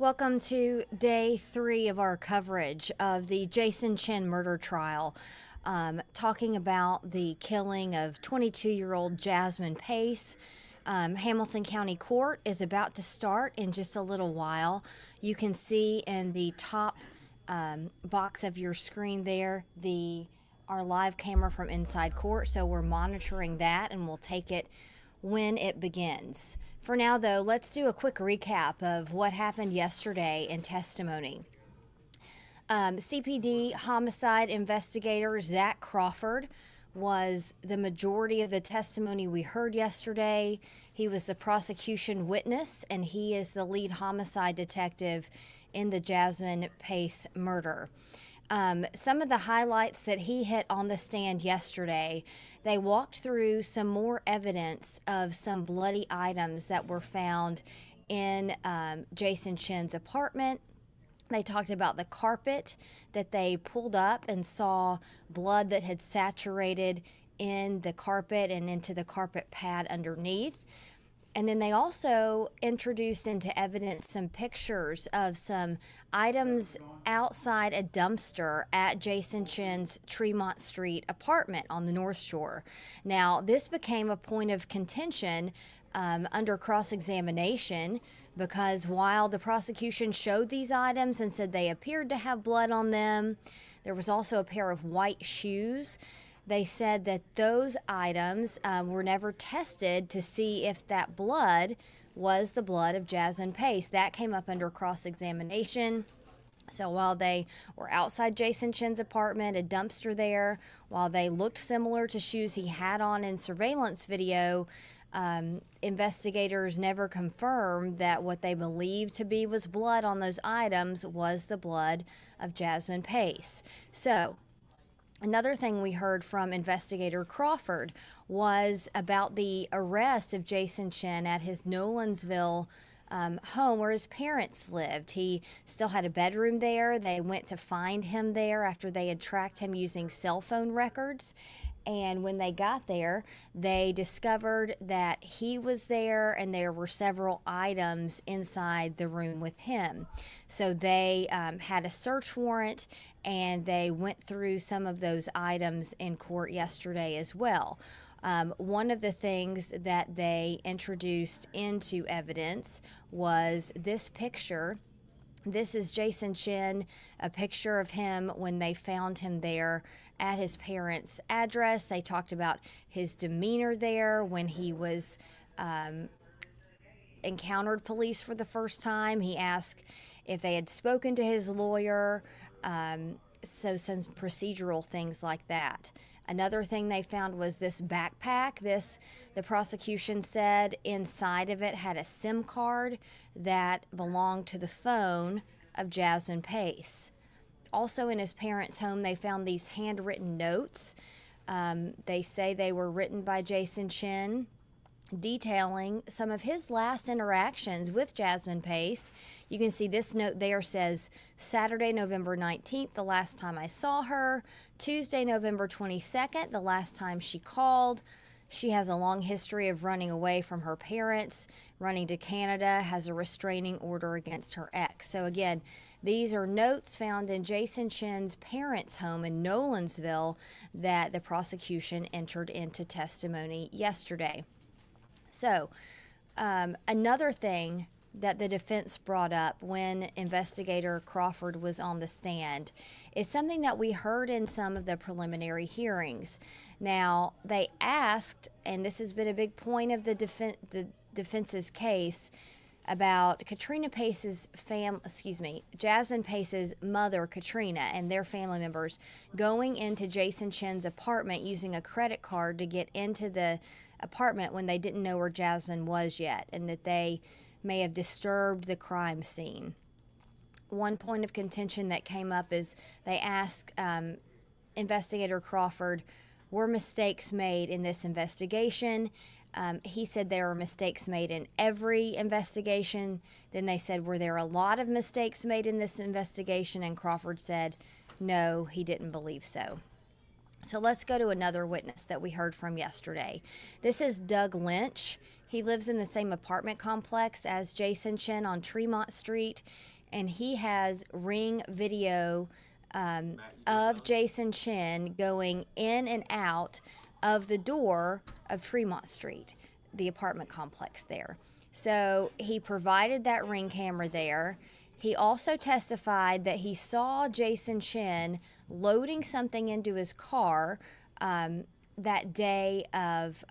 Welcome to day 3 of our coverage of the Jason Chin murder trial, talking about the killing of 22-year-old Jasmine Pace. Hamilton County Court is about to start in just a little while. You can see in the top box of your screen there our live camera from inside court, so we're monitoring that and we'll take it when it begins. For now, though, let's do a quick recap of what happened yesterday in testimony. CPD homicide investigator Zach Crawford was the majority of the testimony we heard yesterday. He was the prosecution witness, and he is the lead homicide detective in the Jasmine Pace murder. Some of the highlights that he hit on the stand yesterday, they walked through some more evidence of some bloody items that were found in Jason Chin's apartment. They talked about the carpet that they pulled up and saw blood that had saturated in the carpet and into the carpet pad underneath. And then they also introduced into evidence some pictures of some items outside a dumpster at Jason Chin's Tremont Street apartment on the North Shore. Now, this became a point of contention under cross-examination, because while the prosecution showed these items and said they appeared to have blood on them, there was also a pair of white shoes. They said that those items were never tested to see if that blood was the blood of Jasmine Pace. That came up under cross-examination. So while they were outside Jason Chin's apartment, a dumpster there, while they looked similar to shoes he had on in surveillance video, investigators never confirmed that what they believed to be was blood on those items was the blood of Jasmine Pace. So another thing we heard from investigator Crawford was about the arrest of Jason Chin at his Nolensville home where his parents lived. He still had a bedroom there. They went to find him there after they had tracked him using cell phone records. And when they got there, they discovered that he was there and there were several items inside the room with him. So they had a search warrant and they went through some of those items in court yesterday as well. One of the things that they introduced into evidence was this picture. This is Jason Chin, a picture of him when they found him there at his parents' address. They talked about his demeanor there when he was encountered police for the first time. He asked if they had spoken to his lawyer, so some procedural things like that. Another thing they found was this backpack. The prosecution said inside of it had a SIM card that belonged to the phone of Jasmine Pace. Also in his parents' home, they found these handwritten notes. They say they were written by Jason Chin, detailing some of his last interactions with Jasmine Pace. You can see this note there says, Saturday, November 19th, the last time I saw her. Tuesday, November 22nd, the last time she called. She has a long history of running away from her parents, running to Canada, has a restraining order against her ex. So again, these are notes found in Jason Chin's parents' home in Nolensville that the prosecution entered into testimony yesterday. So another thing that the defense brought up when investigator Crawford was on the stand is something that we heard in some of the preliminary hearings. Now, they asked, and this has been a big point of the defense's case, about Jasmine Pace's mother, Katrina, and their family members going into Jason Chin's apartment using a credit card to get into the apartment when they didn't know where Jasmine was yet, and that they may have disturbed the crime scene. One point of contention that came up is they asked investigator Crawford, were mistakes made in this investigation? He said there were mistakes made in every investigation. Then they said, were there a lot of mistakes made in this investigation? And Crawford said, no, he didn't believe so. So let's go to another witness that we heard from yesterday. This is Doug Lynch. He lives in the same apartment complex as Jason Chen on Tremont Street, and he has ring video of Jason Chen going in and out of the door of Tremont Street, the apartment complex there. So he provided that ring camera there. He also testified that he saw Jason Chen loading something into his car that day of,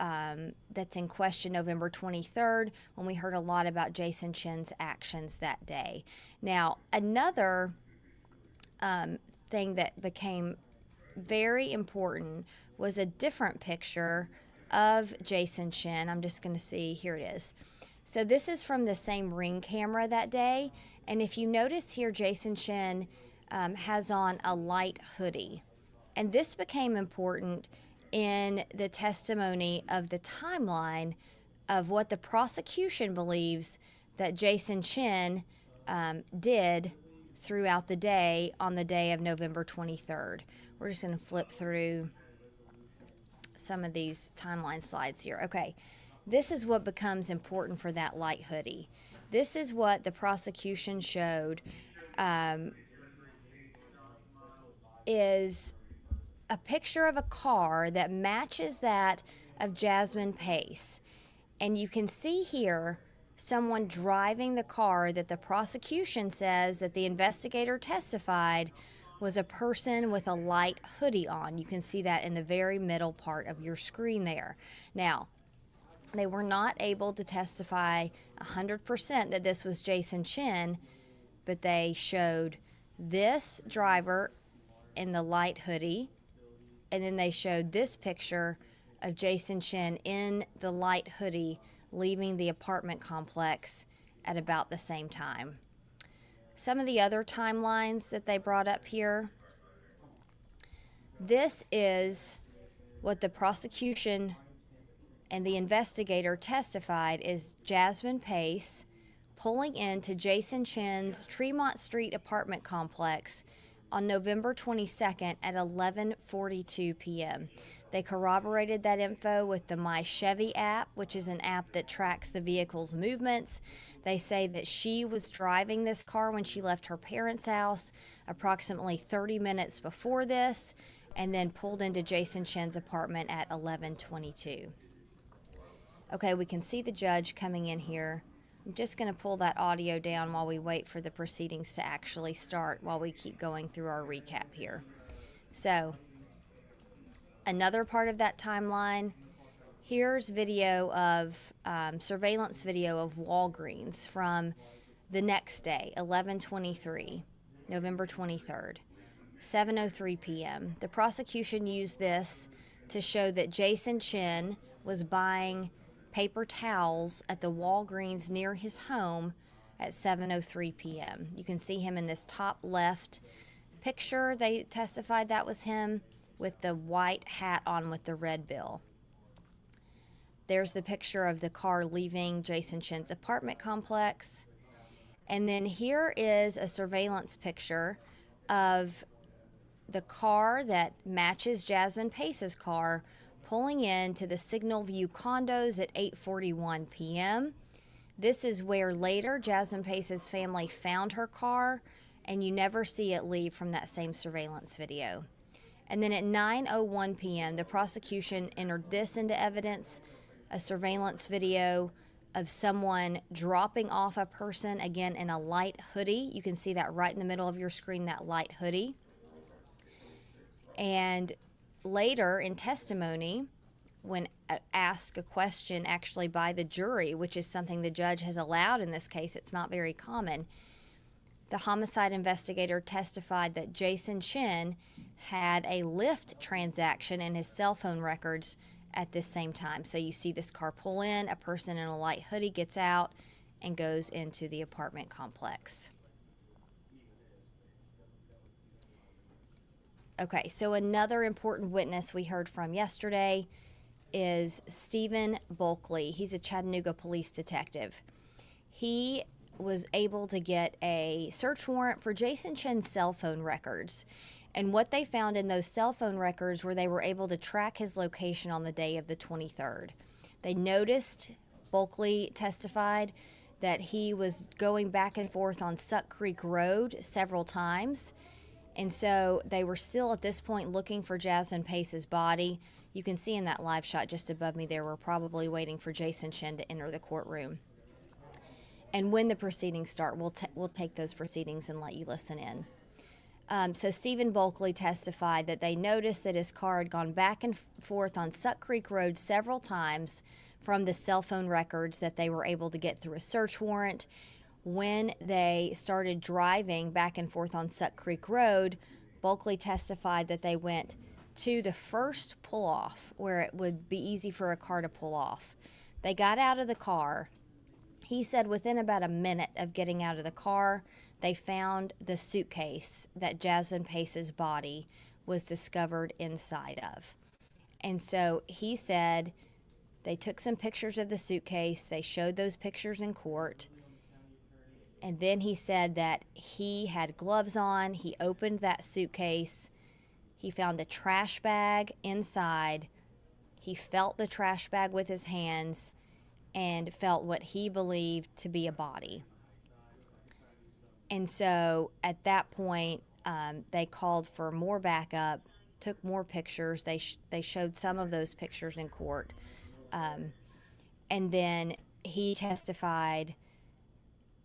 that's in question, November 23rd, when we heard a lot about Jason Chen's actions that day. Now, another thing that became very important was a different picture of Jason Chen. I'm just going to see, here it is. So this is from the same ring camera that day. And if you notice here, Jason Chen has on a light hoodie. And this became important in the testimony of the timeline of what the prosecution believes that Jason Chen did throughout the day on the day of November 23rd. We're just going to flip through some of these timeline slides here. Okay, this is what becomes important for that light hoodie. This is what the prosecution showed is a picture of a car that matches that of Jasmine Pace. And you can see here someone driving the car that the prosecution says that the investigator testified was a person with a light hoodie on. You can see that in the very middle part of your screen there. Now, they were not able to testify 100% that this was Jason Chen, but they showed this driver in the light hoodie, and then they showed this picture of Jason Chen in the light hoodie leaving the apartment complex at about the same time. Some of the other timelines that they brought up here, this is what the prosecution and the investigator testified is Jasmine Pace pulling into Jason Chen's Tremont Street apartment complex on November 22nd at 11:42 p.m. They corroborated that info with the My Chevy app, which is an app that tracks the vehicle's movements. They say that she was driving this car when she left her parents' house approximately 30 minutes before this, and then pulled into Jason Chen's apartment at 11:22. Okay, we can see the judge coming in here. I'm just going to pull that audio down while we wait for the proceedings to actually start while we keep going through our recap here. So, another part of that timeline, here's video of, surveillance video of Walgreens from the next day, 11:23, November 23rd, 7:03 p.m. The prosecution used this to show that Jason Chen was buying paper towels at the Walgreens near his home at 7:03 p.m. You can see him in this top left picture. They testified that was him with the white hat on with the red bill. There's the picture of the car leaving Jason Chen's apartment complex. And then here is a surveillance picture of the car that matches Jasmine Pace's car pulling into the Signal View condos at 8:41 p.m. This is where later Jasmine Pace's family found her car, and you never see it leave from that same surveillance video. And then at 9:01 p.m., the prosecution entered this into evidence, a surveillance video of someone dropping off a person, again in a light hoodie. You can see that right in the middle of your screen, that light hoodie. And later in testimony, when asked a question actually by the jury, which is something the judge has allowed in this case, it's not very common, the homicide investigator testified that Jason Chen had a Lyft transaction in his cell phone records at this same time. So you see this car pull in, a person in a light hoodie gets out and goes into the apartment complex. Okay, so another important witness we heard from yesterday is Stephen Bulkley. He's a Chattanooga police detective. He was able to get a search warrant for Jason Chen's cell phone records. And what they found in those cell phone records were they were able to track his location on the day of the 23rd. They noticed Bulkley testified that he was going back and forth on Suck Creek Road several times. And so they were still at this point looking for Jasmine Pace's body. You can see in that live shot just above me there, we're probably waiting for Jason Shin to enter the courtroom. And when the proceedings start, we'll take those proceedings and let you listen in. So Stephen Bulkley testified that they noticed that his car had gone back and forth on Suck Creek Road several times from the cell phone records that they were able to get through a search warrant. When they started driving back and forth on Suck Creek Road, Bulkley testified that they went to the first pull-off where it would be easy for a car to pull off. They got out of the car. He said within about a minute of getting out of the car, they found the suitcase that Jasmine Pace's body was discovered inside of. And so he said they took some pictures of the suitcase. They showed those pictures in court. And then he said that he had gloves on. He opened that suitcase. He found a trash bag inside. He felt the trash bag with his hands and felt what he believed to be a body. And so at that point, they called for more backup, took more pictures. They showed some of those pictures in court. And then he testified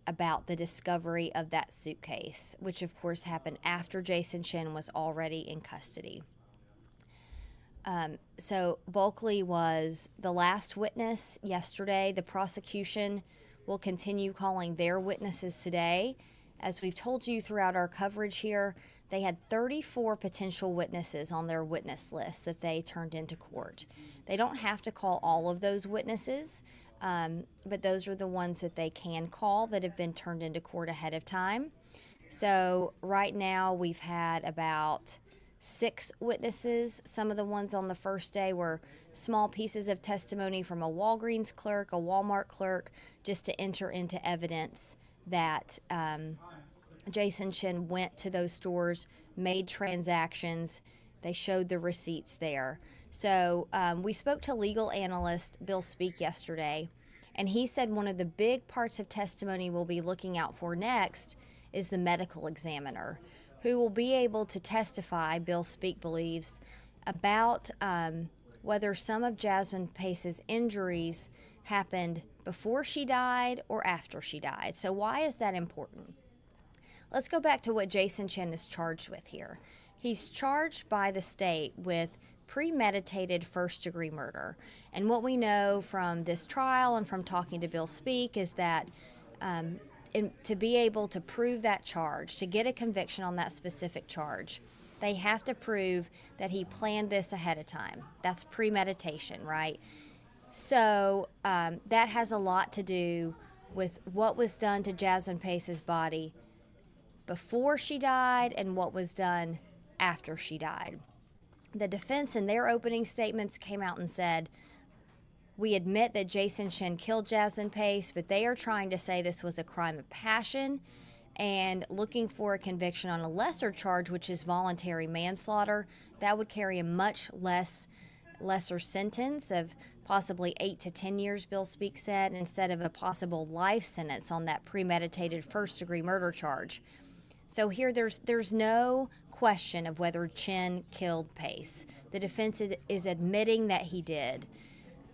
about the discovery of that suitcase, which of course happened after Jason Shin was already in custody. So Bulkley was the last witness yesterday. The prosecution will continue calling their witnesses today. As we've told you throughout our coverage here, they had 34 potential witnesses on their witness list that they turned into court. They don't have to call all of those witnesses, but those are the ones that they can call that have been turned into court ahead of time. So right now we've had about 6 witnesses. Some of the ones on the first day were small pieces of testimony from a Walgreens clerk, a Walmart clerk, just to enter into evidence that Jason Shin went to those stores, made transactions. They showed the receipts there. So we spoke to legal analyst Bill Speak yesterday, and he said one of the big parts of testimony we'll be looking out for next is the medical examiner, who will be able to testify, Bill Speak believes, about whether some of Jasmine Pace's injuries happened before she died or after she died. So why is that important? Let's go back to what Jason Shin is charged with here. He's charged by the state with premeditated first-degree murder. And what we know from this trial and from talking to Bill Speak is that to be able to prove that charge, to get a conviction on that specific charge, they have to prove that he planned this ahead of time. That's premeditation, right? So that has a lot to do with what was done to Jasmine Pace's body before she died and what was done after she died. The defense in their opening statements came out and said, we admit that Jason Shin killed Jasmine Pace, but they are trying to say this was a crime of passion and looking for a conviction on a lesser charge, which is voluntary manslaughter. That would carry a much lesser sentence of possibly 8 to 10 years, Bill Speak said, instead of a possible life sentence on that premeditated first-degree murder charge. So here there's no question of whether Shin killed Pace. The defense is admitting that he did.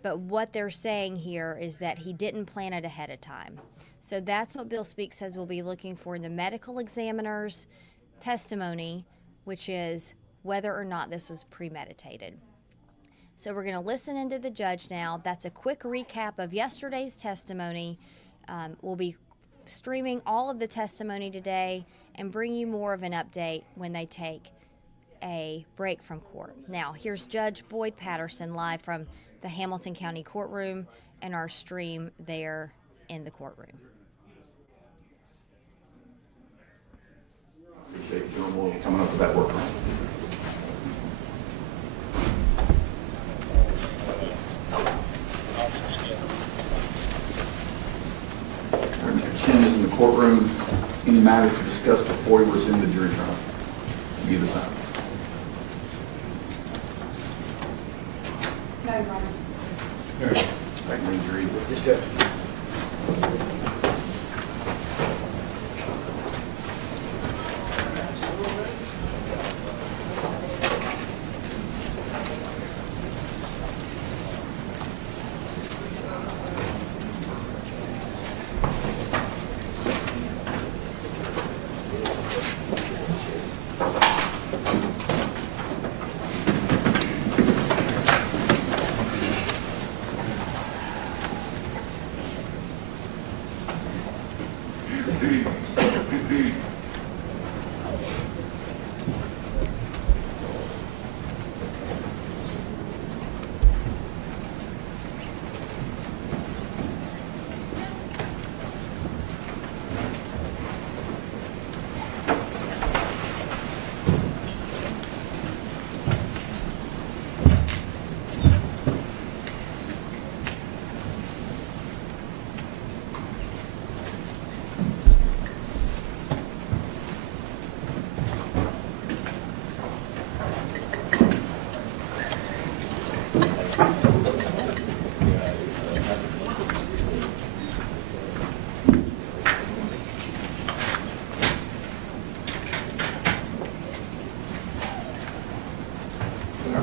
But what they're saying here is that he didn't plan it ahead of time. So that's what Bill Speak says we'll be looking for in the medical examiner's testimony, which is whether or not this was premeditated. So we're going to listen into the judge now. That's a quick recap of yesterday's testimony. We'll be streaming all of the testimony today and bring you more of an update when they take a break from court. Now, here's Judge Boyd Patterson live from the Hamilton County Courtroom and our stream there in the courtroom. Appreciate John Moore coming up with that work. Mr. Chin is in the courtroom. Any matter to discuss before he was in the jury trial? Give the sign. No, Your Honor. Right, jury. Yes, Judge.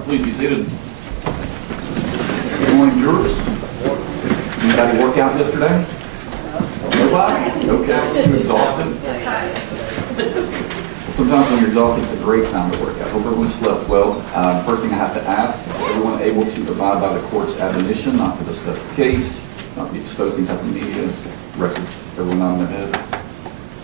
Please be seated. Good morning, jurors. Anybody work out yesterday? Nobody? Okay. You exhausted? Sometimes when you're exhausted, it's a great time to work out. Hope everyone slept well. First thing I have to ask, is everyone able to abide by the court's admonition not to discuss the case, not be exposed to any type of media, record everyone not in their head?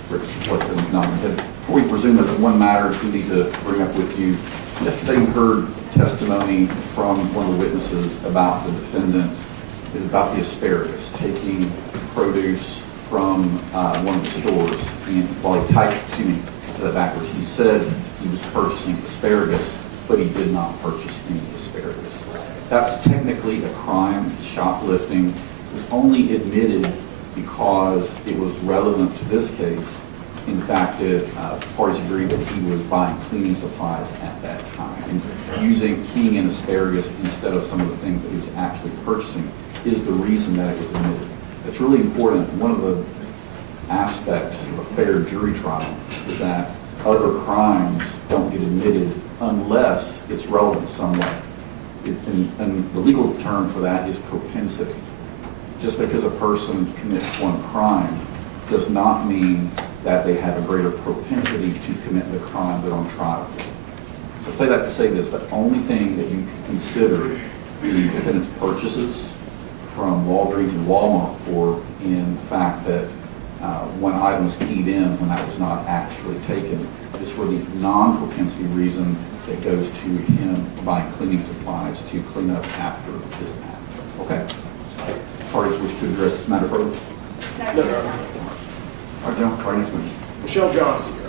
Reflect everyone not in their head. Before we presume there's one matter we need to bring up with you. Yesterday you heard testimony from one of the witnesses about the defendant, about the asparagus, taking produce from one of the stores, and while he typed, excuse me, I said that backwards, he said he was purchasing asparagus, but he did not purchase any asparagus. That's technically a crime, shoplifting. It was only admitted because it was relevant to this case. In fact, the parties agreed that he was buying cleaning supplies at that time and using keying in asparagus instead of some of the things that he was actually purchasing is the reason that it was admitted. It's really important. One of the aspects of a fair jury trial is that other crimes don't get admitted unless it's relevant somewhat. And the legal term for that is propensity. Just because a person commits one crime does not mean that they have a greater propensity to commit the crime they're on trial for. So I say that to say this, the only thing that you can consider the defendant's purchases from Walgreens and Walmart for in the fact that one item was keyed in when that was not actually taken is for the non-propensity reason that goes to him buying cleaning supplies to clean up after his act. Okay? Parties wish to address this matter further? No, Your Honor. All right, John, party next witness. Michelle Johnson, Your Honor.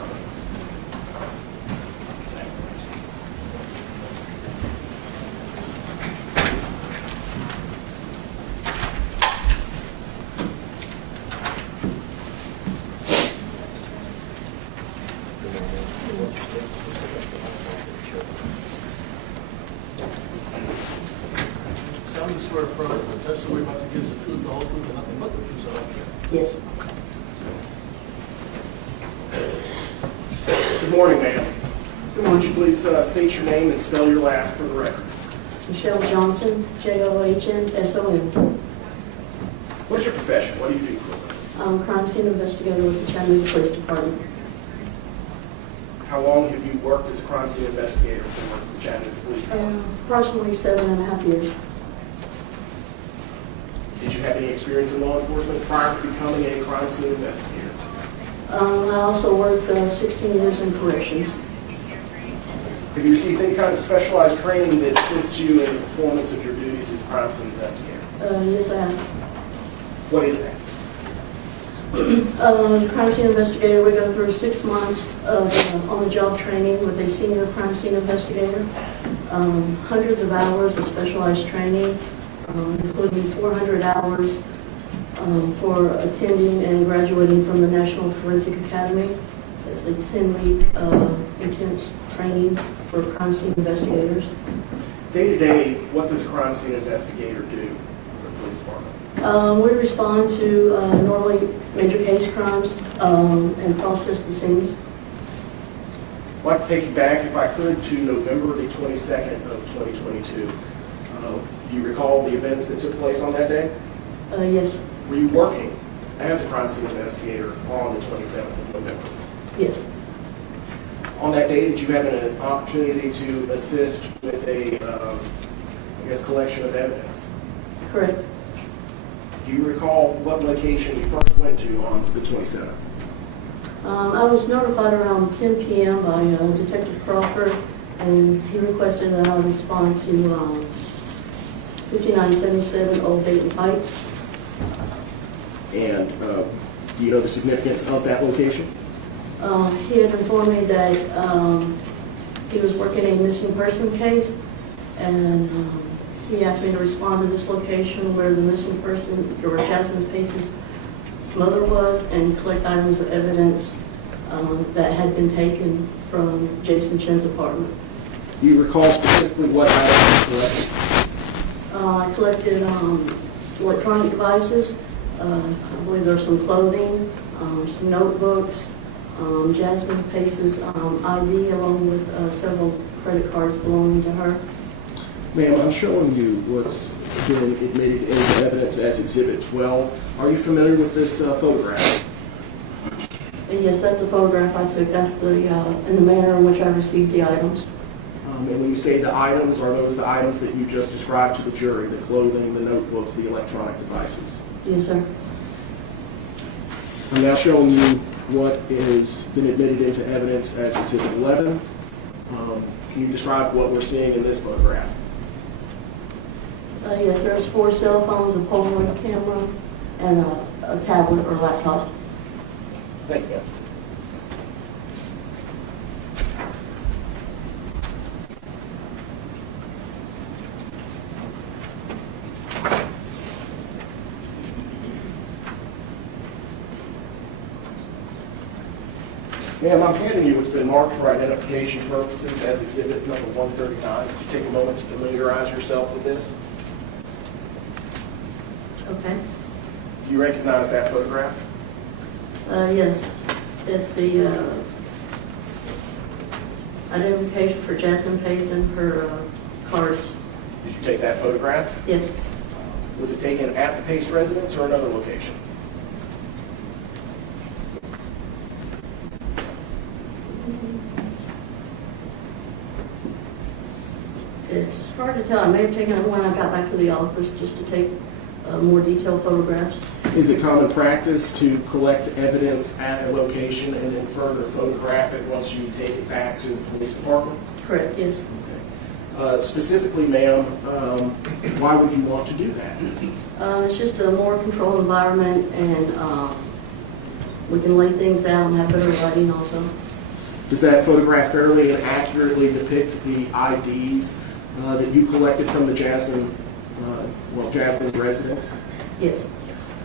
Solemnly swear affirm the testimony about to give the truth, the whole truth, and nothing but the truth, so help you God. Yes. Good morning, ma'am. Would you please state your name and spell your last for the record? Michelle Johnson, Johnson. What's your profession? What do you do for a living? I'm a crime scene investigator with the Chattanooga Police Department. How long have you worked as a crime scene investigator for the Chattanooga Police Department? Approximately 7.5 years. Did you have any experience in law enforcement prior to becoming a crime scene investigator? I also worked 16 years in corrections. Have you received any kind of specialized training that assists you in the performance of your duties as a crime scene investigator? Yes, I have. What is that? As a crime scene investigator, we go through 6 months of on-the-job training with a senior crime scene investigator, hundreds of hours of specialized training, including 400 hours for attending and graduating from the National Forensic Academy. It's a 10-week intense training for crime scene investigators. Day to day, what does a crime scene investigator do for the police department? We respond to normally major case crimes and process the scenes. I'd like to take you back, if I could, to November the 22nd of 2022. Do you recall the events that took place on that day? Yes, Were you working as a crime scene investigator on the 27th of November? yes, On that day, did you have an opportunity to assist with a, collection of evidence? correct. Do you recall what location you first went to on the 27th? I was notified around 10 p.m. by Detective Crawford, and he requested that I respond to 5977 Old Dayton Pike. And do you know the significance of that location? He had informed me that he was working a missing person case, and he asked me to respond to this location where the missing person, or Jasmine Pace's mother was, and collect items of evidence that had been taken from Jason Chen's apartment. Do you recall specifically what items you collected? I collected electronic devices. I believe there's some clothing, some notebooks, Jasmine Pace's ID, along with several credit cards belonging to her. Ma'am, I'm showing you what's been admitted into evidence as Exhibit 12. Are you familiar with this photograph? Yes, that's the photograph I took. That's the in the manner in which I received the items. And when you say the items, are those the items that you just described to the jury, the clothing, the notebooks, the electronic devices? Yes, sir. I'm now showing you what has been admitted into evidence as Exhibit 11. Can you describe what we're seeing in this photograph? Yes, there's 4 cell phones, a Polaroid camera, and a tablet or laptop. Thank you. Ma'am, I'm handing you what's been marked for identification purposes as Exhibit number 139. Could you take a moment to familiarize yourself with this? Okay. Do you recognize that photograph? Yes, it's the identification for Jasmine Pace and her cards. Did you take that photograph? Yes, Was it taken at the Pace residence or another location? it's hard to tell. I may have taken it when I got back to the office just to take more detailed photographs. Is it common practice to collect evidence at a location and then further photograph it once you take it back to the police department? Correct, yes. Specifically, ma'am, why would you want to do that? It's just a more controlled environment, and we can lay things out and have better lighting also. Does that photograph fairly and accurately depict the IDs that you collected from the Jasmine's residence? Yes.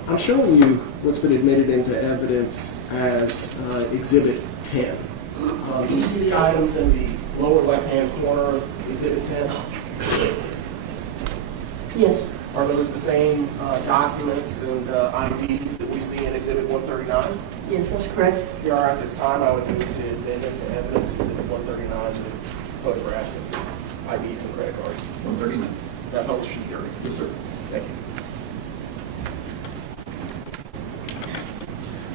I'm showing you what's been admitted into evidence as Exhibit 10. Do you see the items in the lower left-hand corner of Exhibit 10? Yes. Are those the same documents and IDs that we see in Exhibit 139? Yes, that's correct. Here are at this time, I would move to admit into evidence Exhibit 139, the photographs of IDs and credit cards. 139. That helps you hear. Yes, sir. Thank you.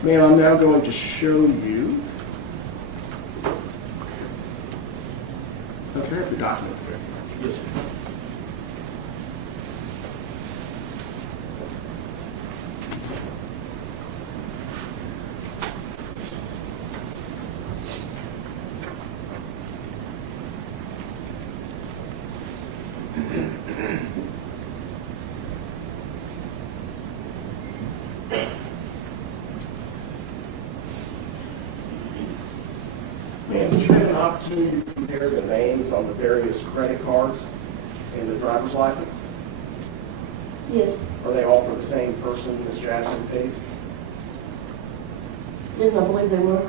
Ma'am, I'm now going to show you. Okay, I have the document there. Yes, sir. Ma'am, did you have an opportunity to compare the names on the various credit cards and the driver's license? Yes. Are they all for the same person, Ms. Jasmine Pace? Yes, I believe they were.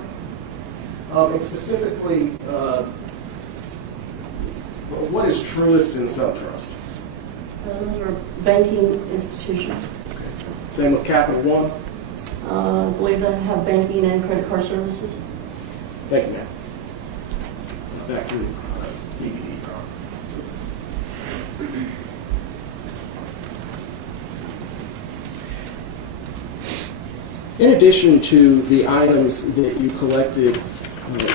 And specifically, what is Truist and SunTrust? Those are banking institutions. Same with Capital One. I believe they have banking and credit card services. Thank you, ma'am. Back to the DVD. In addition to the items that you collected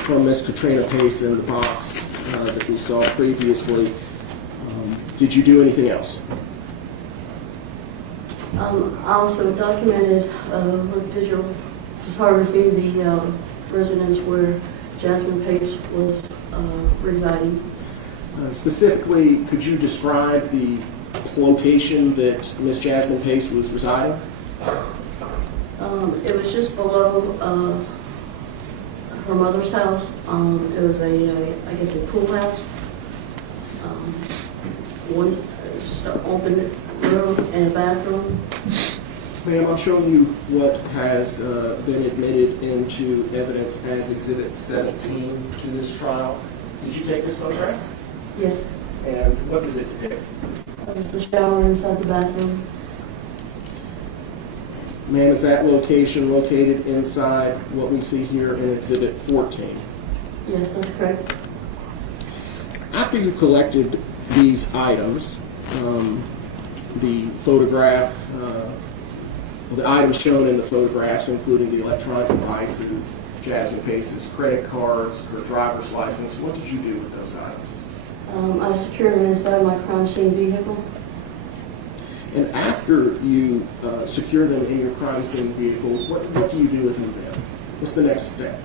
from Ms. Katrina Pace in the box that we saw previously, did you do anything else? I also documented with digital photography the residence where Jasmine Pace was residing. Specifically, could you describe the location that Ms. Jasmine Pace was residing? It was just below her mother's house. It was I guess a pool house. Just an open room and a bathroom. Ma'am, I'm showing you what has been admitted into evidence as Exhibit 17 to this trial. Did you take this photograph? Yes. And what does it depict? That was the shower inside the bathroom. Ma'am, is that location located inside what we see here in Exhibit 14? Yes, that's correct. After you collected these items, the photograph, the items shown in the photographs, including the electronic devices, Jasmine Pace's credit cards, her driver's license, what did you do with those items? I secured them inside my crime scene vehicle. And after you secure them in your crime scene vehicle, what do you do with them then? What's the next step?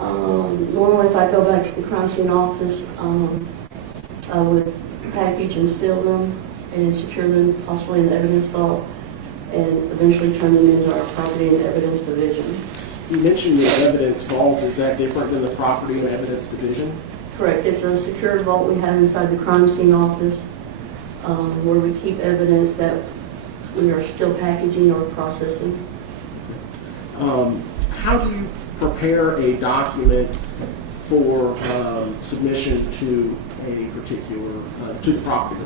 Normally, if I go back to the crime scene office, I would package and seal them and secure them possibly in the evidence vault and eventually turn them into our property and evidence division. You mentioned the evidence vault. Is that different than the property and evidence division? Correct. It's a secured vault we have inside the crime scene office where we keep evidence that we are still packaging or processing. How do you prepare a document for submission to a particular, to the property?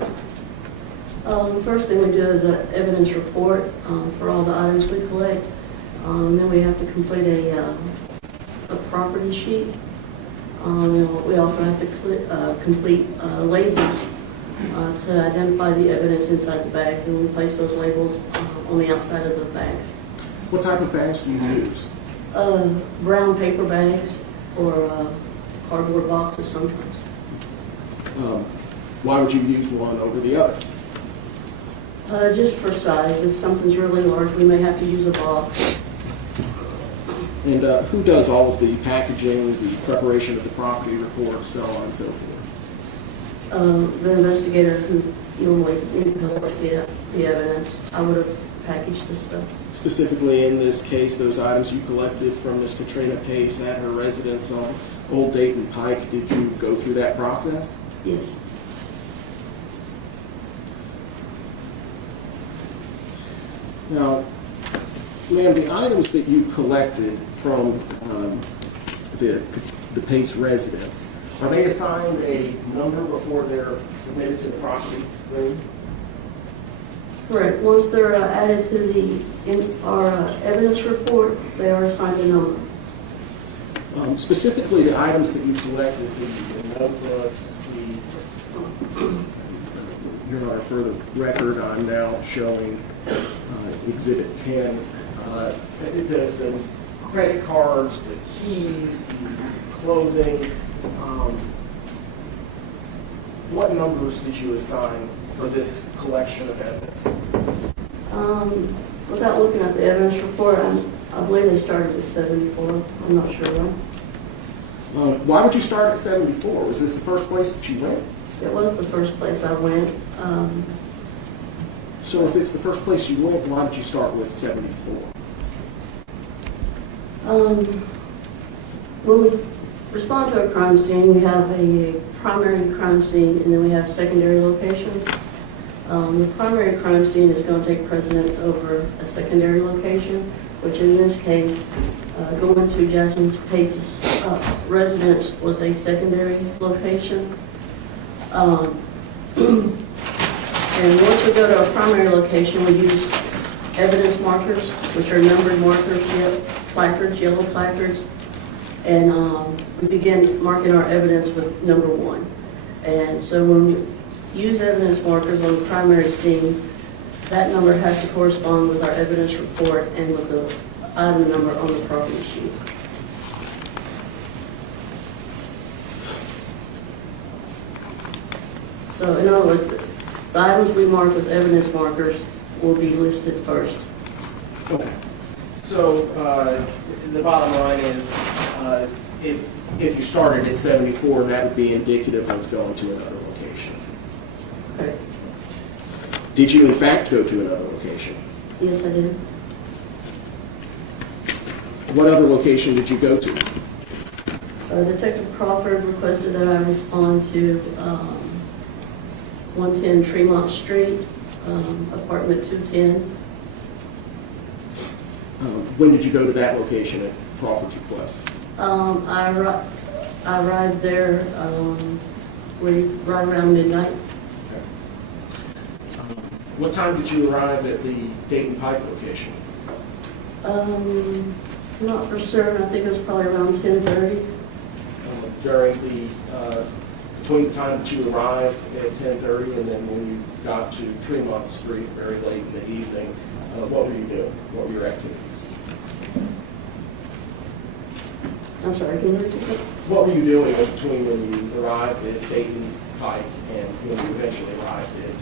The first thing we do is an evidence report for all the items we collect. Then we have to complete a property sheet. We also have to complete labels to identify the evidence inside the bags, and we place those labels on the outside of the bags. What type of bags do you use? Brown paper bags or cardboard boxes sometimes. Why would you use one over the other? Just for size. If something's really large, we may have to use a box. And who does all of the packaging, the preparation of the property report, so on and so forth? The investigator who normally collects the evidence. I would have packaged the stuff. Specifically in this case, those items you collected from Ms. Katrina Pace at her residence on Old Dayton Pike, did you go through that process? Yes. Now, ma'am, the items that you collected from the Pace residence, are they assigned a number before they're submitted to the property room? Correct. Once they're added to our evidence report, they are assigned a number. Specifically, the items that you collected, the notebooks, for the record, I'm now showing Exhibit 10. The credit cards, the keys, the clothing. What numbers did you assign for this collection of evidence? Without looking at the evidence report, I believe they started at 74. I'm not sure though. Why would you start at 74? Was this the first place that you went? It was the first place I went. So if it's the first place you went, why did you start with 74? When we respond to a crime scene, we have a primary crime scene and then we have secondary locations. The primary crime scene is going to take precedence over a secondary location, which in this case, going to Jasmine Pace's residence was a secondary location. And once we go to our primary location, we use evidence markers, which are numbered markers, placards, yellow placards. And we begin marking our evidence with number 1. And so when we use evidence markers on the primary scene, that number has to correspond with our evidence report and with the item number on the property sheet. So in other words, the items we mark with evidence markers will be listed first. Okay. So the bottom line is, if you started at 74, that would be indicative of going to another location. Okay. Did you in fact go to another location? Yes, I did. What other location did you go to? Detective Crawford requested that I respond to 110 Tremont Street, apartment 210. When did you go to that location at Crawford's request? I arrived there right around midnight. What time did you arrive at the Dayton Pike location? Not for certain. I think it was probably around 10:30. During between the time that you arrived at 10:30 and then when you got to Tremont Street very late in the evening, what were you doing? What were your activities? I'm sorry, can you repeat that? What were you doing in between when you arrived at Dayton Pike and when you eventually arrived at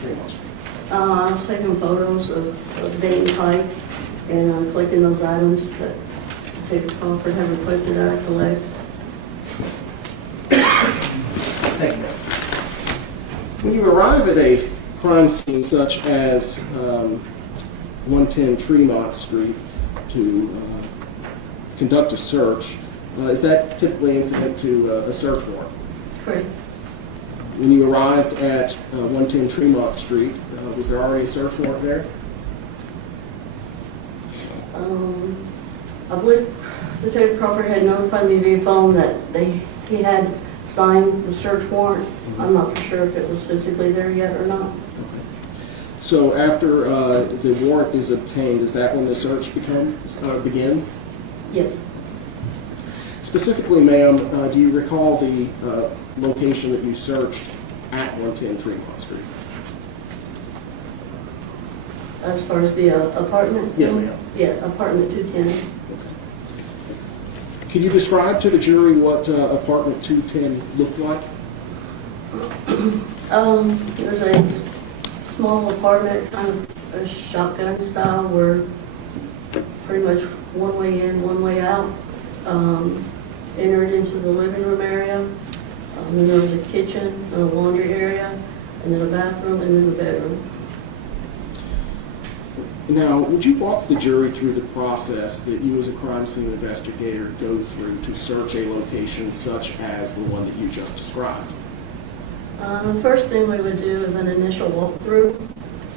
Tremont Street? I was taking photos of Dayton Pike and collecting those items that Detective Crawford had requested that I collect. Thank you. When you arrive at a crime scene such as 110 Tremont Street to conduct a search, is that typically incident to a search warrant? Correct. When you arrived at 110 Tremont Street, was there already a search warrant there? I believe Detective Crawford had notified me via phone that he had signed the search warrant. I'm not for sure if it was physically there yet or not. So after the warrant is obtained, is that when the search begins? Yes. Specifically, ma'am, do you recall the location that you searched at 110 Tremont Street? As far as the apartment? Yes, ma'am. Yeah, apartment 210. Can you describe to the jury what apartment 210 looked like? It was a small apartment, kind of a shotgun style, where pretty much one way in, one way out. Entered into the living room area. Then there was a kitchen, a laundry area, and then a bathroom, and then the bedroom. Now, would you walk the jury through the process that you as a crime scene investigator go through to search a location such as the one that you just described? The first thing we would do is an initial walkthrough,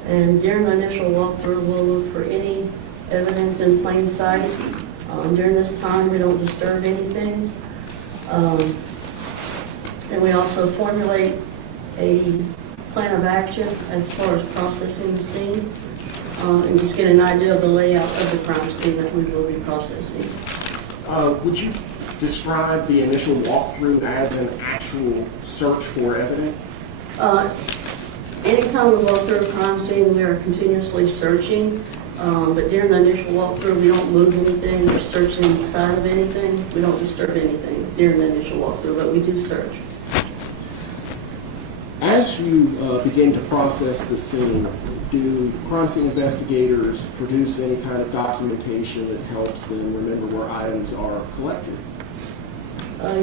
and during the initial walkthrough, we'll look for any evidence in plain sight. During this time, we don't disturb anything. And we also formulate a plan of action as far as processing the scene, and just get an idea of the layout of the crime scene that we will be processing. Would you describe the initial walkthrough as an actual search for evidence? Anytime we walk through a crime scene, we are continuously searching. But during the initial walkthrough, we don't move anything or search inside of anything. We don't disturb anything during the initial walkthrough, but we do search. As you begin to process the scene, do crime scene investigators produce any kind of documentation that helps them remember where items are collected?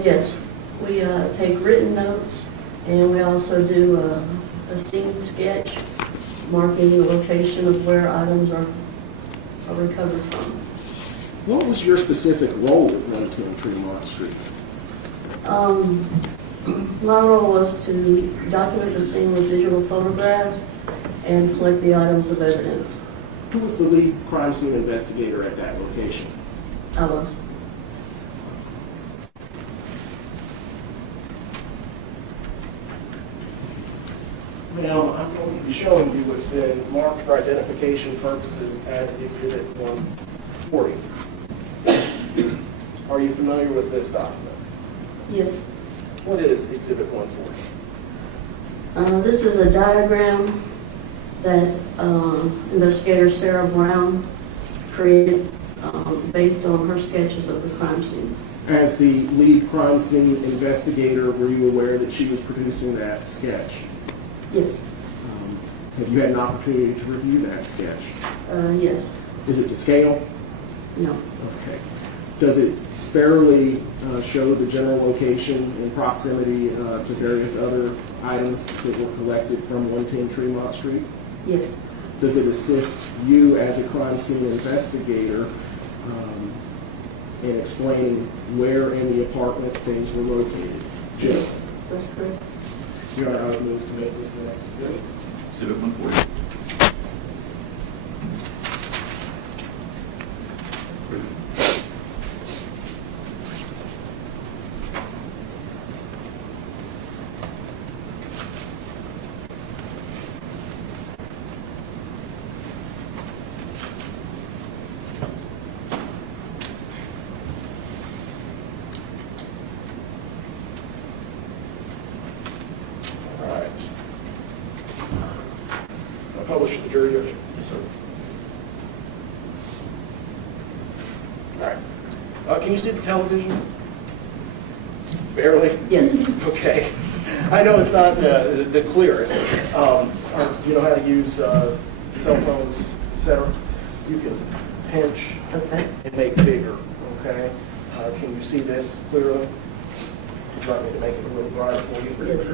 Yes, we take written notes, and we also do a scene sketch marking the location of where items are recovered from. What was your specific role at 110 Tremont Street? My role was to document the scene with digital photographs and collect the items of evidence. Who was the lead crime scene investigator at that location? I was. Now, I'm going to be showing you what's been marked for identification purposes as Exhibit 140. Are you familiar with this document? Yes. What is Exhibit 140? This is a diagram that investigator Sarah Brown created based on her sketches of the crime scene. As the lead crime scene investigator, were you aware that she was producing that sketch? Yes. Have you had an opportunity to review that sketch? Yes. Is it to scale? No. Okay. Does it fairly show the general location and proximity to various other items that were collected from 110 Tremont Street? Yes. Does it assist you as a crime scene investigator in explaining where in the apartment things were located? Jim? That's correct. Your Honor, I would move to make this the next exhibit. Exhibit 140. All right. I'll publish the jury judgment. Yes, sir. All right. Can you see the television? Barely? Yes. Okay. I know it's not the clearest. You know how to use cell phones, et cetera? You can pinch Okay. and make bigger, okay? Can you see this clearly? Would you like me to make it a little brighter for you? Yes.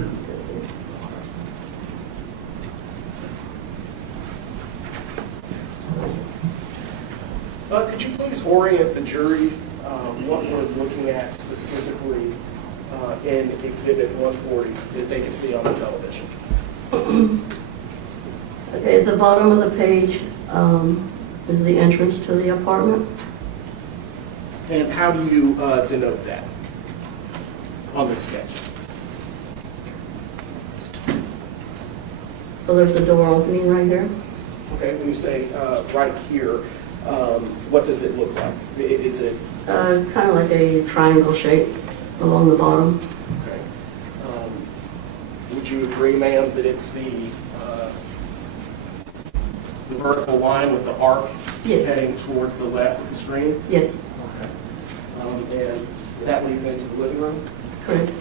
Could you please orient the jury what we're looking at specifically in Exhibit 140 that they can see on the television? Okay, at the bottom of the page is the entrance to the apartment. And how do you denote that on the sketch? So there's a door opening right here. Okay, when you say right here, what does it look like? Is it, Kind of like a triangle shape along the bottom. okay. Would you agree, ma'am, that it's the vertical line with the arc Yes. heading towards the left of the screen? Yes, Okay. And that leads into the living room? correct.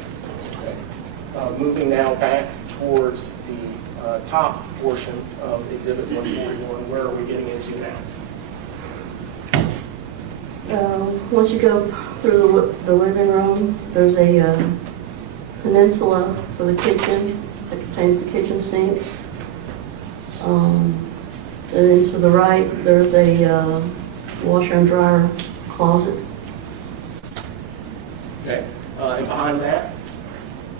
Okay. Moving now back towards the top portion of Exhibit 141, where are we getting into now? Once you go through the living room, there's a peninsula for the kitchen that contains the kitchen sink. And then to the right, there's a washer and dryer closet. Okay. And behind that,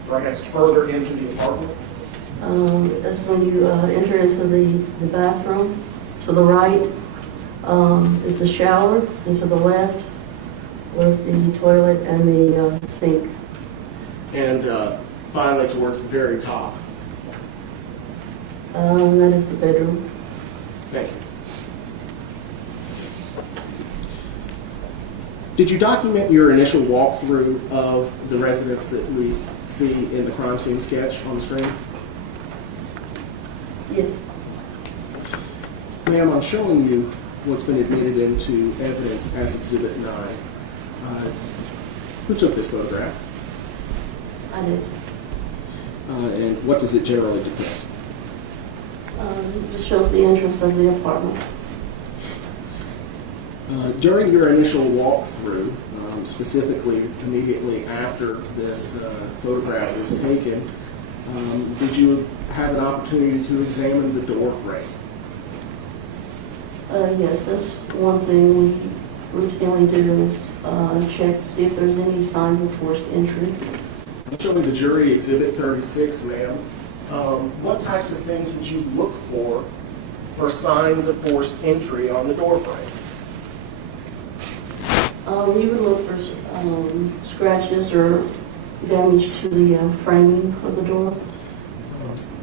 or I guess further into the apartment? That's when you enter into the bathroom. To the right is the shower, and to the left was the toilet and the sink. And finally, towards the very top. That is the bedroom. Thank you. Did you document your initial walkthrough of the residence that we see in the crime scene sketch on the screen? Yes. Ma'am, I'm showing you what's been admitted into evidence as Exhibit 9. Who took this photograph? I did. And what does it generally depict? It just shows the entrance of the apartment. During your initial walkthrough, specifically immediately after this photograph was taken, did you have an opportunity to examine the door frame? Yes, that's one thing we routinely do is check to see if there's any signs of forced entry. I'm showing the jury Exhibit 36, ma'am. What types of things would you look for signs of forced entry on the door frame? We would look for scratches or damage to the framing of the door.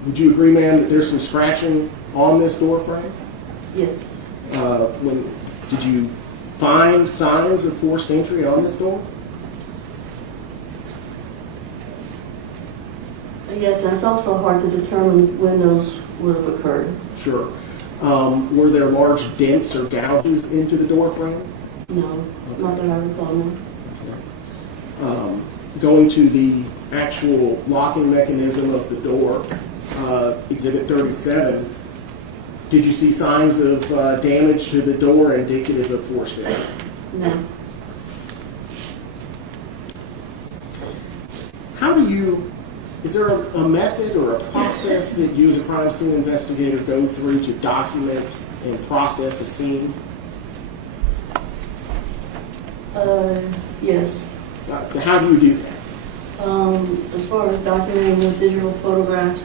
Would you agree, ma'am, that there's some scratching on this door frame? Yes. Did you find signs of forced entry on this door? Yes, and it's also hard to determine when those would have occurred. Sure. Were there large dents or gouges into the door frame? No, not that I recall, no. Going to the actual locking mechanism of the door, Exhibit 37, did you see signs of damage to the door indicative of forced entry? No. How do you, is there a method or a process that you as a crime scene investigator go through to document and process a scene? Yes. How do you do that? As far as documenting with digital photographs,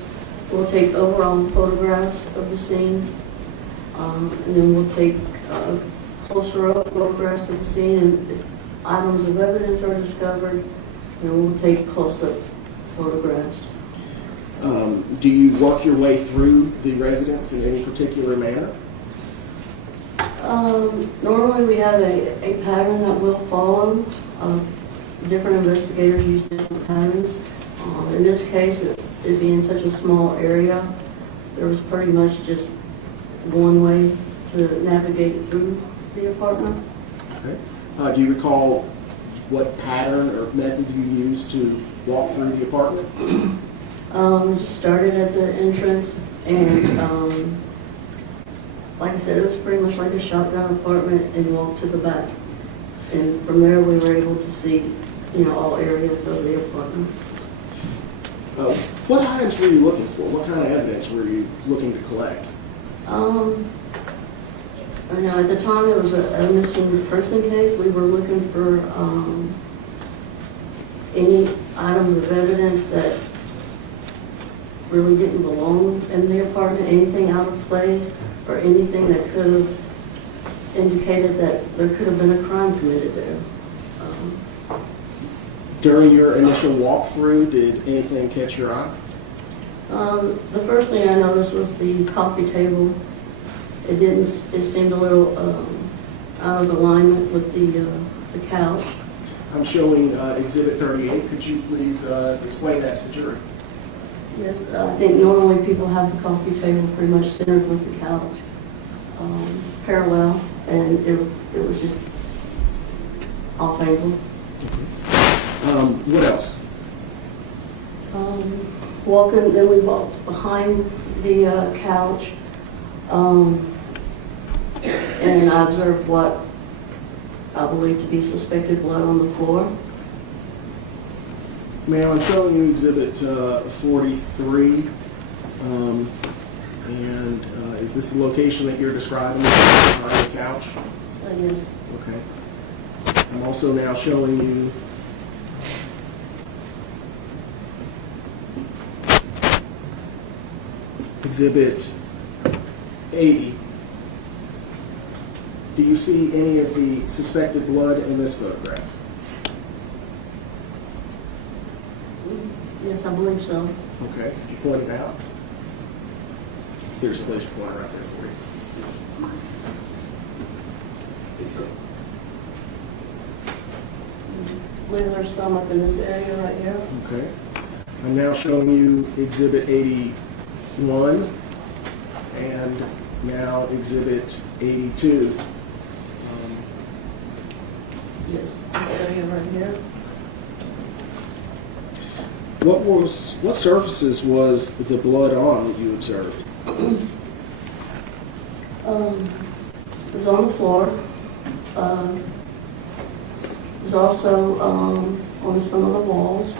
we'll take overall photographs of the scene, and then we'll take closer up photographs of the scene, and if items of evidence are discovered, then we'll take close-up photographs. Do you work your way through the residence in any particular manner? Normally we have a pattern that we'll follow. Different investigators use different patterns. In this case, it being such a small area, there was pretty much just one way to navigate through the apartment. Okay. Do you recall what pattern or method you used to walk through the apartment? Just started at the entrance, and like I said, it was pretty much like a shotgun apartment, and walked to the back. And from there, we were able to see, all areas of the apartment. What items were you looking for? What kind of evidence were you looking to collect? At the time, it was a missing person case. We were looking for any items of evidence that really didn't belong in the apartment, anything out of place, or anything that could have indicated that there could have been a crime committed there. During your initial walkthrough, did anything catch your eye? The first thing I noticed was the coffee table. It seemed a little out of alignment with the couch. I'm showing Exhibit 38. Could you please explain that to the jury? Yes, I think normally people have the coffee table pretty much centered with the couch, parallel, and it was just off angle. What else? Then we walked behind the couch, and I observed what I believe to be suspected blood on the floor. Ma'am, I'm showing you Exhibit 43, and is this the location that you're describing behind the couch? Yes. Okay. I'm also now showing you Exhibit 80. Do you see any of the suspected blood in this photograph? Yes, I believe so. Okay. Could you point it out? There's a place pointer right there for you. I believe there's some up in this area right here. Okay. I'm now showing you Exhibit 81 and now Exhibit 82. Yes, this area right here. What surfaces was the blood on that you observed? It was on the floor. It was also on some of the walls.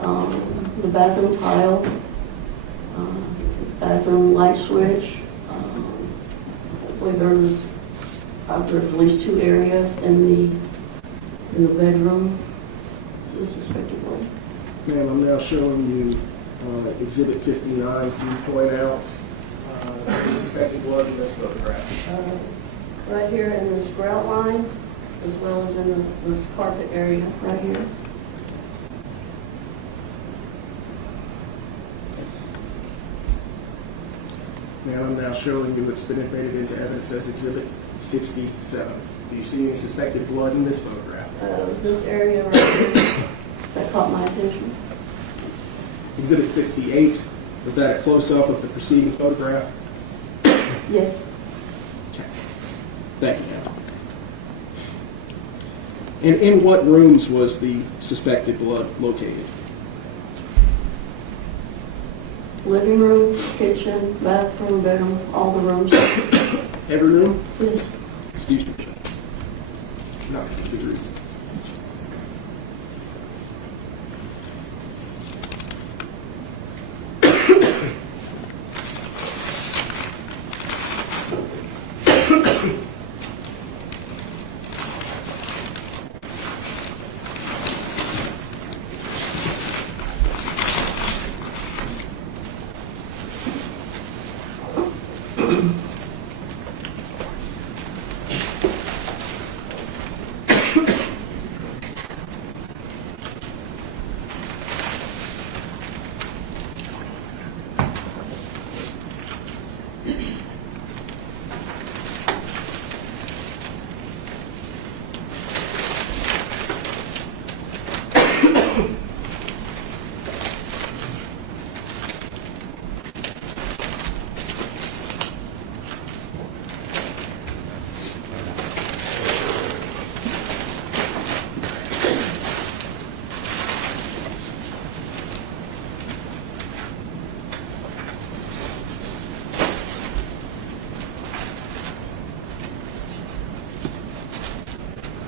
The bathroom tile, bathroom light switch. There was at least 2 areas in the bedroom. The suspected one. Ma'am, I'm now showing you Exhibit 59. Can you point out the suspected blood in this photograph? Right here in the sprout line, as well as in this carpet area right here. Now I'm now showing you it's been admitted into evidence as Exhibit 67. Do you see any suspected blood in this photograph? Was this area right here that caught my attention? Exhibit 68, was that a close-up of the preceding photograph? Yes. Okay. Thank you, ma'am. And in what rooms was the suspected blood located? Living room, kitchen, bathroom, bedroom, all the rooms. Every room? Yes. Excuse me. Not the room.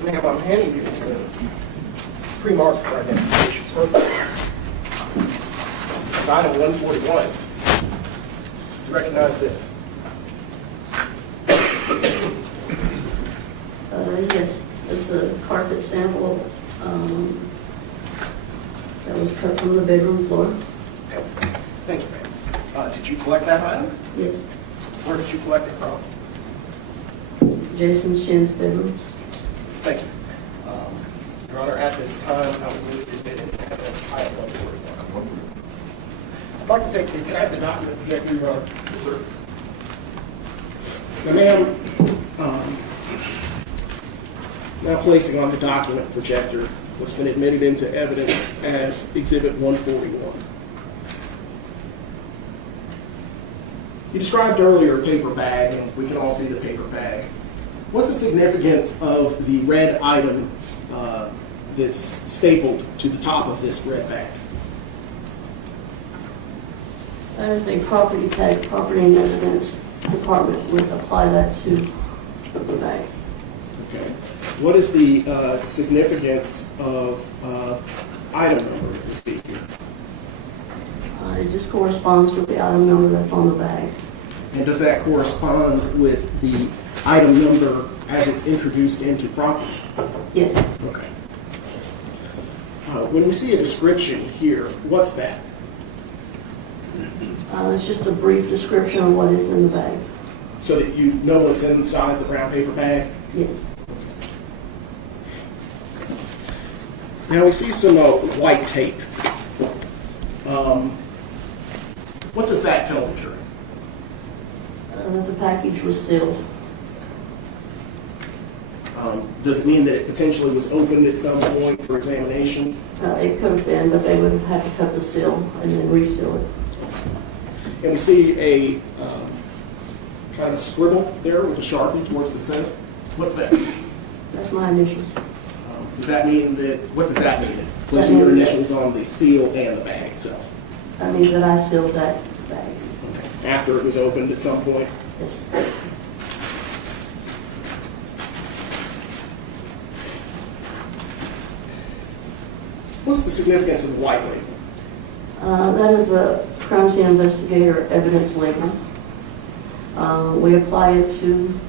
Ma'am, I'm handing you this pre-marked for identification purposes. It's item 141. You recognize this? Yes, it's a carpet sample that was cut from the bedroom floor. Okay. Thank you, ma'am. Did you collect that item? Yes, Where did you collect it from? Jason Shin's bedroom. Thank you. Your Honor, at this time, I would move to admit into evidence item 141. I'd like to take the, can I have the document projector, Your Honor? Yes, sir. Now, ma'am, now placing on the document projector what's been admitted into evidence as Exhibit 141. You described earlier a paper bag, and we can all see the paper bag. What's the significance of the red item that's stapled to the top of this red bag? That is a property tag. Property and Evidence Department would apply that to the bag. Okay. What is the significance of item number that we see here? It just corresponds with the item number that's on the bag. And does that correspond with the item number as it's introduced into property? Yes, Okay. When we see a description here, what's that? it's just a brief description of what is in the bag. So that you know what's inside the brown paper bag? Yes. Now we see some white tape. What does that tell the jury? The package was sealed. Does it mean that it potentially was opened at some point for examination? It could have been, but they would have had to cut the seal and then reseal it. And we see a kind of scribble there with a Sharpie towards the center. What's that? That's my initials. Does that mean that, what does that mean? Placing your initials on the seal and the bag itself. That means that I sealed that bag. Okay. After it was opened at some point? Yes. What's the significance of the white label? That is a crime scene investigator evidence label. We apply it to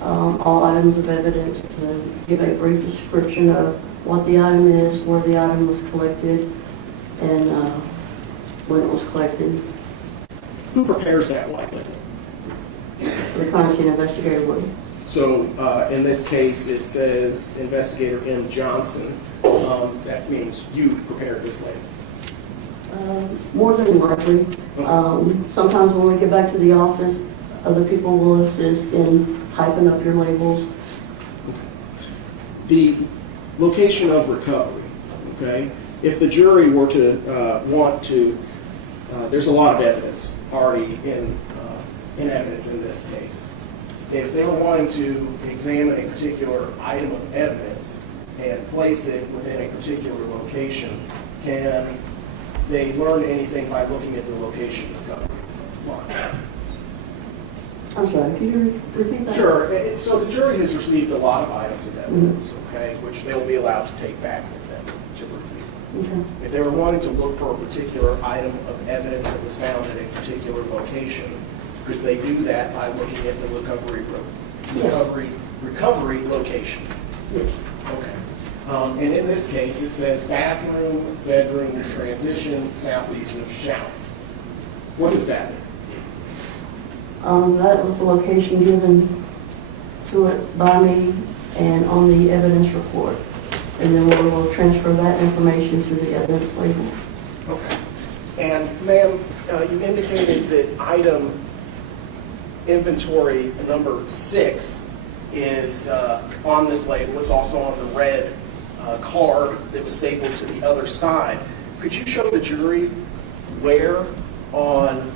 all items of evidence to give a brief description of what the item is, where the item was collected, and when it was collected. Who prepares that white label? The crime scene investigator would. So in this case, it says Investigator M. Johnson. That means you prepared this label. More than likely. Sometimes when we get back to the office, other people will assist in typing up your labels. The location of recovery, okay? If the jury were to want to, there's a lot of evidence already in evidence in this case. If they were wanting to examine a particular item of evidence and place it within a particular location, can they learn anything by looking at the location recovery line? I'm sorry, could you repeat that? Sure. So the jury has received a lot of items of evidence, okay, which they'll be allowed to take back with them to review. Okay. If they were wanting to look for a particular item of evidence that was found at a particular location, could they do that by looking at the recovery location? Yes. Okay. And in this case, it says bathroom, bedroom, transition, southeast of shower. What does that mean? That was the location given to it by me and on the evidence report. And then we will transfer that information to the evidence label. Okay. And ma'am, you indicated that item inventory number 6 is on this label. It's also on the red card that was stapled to the other side. Could you show the jury where on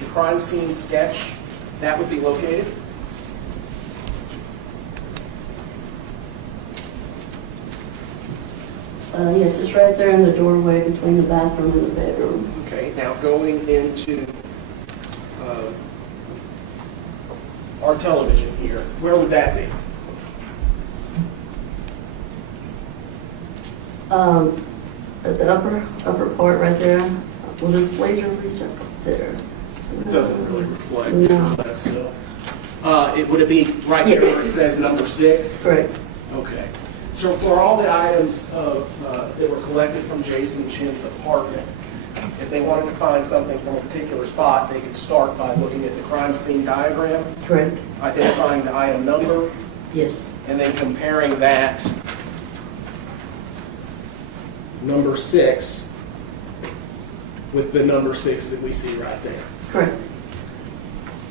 the crime scene sketch that would be located? Yes, it's right there in the doorway between the bathroom and the bedroom. Okay, now going into our television here, where would that be? At the upper part right there. Will this laser reach up there? It doesn't really reflect. No. So, would it be right here where it says number 6? Correct. Okay. So for all the items that were collected from Jason Chin's apartment, if they wanted to find something from a particular spot, they could start by looking at the crime scene diagram, Correct. identifying the item number, Yes. and then comparing that number 6 with the number 6 that we see right there. Correct.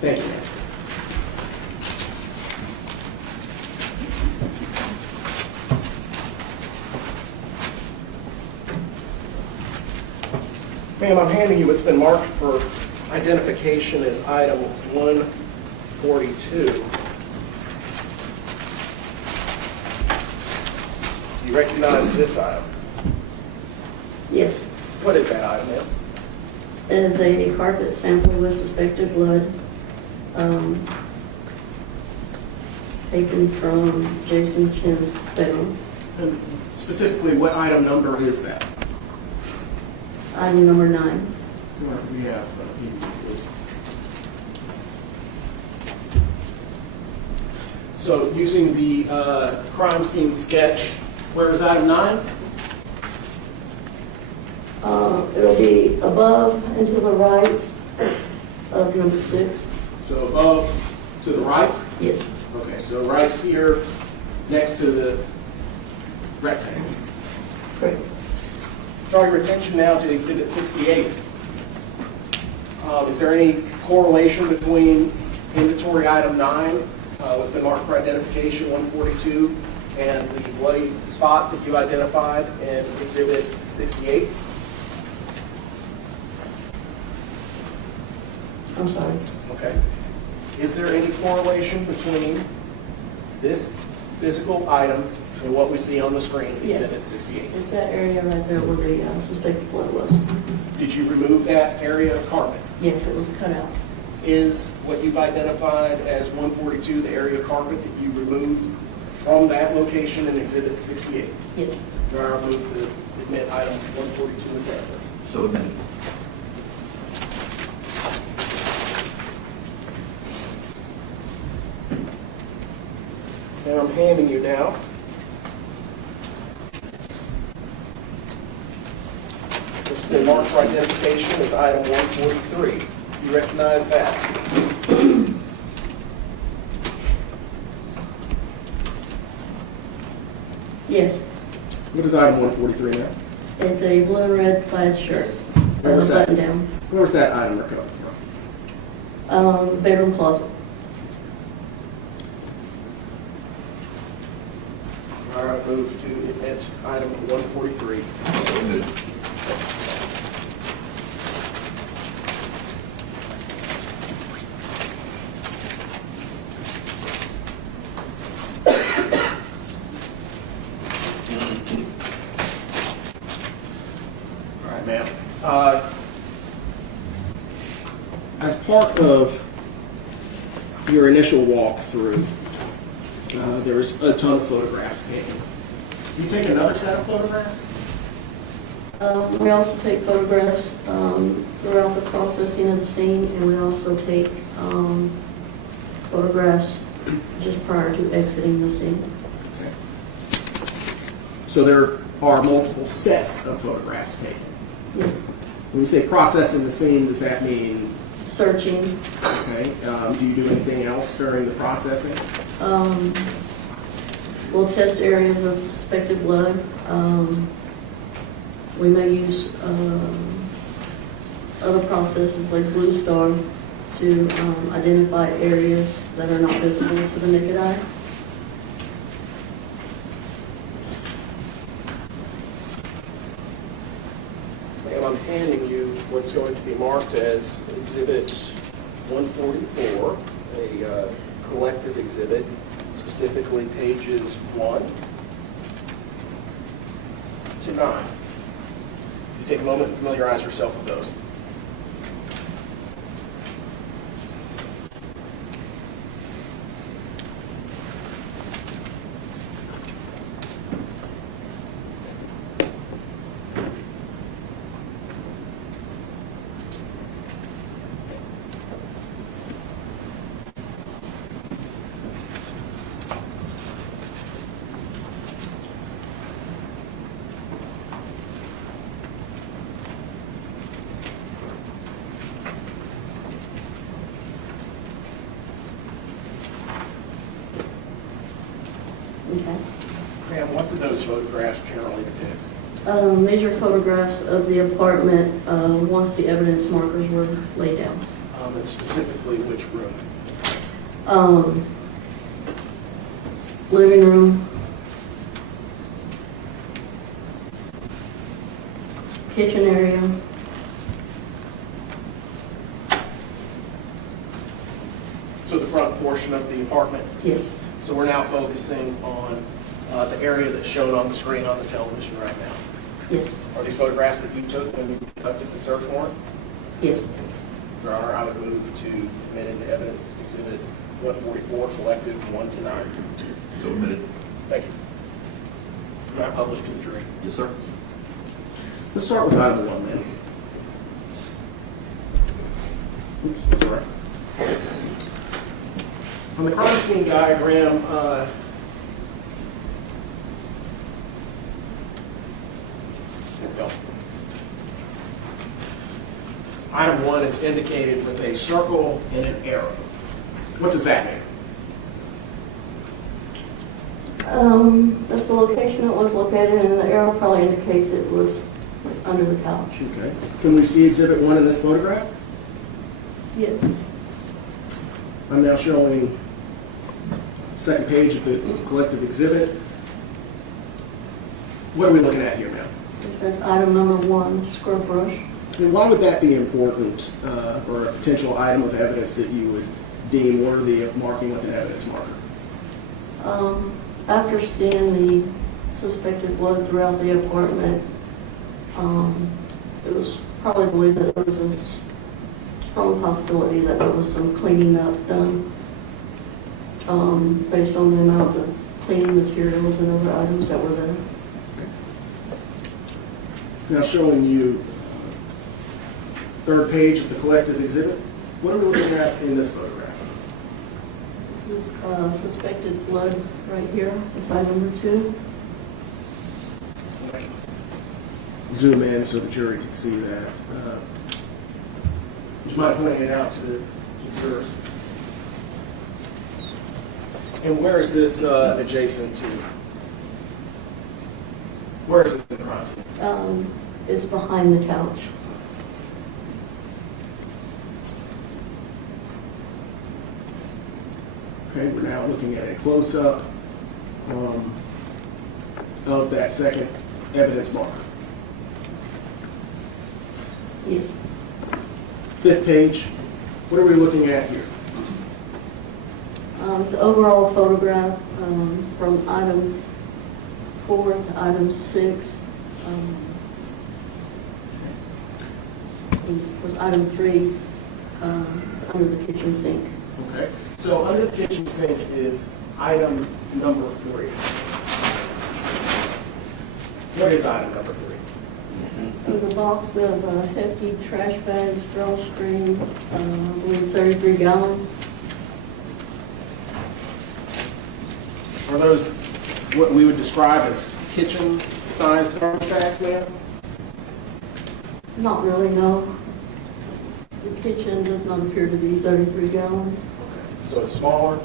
Thank you. Ma'am, I'm handing you what's been marked for identification as item 142. Do you recognize this item? Yes. What is that item, ma'am? It is a carpet sample with suspected blood, taken from Jason Chin's bedroom. And specifically, what item number is that? Item number 9. We have, so using the crime scene sketch, where is item 9? It'll be above and to the right of number 6. So above to the right? Yes. Okay, so right here next to the rectangle. Correct. Draw your attention now to Exhibit 68. Is there any correlation between inventory item 9, what's been marked for identification 142, and the bloody spot that you identified in Exhibit 68? I'm sorry. Okay. Is there any correlation between this physical item and what we see on the screen, Yes. Exhibit 68? It's that area right there where the suspected blood was. Did you remove that area of carpet? Yes, it was cut out. Is what you've identified as 142 the area of carpet that you removed from that location in Exhibit 68? Yes. Your Honor, I move to admit item 142 into evidence. So admitted. And I'm handing you now what's been marked for identification as item 143. You recognize that? Yes. What is item 143 now? It's a blue and red plaid shirt, Where was that? button down, Where's that item recovered from? bedroom closet. All right, move to admit item 143. So moved. All right, ma'am. As part of your initial walkthrough, there was a ton of photographs taken. You take another set of photographs? We also take photographs throughout the processing of the scene, and we also take photographs just prior to exiting the scene. So there are multiple sets of photographs taken. Yes. When you say processing the scene, does that mean, Searching. okay, do you do anything else during the processing? We'll test areas of suspected blood. We may use other processes like Blue Star to identify areas that are not visible to the naked eye. Ma'am, I'm handing you what's going to be marked as Exhibit 144, a collective exhibit, specifically pages 1 to 9. You take a moment and familiarize yourself with those. Okay. Ma'am, what do those photographs generally depict? These are photographs of the apartment once the evidence markers were laid down. And specifically which room? Living room, kitchen area, So the front portion of the apartment. yes, So we're now focusing on the area that's shown on the screen on the television right now. yes, Are these photographs that you took when you conducted the search warrant? yes. Your Honor, I would move to admit into evidence Exhibit 144, collective 1 to 9. So admitted. Thank you. Now published to the jury. Yes, sir. Let's start with item 1, then. Oops, that's all right. On the crime scene diagram, there we go. Item 1 is indicated with a circle and an arrow. What does that mean? That's the location it was located, and the arrow probably indicates it was under the couch. Okay. Can we see Exhibit 1 in this photograph? Yes. I'm now showing second page of the collective exhibit. What are we looking at here now? It says item number 1, scrub brush. And why would that be important, or a potential item of evidence that you would deem worthy of marking with an evidence marker? After seeing the suspected blood throughout the apartment, it was probably believed that there was a strong possibility that there was some cleaning up done based on the amount of cleaning materials and other items that were there. Now showing you third page of the collective exhibit. What are we looking at in this photograph? This is suspected blood right here, beside number 2. Zoom in so the jury can see that. Would you mind pointing it out to the jurors? And where is this adjacent to? Where is it in the crime scene? It's behind the couch. Okay, we're now looking at a close-up of that second evidence marker. Yes. Fifth page, what are we looking at here? It's an overall photograph from item 4 to item 6. With item 3, it's under the kitchen sink. Okay, so under the kitchen sink is item number 3. What is item number 3? There's a box of hefty trash bags, drawstring, I believe 33 gallon. Are those what we would describe as kitchen-sized garbage bags, ma'am? Not really, no. The kitchen does not appear to be 33 gallons. So it's smaller,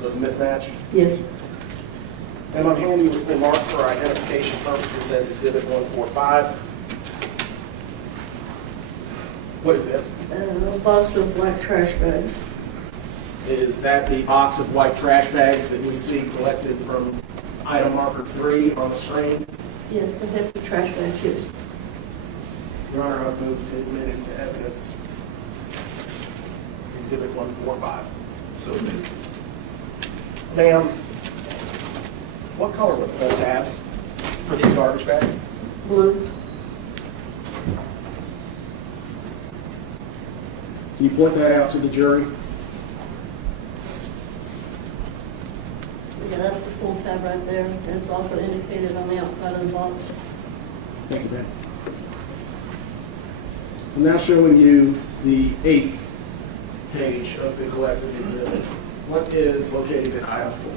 so it's mismatched. Yes. And I'm handing you what's been marked for identification purposes as Exhibit 145. What is this? A box of black trash bags. Is that the box of white trash bags that we see collected from item marker 3 on the screen? Yes, the hefty trash bags, yes. Your Honor, I've moved to admit into evidence Exhibit 145. So moved. Ma'am, what color were the pull tabs for these garbage bags? Blue. Can you point that out to the jury? Yeah, that's the pull tab right there. And it's also indicated on the outside of the box. Thank you, ma'am. I'm now showing you the 8th page of the collected exhibit. What is located in item 4?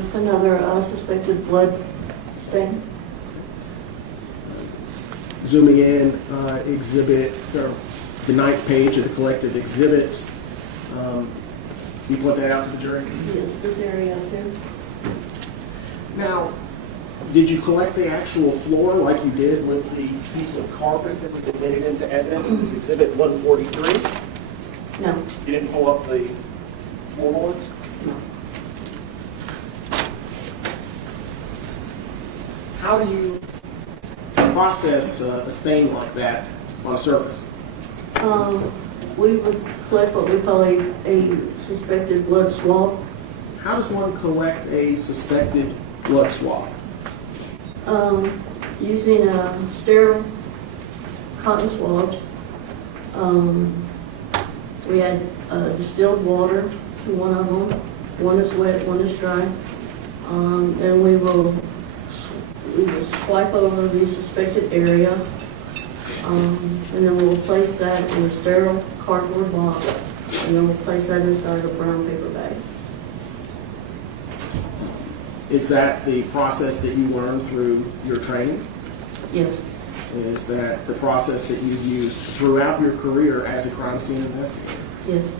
It's another suspected blood stain. Zooming in, exhibit, or the 9th page of the collected exhibit. You point that out to the jury? Yes, this area up there. Now, did you collect the actual floor like you did with the piece of carpet that was admitted into evidence? Is exhibit 143? No, You didn't pull up the floorboards? no. How do you process a stain like that on a surface? We would collect what we call a suspected blood swab. How does one collect a suspected blood swab? Using sterile cotton swabs. We add distilled water to one of them. One is wet, one is dry. And we will swipe over the suspected area. And then we'll place that in a sterile cardboard box. And then we'll place that inside a brown paper bag. Is that the process that you learned through your training? Yes. Is that the process that you've used throughout your career as a crime scene investigator? Yes.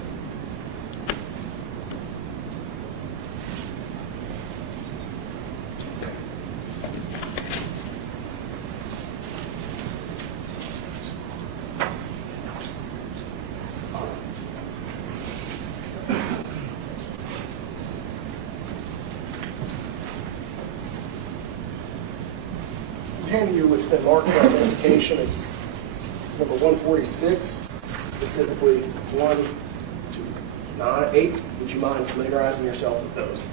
Handing you what's been marked for identification is number 146, specifically 1 to 8. Would you mind familiarizing yourself with those?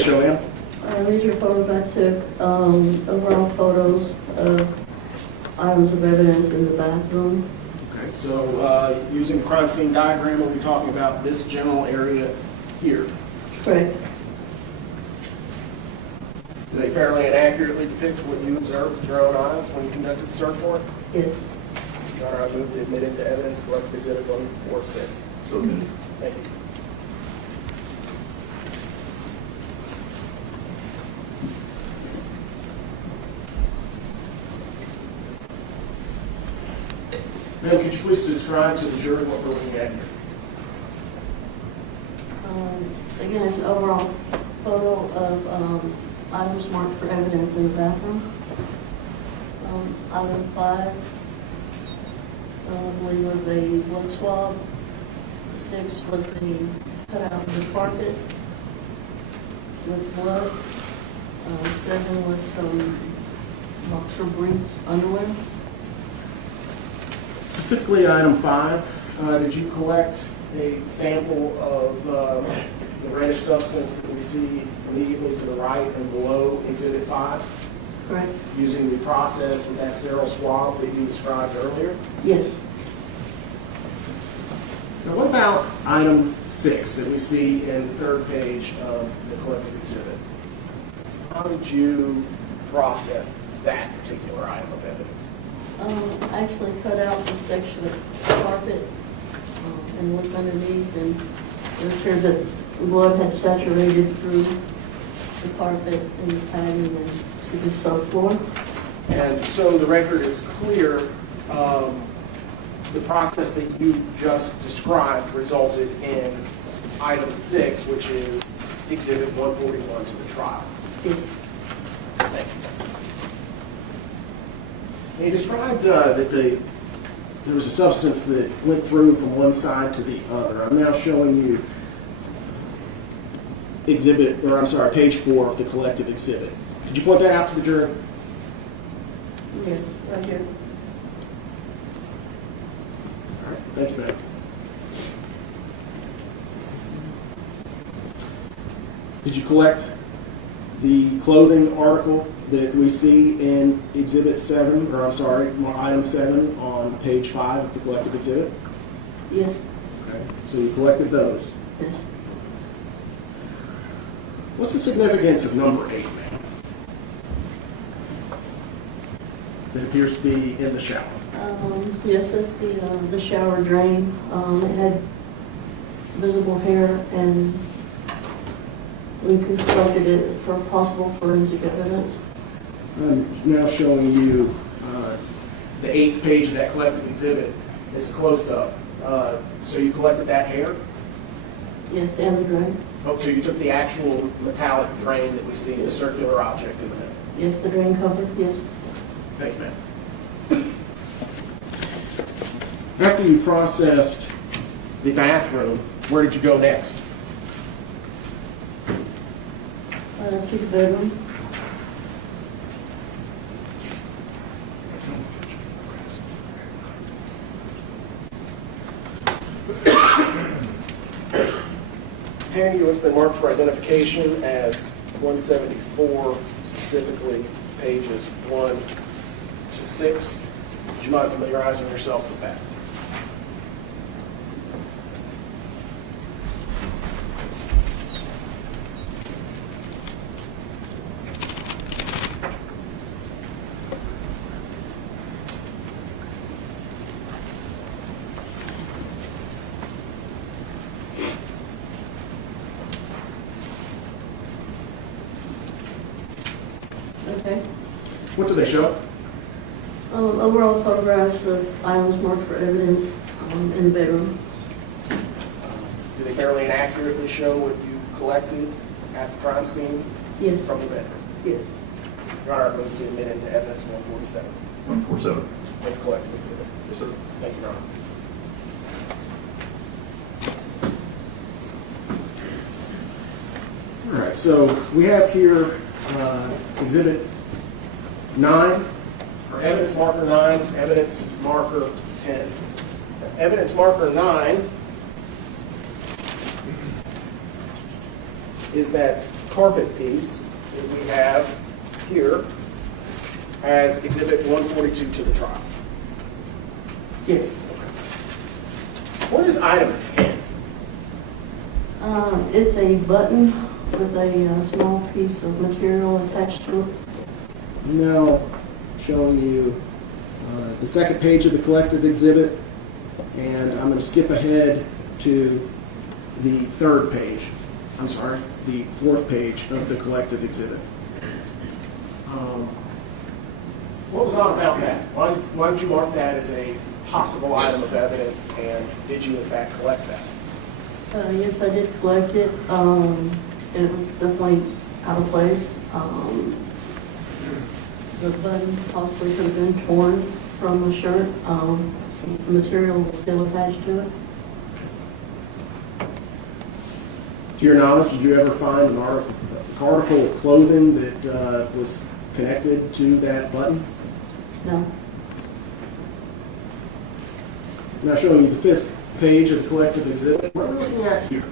they show, ma'am? These are photos I took, overall photos of items of evidence in the bathroom. Okay, so using the crime scene diagram, we'll be talking about this general area here. Correct. Do they fairly and accurately depict what you observed with your own eyes when you conducted the search warrant? Yes. Your Honor, I move to admit into evidence collective exhibit 146. So admitted. Thank you. Ma'am, could you please describe to the jury what we're looking at here? Again, it's an overall photo of items marked for evidence in the bathroom. Item 5, I believe, was a blood swab. 6 was the cutout of the carpet with blood. 7 was some boxer brief underwear. Specifically, item 5, did you collect a sample of the reddish substance that we see immediately to the right and below Exhibit 5, Correct? using the process with that sterile swab that you described earlier? Yes. Now, what about item 6 that we see in the third page of the collective exhibit? How did you process that particular item of evidence? I actually cut out the section of carpet and looked underneath, and it appeared that the blood had saturated through the carpet and the padding and to the subfloor. And so the record is clear, the process that you just described resulted in item 6, which is Exhibit 141 to the trial. Yes. Thank you. You described that there was a substance that went through from one side to the other. I'm now showing you page 4 of the collective exhibit. Could you point that out to the jury? Yes, right here. All right, thank you, ma'am. Did you collect the clothing article that we see in Exhibit 7, item 7 on page 5 of the collective exhibit? Yes. Okay, so you collected those. Yes. What's the significance of number 8, ma'am? That appears to be in the shower. Yes, that's the shower drain. It had visible hair, and we constructed it for possible forensic evidence. I'm now showing you the 8th page of that collective exhibit. It's a close-up. So you collected that hair? Yes, and the drain. Oh, so you took the actual metallic drain that we see, the circular object in the middle. Yes, the drain cover. Yes. Thank you, ma'am. After you processed the bathroom, where did you go next? To the bedroom. Handing you what's been marked for identification as 174, specifically pages 1 to 6. Would you mind familiarizing yourself with that? Okay. What do they show? Overall photographs of items marked for evidence in the bedroom. Do they fairly and accurately show what you collected at the crime scene Yes. from the bedroom? Yes. Your Honor, I move to admit into evidence 147. 147. That's collective exhibit. Yes, sir. Thank you, Your Honor. All right, so we have here Exhibit 9, or Evidence Marker 9, Evidence Marker 10. Evidence Marker 9 is that carpet piece that we have here as Exhibit 142 to the trial? Yes. What is item 10? It's a button with a small piece of material attached to it. Now, showing you the second page of the collective exhibit, and I'm going to skip ahead to the third page. I'm sorry, the fourth page of the collective exhibit. What was on about that? Why did you mark that as a possible item of evidence, and did you in fact collect that? Yes, I did collect it. It was definitely out of place. The button possibly could have been torn from the shirt, since the material was still attached to it. To your knowledge, did you ever find an article of clothing that was connected to that button? No. Now showing you the fifth page of the collective exhibit. What are we looking at here?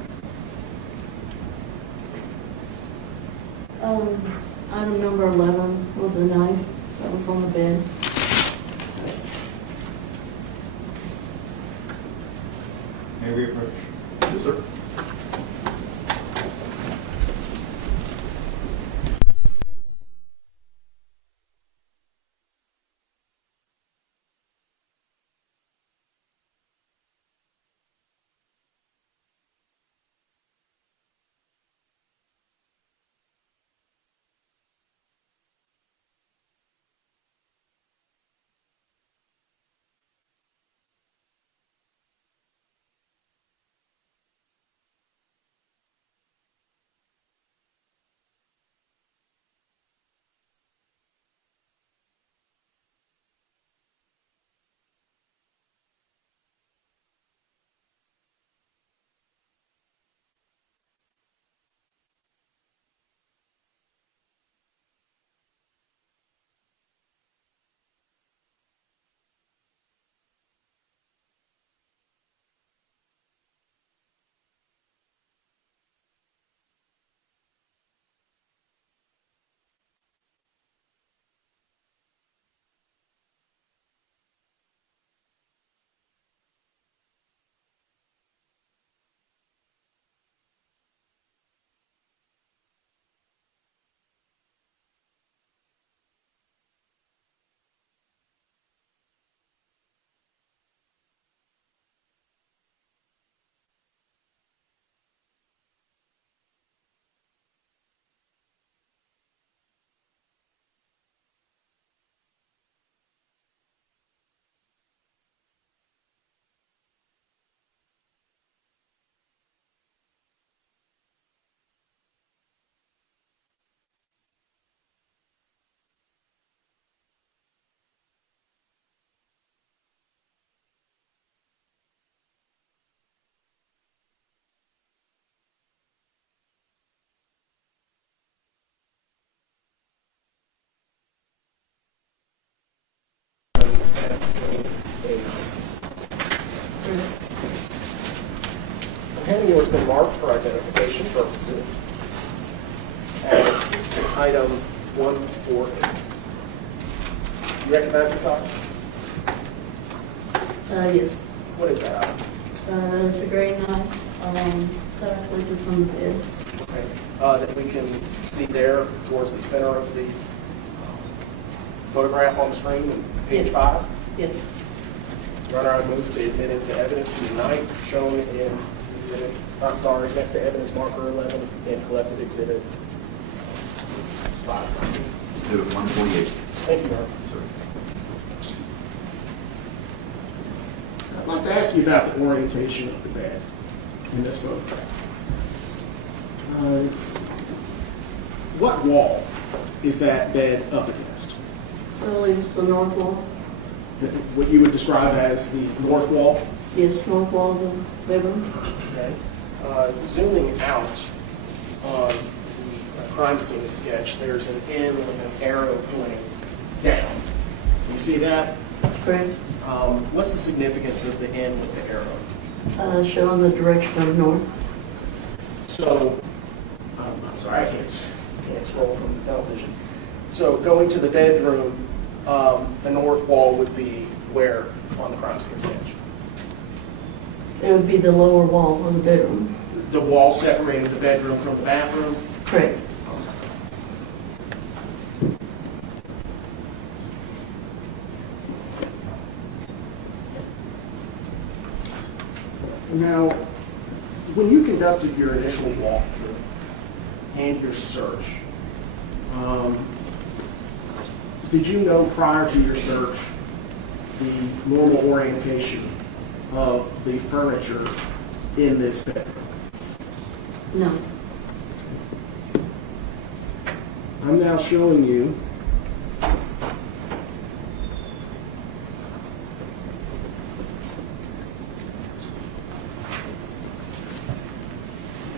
Item number 11 was a knife that was on the bed. May we approach? Yes, sir. Handing what's been marked for identification purposes as item 148. You recognize this item? Yes. What is that item? It's a gray knife that I collected from the bed. Okay. That we can see there towards the center of the photograph on the screen in page Yes. 5. Yes. Your Honor, I move to be admitted to evidence the knife shown in exhibit, I'm sorry, next to evidence marker 11 in collected exhibit 5. Exhibit 148. Thank you, Your Honor. Sir. I'd like to ask you about the orientation of the bed in this photograph. What wall is that bed up against? I believe it's the north wall. What you would describe as the north wall? Yes, north wall of the bedroom. Okay. Zooming out on the crime scene sketch, there's an N with an arrow pointing down. You see that? Correct. What's the significance of the N with the arrow? Showing the direction of north. So I'm sorry, I can't scroll from the television. So going to the bedroom, the north wall would be where on the crime scene sketch? It would be the lower wall of the bedroom. The wall separating the bedroom from the bathroom? Correct. Now, when you conducted your initial walkthrough and your search, did you know prior to your search the normal orientation of the furniture in this bedroom? No. I'm now showing you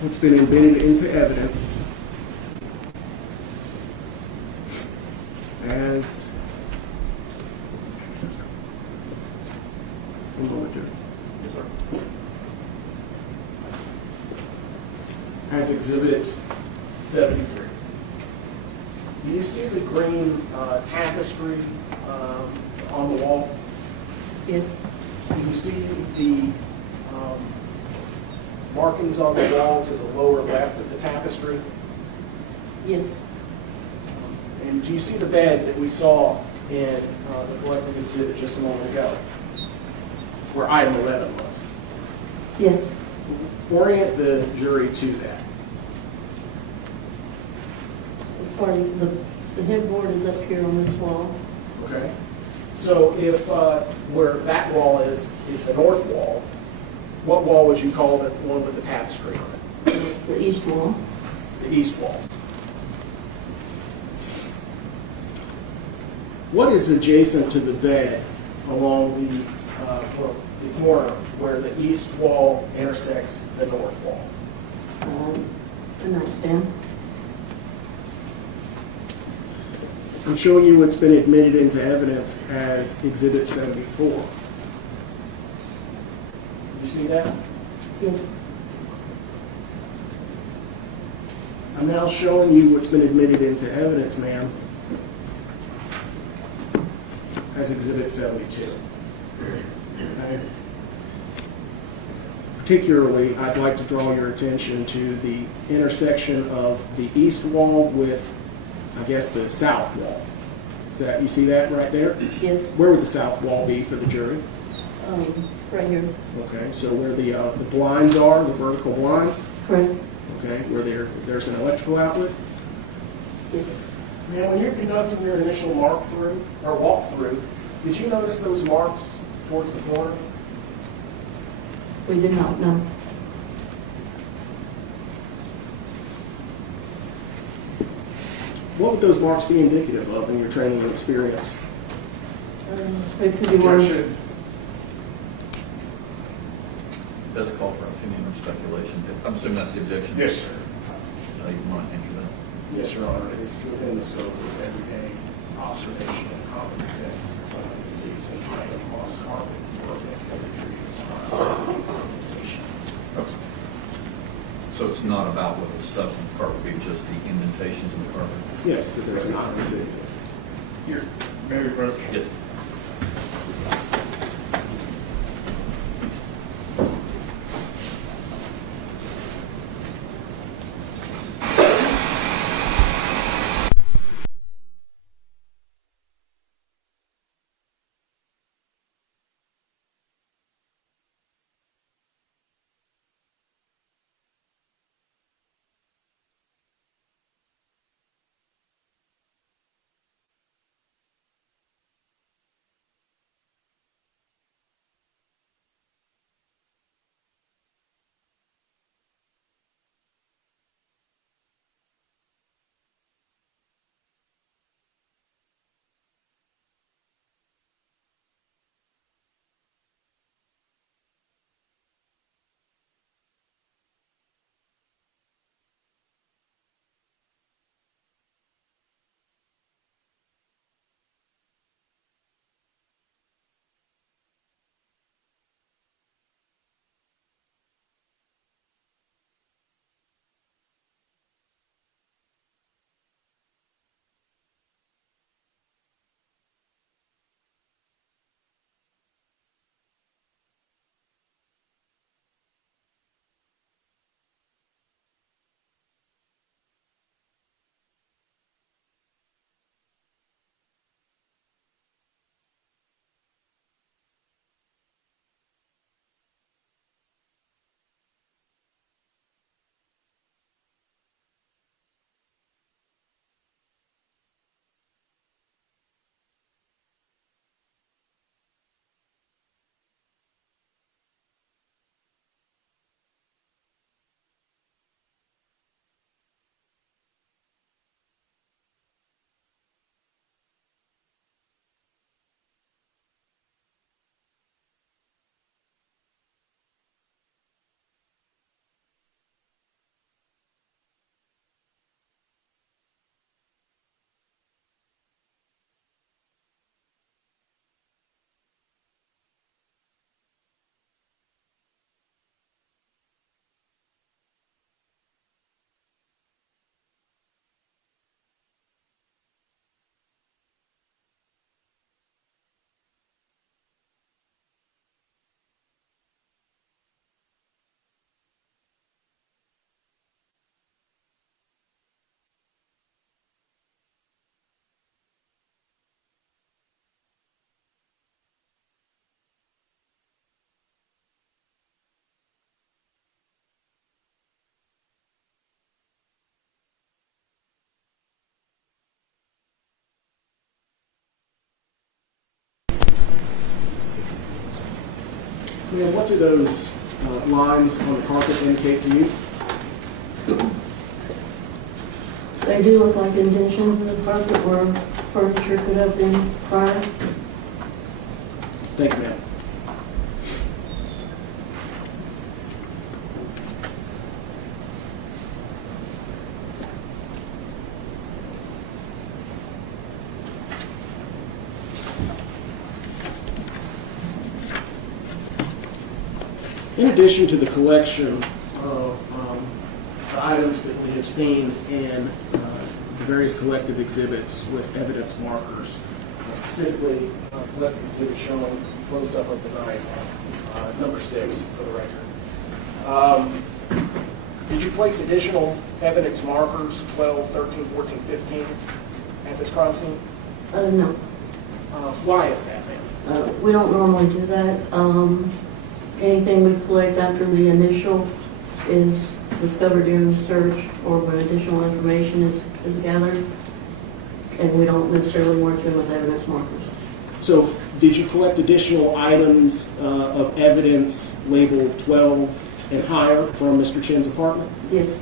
what's been embedded into evidence as Yes, sir. as Exhibit 73. Do you see the green tapestry on the wall? Yes. Do you see the markings on the wall to the lower left of the tapestry? Yes. And do you see the bed that we saw in the collective exhibit just a moment ago, where item 11 was? Yes. Orient the jury to that. As far as the headboard is up here on this wall. Okay. So if where that wall is the north wall, what wall would you call the one with the tapestry on it? The east wall. The east wall. What is adjacent to the bed along the corner where the east wall intersects the north wall? The nightstand. I'm showing you what's been admitted into evidence as Exhibit 74. Did you see that? Yes. I'm now showing you what's been admitted into evidence, ma'am, as Exhibit 72. Okay. Particularly, I'd like to draw your attention to the intersection of the east wall with, I guess, the south wall. Is that, you see that right there? Yes. Where would the south wall be for the jury? Right here. Okay, so where the blinds are, the vertical blinds, Correct. okay, where there's an electrical outlet. Yes. Now, when you're conducting your initial walkthrough, did you notice those marks towards the corner? We did not know. What would those marks be indicative of in your training and experience? It could be one. It does call for opinion or speculation. I'm assuming that's the objection? Yes, sir. You want to answer that? Yes, Your Honor, it's within the scope of everyday observation and common sense. Someone who leaves an item on carpet or against every tree in its limitations. Okay. So it's not about what the substance of the carpet would be, just the indentations in the carpet? Yes, that there's not a decision. Here, may we approach? Yes. Ma'am, what do those lines on the carpet indicate to you? They do look like indentions in the carpet where furniture could have been prior. Thank you, ma'am. In addition to the collection of the items that we have seen in the various collective exhibits with evidence markers, specifically collective exhibit showing close-up of the knife, number 6 for the record. Did you place additional evidence markers, 12, 13, 14, 15, at this crime scene? No, Why is that, ma'am? we don't normally do that. Anything we collect after the initial is discovered during the search or when additional information is gathered, and we don't necessarily mark them with evidence markers. So, did you collect additional items of evidence labeled 12 and higher from Mr. Chin's apartment? Yes,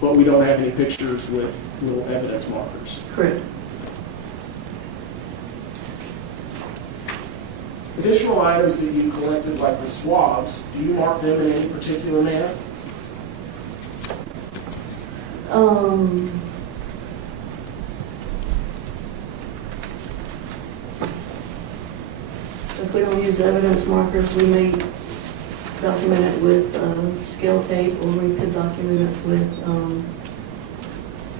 But we don't have any pictures with little evidence markers. correct. Additional items that you collected, like the swabs, do you mark them in any particular manner? If we don't use evidence markers, we may document it with scale tape, or we could document it with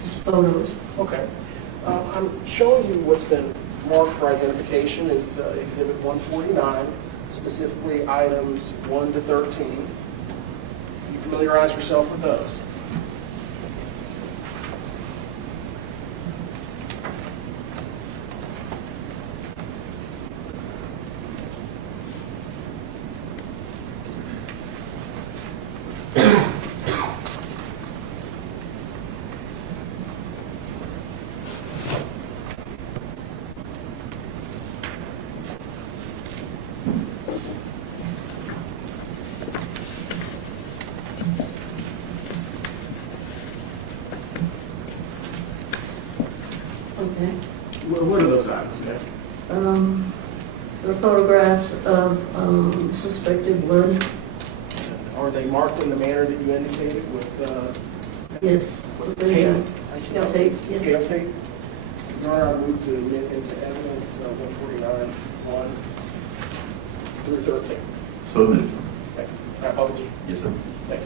just photos. Okay. I'm showing you what's been marked for identification is Exhibit 149, specifically items 1 to 13. Can you familiarize yourself with those? Okay. What are those items, ma'am? There are photographs of suspected blood. Are they marked in the manner that you indicated with Yes. with Very tape? good. Scale tape, yes. Scale tape? Your Honor, I move to admit into evidence 149, 1 through 13. So moved. Okay. I apologize. Yes, sir. Thank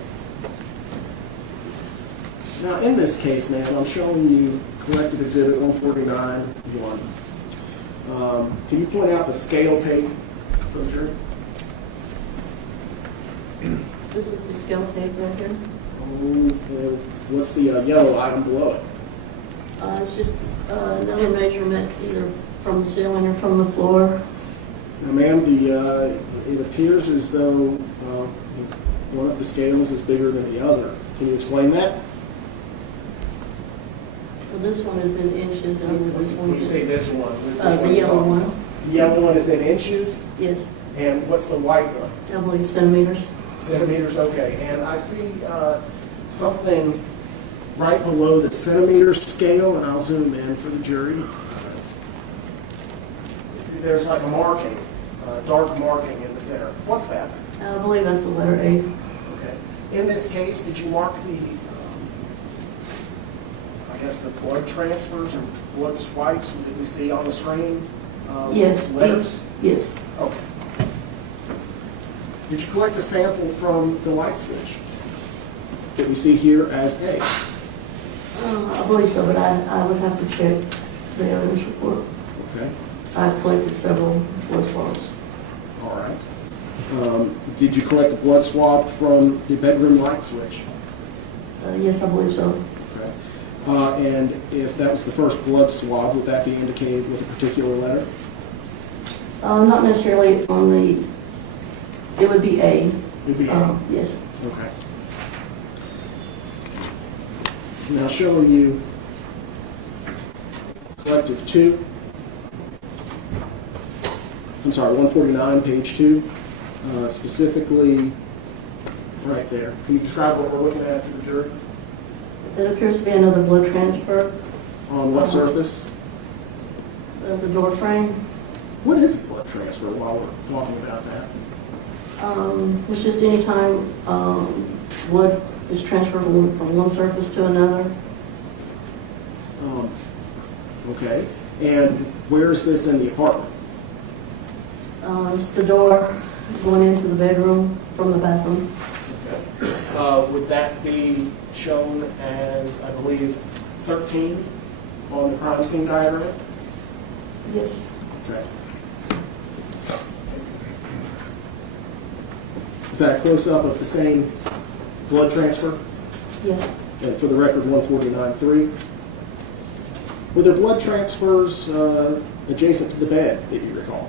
you. Now, in this case, ma'am, I'm showing you collected exhibit 149, 1. Can you point out the scale tape for the jury? This is the scale tape right here. Oh, what's the yellow item below it? It's just another measurement, either from the ceiling or from the floor. Now, ma'am, it appears as though one of the scales is bigger than the other. Can you explain that? Well, this one is in inches, and this When one you is say this one, the yellow one. The yellow one is in inches, Yes, and what's the white one? I believe centimeters. Centimeters, okay. And I see something right below the centimeter scale, and I'll zoom in for the jury. There's like a marking, dark marking in the center. What's that? I believe that's the letter A. Okay. In this case, did you mark the, I guess, the blood transfers or blood swipes that we see on the screen? Yes. Letters? Yes. Okay. Did you collect a sample from the light switch that we see here as A? I believe so, but I would have to check the evidence report. Okay. I've collected several blood swabs. All right. Did you collect a blood swab from the bedroom light switch? Yes, I believe so. Okay. And if that was the first blood swab, would that be indicated with a particular letter? Not necessarily on the, it would be A. It would be A. Yes. Okay. Now showing you collective 2. I'm sorry, 149, page 2. specifically right there. Can you describe what we're looking at to the jury? It appears to be another blood transfer. On what surface? The door frame. What is a blood transfer while we're talking about that? It's just any time blood is transferred from one surface to another. Okay. And where is this in the apartment? It's the door going into the bedroom from the bathroom. Okay. Would that be shown as, I believe, 13 on the crime scene diagram? Yes. Okay. Is that a close-up of the same blood transfer? Yes. And for the record, 149.3. Were there blood transfers adjacent to the bed that you recall?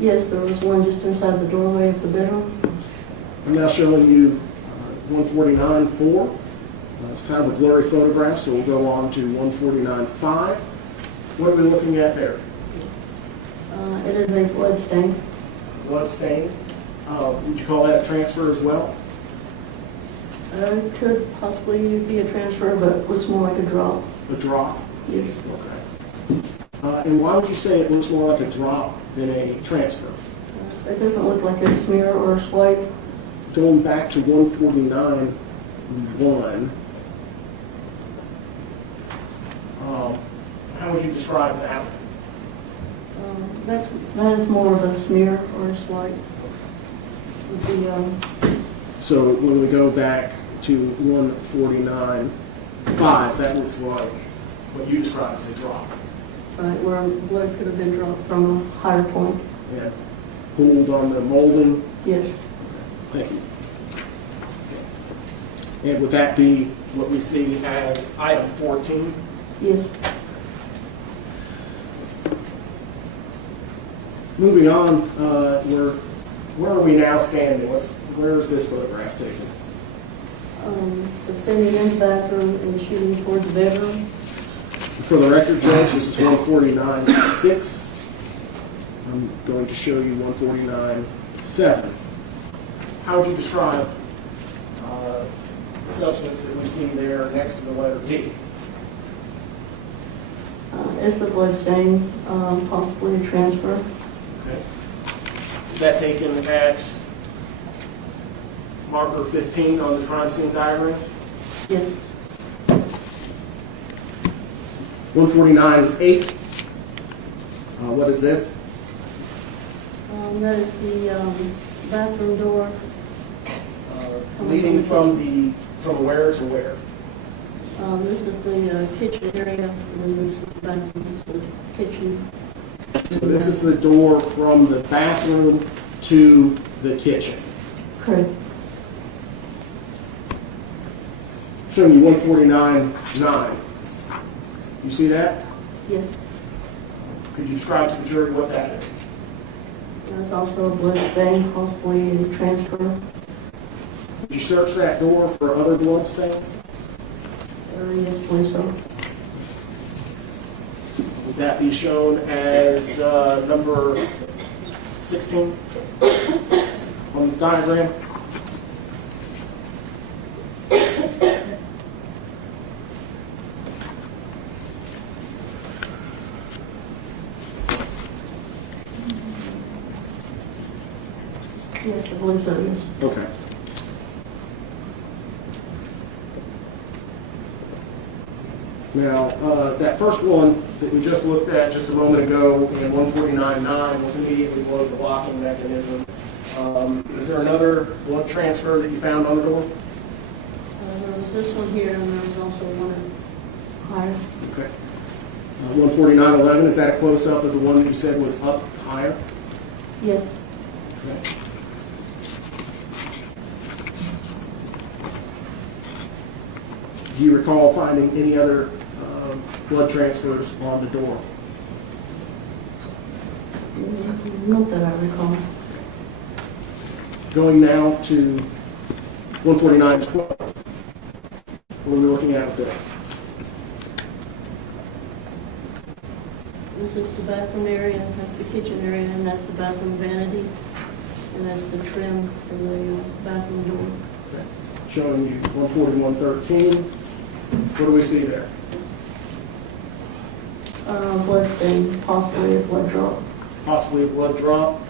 Yes, there was one just inside the doorway of the bedroom. I'm now showing you 149.4. It's kind of a blurry photograph, so we'll go on to 149.5. What are we looking at there? It is a blood stain. Blood stain. Would you call that a transfer as well? It could possibly be a transfer, but looks more like a drop. A drop? Yes. Okay. And why would you say it looks more like a drop than a transfer? It doesn't look like a smear or a swipe. Going back to 149.1, how would you describe that? That is more of a smear or a swipe. With the, So when we go back to 149.5, that looks like what you described as a drop. right, where blood could have been dropped from a higher point. And pooled on the molding. Yes. Thank you. And would that be what we see as item 14? Yes. Moving on, where are we now standing? Where is this photograph taken? The standing in the bathroom and shooting towards the bedroom. For the record, Judge, this is 149.6. I'm going to show you 149.7. How would you describe the substance that we see there next to the letter D? It's a blood stain, possibly a transfer. Okay. Is that taken at marker 15 on the crime scene diagram? Yes. 149.8. What is this? That is the bathroom door. Leading from where to where? This is the kitchen area, and this is the bathroom, so the kitchen. So this is the door from the bathroom to the kitchen. Correct. Showing you 149.9. You see that? Yes. Could you describe to the jury what that is? That's also a blood stain, possibly a transfer. Did you search that door for other blood stains? Yes, please so. Would that be shown as number 16 on the diagram? Yes, I believe so, yes. Okay. Now, that first one that we just looked at just a moment ago in 149.9 was immediately below the locking mechanism. Is there another blood transfer that you found on the door? There was this one here, and there was also one higher. Okay. 149.11, is that a close-up of the one that you said was up higher? Yes. Okay. Do you recall finding any other blood transfers on the door? Not that I recall. Going now to 149.12. What are we looking at with this? This is the bathroom area, that's the kitchen area, and that's the bathroom vanity, and that's the trim for the bathroom door. Showing you 14113. What do we see there? Blood stain, possibly a blood drop. Possibly a blood drop.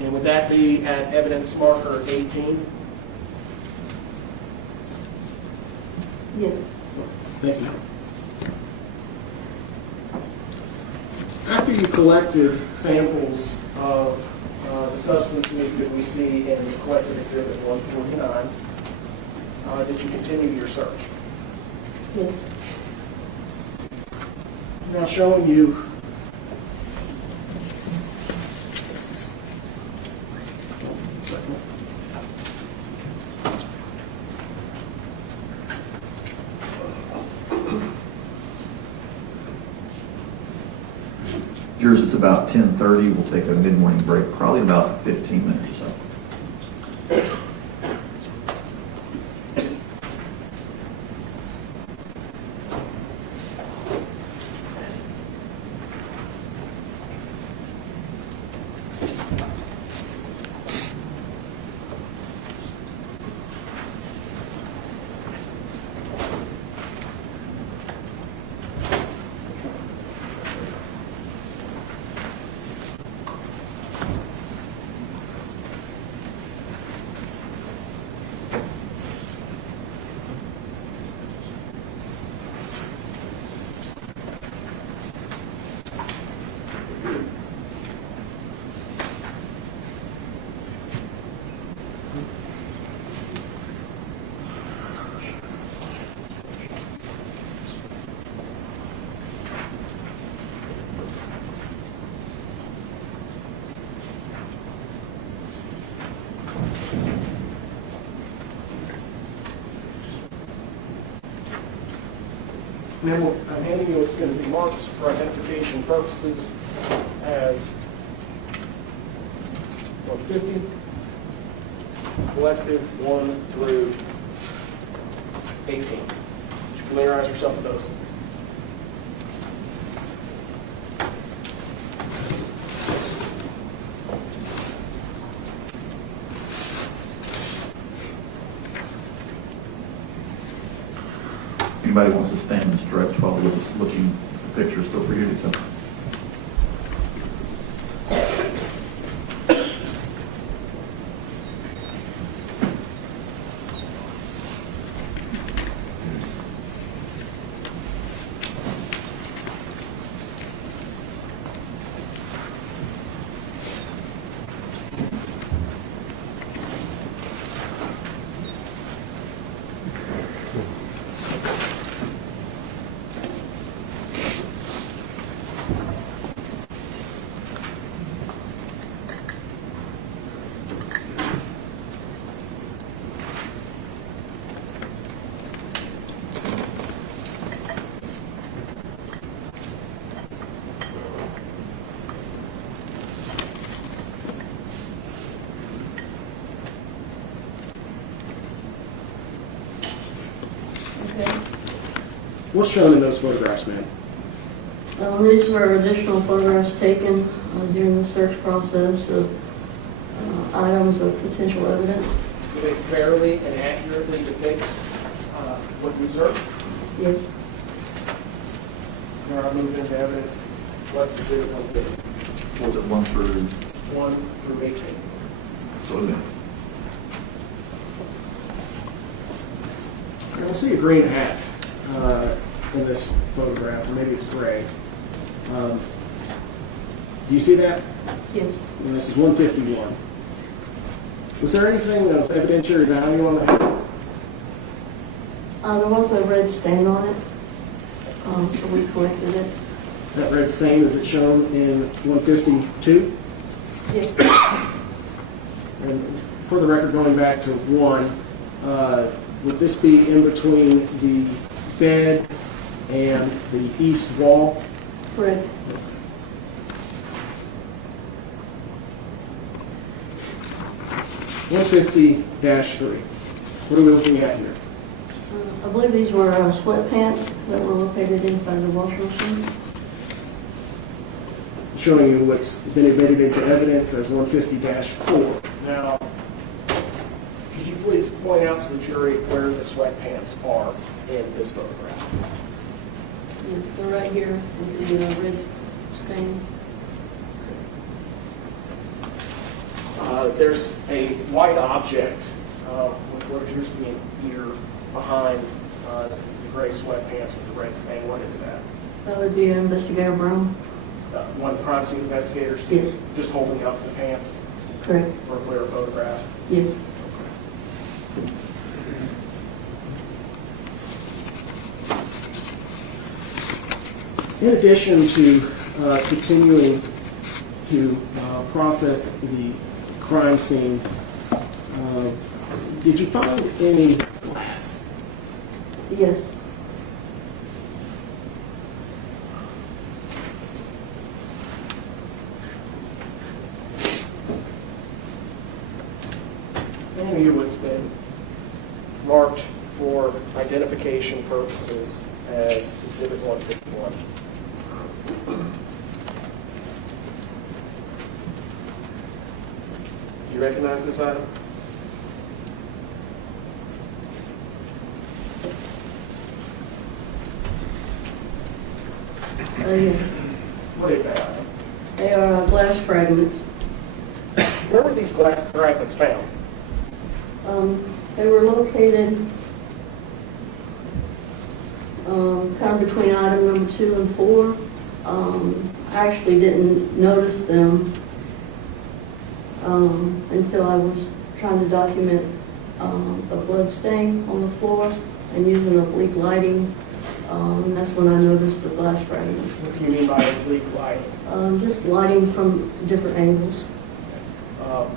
And would that be at evidence marker 18? Yes. Thank you. After you collected samples of the substances that we see in collected exhibit 149, did you continue your search? Yes. Now showing you Yours is about 10:30. We'll take a mid-morning break, probably about 15 minutes or so. And then I'm handing you what's going to be marked for identification purposes as 150, collective 1 through 18. Would you familiarize yourself with those? Anybody wants to stand and stretch while we're just looking at the pictures, feel free to do so. Okay. What's shown in those photographs, ma'am? These are additional photographs taken during the search process of items of potential evidence. Do they fairly and accurately depict what you observed? Yes. Now I move into evidence, collected exhibit 150, What was it, 1 through? 1 through 18. So again. Now we'll see a green hat in this photograph, or maybe it's gray. Do you see that? Yes. And this is 151. Was there anything of evidentiary value on the hat? There was a red stain on it, so we collected it. That red stain, is it shown in 152? Yes. And for the record, going back to 1, would this be in between the bed and the east wall? Correct. 150-3. What are we looking at here? I believe these were sweatpants that were located inside the washing machine. showing you what's been admitted into evidence as 150-4. Now, could you please point out to the jury where the sweatpants are in this photograph? Yes, they're right here with the red stain. There's a white object with what appears to be an ear behind the gray sweatpants with the red stain. What is that? That would be Investigator Brown. One of the crime scene investigators? Yes. Just holding up the pants Correct. for a clear photograph? Yes. In addition to continuing to process the crime scene, did you find any glass? Yes. Any of what's been marked for identification purposes as Exhibit 151. Do you recognize this item? Yes. What is that item? They are glass fragments. Where were these glass fragments found? They were located kind of between item number 2 and 4. I actually didn't notice them until I was trying to document a blood stain on the floor and using oblique lighting. That's when I noticed the glass fragments. What do you mean by oblique lighting? Just lighting from different angles.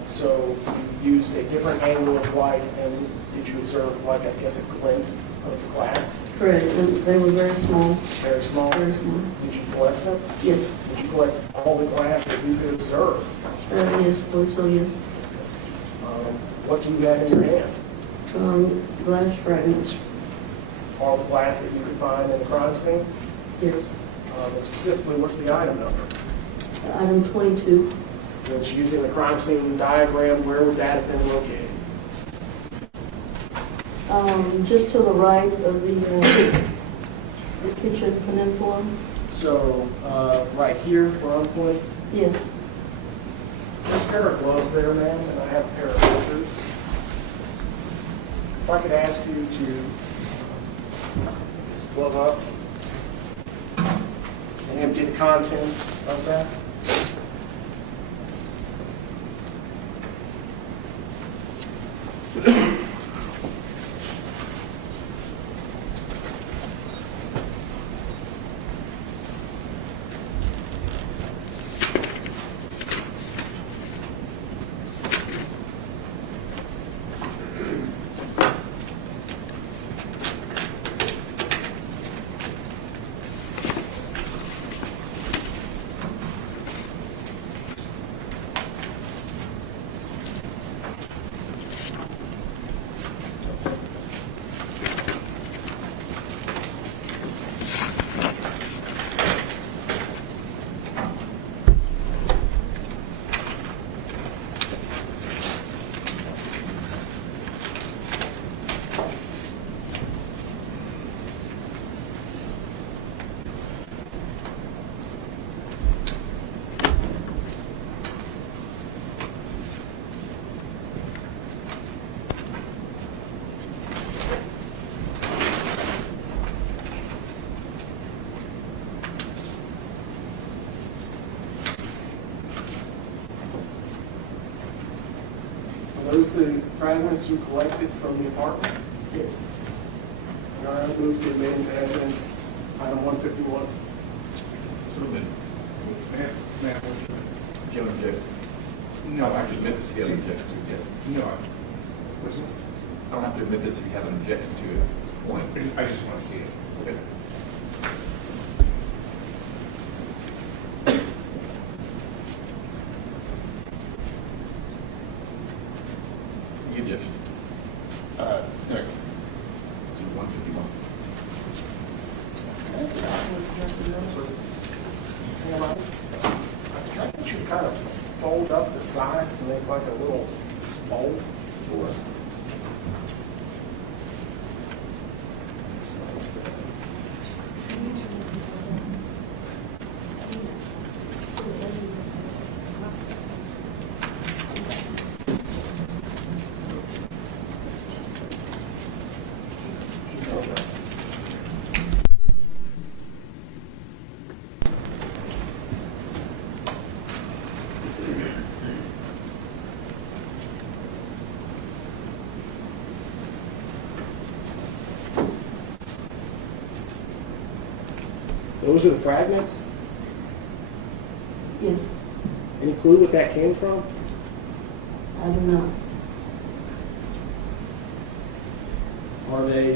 So you used a different angle of light, and did you observe, like, I guess, a glint of glass? Correct, and they were very small. Very small? Very small. Did you collect them? Yes. Did you collect all the glass that you could observe? Yes, so yes. What do you have in your hand? Glass fragments. All the glass that you could find in the crime scene? Yes. And specifically, what's the item number? Item 22. It's using the crime scene diagram. Where would that have been located? Just to the right of the kitchen peninsula. So, right here, where I'm pointing? Yes. There's a pair of gloves there, ma'am, and I have a pair of scissors. If I could ask you to pick this glove up and empty the contents of that. Are those the fragments you collected from the apartment? Yes. All right, move to admit into evidence item 151. So then, Ma'am, do you have an objection? no, I don't have to admit this if you have an objection to it yet. no, listen, I don't have to admit this if you have an objection to it at this point. I just want to see it. Okay. Any objection? No. To 151. kind of fold up the sides to make like a little bowl for us? Those are the fragments? Yes, Any clue what that came from? I do not. Are they,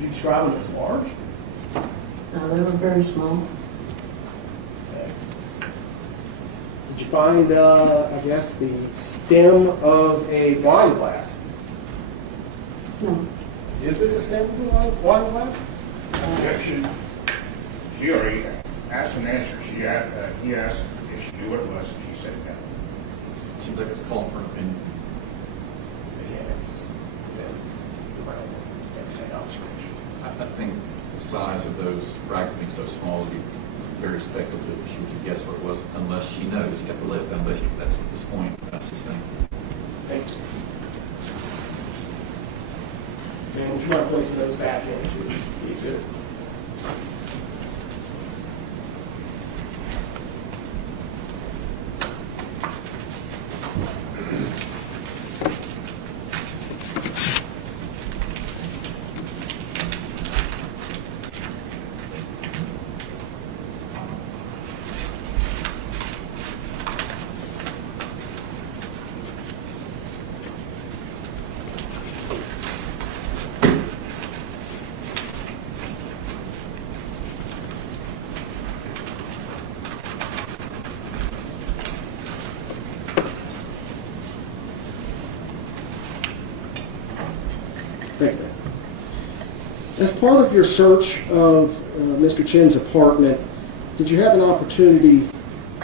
you describe them as large? No, they were very small. Okay. Did you find, I guess, the stem of a wine glass? No. Is this a stem of a wine glass? She already asked an answer. He asked if she knew what it was, and she said no. Seems like it's calling for an opinion. Yeah, it's everything observation. I think the size of those fragments being so small would be very speculative if she was to guess what it was, unless she knows. You have to let them best that's at this point. That's the thing. Thank you. And we'll try placing those back into the exhibit. Thank you. As part of your search of Mr. Chin's apartment, did you have an opportunity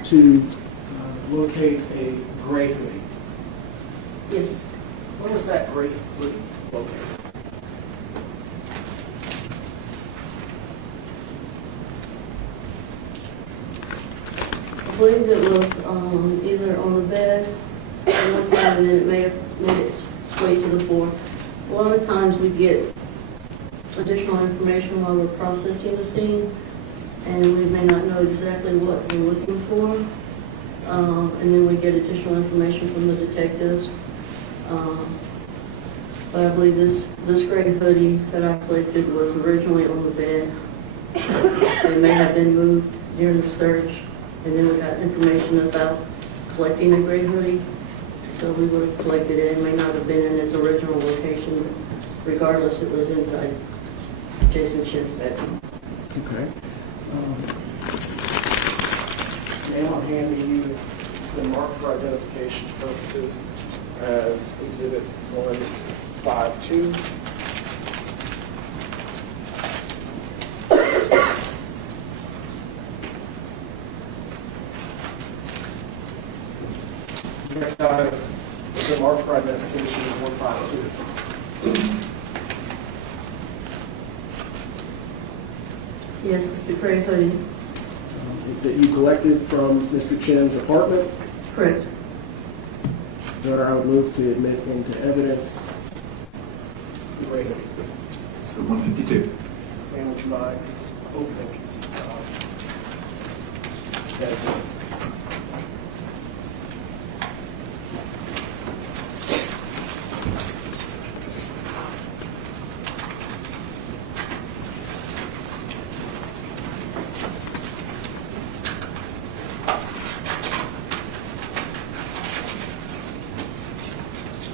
to locate a gray hoodie? Yes, Where was that gray hoodie located? I believe it was either on the bed or one time, and then it may have made its way to the floor. A lot of times we get additional information while we're processing the scene, and we may not know exactly what we're looking for. And then we get additional information from the detectives. But I believe this gray hoodie that I collected was originally on the bed. It may have been moved during the search, and then we got information about collecting a gray hoodie. So we would have collected it. It may not have been in its original location. Regardless, it was inside Jason Chin's bedroom. Okay. Now I'm handing you, it's been marked for identification purposes as Exhibit 152. Guys, it's been marked for identification as 152. Yes, it's a gray hoodie. That you collected from Mr. Chin's apartment. Correct. Your Honor, I would move to admit into evidence the gray hoodie. So 152. And would you mind opening that exhibit?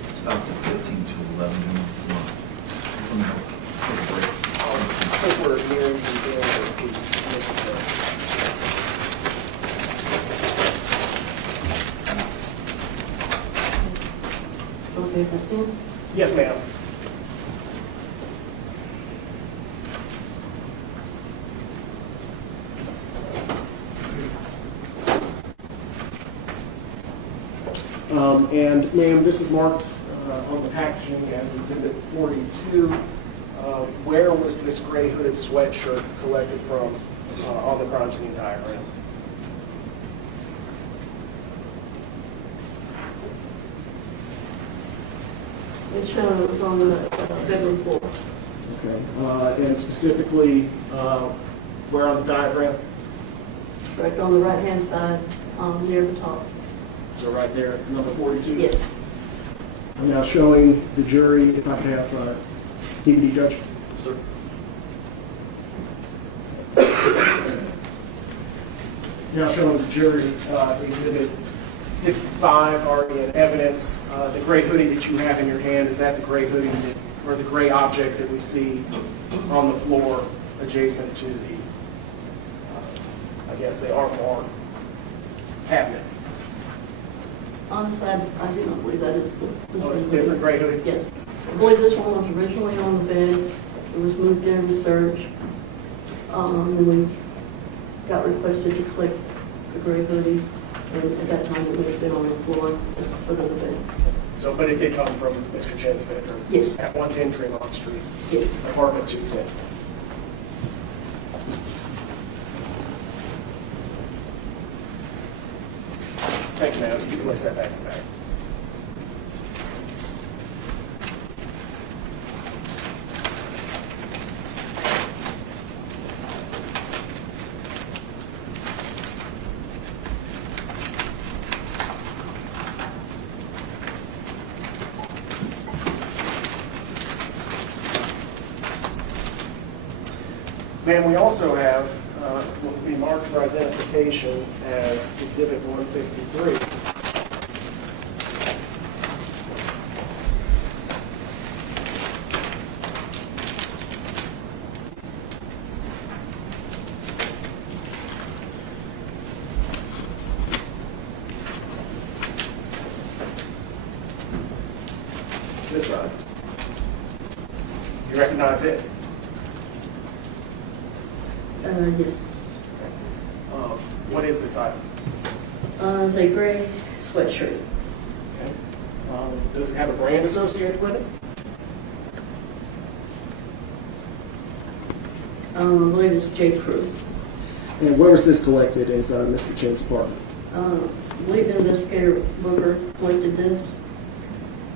It's about 15 to 11. I think we're nearing the end of the Okay, if I stand. Yes, ma'am. And ma'am, this is marked on the packaging as Exhibit 42. Where was this gray hooded sweatshirt collected from on the crime scene diagram? It's shown it was on the bedroom floor. Okay. And specifically, where on the diagram? Right on the right-hand side, near the top. So right there, number 42? Yes. I'm now showing the jury, if I could have DVD judge. Sir. Now showing the jury Exhibit 65 already in evidence. The gray hoodie that you have in your hand, is that the gray hoodie that, or the gray object that we see on the floor adjacent to the, I guess, the armoire cabinet? Honestly, I do not believe that is this. Oh, it's a different gray hoodie? Yes. I believe this one was originally on the bed. It was moved during the search. And we got requested to collect the gray hoodie. And at that time, it would have been on the floor at the foot of the bed. So, but it did come from Mr. Chen's bedroom? Yes. At 110 Tremont Street? Yes. Apartment 210. Thanks, ma'am. You can place that back in the bag. Ma'am, we also have what will be marked for identification as Exhibit 153. This side. You recognize it? Yes. What is this item? It's a gray sweatshirt. Okay. Does it have a brand associated with it? I believe it's J. Crew. And where was this collected inside Mr. Chen's apartment? I believe the investigator Booker collected this.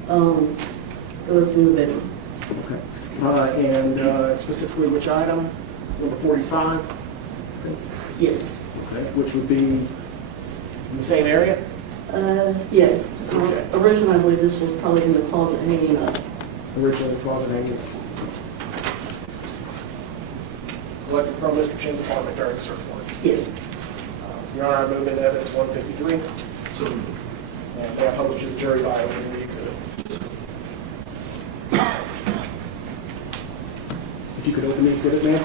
It was in the bedroom. Okay. And specifically which item? Number 45? Yes. Okay. Which would be in the same area? Yes. Okay. Originally, I believe this was probably in the closet hanging up. Originally the closet hanging. Collected from Mr. Chen's apartment during the search warrant. Yes. Your Honor, I move into evidence 153. So, And may I publish the jury by opening the exhibit? If you could open the exhibit, ma'am.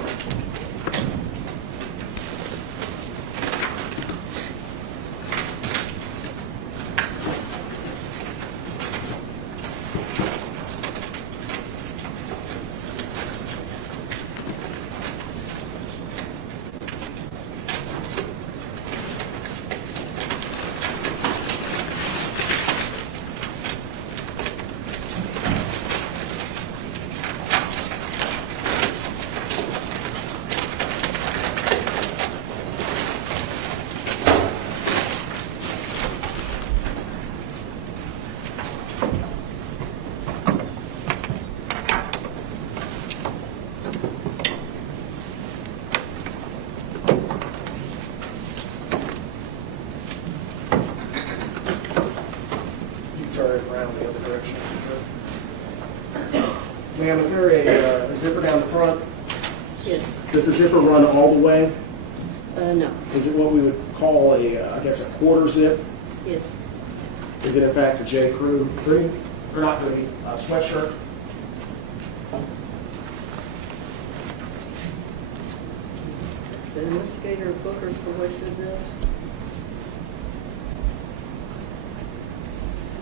Ma'am, is there a zipper down the front? Yes. Does the zipper run all the way? No. Is it what we would call a, I guess, a quarter zip? Yes. Is it in fact a J. Crew hoodie? Or not hoodie, sweatshirt? The investigator Booker collected this.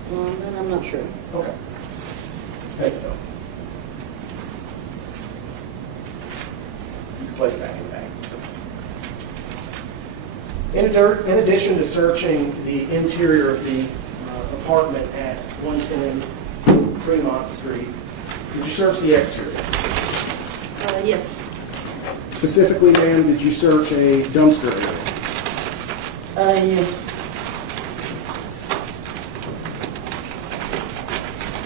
That I'm not sure. Okay. Thank you. You can place it back in the bag. In addition to searching the interior of the apartment at 110 Tremont Street. Did you search the exterior? Yes. Specifically, ma'am, did you search a dumpster area? Yes.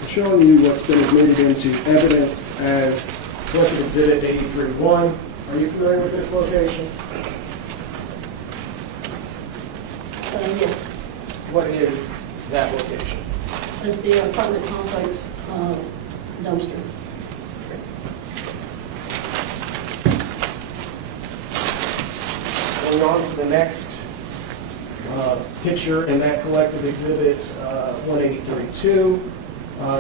I'm showing you what's been admitted into evidence as collected exhibit 83-1. Are you familiar with this location? Yes. What is that location? It's the apartment complex dumpster. Going on to the next picture in that collective exhibit 183-2.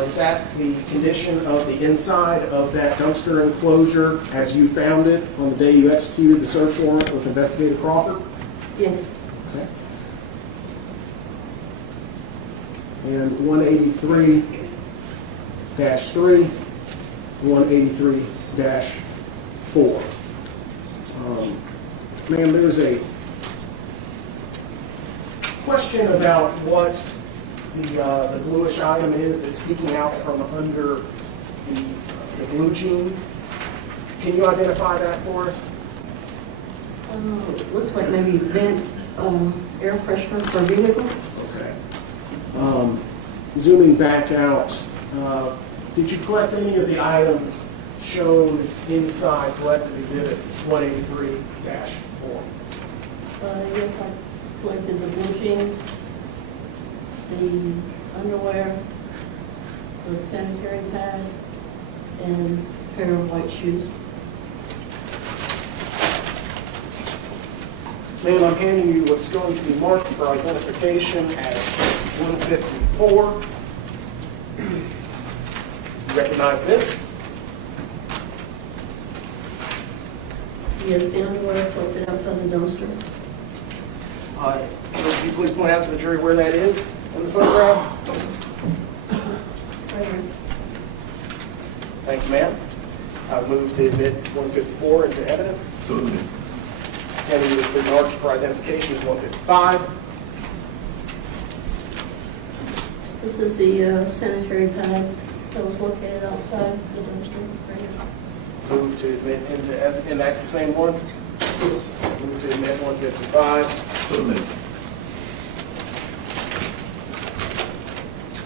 Is that the condition of the inside of that dumpster enclosure as you found it on the day you executed the search warrant with Investigator Crawford? Yes. Okay. And 183-3, 183-4. Ma'am, there's a question about what the bluish item is that's peeking out from under the blue jeans. Can you identify that for us? Looks like maybe vent air freshener for a vehicle. Okay. Zooming back out, did you collect any of the items shown inside collective exhibit 183-4? Yes, I collected the blue jeans, the underwear, the sanitary pad, and a pair of white shoes. Ma'am, I'm handing you what's going to be marked for identification as 154. You recognize this? Yes, the underwear collected outside the dumpster. Would you please point out to the jury where that is on the photograph? Right here. Thank you, ma'am. I move to admit 154 into evidence. So moved. Handing you the marked for identification as 155. This is the sanitary pad that was located outside the dumpster. Right here. Move to admit into evidence, and that's the same one? Move to admit 155. So moved.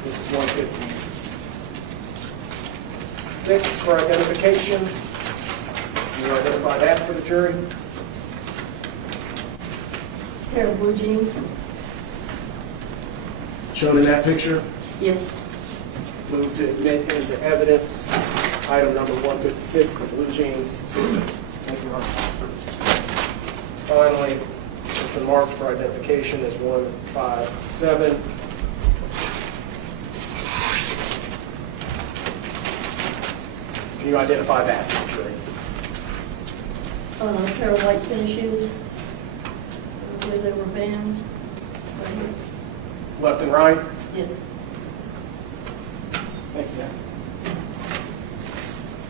This is 156 for identification. Can you identify that for the jury? Pair of blue jeans. Shown in that picture. Yes. Move to admit into evidence item number 156, the blue jeans. Thank you, Your Honor. Finally, it's been marked for identification as 157. Can you identify that, jury? A pair of white tennis shoes. I believe they were Vans. Right here. Left and right? Yes. Thank you, ma'am.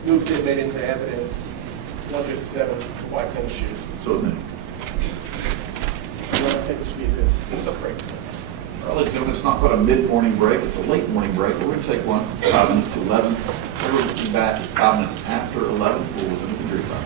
Move to admit into evidence 157, white tennis shoes. So moved. You want to take a speed bit? It's a break. All right, ladies and gentlemen, it's not quite a mid-morning break, it's a late morning break. We're going to take one 5 minutes to 11. Everyone will be back 5 minutes after 11. We'll resume the jury trial.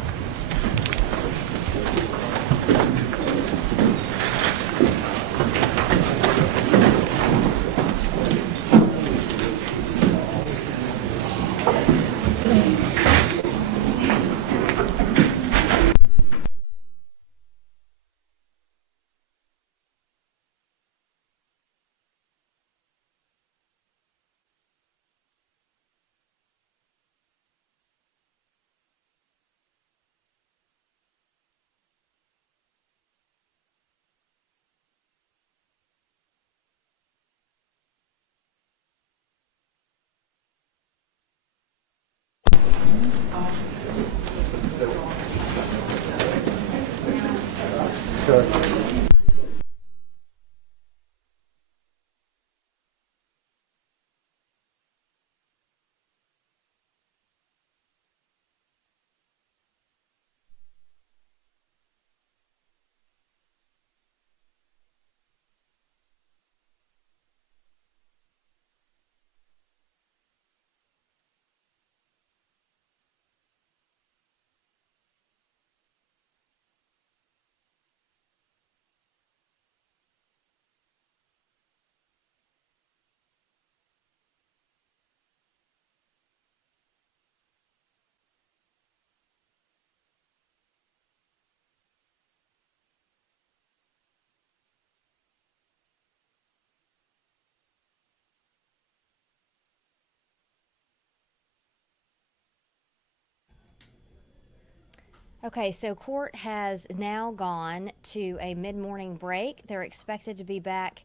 Okay, so court has now gone to a mid-morning break. They're expected to be back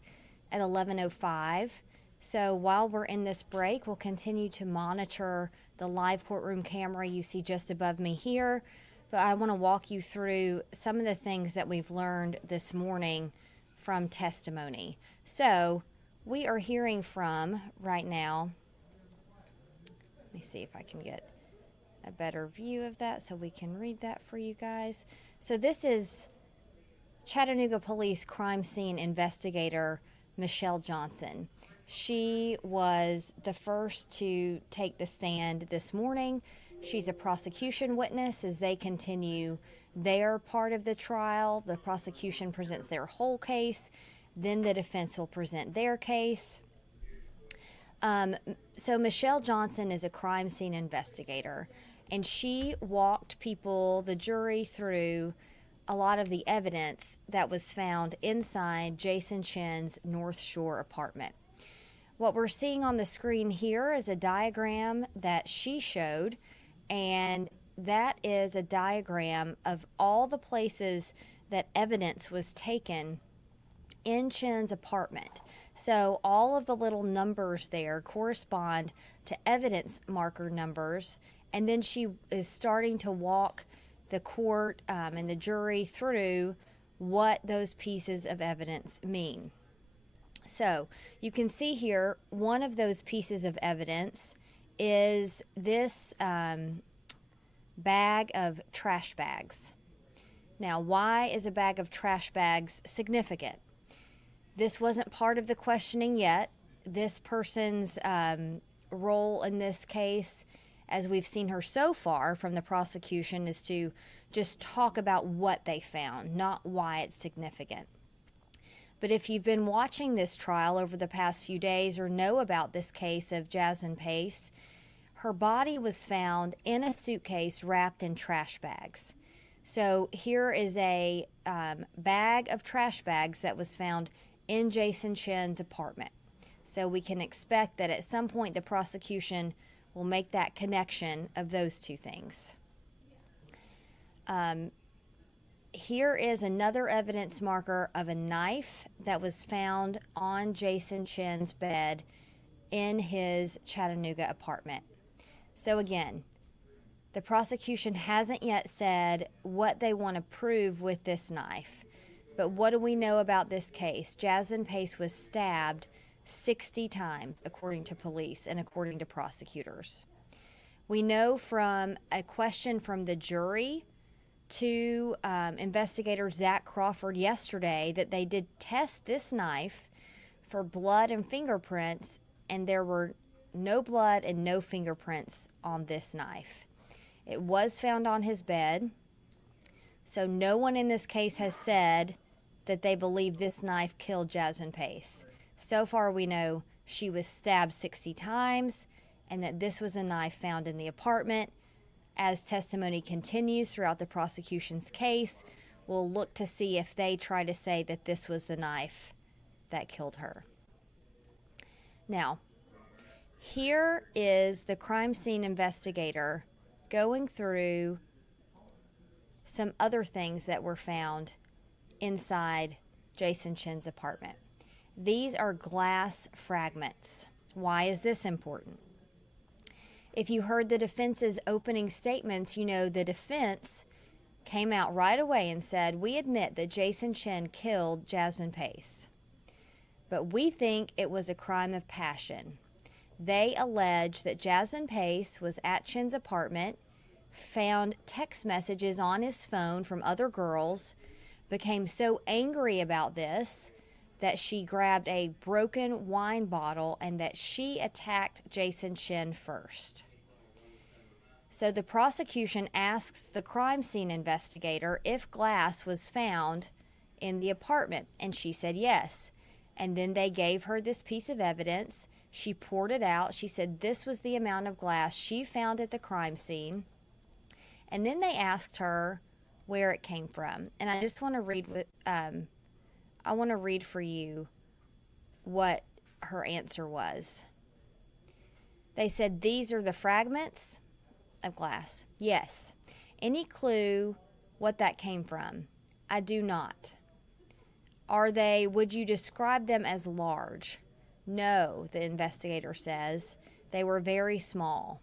at 11:05. So while we're in this break, we'll continue to monitor the live courtroom camera you see just above me here. But I want to walk you through some of the things that we've learned this morning from testimony. So we are hearing from right now. Let me see if I can get a better view of that so we can read that for you guys. So this is Chattanooga Police crime scene investigator Michelle Johnson. She was the first to take the stand this morning. She's a prosecution witness as they continue their part of the trial. The prosecution presents their whole case, then the defense will present their case. So Michelle Johnson is a crime scene investigator, and she walked people, the jury, through a lot of the evidence that was found inside Jason Chen's North Shore apartment. What we're seeing on the screen here is a diagram that she showed, and that is a diagram of all the places that evidence was taken in Chen's apartment. So all of the little numbers there correspond to evidence marker numbers, and then she is starting to walk the court and the jury through what those pieces of evidence mean. So you can see here, one of those pieces of evidence is this bag of trash bags. Now, why is a bag of trash bags significant? This wasn't part of the questioning yet. This person's role in this case, as we've seen her so far from the prosecution, is to just talk about what they found, not why it's significant. But if you've been watching this trial over the past few days or know about this case of Jasmine Pace, her body was found in a suitcase wrapped in trash bags. So here is a bag of trash bags that was found in Jason Chen's apartment. So we can expect that at some point the prosecution will make that connection of those two things. Here is another evidence marker of a knife that was found on Jason Chen's bed in his Chattanooga apartment. So again, the prosecution hasn't yet said what they want to prove with this knife. But what do we know about this case? Jasmine Pace was stabbed 60 times, according to police and according to prosecutors. We know from a question from the jury to investigator Zach Crawford yesterday that they did test this knife for blood and fingerprints, and there were no blood and no fingerprints on this knife. It was found on his bed, so no one in this case has said that they believe this knife killed Jasmine Pace. So far we know she was stabbed 60 times and that this was a knife found in the apartment. As testimony continues throughout the prosecution's case, we'll look to see if they try to say that this was the knife that killed her. Now, here is the crime scene investigator going through some other things that were found inside Jason Chen's apartment. These are glass fragments. Why is this important? If you heard the defense's opening statements, you know the defense came out right away and said, "We admit that Jason Chen killed Jasmine Pace, but we think it was a crime of passion." They allege that Jasmine Pace was at Chen's apartment, found text messages on his phone from other girls, became so angry about this that she grabbed a broken wine bottle and that she attacked Jason Chen first. So the prosecution asks the crime scene investigator if glass was found in the apartment, and she said yes. And then they gave her this piece of evidence. She poured it out. She said this was the amount of glass she found at the crime scene. And then they asked her where it came from. And I just want to read for you what her answer was. They said, "These are the fragments of glass." Yes. Any clue what that came from. I do not. Would you describe them as large? No, the investigator says. They were very small.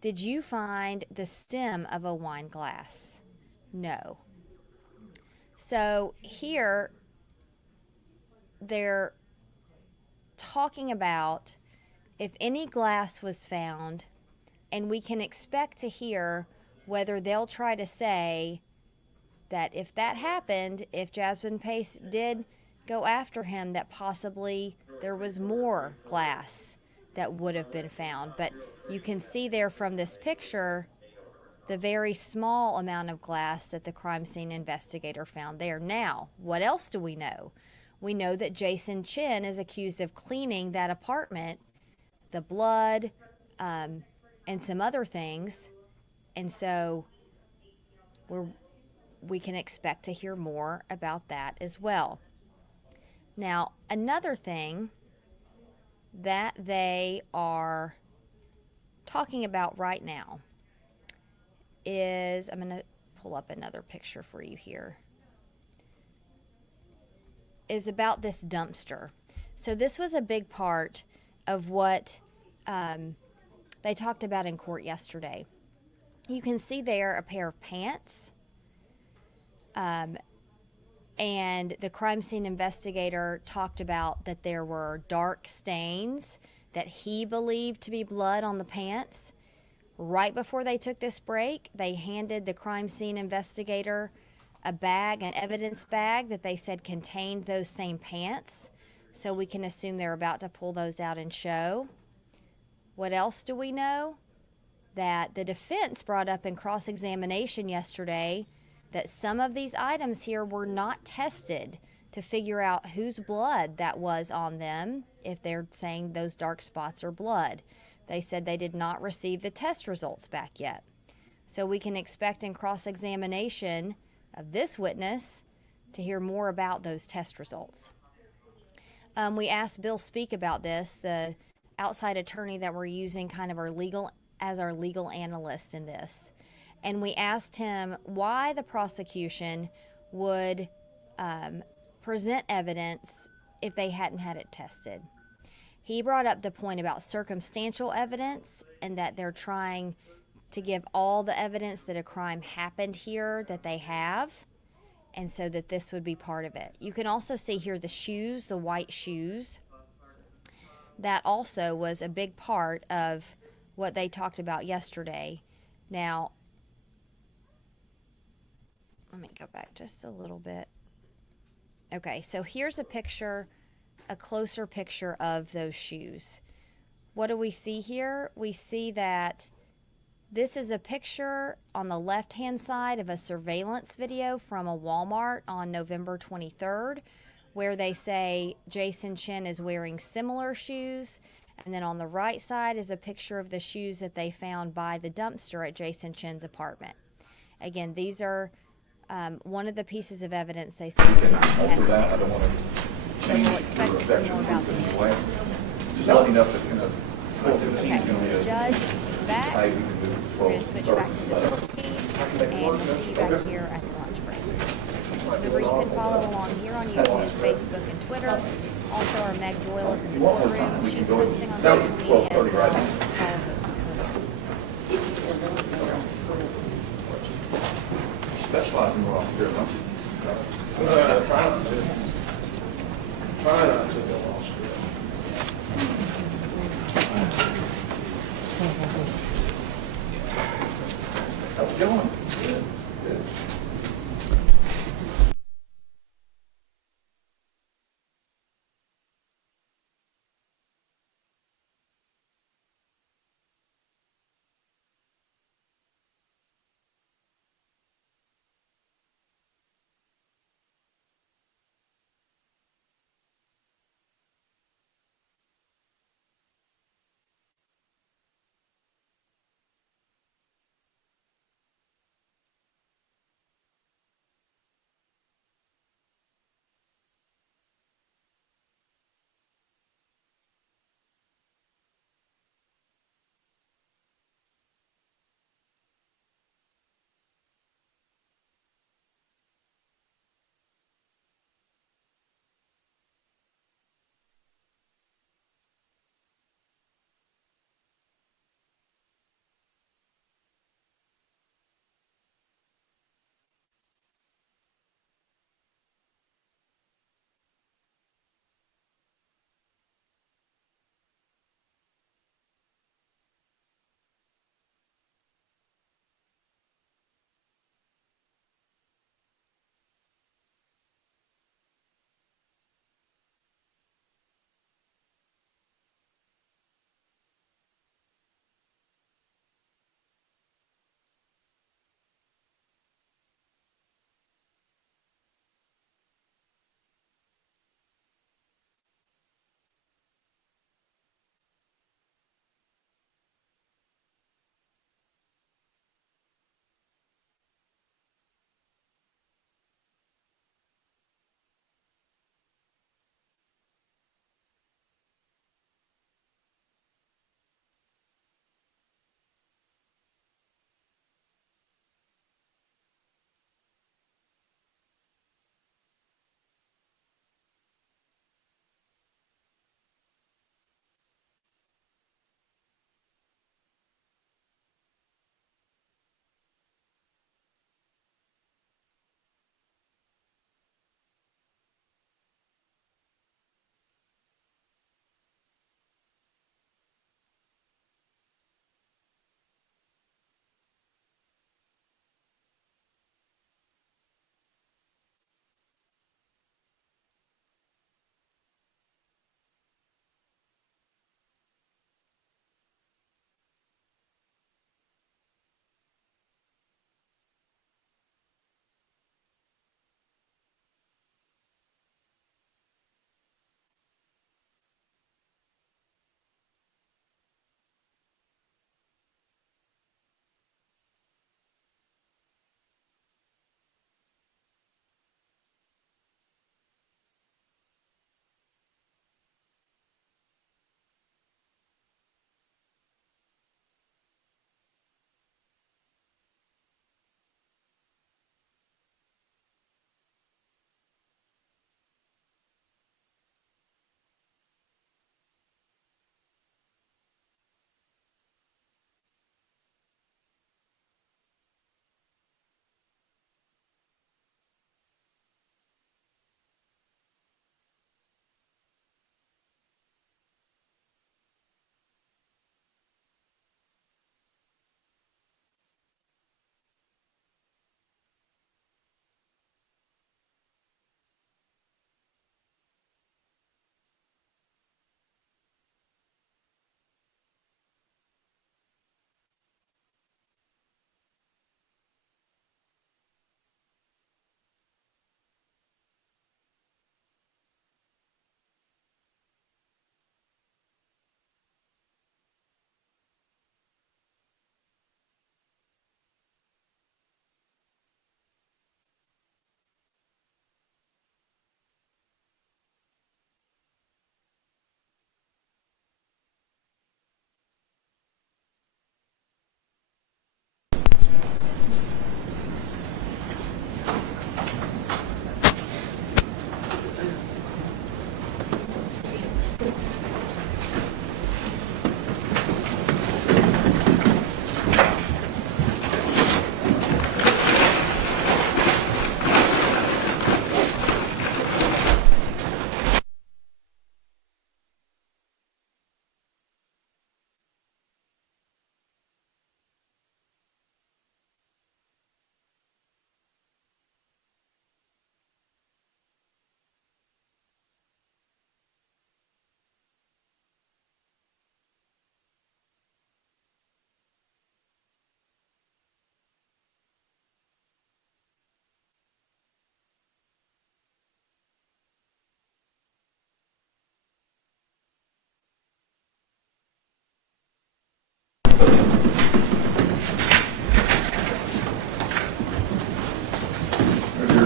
Did you find the stem of a wine glass? No. So here they're talking about if any glass was found, and we can expect to hear whether they'll try to say that if that happened, if Jasmine Pace did go after him, that possibly there was more glass that would have been found. But you can see there from this picture the very small amount of glass that the crime scene investigator found there. Now, what else do we know? We know that Jason Chin is accused of cleaning that apartment, the blood, and some other things. And so we can expect to hear more about that as well. Now, another thing that they are talking about right now is, I'm going to pull up another picture for you here, is about this dumpster. So this was a big part of what they talked about in court yesterday. You can see there a pair of pants, and the crime scene investigator talked about that there were dark stains that he believed to be blood on the pants. Right before they took this break, they handed the crime scene investigator a bag, an evidence bag that they said contained those same pants. So we can assume they're about to pull those out and show. What else do we know? That the defense brought up in cross-examination yesterday that some of these items here were not tested to figure out whose blood that was on them, if they're saying those dark spots are blood. They said they did not receive the test results back yet. So we can expect in cross-examination of this witness to hear more about those test results. We asked Bill Speak about this, the outside attorney that we're using kind of our legal analyst in this. And we asked him why the prosecution would present evidence if they hadn't had it tested. He brought up the point about circumstantial evidence and that they're trying to give all the evidence that a crime happened here that they have, and so that this would be part of it. You can also see here the shoes, the white shoes. That also was a big part of what they talked about yesterday. Now, let me go back just a little bit. Okay, so here's a picture, a closer picture of those shoes. What do we see here? We see that this is a picture on the left-hand side of a surveillance video from a Walmart on November 23rd, where they say Jason Chin is wearing similar shoes. And then on the right side is a picture of the shoes that they found by the dumpster at Jason Chin's apartment. Again, these are one of the pieces of evidence they say they're not testing. So we'll expect to hear more about these. Just let me know if it's going to. Okay, the judge is back. We're going to switch back to the court feed, and we'll see you back here at the lunch break. Remember, you can follow along here on YouTube, Facebook, and Twitter. Also, our Meg Joyle is in the courtroom. She's posting on social media as well. Follow her. You specialize in raw spirit, don't you? Try not to go off script. How's it going? Good, good.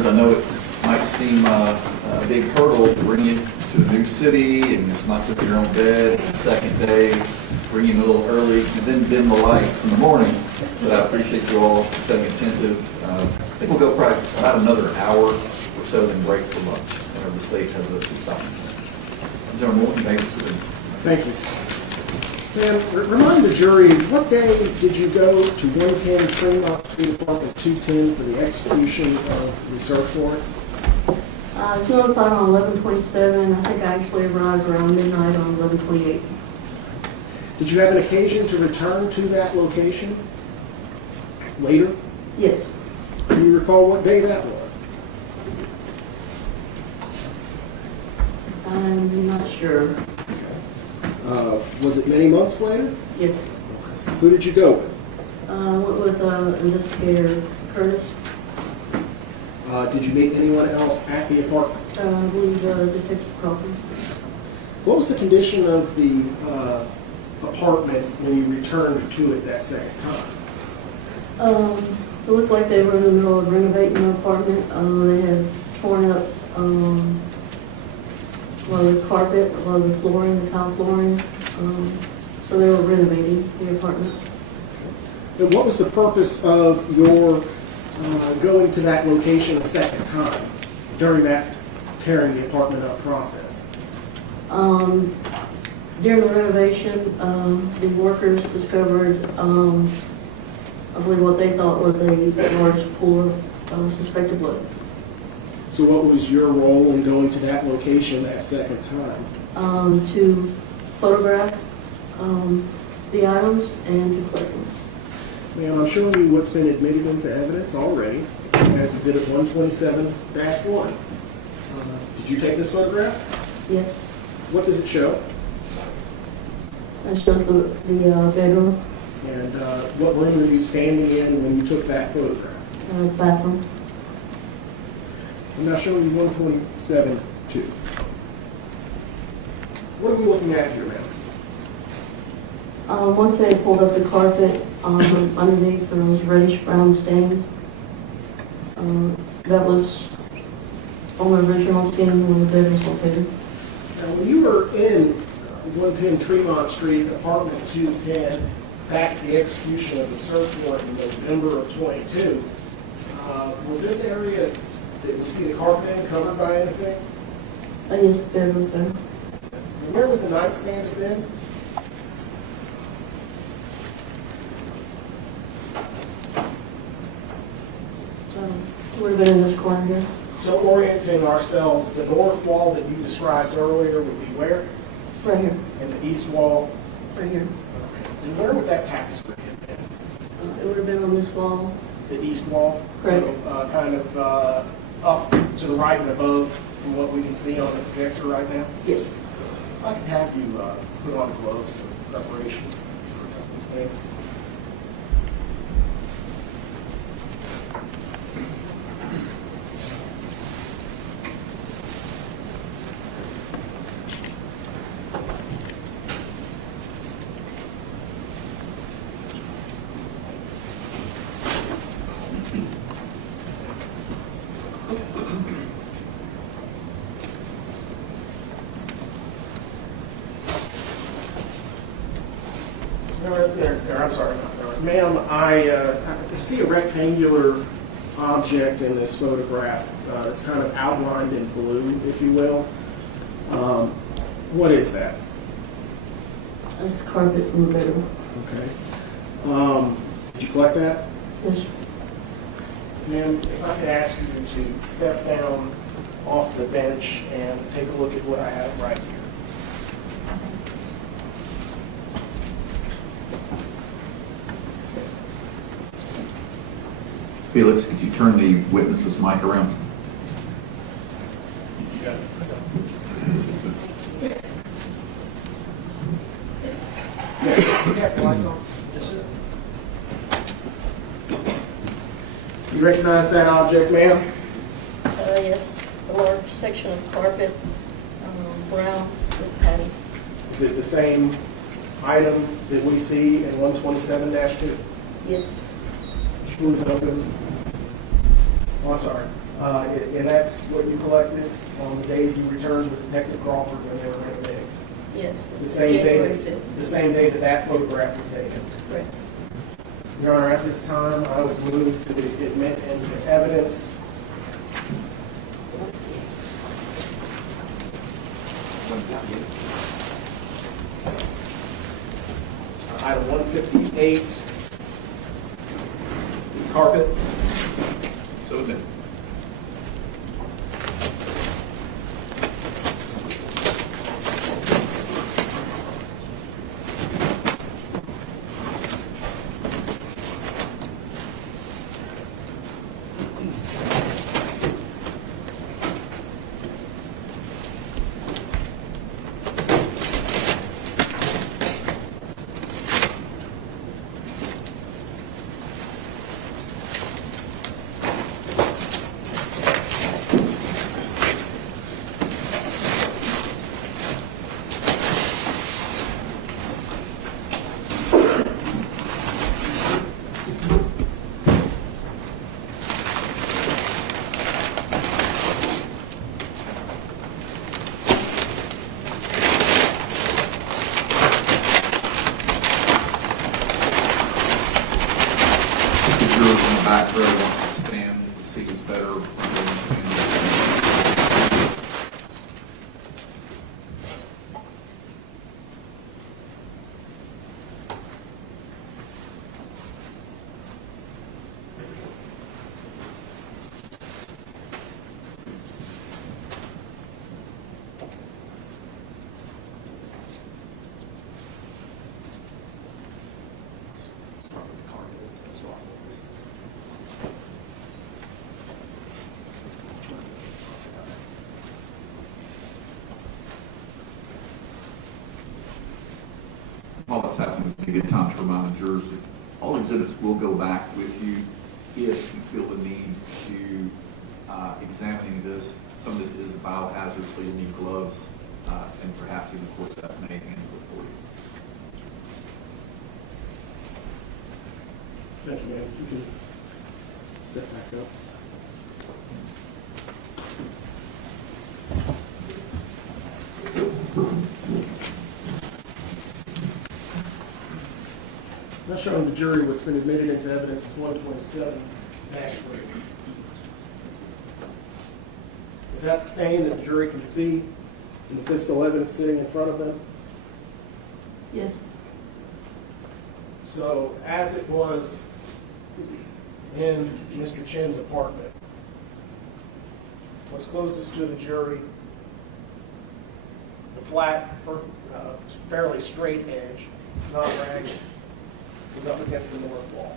Commissioners, I know it might seem a big hurdle to bring you to a new city and just not sit in your own bed. Second day, bring you in a little early, and then dim the lights in the morning. But I appreciate you all staying attentive. I think we'll go probably about another hour or so, then break for lunch, whenever the state has a stop. Gentlemen, you may proceed. Thank you. Ma'am, remind the jury, what day did you go to 110 Tremont Street, Apartment 210 for the execution of the search warrant? I was notified on 11/27. I think I actually arrived around midnight on 11/28. Did you have an occasion to return to that location later? Yes. Do you recall what day that was? I'm not sure. Was it many months later? Yes. Who did you go with? I went with investigator Curtis. Did you meet anyone else at the apartment? I believe Detective Crawford. What was the condition of the apartment when you returned to it that second time? It looked like they were in the middle of renovating the apartment. They had torn up a lot of the carpet, a lot of the flooring, the tile flooring. So they were renovating the apartment. And what was the purpose of your going to that location a second time during that tearing the apartment up process? During the renovation, the workers discovered, I believe what they thought was a large pool of suspected blood. So what was your role in going to that location that second time? To photograph the items and to collect them. Ma'am, I'm showing you what's been admitted into evidence already as Exhibit 127-1. Did you take this photograph? Yes, What does it show? that shows the bedroom, And what room are you standing in when you took that photograph? bathroom. I'm now showing you 127-2. What are we looking at here, ma'am? Once they pulled up the carpet, underneath there was reddish brown stains. That was on the original scene when the bed was located. Now, when you were in 110 Tremont Street, apartment 210, back at the execution of the search warrant in November of 22, was this area that we see the carpet in covered by anything? Yes, the bed was there. And where would the nightstand have been? Would have been in this corner here. So orienting ourselves, the north wall that you described earlier would be where? Right here. And the east wall? Right here. And where would that tapestry have been? It would have been on this wall. The east wall? Correct. So kind of up to the right and above from what we can see on the projector right now? Yes. If I could have you put on gloves in preparation for a couple of things. I'm sorry, ma'am, I see a rectangular object in this photograph that's kind of outlined in blue, if you will. What is that? That's the carpet from the bedroom. Okay. Did you collect that? Yes. Ma'am, if I could ask you to step down off the bench and take a look at what I have right here. Felix, could you turn the witness's mic around? You recognize that object, ma'am? Yes, a large section of carpet, brown with padding. Is it the same item that we see in 127-2? Yes. Move it open. Oh, I'm sorry. And that's what you collected on the day you returned with Detective Crawford when they were renovating? Yes. The same January day, 5th. the same day that that photograph was taken? Correct. Your Honor, at this time, I would move to admit into evidence item 158, the carpet. So admitted. Jurors in the back row want to stand to see us better. Start with the carpet. Let's start with this. While that's happening, it's a good time to remind the jurors that all exhibits will go back with you if you feel the need to examining this. Some of this is biohazard, so you'll need gloves, and perhaps even the court staff may handle it for you. Thank you, ma'am. You can step back up. Now showing the jury what's been admitted into evidence is 127-3. Is that stain that the jury can see in the physical evidence sitting in front of them? Yes. So as it was in Mr. Chin's apartment, what's closest to the jury, the flat, fairly straight edge, it's not ragged, is up against the north wall.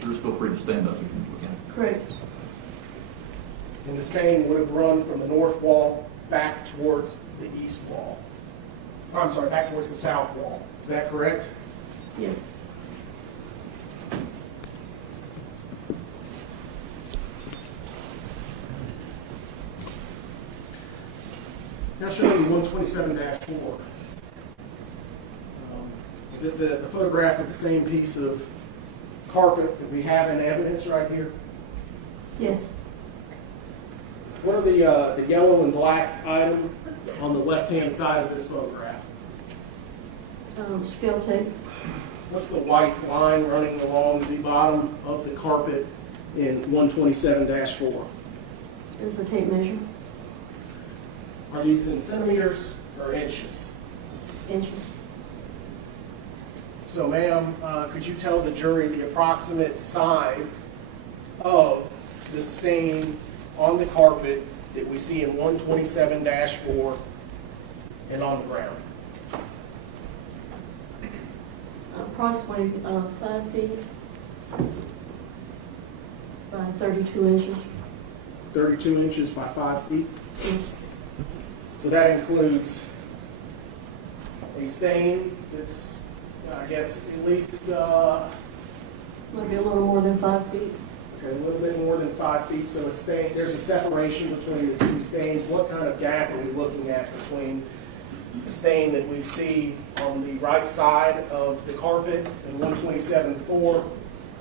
Jurors, feel free to stand up if you would like. Correct. And the stain would have run from the north wall back towards the east wall. I'm sorry, back towards the south wall. Is that correct? Yes. Now showing you 127-4. Is it the photograph of the same piece of carpet that we have in evidence right here? Yes. What are the yellow and black item on the left-hand side of this photograph? Scale tape. What's the white line running along the bottom of the carpet in 127-4? Is the tape measure. Are these in centimeters or inches? Inches. So, ma'am, could you tell the jury the approximate size of the stain on the carpet that we see in 127-4 and on the ground? Approximately 5 feet by 32 inches. 32 inches by 5 feet. Yes. So that includes a stain that's, I guess, at least, Maybe a little more than 5 feet. okay, a little bit more than 5 feet. So a stain, there's a separation between the two stains. What kind of gap are we looking at between the stain that we see on the right side of the carpet in 127-4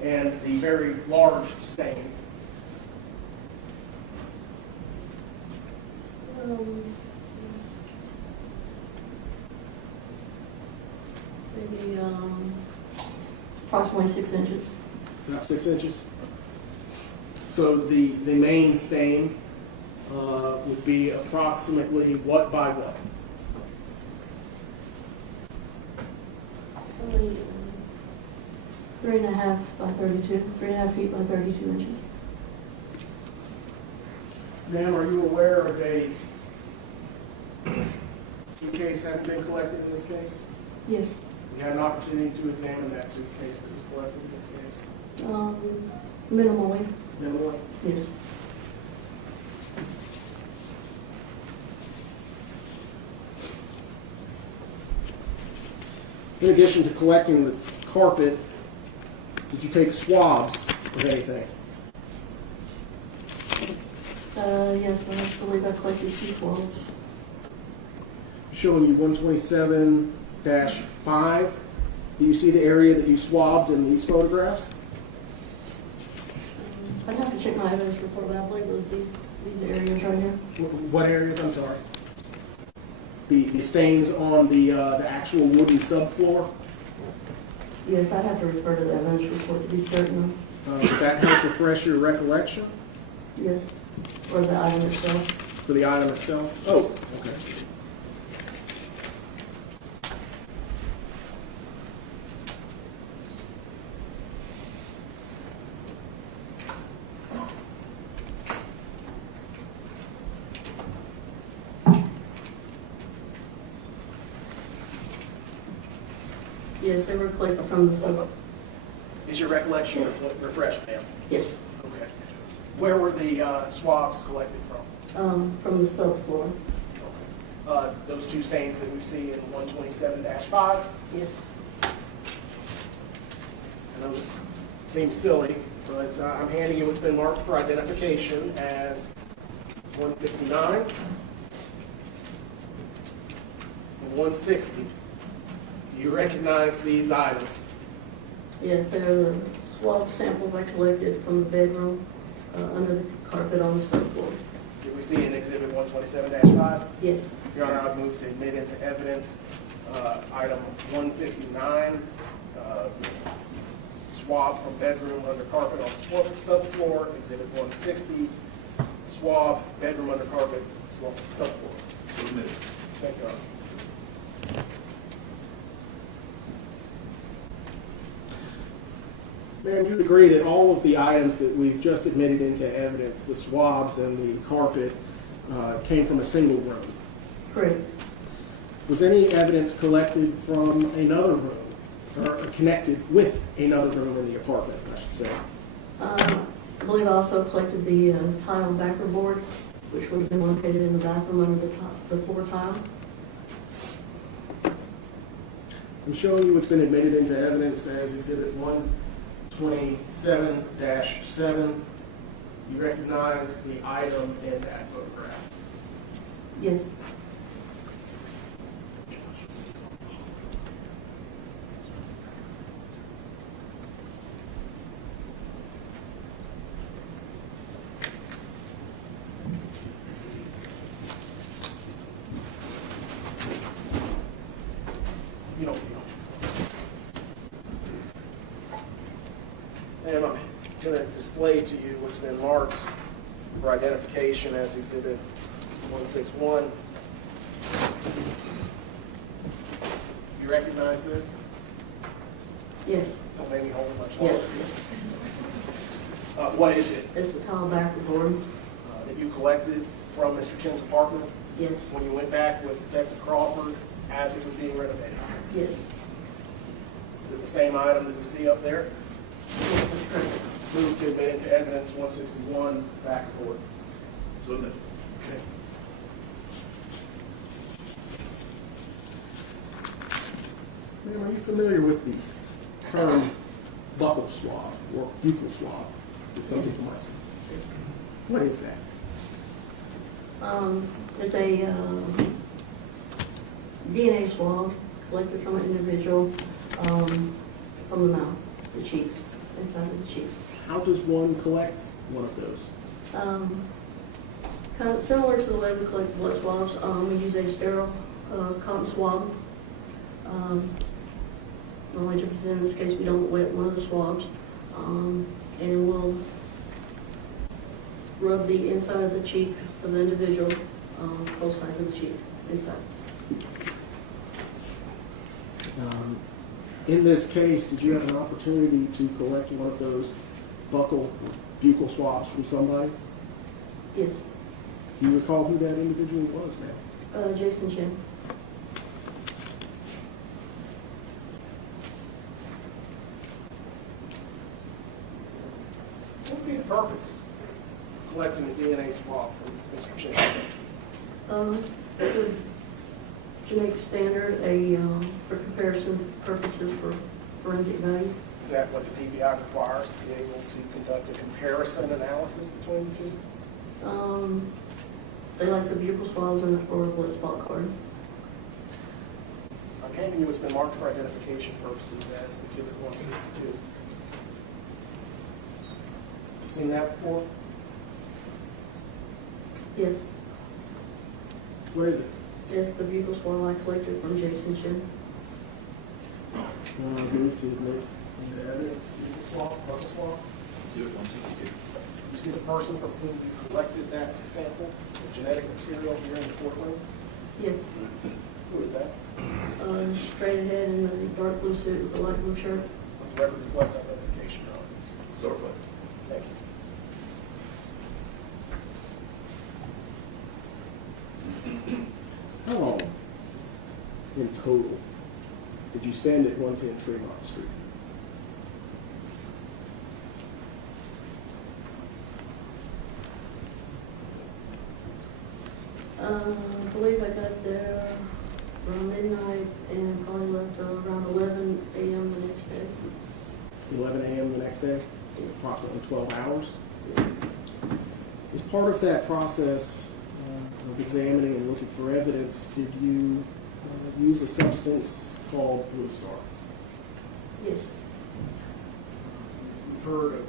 and the very large stain? Maybe approximately 6 inches. About 6 inches. So the main stain would be approximately what by what? Probably 3.5 by 32, 3.5 feet by 32 inches. Ma'am, are you aware of a suitcase having been collected in this case? Yes. We had an opportunity to examine that suitcase that was collected in this case. Minimally, Minimally. yes. In addition to collecting the carpet, did you take swabs of anything? Yes, I believe I collected 2 swabs. Showing you 127-5. Do you see the area that you swabbed in these photographs? I'd have to check my evidence report, but I believe it was these areas right here. What areas? I'm sorry. The stains on the actual wooden subfloor. Yes, I'd have to refer to the evidence report to be certain. Would that help refresh your recollection Yes. Or the item itself. for the item itself? Oh, okay. Yes, they were collected from the sub. Is your recollection refreshed, ma'am? Yes. Okay. Where were the swabs collected from? From the subfloor. Those 2 stains that we see in 127-5, Yes. and those seem silly, but I'm handing you what's been marked for identification as 159 and 160. Do you recognize these items? Yes, they're the swab samples I collected from the bedroom under the carpet on the subfloor. Did we see in Exhibit 127-5? Yes. Your Honor, I move to admit into evidence item 159, swab from bedroom under carpet on subfloor, Exhibit 160, swab bedroom under carpet subfloor. Thank you, Your Honor. Ma'am, you agree that all of the items that we've just admitted into evidence, the swabs and the carpet, came from a single room? Correct. Was any evidence collected from another room, or connected with another room in the apartment, I should say? I believe I also collected the tile backer board, which would have been located in the bathroom under the floor tile. I'm showing you what's been admitted into evidence as Exhibit 127-7. You recognize the item in that photograph? Yes. You don't. And I'm going to display to you what's been marked for identification as Exhibit 161. You recognize this? Yes. Don't make me hold it much Yes. longer. What is it It's the tile backer board. that you collected from Mr. Chin's apartment Yes. when you went back with Detective Crawford as it was being renovated? Yes. Is it the same item that we see up there? Yes, that's correct. Move to admit into evidence 161, back and forth. So moved. Okay. Ma'am, are you familiar with the term buccal swab or buccal swab, as some people might say? What is that? It's a DNA swab collected from an individual from the mouth, the cheeks, inside of the cheeks. How does one collect one of those? Kind of similar to the way we collect blood swabs, we use a sterile cotton swab. The only difference in this case, we don't wet one of the swabs, and we'll rub the inside of the cheek of the individual, both sides of the cheek, inside. In this case, did you have an opportunity to collect one of those buccal swabs from somebody? Yes, Do you recall who that individual was, ma'am? Jason Chen. What would be the purpose of collecting a DNA swab from Mr. Chen? It's a genetic standard, for comparison purposes for forensic value. Is that what the DBI requires, to be able to conduct a comparison analysis between the two? They like the buccal swabs and or the blood spot card. I'm handing you what's been marked for identification purposes as Exhibit 162. You seen that before? Yes, What is it? it's the buccal swab I collected from Jason Chen. Move to admit into evidence, the swab, buccal swab. Exhibit 162. You see the person from whom you collected that sample, the genetic material here in the courtroom? Yes, Who is that? straight ahead in the dark blue suit with the light blue shirt. Let the record reflect identification, Your Honor. So reflect. Thank you. How long in total did you spend at 110 Tremont Street? I believe I got there around midnight and probably left around 11 a.m. the next day. 11 a.m. the next day, Yes. approximately 12 hours. As part of that process of examining and looking for evidence, did you use a substance called Blue Star? Yes, You've heard of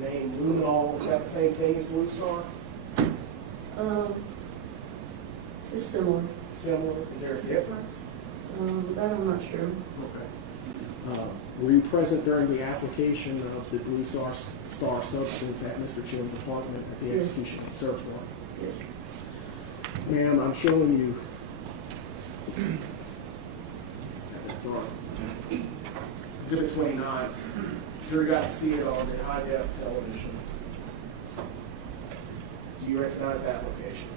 the name luminol. Is that the same thing as Blue Star? it's similar. Similar? Is there a difference? That I'm not sure. Okay. Were you present during the application of the Blue Star substance at Mr. Chen's apartment at the Yes. execution of the search warrant? Yes. Ma'am, I'm showing you. Exhibit 29. Jury got to see it on the high-def television. Do you recognize that location?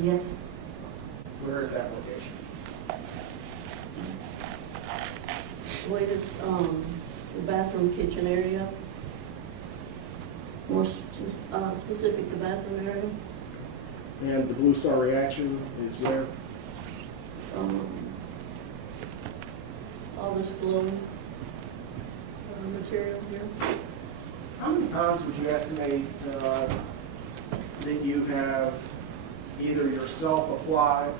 Yes. Where is that location? I believe it's the bathroom kitchen area. More specific, the bathroom area. And the Blue Star reaction is where? All this glowing material here. How many times would you estimate that you have either yourself applied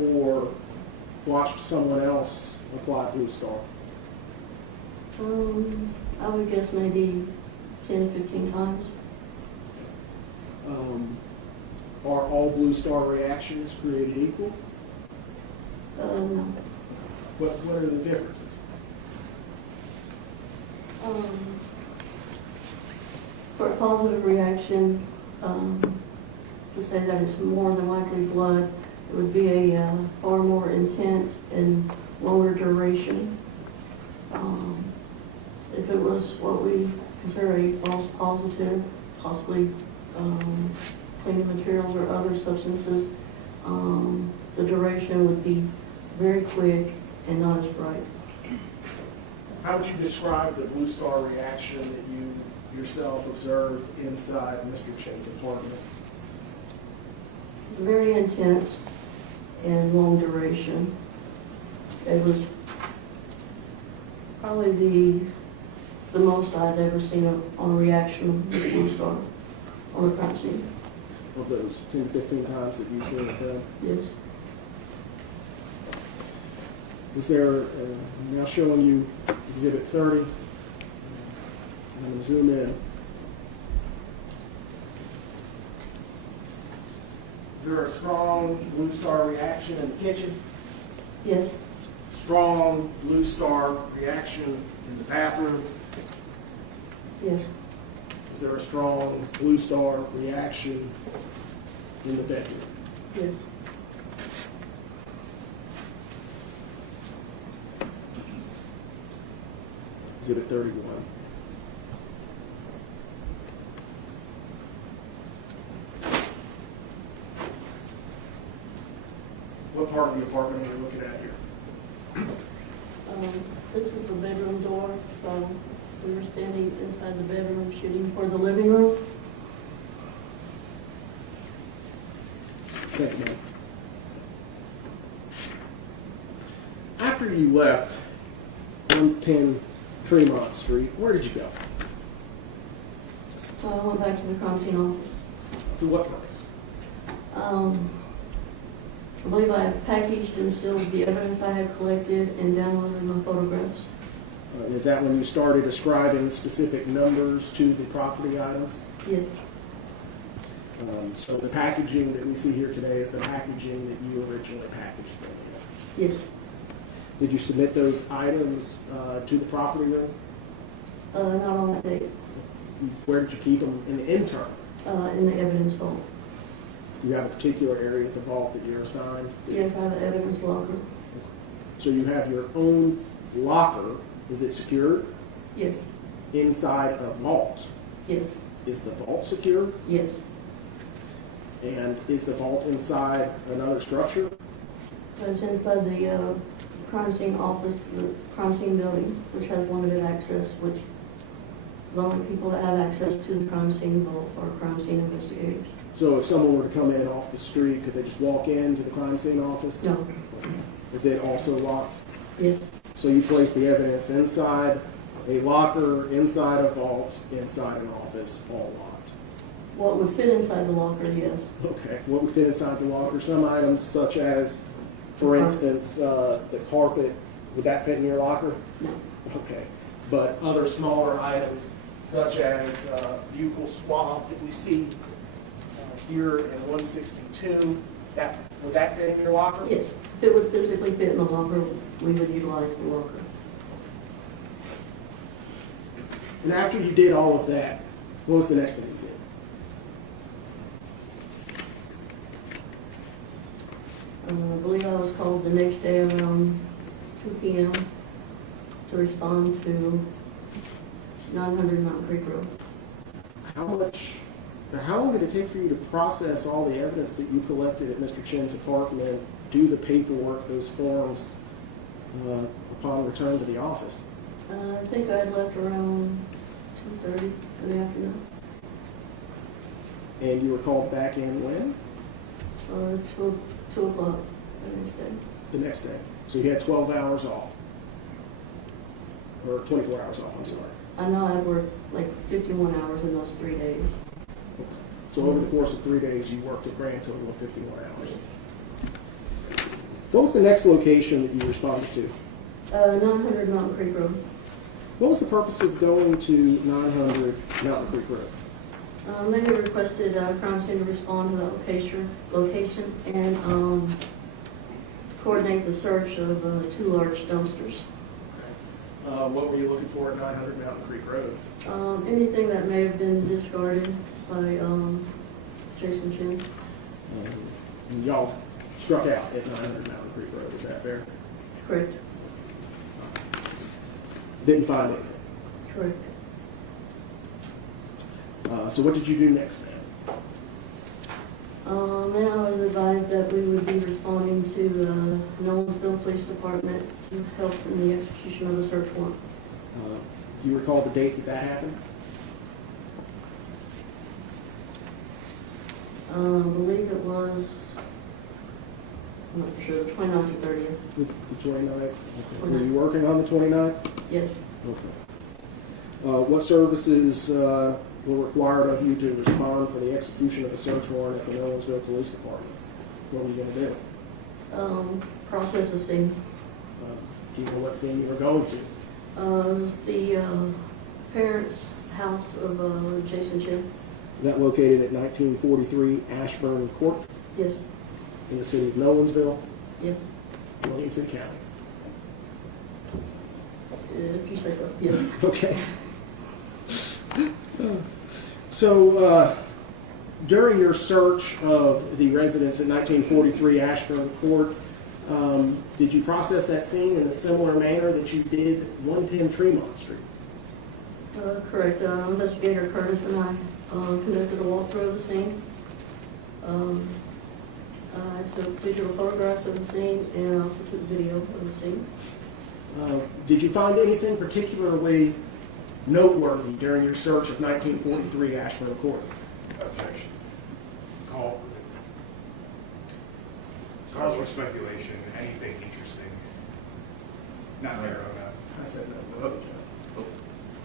or watched someone else apply Blue Star? I would guess maybe 10 to 15 times. Are all Blue Star reactions created equal? No. What are the differences? For a positive reaction, to say that it's more than likely blood, it would be a far more intense and longer duration. If it was what we consider a false positive, possibly cleaning materials or other substances, the duration would be very quick and not as bright. How would you describe the Blue Star reaction that you yourself observed inside Mr. Chen's apartment? It's very intense and long duration. It was probably the most I've ever seen on a reaction with Blue Star on a crime scene. Of those 10 to 15 times that you've seen it done? Yes. Is there, now showing you Exhibit 30, I'm going to zoom in. Is there a strong Blue Star reaction in the kitchen? Yes, Strong Blue Star reaction in the bathroom? yes, Is there a strong Blue Star reaction in the bedroom? yes, Exhibit 31. What part of the apartment are we looking at here? this is the bedroom door, so we were standing inside the bedroom shooting for the living room. Thank you, ma'am. After you left 110 Tremont Street, where did you go? So I went back to the crime scene office. For what purpose? I believe I packaged and sealed the evidence I had collected and downloaded my photographs. Is that when you started ascribing specific numbers to the property items? Yes, So the packaging that we see here today is the packaging that you originally packaged them in. yes. Did you submit those items to the property room? Not on that date, Where did you keep them in the intern? in the evidence vault. Do you have a particular area at the vault that you're assigned? Yes, I have an evidence locker. So you have your own locker. Is it secured? Yes, Inside a vault. yes, Is the vault secure? yes. And is the vault inside another structure? It's inside the crime scene office, the crime scene building, which has limited access, which the only people that have access to the crime scene vault are crime scene investigators. So if someone were to come in off the street, could they just walk into the crime scene office? No, Is it also locked? yes, So you place the evidence inside a locker, inside a vault, inside an office, all locked. what would fit inside the locker, yes. Okay. What would fit inside the locker? Some items such as, for instance, the carpet, would that fit in your locker? No, Okay. But other smaller items such as buccal swab that we see here in 162, would that fit in your locker? yes. If it would physically fit in the locker, we would utilize the locker. And after you did all of that, what was the next thing you did? I believe I was called the next day around 2 p.m. to respond to 900 Mountain Creek Road. How long did it take for you to process all the evidence that you collected at Mr. Chin's apartment, do the paperwork, those forms, upon return to the office? I think I left around 2:30 in the afternoon. And you were called back in when? 2 o'clock the next day. The next day. So you had 12 hours off. Or 24 hours off, I'm sorry. I know I worked like 51 hours in those 3 days. So over the course of 3 days, you worked a grand total of 51 hours. What was the next location that you responded to? 900 Mountain Creek Road. What was the purpose of going to 900 Mountain Creek Road? They had requested crime scene to respond to the location and coordinate the search of 2 large dumpsters. What were you looking for at 900 Mountain Creek Road? Anything that may have been discarded by Jason Chin. And y'all struck out at 900 Mountain Creek Road, is that fair? Correct. Didn't find anything. Correct. So what did you do next, ma'am? Then I was advised that we would be responding to the Nolensville Police Department to help in the execution of the search warrant. Do you recall the date that happened? I believe it was, I'm not sure, the 29th or 30th. The 29th? Okay. Were you working on the 29th? Yes. Okay. What services were required of you to respond for the execution of the search warrant at the Nolensville Police Department? What were you going to do? Process the scene. Do you know what scene you were going to? It was the parents' house of Jason Chin. Is that located at 1943 Ashburn Court? Yes, in the city of Nolensville, yes. Williamson County. If you say so, yes. Okay. So, during your search of the residence at 1943 Ashburn Court, did you process that scene in a similar manner that you did 110 Tremont Street? Correct. Investigator Curtis and I conducted a walkthrough of the scene. I took visual photographs of the scene and also took video of the scene. Did you find anything particularly noteworthy during your search of 1943 Ashburn Court? Objection. Call. Cause for speculation, anything interesting. Not narrow enough. I said no.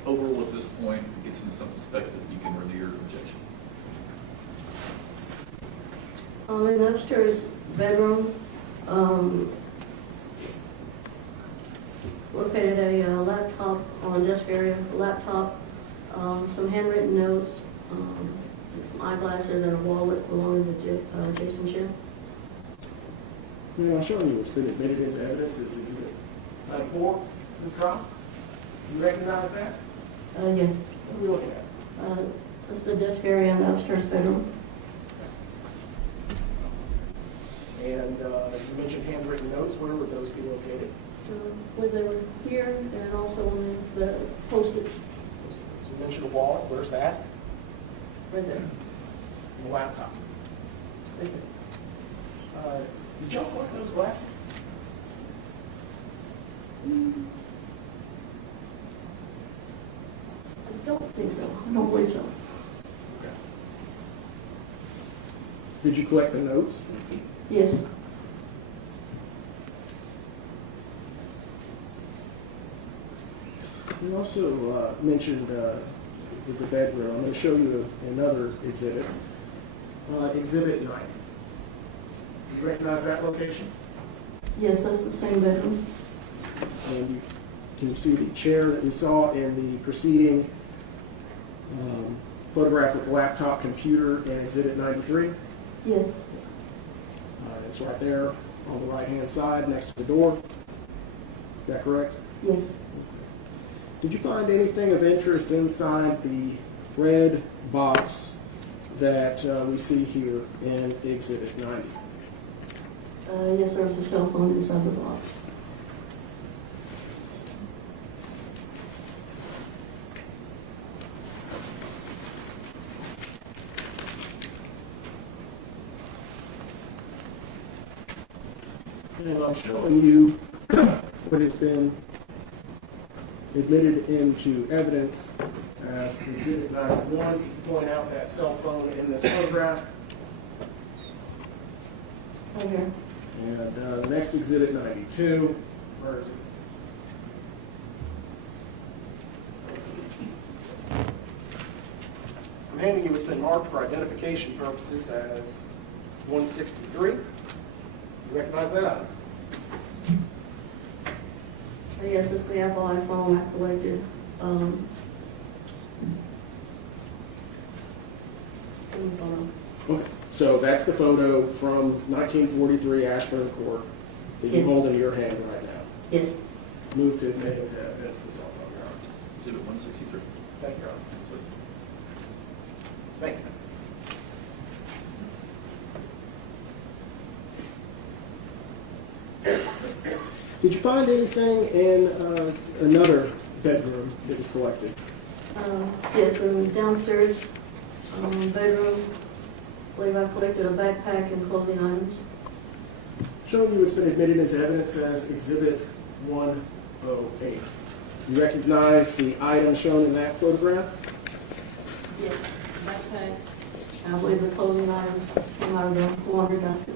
Overall, at this point, it gets into something speculative, you can renew your objection. In the upstairs bedroom, located a laptop on desk area, a laptop, some handwritten notes, some eyeglasses, and a wallet belonging to Jason Schiff. Now, I'm showing you what's been admitted into evidence is Exhibit 94 in the trial. You recognize that? Yes, What are we looking at? that's the desk area in the upstairs bedroom. And you mentioned handwritten notes. Where would those be located? I believe they were here and also on the Post-its So you mentioned a wallet. Where's that? right there. And the laptop. Right there. Did y'all collect those glasses? I don't think so. I don't believe so. Did you collect the notes? Yes. You also mentioned the bedroom. I'm going to show you another exhibit. Exhibit 9. Do you recognize that location? Yes, that's the same bedroom. And can you see the chair that we saw in the preceding photograph with the laptop computer in Exhibit 93? Yes. It's right there on the right-hand side next to the door. Is that correct? Yes. Did you find anything of interest inside the red box that we see here in Exhibit 90? Yes, there was a cell phone inside the box. And I'm showing you what has been admitted into evidence as Exhibit 91. You can point out that cell phone in this photograph. Right here. And the next Exhibit 92. Where is it? I'm handing you what's been marked for identification purposes as 163. You recognize that item? Yes, it's the Apple iPhone I collected. In the photo. Okay, so that's the photo from 1943 Ashburn Court that you Yes. hold in your hand right now. Yes. Move to admit into evidence the cell phone, Your Honor. Exhibit 163. Thank you, Your Honor. Thank you. Did you find anything in another bedroom that was collected? Yes, in the downstairs bedroom, I believe I collected a backpack and clothing items. Showing you it's been admitted into evidence as Exhibit 108. You recognize the item shown in that photograph? Yes, backpack. I believe the clothing items came out of the laundry basket.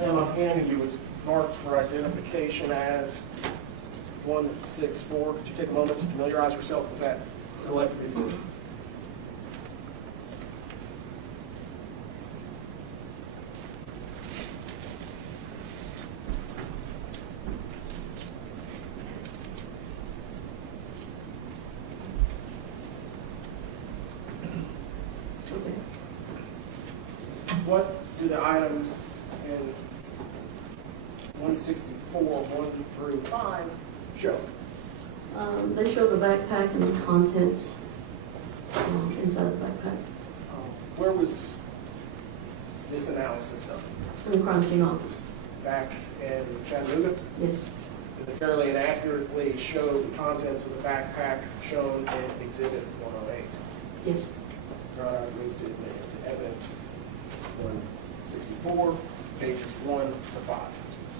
And I'm handing you what's marked for identification as 164. Could you take a moment to familiarize yourself with that collected exhibit? the items in 164, 1 through 5 show? They show the backpack and the contents inside the backpack Where was this analysis done? in the crime scene office. Back in Chattanooga? Yes. Did it fairly inaccurately show the contents of the backpack shown in Exhibit 108? Yes. Your Honor, I move to admit into evidence 164, pages 1 to 5.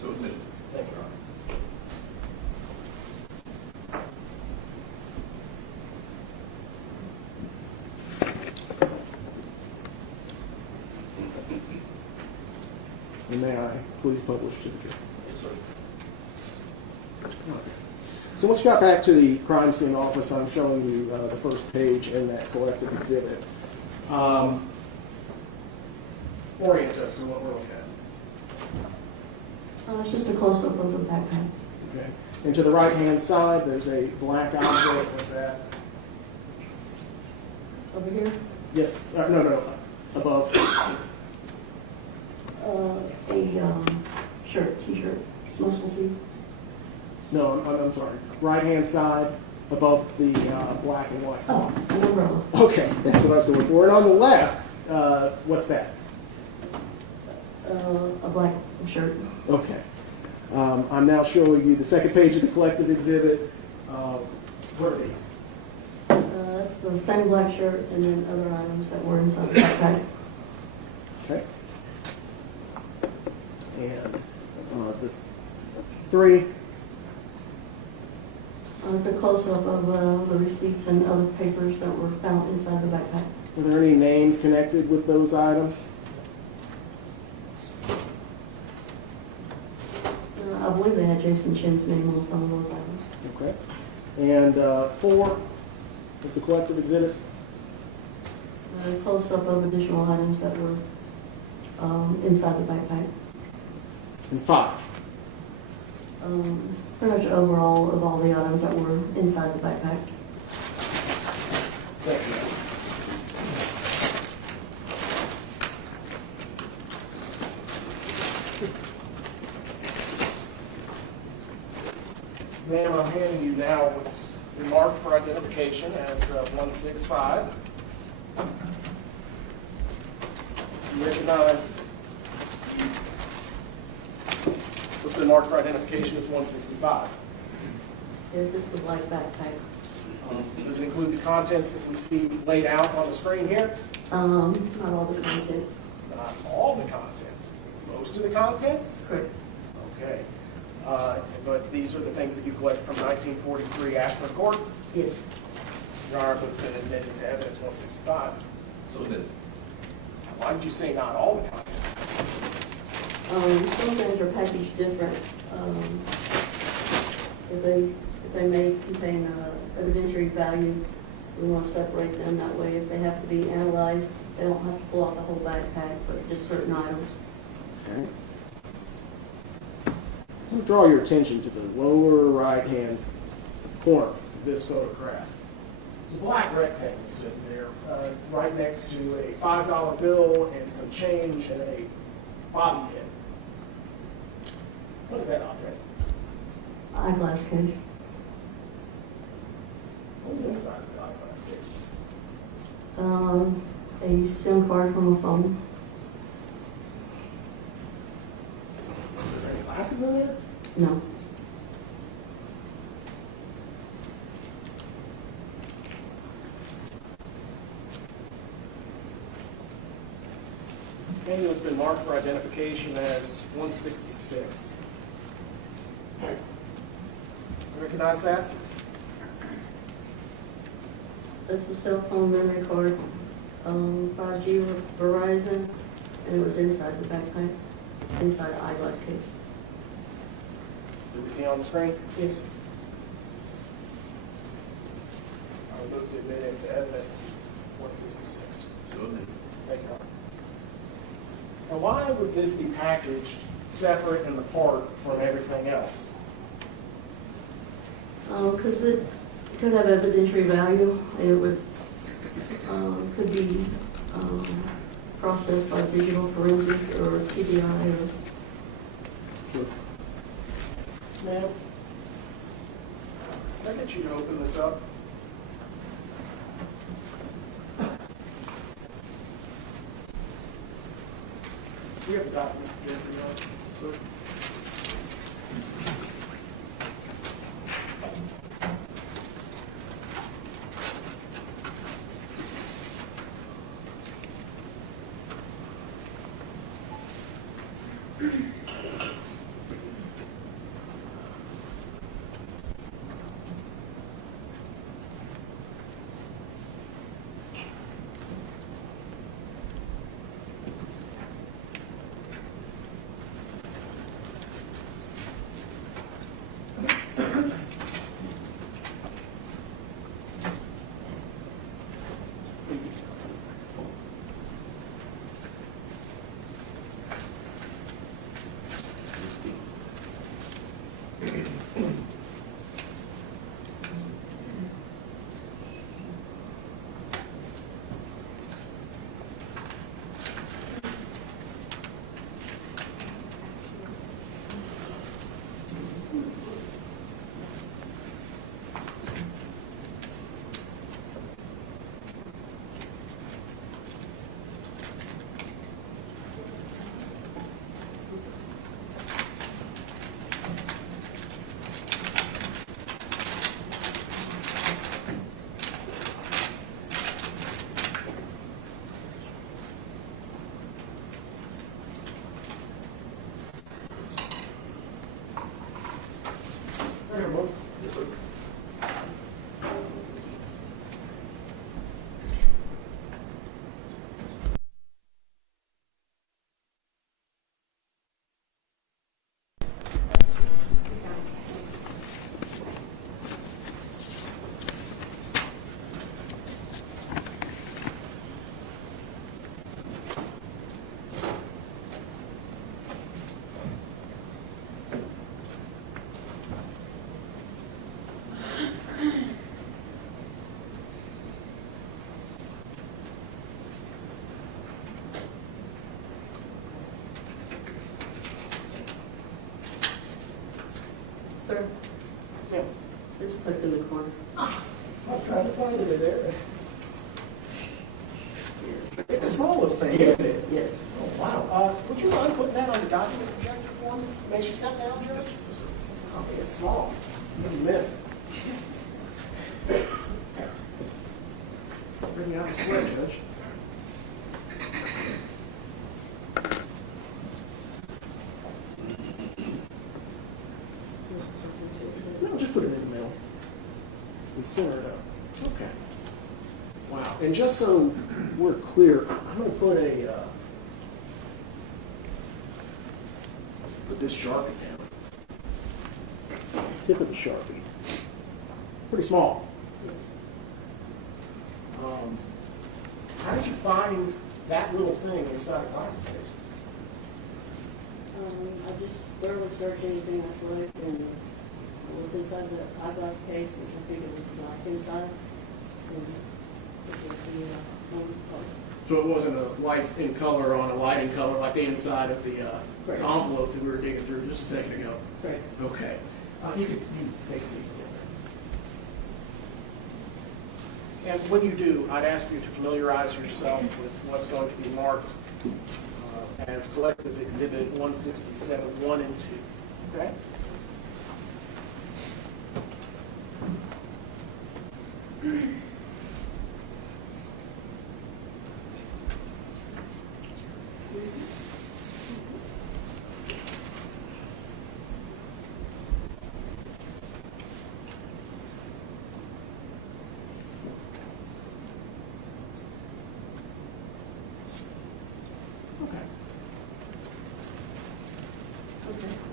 So admitted. Thank you, Your Honor. And may I please publish to the jury? Yes, sir. So once you got back to the crime scene office, I'm showing you the first page in that collective exhibit. Orient us to what we're looking at. It's just a close-up of the backpack. Okay. And to the right-hand side, there's a black object. What's that? Over here, Yes. No. Above. a shirt, t-shirt, muscle tee. No, I'm sorry. Right-hand side, above the black and white. Oh, an umbrella. Okay, that's what I was looking for. And on the left, what's that? A black shirt. Okay. I'm now showing you the second page of the collective exhibit. What are these? That's the same black shirt and then other items that were inside the backpack. Okay. And the 3. It's a close-up of the receipts and other papers that were found inside the backpack. Were there any names connected with those items? I believe they had Jason Chin's name on some of those items. Okay. And 4 of the collective exhibit? A close-up of additional items that were inside the backpack. And 5? Pretty much overall of all the items that were inside the backpack. Thank you. Ma'am, I'm handing you now what's been marked for identification as 165. You recognize what's been marked for identification as 165. Is this the black backpack? Does it include the contents that we see laid out on the screen here? Not all the contents. Not all the contents. Most of the contents? Correct. Okay. But these are the things that you collect from 1943 Ashford Court? Yes. Your Honor, have been admitted to evidence 165. So admitted. Why did you say not all the contents? Some things are packaged different. If they may contain evidentiary value, we want to separate them that way. If they have to be analyzed, they don't have to pull out the whole backpack, but just certain items. Okay. I'm going to draw your attention to the lower right-hand corner of this photograph. There's a black rectangle sitting there right next to a $5 bill and some change and a bobby pin. What is that object? Eyeglass case. What was inside of the eyeglass case? A SIM card from a phone. Are there any glasses in there? No. Menu has been marked for identification as 166. You recognize that? That's a cell phone memory card, 5G with Verizon, and it was inside the backpack, inside the eyeglass case. Do we see on the screen? Yes. I will move to admit into evidence 166. So admitted. Thank you, Your Honor. Now, why would this be packaged separate and apart from everything else? Because it could have evidentiary value. It would, could be processed by digital forensic or TBI or Ma'am, can I get you to open this up? Do you have a document here for you? Sir? Yes, sir. Sir, Yeah. it's tucked in the corner. I'm trying to find it in there. It's a small little thing, Yes, isn't it? yes. Oh, wow. Would you mind putting that on the document projector for me? May she step down, Judge? Oh, it's small. It's a miss. Bring me out the sweat, Judge. No, just put it in the middle. And center it up. Okay. Wow. And just so we're clear, I'm going to put put this Sharpie down. Tip of the Sharpie. Pretty small. Yes. How did you find that little thing inside a glasses case? I just thoroughly searched anything I could, and looked inside the eyeglass case, which I figured was black inside. And it was the one part. So it wasn't a light in color on a light in color like the inside of the Correct. envelope that we were digging through just a second ago. Correct. Okay. You can take a seat. And when you do, I'd ask you to familiarize yourself with what's going to be marked as Collective Exhibit 167, 1 and 2. Okay?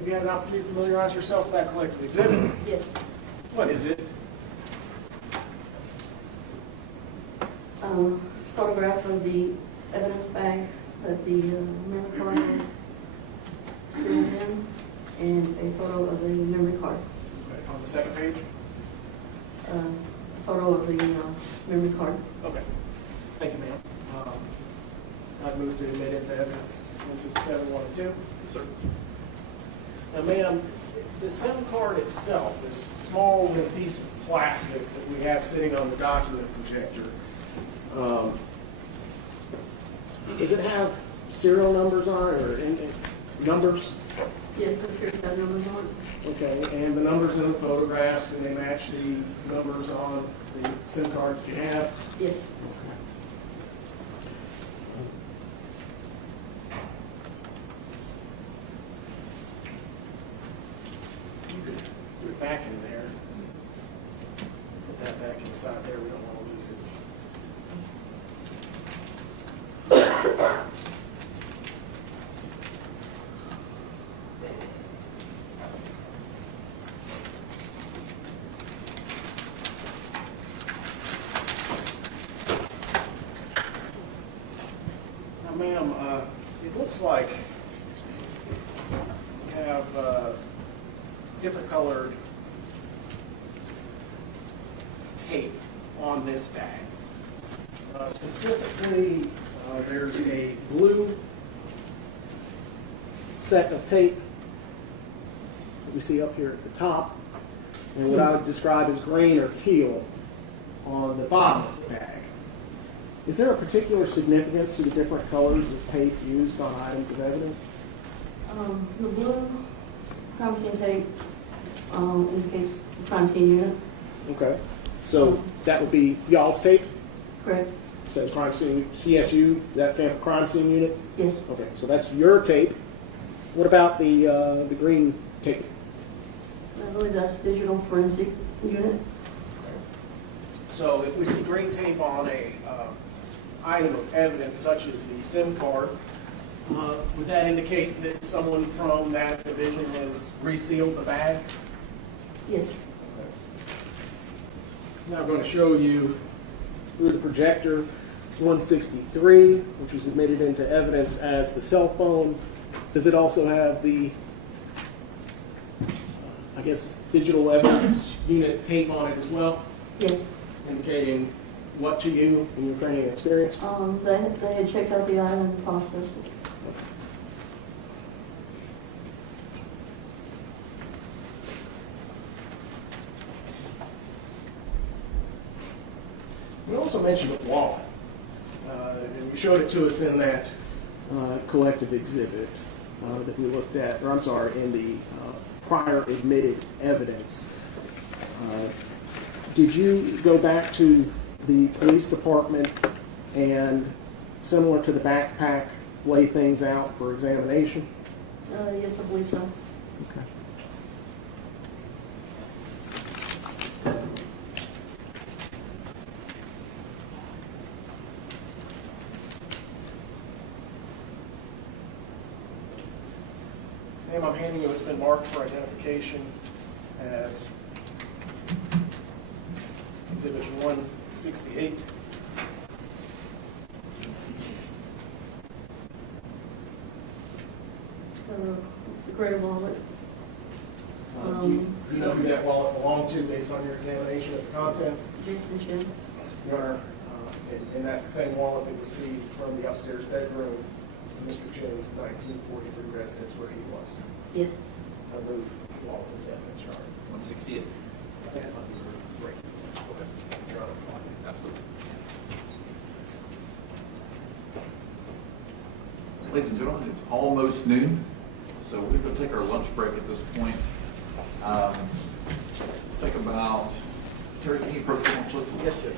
You had an opportunity to familiarize yourself with that collective exhibit. Yes. What is it? It's a photograph of the evidence bag that the memory card was sealed in, and a photo of the memory card. Okay, on the second page? A photo of the memory card. Okay. Thank you, ma'am. I've moved to admit into evidence 167-102. Yes, sir. Now, ma'am, the SIM card itself, this small little piece of plastic that we have sitting on the document projector, does it have serial numbers on it or numbers? Yes, I'm sure it has numbers on it. Okay, and the numbers in the photographs, and they match the numbers on the SIM cards that you have? Yes. You could do it back in there. Put that back inside there, we don't want to lose it. Now, ma'am, it looks like you have different colored tape on this bag. Specifically, there's a blue set of tape that we see up here at the top, and what I would describe as green or teal on the bottom of the bag. Is there a particular significance to the different colors of tape used on items of evidence? The blue crime scene tape indicates the crime scene unit. Okay. So that would be y'all's tape? Correct? Says crime scene, CSU, that stand for crime scene unit? Yes. Okay, so that's your tape. What about the green tape? I believe that's digital forensic unit. So if we see green tape on a item of evidence such as the SIM card, would that indicate that someone from that division has resealed the bag? Yes. Now I'm going to show you through the projector 163, which was admitted into evidence as the cell phone. Does it also have the, I guess, digital evidence unit tape on it as well, Yes. indicating what to you in your training and experience? They had checked out the item and processed it. You also mentioned a wallet, and you showed it to us in that collective exhibit that we looked at, or I'm sorry, in the prior admitted evidence. Did you go back to the police department and, similar to the backpack, lay things out for examination? Yes, I believe so. Okay. Ma'am, I'm handing you, it's been marked for identification as Exhibit 168. It's a gray wallet. Do you know who that wallet belonged to based on your examination of the contents? Jason Chin. Your Honor, and that's the same wallet that was seized from the upstairs bedroom of Mr. Chin's 1943 residence where he was. Yes. I move the wallet into evidence, Your Honor. 168. Great. Okay. Your Honor. Absolutely. Ladies and gentlemen, it's almost noon, so we're going to take our lunch break at this point. Take about, Terry, can you approach the one, please? Yes, Judge.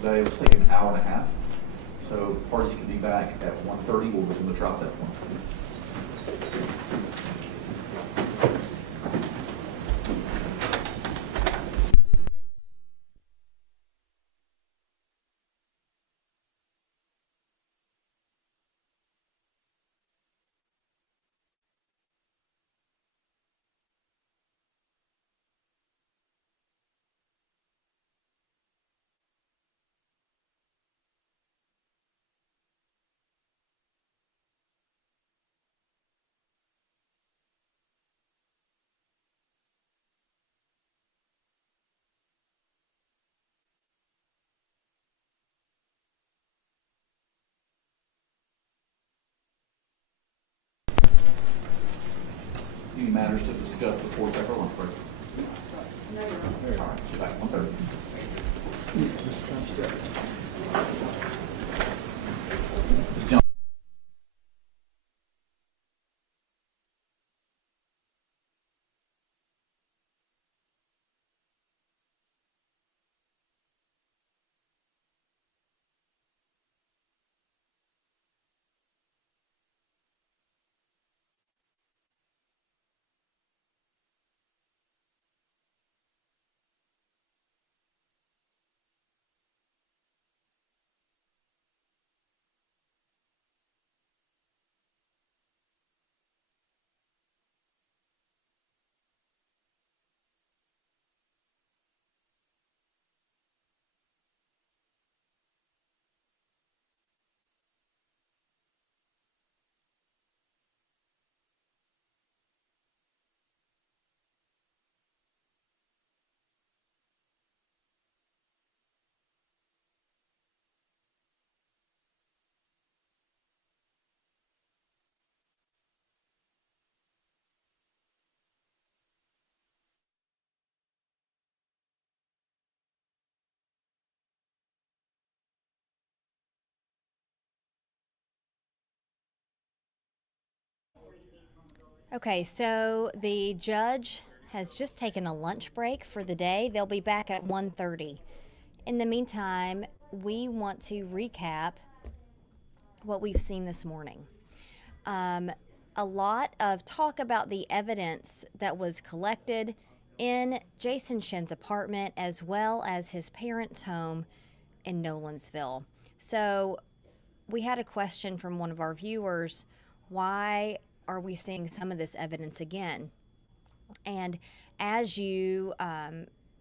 Today, let's take an hour and a half. So parties can be back at 1:30. We'll begin the trial at that point. matters to discuss before we take our lunch break? All right, sit back, 1:30. Ms. Johnson. Okay, so the judge has just taken a lunch break for the day. They'll be back at 1:30. In the meantime, we want to recap what we've seen this morning. A lot of talk about the evidence that was collected in Jason Shin's apartment as well as his parents' home in Nolansville. So we had a question from one of our viewers: why are we seeing some of this evidence again? And as you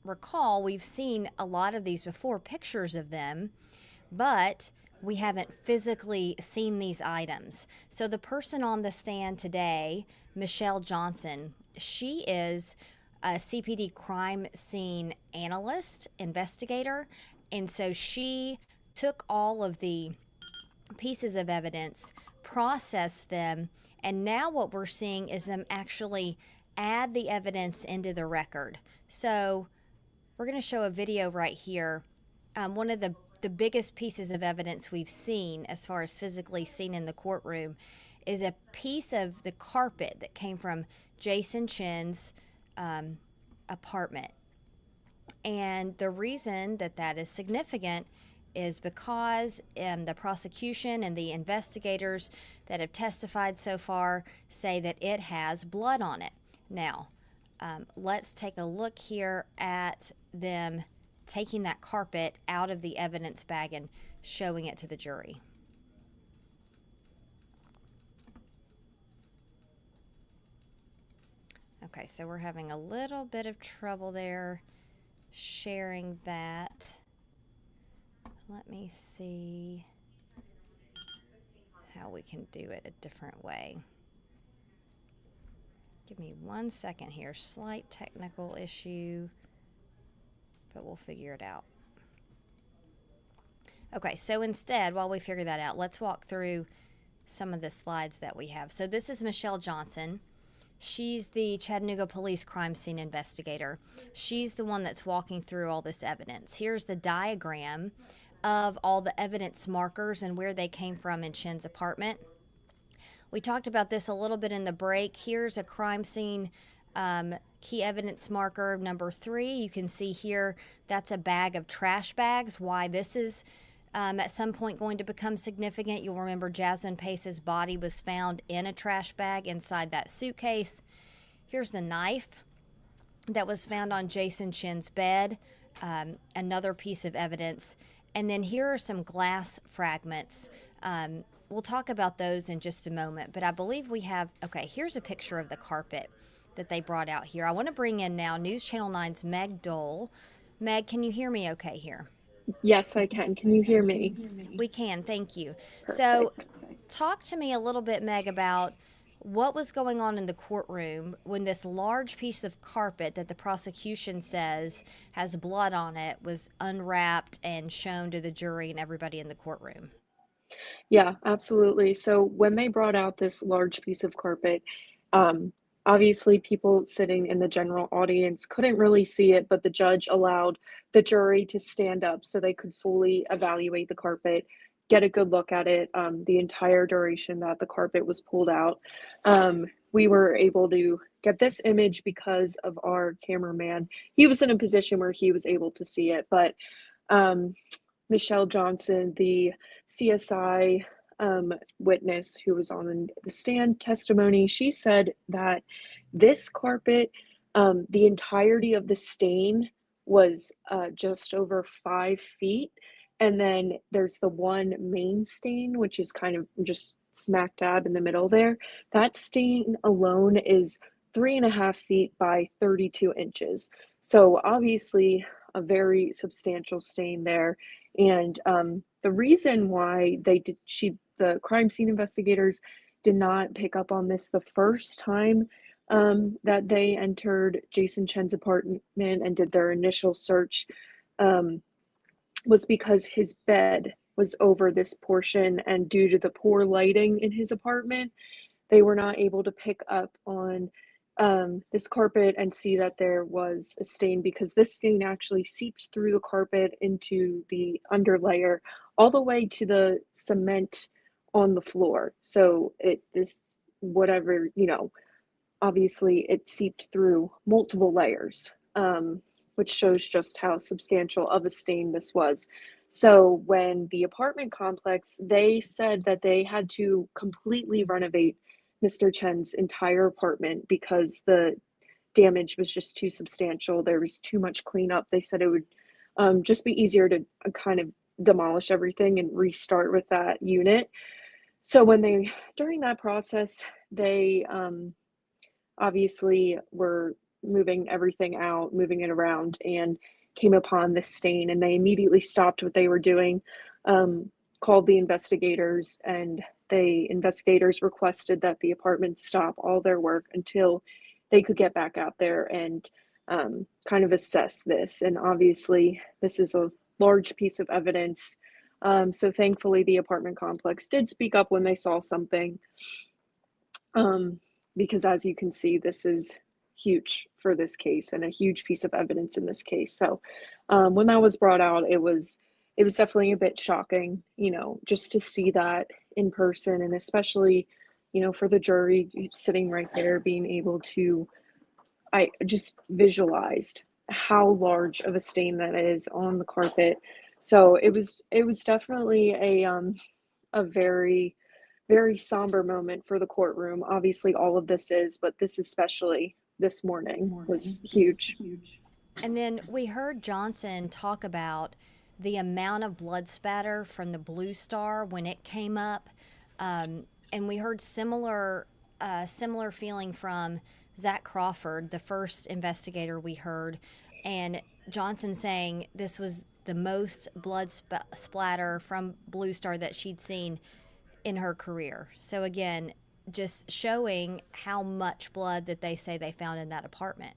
recall, we've seen a lot of these before, pictures of them, but we haven't physically seen these items. So the person on the stand today, Michelle Johnson, she is a CPD crime scene analyst, investigator, and so she took all of the pieces of evidence, processed them, and now what we're seeing is them actually add the evidence into the record. So we're going to show a video right here. One of the biggest pieces of evidence we've seen, as far as physically seen in the courtroom, is a piece of the carpet that came from Jason Chin's apartment. And the reason that that is significant is because the prosecution and the investigators that have testified so far say that it has blood on it. Now, let's take a look here at them taking that carpet out of the evidence bag and showing it to the jury. Okay, so we're having a little bit of trouble there sharing that. Let me see how we can do it a different way. Give me 1 second here. Slight technical issue, but we'll figure it out. Okay, so instead, while we figure that out, let's walk through some of the slides that we have. So this is Michelle Johnson. She's the Chattanooga Police Crime Scene Investigator. She's the one that's walking through all this evidence. Here's the diagram of all the evidence markers and where they came from in Shin's apartment. We talked about this a little bit in the break. Here's a crime scene key evidence marker number 3. You can see here that's a bag of trash bags. Why this is at some point going to become significant. You'll remember Jasmine Pace's body was found in a trash bag inside that suitcase. Here's the knife that was found on Jason Shin's bed, another piece of evidence. And then here are some glass fragments. We'll talk about those in just a moment, but I believe we have, okay, here's a picture of the carpet that they brought out here. I want to bring in now News Channel 9's Meg Dole. Meg, can you hear me okay here? Yes, I can. Can you hear me? We can, thank you. Perfect. So talk to me a little bit, Meg, about what was going on in the courtroom when this large piece of carpet that the prosecution says has blood on it was unwrapped and shown to the jury and everybody in the courtroom. Yeah, absolutely. So when they brought out this large piece of carpet, Obviously, people sitting in the general audience couldn't really see it, but the judge allowed the jury to stand up so they could fully evaluate the carpet, get a good look at it, the entire duration that the carpet was pulled out. We were able to get this image because of our cameraman. He was in a position where he was able to see it, but um, Michelle Johnson, the CSI witness who was on the stand testimony, she said that this carpet, the entirety of the stain was just over 5 feet. And then there's the one main stain, which is kind of just smack dab in the middle there. That stain alone is 3.5 feet by 32 inches. So obviously a very substantial stain there. And the reason why the crime scene investigators did not pick up on this the first time that they entered Jason Chen's apartment and did their initial search was because his bed was over this portion, and due to the poor lighting in his apartment, they were not able to pick up on this carpet and see that there was a stain, because this stain actually seeped through the carpet into the underlayer all the way to the cement on the floor. So obviously it seeped through multiple layers, which shows just how substantial of a stain this was. So when the apartment complex, they said that they had to completely renovate Mr. Chen's entire apartment because the damage was just too substantial. There was too much cleanup. They said it would just be easier to kind of demolish everything and restart with that unit. So during that process, they obviously were moving everything out, moving it around, and came upon this stain, and they immediately stopped what they were doing, called the investigators, and the investigators requested that the apartment stop all their work until they could get back out there and kind of assess this. And obviously this is a large piece of evidence. So thankfully the apartment complex did speak up when they saw something, because as you can see, this is huge for this case and a huge piece of evidence in this case. So when that was brought out, it was definitely a bit shocking, just to see that in person, and especially, for the jury sitting right there, being able to, I just visualized how large of a stain that is on the carpet. So it was definitely a very, very somber moment for the courtroom. Obviously all of this is, but this especially this morning was huge. And then we heard Johnson talk about the amount of blood spatter from the Blue Star when it came up, and we heard similar feeling from Zach Crawford, the first investigator we heard, and Johnson saying this was the most blood splatter from Blue Star that she'd seen in her career. So again, just showing how much blood that they say they found in that apartment.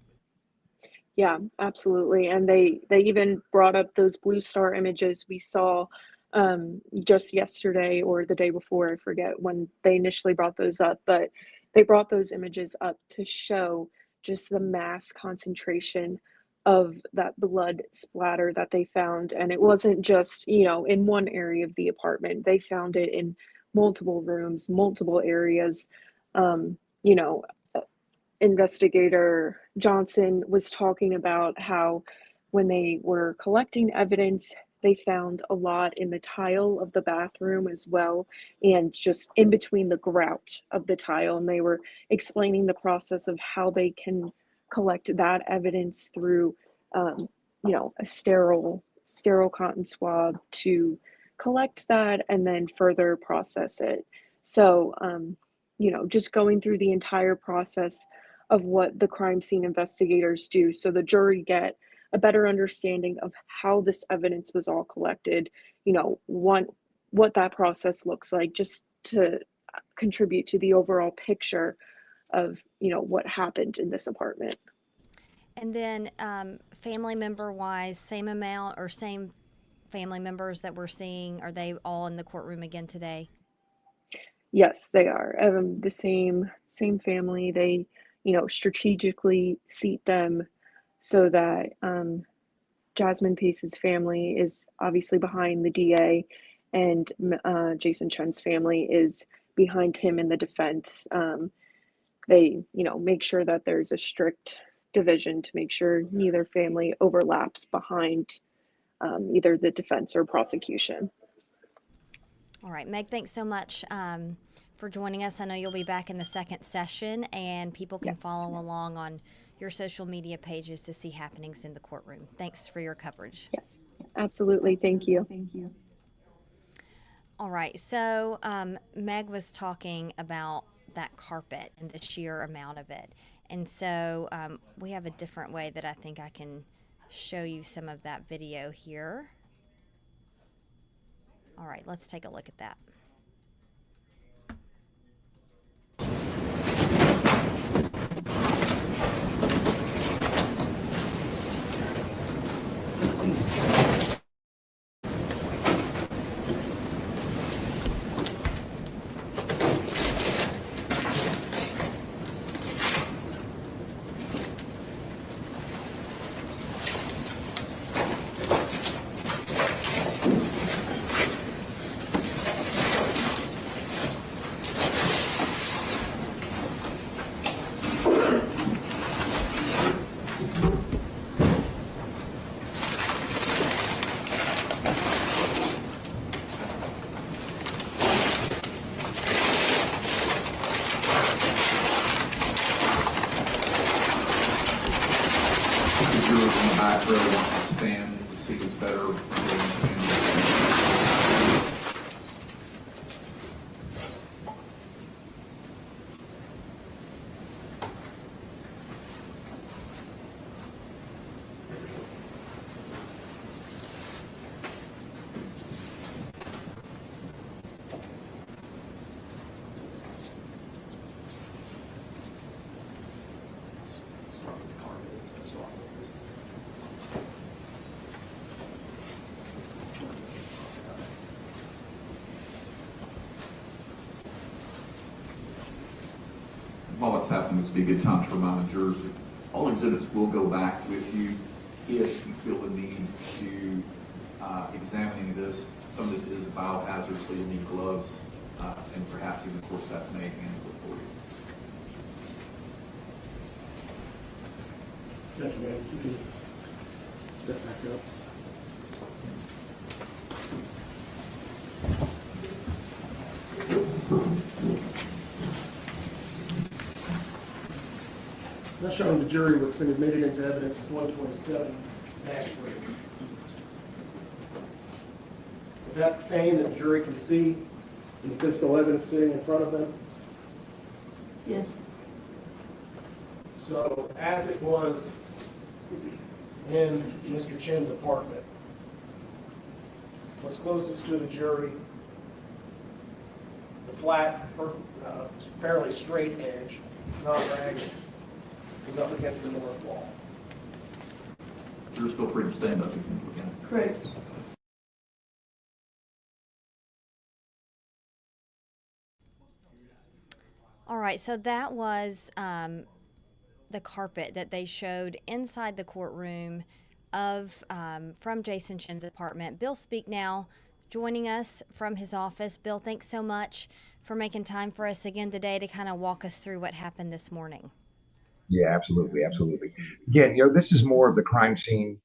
Yeah, absolutely. And they even brought up those Blue Star images we saw just yesterday or the day before, I forget when they initially brought those up, but they brought those images up to show just the mass concentration of that blood splatter that they found. And it wasn't just, in one area of the apartment. They found it in multiple rooms, multiple areas. Investigator Johnson was talking about how when they were collecting evidence, they found a lot in the tile of the bathroom as well, and just in between the grout of the tile. And they were explaining the process of how they can collect that evidence through, a sterile cotton swab to collect that and then further process it. So, just going through the entire process of what the crime scene investigators do, so the jury get a better understanding of how this evidence was all collected, what that process looks like, just to contribute to the overall picture of, what happened in this apartment. And then family member wise, same amount or same family members that we're seeing, are they all in the courtroom again today? Yes, they are. The same family. They, strategically seat them so that Jasmine Pace's family is obviously behind the DA, and Jason Chen's family is behind him in the defense. They, make sure that there's a strict division to make sure neither family overlaps behind either the defense or prosecution. All right, Meg, thanks so much for joining us. I know you'll be back in the second session, and people can follow along on your social media pages to see happenings in the courtroom. Thanks for your coverage. Yes, absolutely. Thank you. All right, so Meg was talking about that carpet and the sheer amount of it. And so we have a different way that I think I can show you some of that video here. All right, let's take a look at that. Viewers in the back row want to stand to see us better. While it's happening, this would be a good time to remind the jurors that all exhibits will go back with you if you feel the need to examine any of this. Some of this is biohazard, so you'll need gloves, and perhaps even the court staff may handle it for you. Thank you, ma'am. You can step back up. Now showing the jury what's been admitted into evidence is 127-3. Is that stain that the jury can see in the physical evidence sitting in front of them? Yes. So as it was in Mr. Chen's apartment, what's closest to the jury, the flat, fairly straight edge, it's not ragged, is up against the north wall. Jurors, feel free to stand up if you can. Correct. All right, so that was the carpet that they showed inside the courtroom of from Jason Chen's apartment. Bill Speak now joining us from his office. Bill, thanks so much for making time for us again today to kind of walk us through what happened this morning. Yeah, absolutely, absolutely. Again, this is more of the crime scene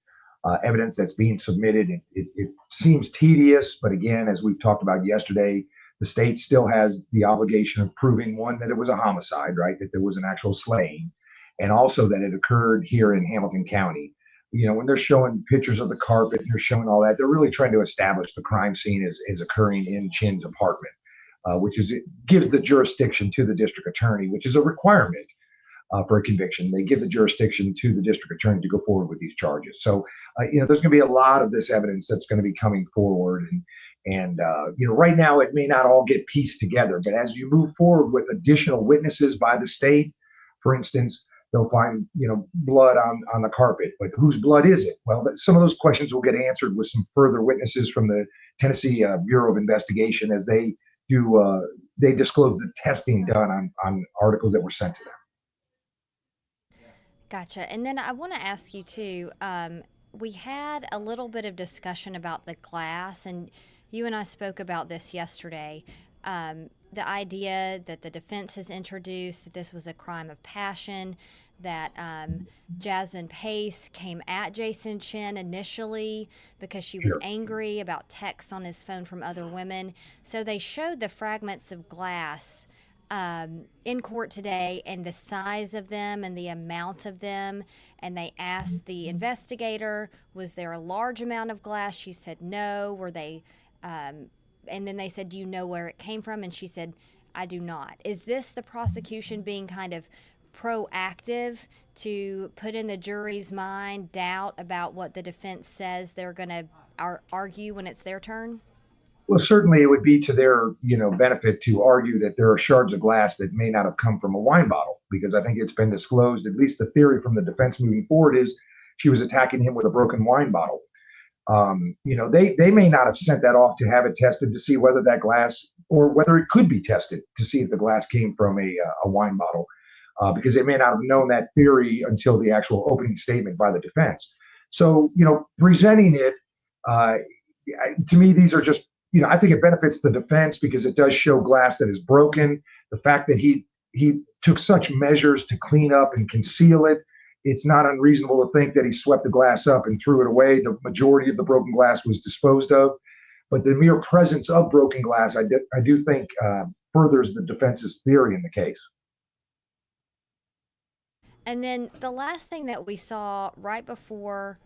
evidence that's being submitted. It seems tedious, but again, as we've talked about yesterday, the state still has the obligation of proving, one, that it was a homicide, right, that there was an actual slaying, and also that it occurred here in Hamilton County. When they're showing pictures of the carpet, and they're showing all that, they're really trying to establish the crime scene is occurring in Chen's apartment, which gives the jurisdiction to the district attorney, which is a requirement for a conviction. They give the jurisdiction to the district attorney to go forward with these charges. So, there's going to be a lot of this evidence that's going to be coming forward. And right now it may not all get pieced together, but as you move forward with additional witnesses by the state, for instance, they'll find, blood on the carpet, but whose blood is it? Well, some of those questions will get answered with some further witnesses from the Tennessee Bureau of Investigation as they disclose the testing done on articles that were sent to them. Gotcha. And then I want to ask you too. We had a little bit of discussion about the glass, and you and I spoke about this yesterday. The idea that the defense has introduced that this was a crime of passion, that Jasmine Pace came at Jason Chin initially because she was Sure. angry about texts on his phone from other women. So they showed the fragments of glass in court today and the size of them and the amount of them. And they asked the investigator, was there a large amount of glass? She said no. Were they, and then they said, do you know where it came from? And she said, I do not. Is this the prosecution being kind of proactive to put in the jury's mind doubt about what the defense says they're going to argue when it's their turn? Well, certainly it would be to their, benefit to argue that there are shards of glass that may not have come from a wine bottle, because I think it's been disclosed, at least the theory from the defense moving forward is she was attacking him with a broken wine bottle. They may not have sent that off to have it tested to see whether that glass, or whether it could be tested to see if the glass came from a wine bottle, because they may not have known that theory until the actual opening statement by the defense. So, presenting it, to me, these are just, I think it benefits the defense because it does show glass that is broken. The fact that he took such measures to clean up and conceal it, it's not unreasonable to think that he swept the glass up and threw it away. The majority of the broken glass was disposed of. But the mere presence of broken glass, I do think, furthers the defense's theory in the case. And then the last thing that we saw right before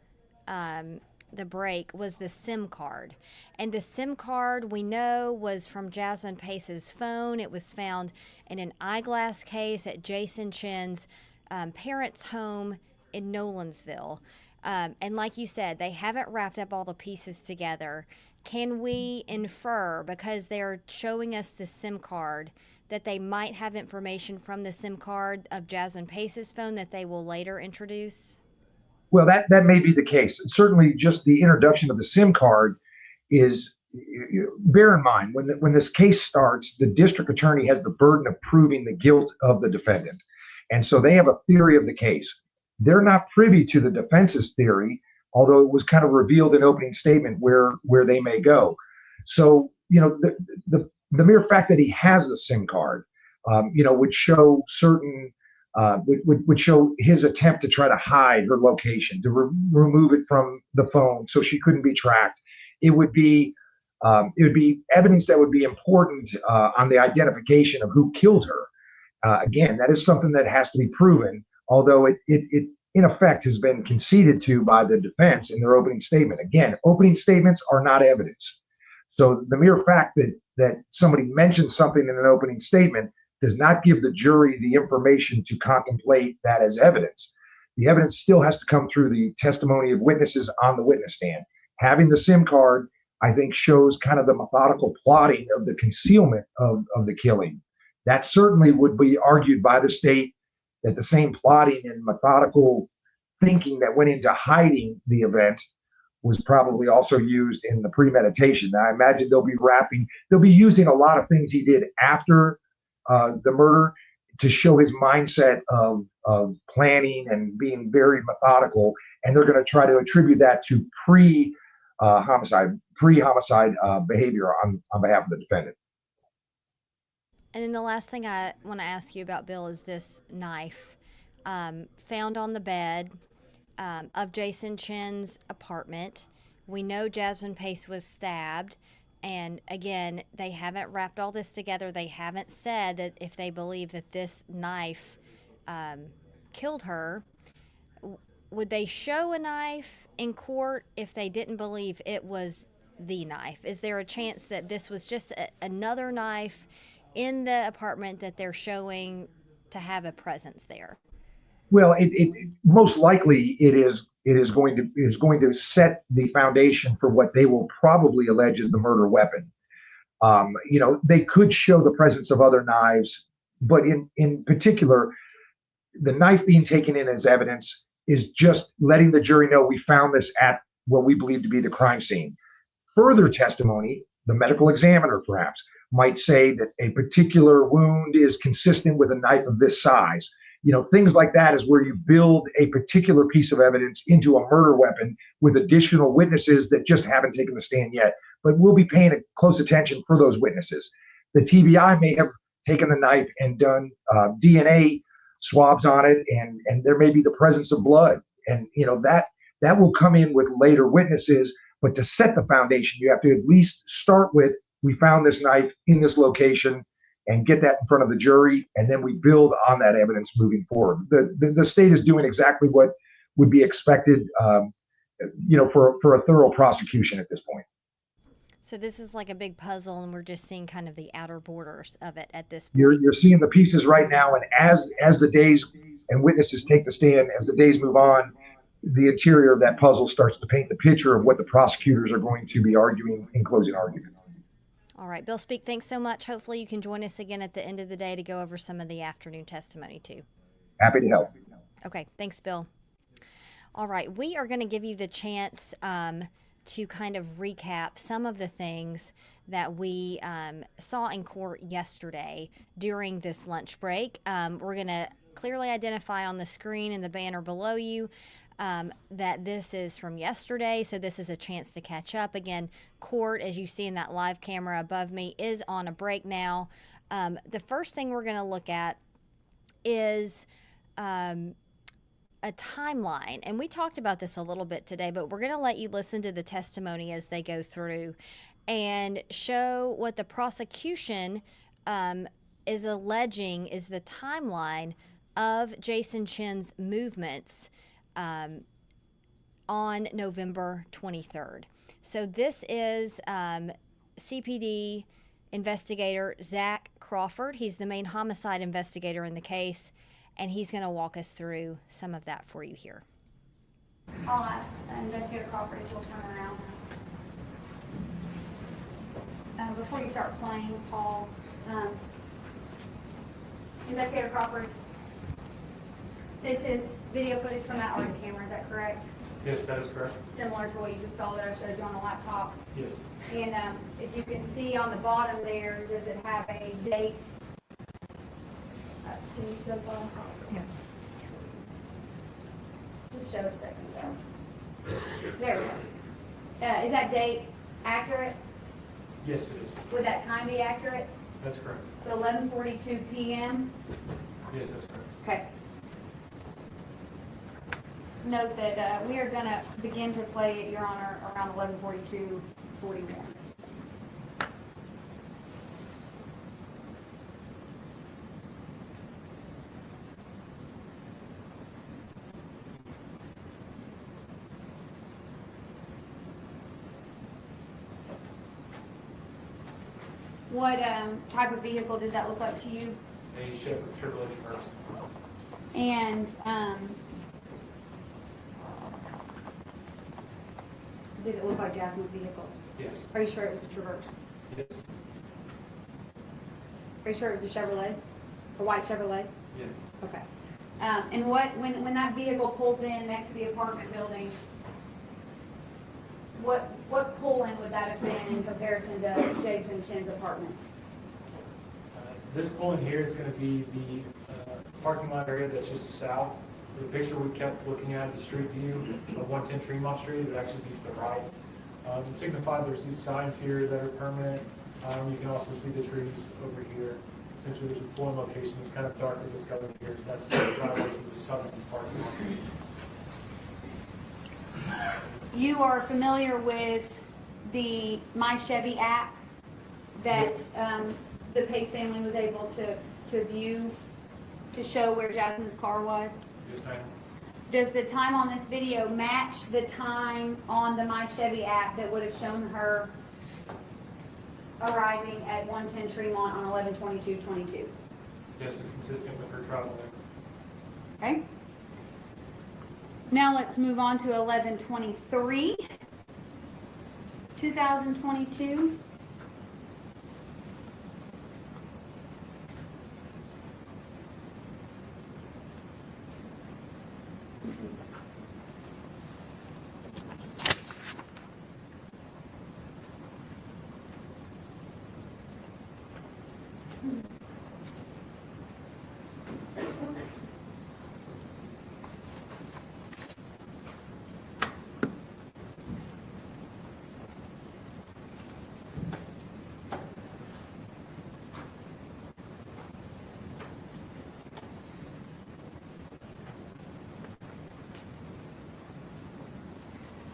the break was the SIM card. And the SIM card we know was from Jasmine Pace's phone. It was found in an eyeglass case at Jason Chin's parents' home in Nolensville. And like you said, they haven't wrapped up all the pieces together. Can we infer, because they're showing us the SIM card, that they might have information from the SIM card of Jasmine Pace's phone that they will later introduce? Well, that may be the case. Certainly, just the introduction of the SIM card is, bear in mind, when this case starts, the district attorney has the burden of proving the guilt of the defendant. And so they have a theory of the case. They're not privy to the defense's theory, although it was kind of revealed in opening statement where they may go. So, the mere fact that he has a SIM card, would show certain, would show his attempt to try to hide her location, to remove it from the phone so she couldn't be tracked. It would be evidence that would be important on the identification of who killed her. Again, that is something that has to be proven, although it in effect has been conceded to by the defense in their opening statement. Again, opening statements are not evidence. So the mere fact that somebody mentions something in an opening statement does not give the jury the information to contemplate that as evidence. The evidence still has to come through the testimony of witnesses on the witness stand. Having the SIM card, I think, shows kind of the methodical plotting of the concealment of the killing. That certainly would be argued by the state, that the same plotting and methodical thinking that went into hiding the event was probably also used in the premeditation. Now, I imagine they'll be using a lot of things he did after the murder to show his mindset of planning and being very methodical. And they're going to try to attribute that to pre-homicide behavior on behalf of the defendant. And then the last thing I want to ask you about, Bill, is this knife found on the bed of Jason Chin's apartment. We know Jasmine Pace was stabbed. And again, they haven't wrapped all this together. They haven't said that if they believe that this knife killed her. Would they show a knife in court if they didn't believe it was the knife? Is there a chance that this was just another knife in the apartment that they're showing to have a presence there? Well, it most likely it is going to set the foundation for what they will probably allege is the murder weapon. They could show the presence of other knives, but in particular, the knife being taken in as evidence is just letting the jury know we found this at what we believe to be the crime scene. Further testimony, the medical examiner perhaps might say that a particular wound is consistent with a knife of this size. Things like that is where you build a particular piece of evidence into a murder weapon with additional witnesses that just haven't taken the stand yet. But we'll be paying close attention for those witnesses. The TBI may have taken the knife and done DNA swabs on it, and there may be the presence of blood. And, that will come in with later witnesses. But to set the foundation, you have to at least start with, we found this knife in this location, and get that in front of the jury, and then we build on that evidence moving forward. The state is doing exactly what would be expected, for a thorough prosecution at this point. So this is like a big puzzle, and we're just seeing kind of the outer borders of it at this point. You're seeing the pieces right now, and as the days and witnesses take the stand, as the days move on, the interior of that puzzle starts to paint the picture of what the prosecutors are going to be arguing in closing argument. All right, Bill Speak, thanks so much. Hopefully you can join us again at the end of the day to go over some of the afternoon testimony too. Happy to help. Okay, thanks, Bill. All right, we are going to give you the chance to kind of recap some of the things that we saw in court yesterday during this lunch break. We're going to clearly identify on the screen and the banner below you that this is from yesterday, so this is a chance to catch up. Again, court, as you see in that live camera above me, is on a break now. The first thing we're going to look at is a timeline, and we talked about this a little bit today, but we're going to let you listen to the testimony as they go through and show what the prosecution is alleging is the timeline of Jason Chin's movements on November 23rd. So this is CPD investigator Zach Crawford. He's the main homicide investigator in the case, and he's going to walk us through some of that for you here. I'll ask Investigator Crawford if you'll turn around. Before you start playing, Paul, Investigator Crawford, this is video footage from that arcade camera, is that correct? Yes, that is correct. Similar to what you just saw that I showed you on the laptop? Yes. And if you can see on the bottom there, does it have a date? Can you go to the bottom? Yeah. Just show it a second ago. There we go. Is that date accurate? Yes, it is. Would that time be accurate? That's correct. So 11:42 p.m.? Yes, that's correct. Okay. Note that we are going to begin to play it, Your Honor, around 11:42:41. What type of vehicle did that look like to you? A Chevrolet Traverse. And did it look like Jasmine's vehicle? Yes. Are you sure it was a Traverse? Yes. Are you sure it was a Chevrolet? A white Chevrolet? Yes. Okay. And when that vehicle pulled in next to the apartment building, what pull-in would that have been in comparison to Jason Chin's apartment? This pulling here is going to be the parking lot area that's just south. So the picture we kept looking at, the street view of 110 Tremont Street, it actually be to the right. To signify there's these signs here that are permanent. You can also see the trees over here. Essentially, there's a pulling location. It's kind of darker discovered here. That's the driveway to the southern parking lot. You are familiar with the My Chevy app that the Pace family was able to view to show where Jasmine's car was? Yes, ma'am. Does the time on this video match the time on the My Chevy app that would have shown her arriving at 110 Tremont on 11/22/22? Yes, it's consistent with her travel there. Okay. Now let's move on to 11/23, 2022.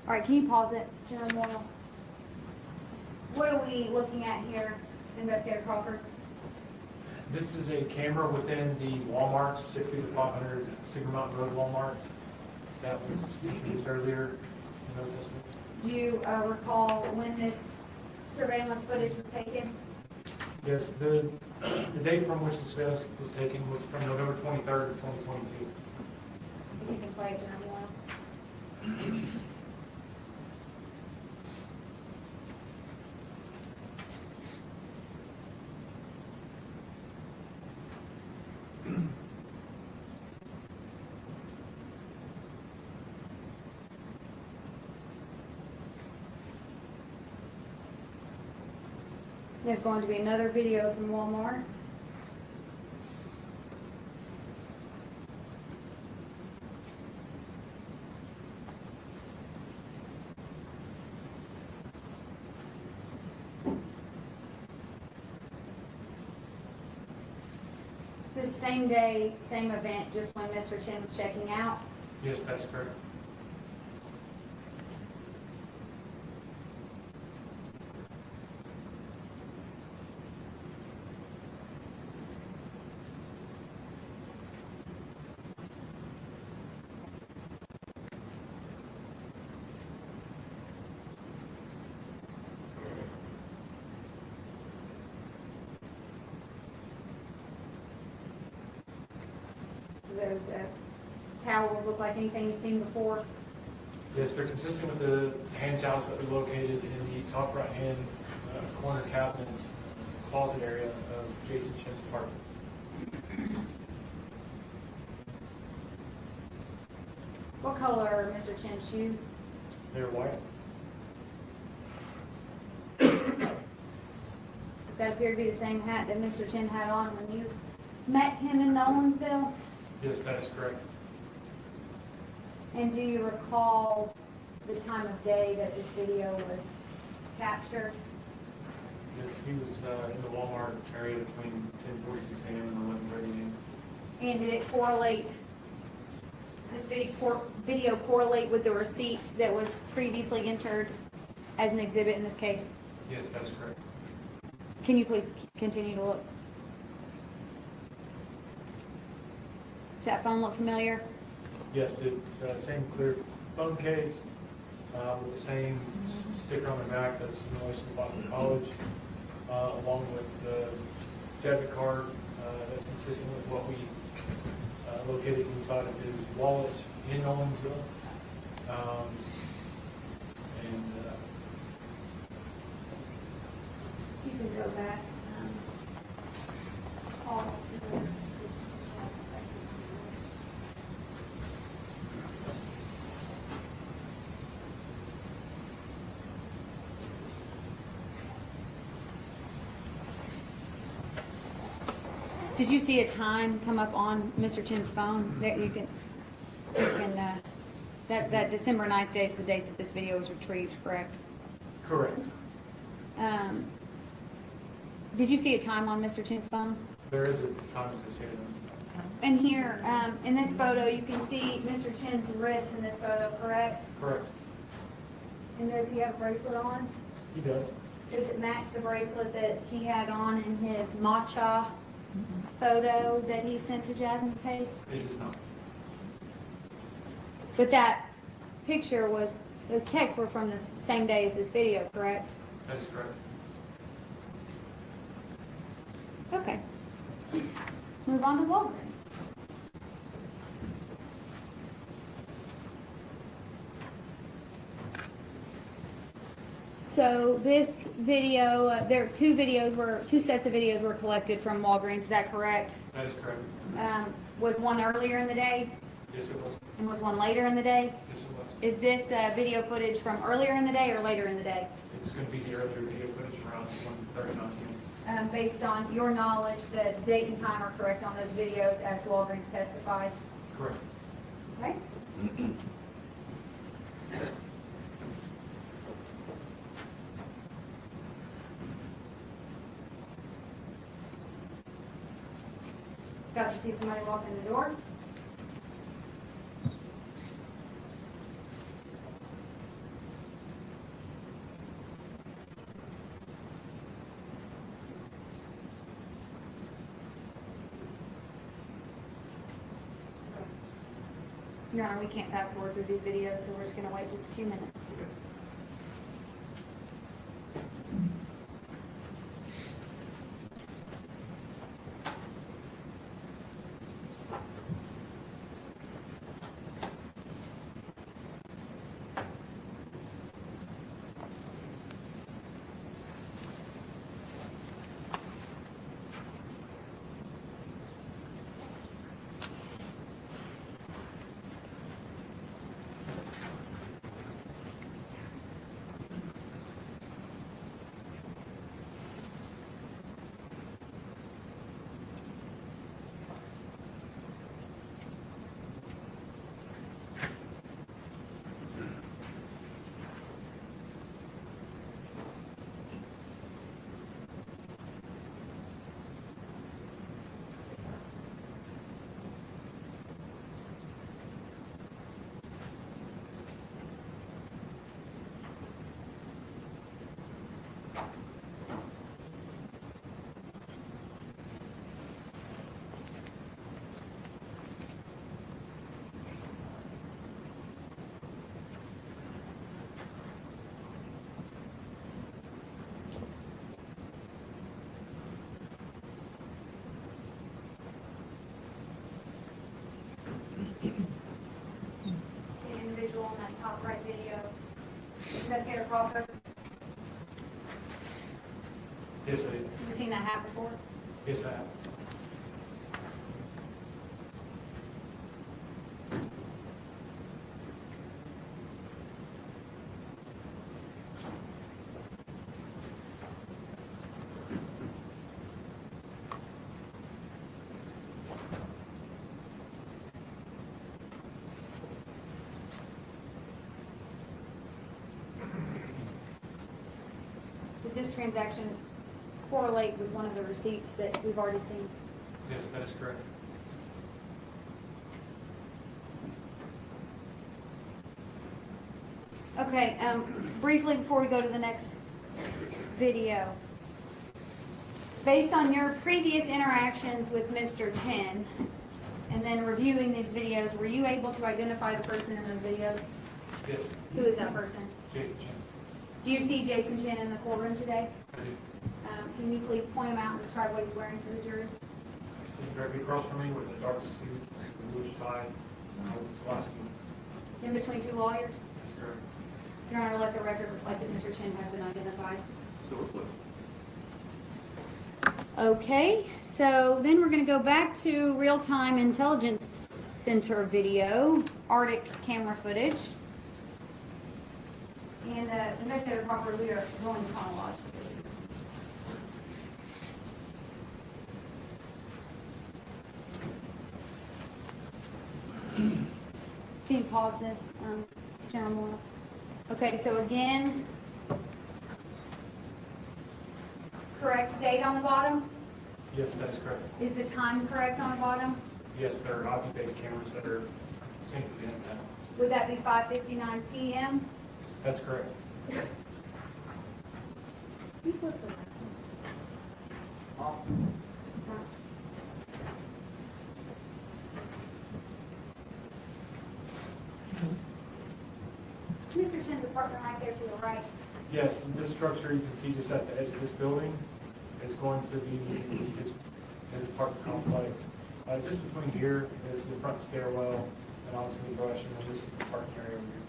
All right, can you pause it, General Moyle? What are we looking at here, Investigator Crawford? This is a camera within the Walmart, specifically the 500 Signal Mountain Road Walmart. That was introduced earlier in the testimony. Do you recall when this surveillance footage was taken? Yes, the date from which the surveillance was taken was from November 23rd of 2022. If you can play it, General Moyle. There's going to be another video from Walmart. It's the same day, same event, just when Mr. Chin was checking out. Yes, that's correct. Those towels look like anything you've seen before. Yes, they're consistent with the hand towels that we located in the top right-hand corner cabinet closet area of Jason Chin's apartment. What color are Mr. Chin's shoes? They're white. Does that appear to be the same hat that Mr. Chin had on when you met him in Nolensville? Yes, that is correct. And do you recall the time of day that this video was captured? Yes, he was in the Walmart area between 10:46 a.m. and 11:30 a.m. And did it correlate, this video correlate with the receipt that was previously entered as an exhibit in this case? Yes, that is correct. Can you please continue to look? Does that phone look familiar? Yes, it's same clear phone case with the same sticker on the back that's in relation to Boston College, along with the debit card that's consistent with what we located inside of his wallet in Nolensville. You can go back. All to the. Did you see a time come up on Mr. Chin's phone that you can that December 9th date is the date that this video was retrieved, correct? Correct. Did you see a time on Mr. Chin's phone? There is a time associated with this. And here, in this photo, you can see Mr. Chin's wrist in this photo, correct? Correct. And does he have a bracelet on? He does. Does it match the bracelet that he had on in his matcha photo that he sent to Jasmine Pace? It does not. But that picture was, those texts were from the same day as this video, correct? That is correct. Okay. Move on to Walgreens. So this video, there are two sets of videos were collected from Walgreens, is that correct? That is correct. Was one earlier in the day Yes, it was. and was one later in the day? Yes, it was. Is this video footage from earlier in the day or later in the day? It's going to be the earlier video footage around 1:30 p.m. Based on your knowledge, the date and time are correct on those videos as Walgreens testified? Correct. Okay. Got to see somebody walk in the door. Your Honor, we can't fast forward through these videos, so we're just gonna wait just a few minutes. See the individual on that top right video. Investigator Crawford, Yes, I, have you seen that hat before? yes, I have. Did this transaction correlate with one of the receipts that we've already seen? Yes, that is correct. Okay, briefly before we go to the next video. Based on your previous interactions with Mr. Chen, and then reviewing these videos, were you able to identify the person in those videos? Yes, Who is that person? Jason Chen. Do you see Jason Chen in the courtroom today? I do. Can you please point him out and describe what he's wearing for the jury? He's directly across from me with a dark suit, a bluish tie, and a glasses. In between two lawyers? That's correct. Your Honor, let the record reflect that Mr. Chen has been identified. So reflect. Okay, so then we're going to go back to real-time intelligence center video, Arctic camera footage. And Investigator Crawford, we are going chronologically. Can you pause this, General Moore? Okay, so again, correct date on the bottom? Yes, that is correct. Is the time correct on the bottom? Yes, there are object-based cameras that are synced in that. Would that be 5:59 p.m.? That's correct. You flip it. Mr. Chen's apartment right there to the right. Yes, and this structure you can see just at the edge of this building is going to be his apartment complex. Just between here is the front stairwell and obviously the brush, and then this is the parking area over here.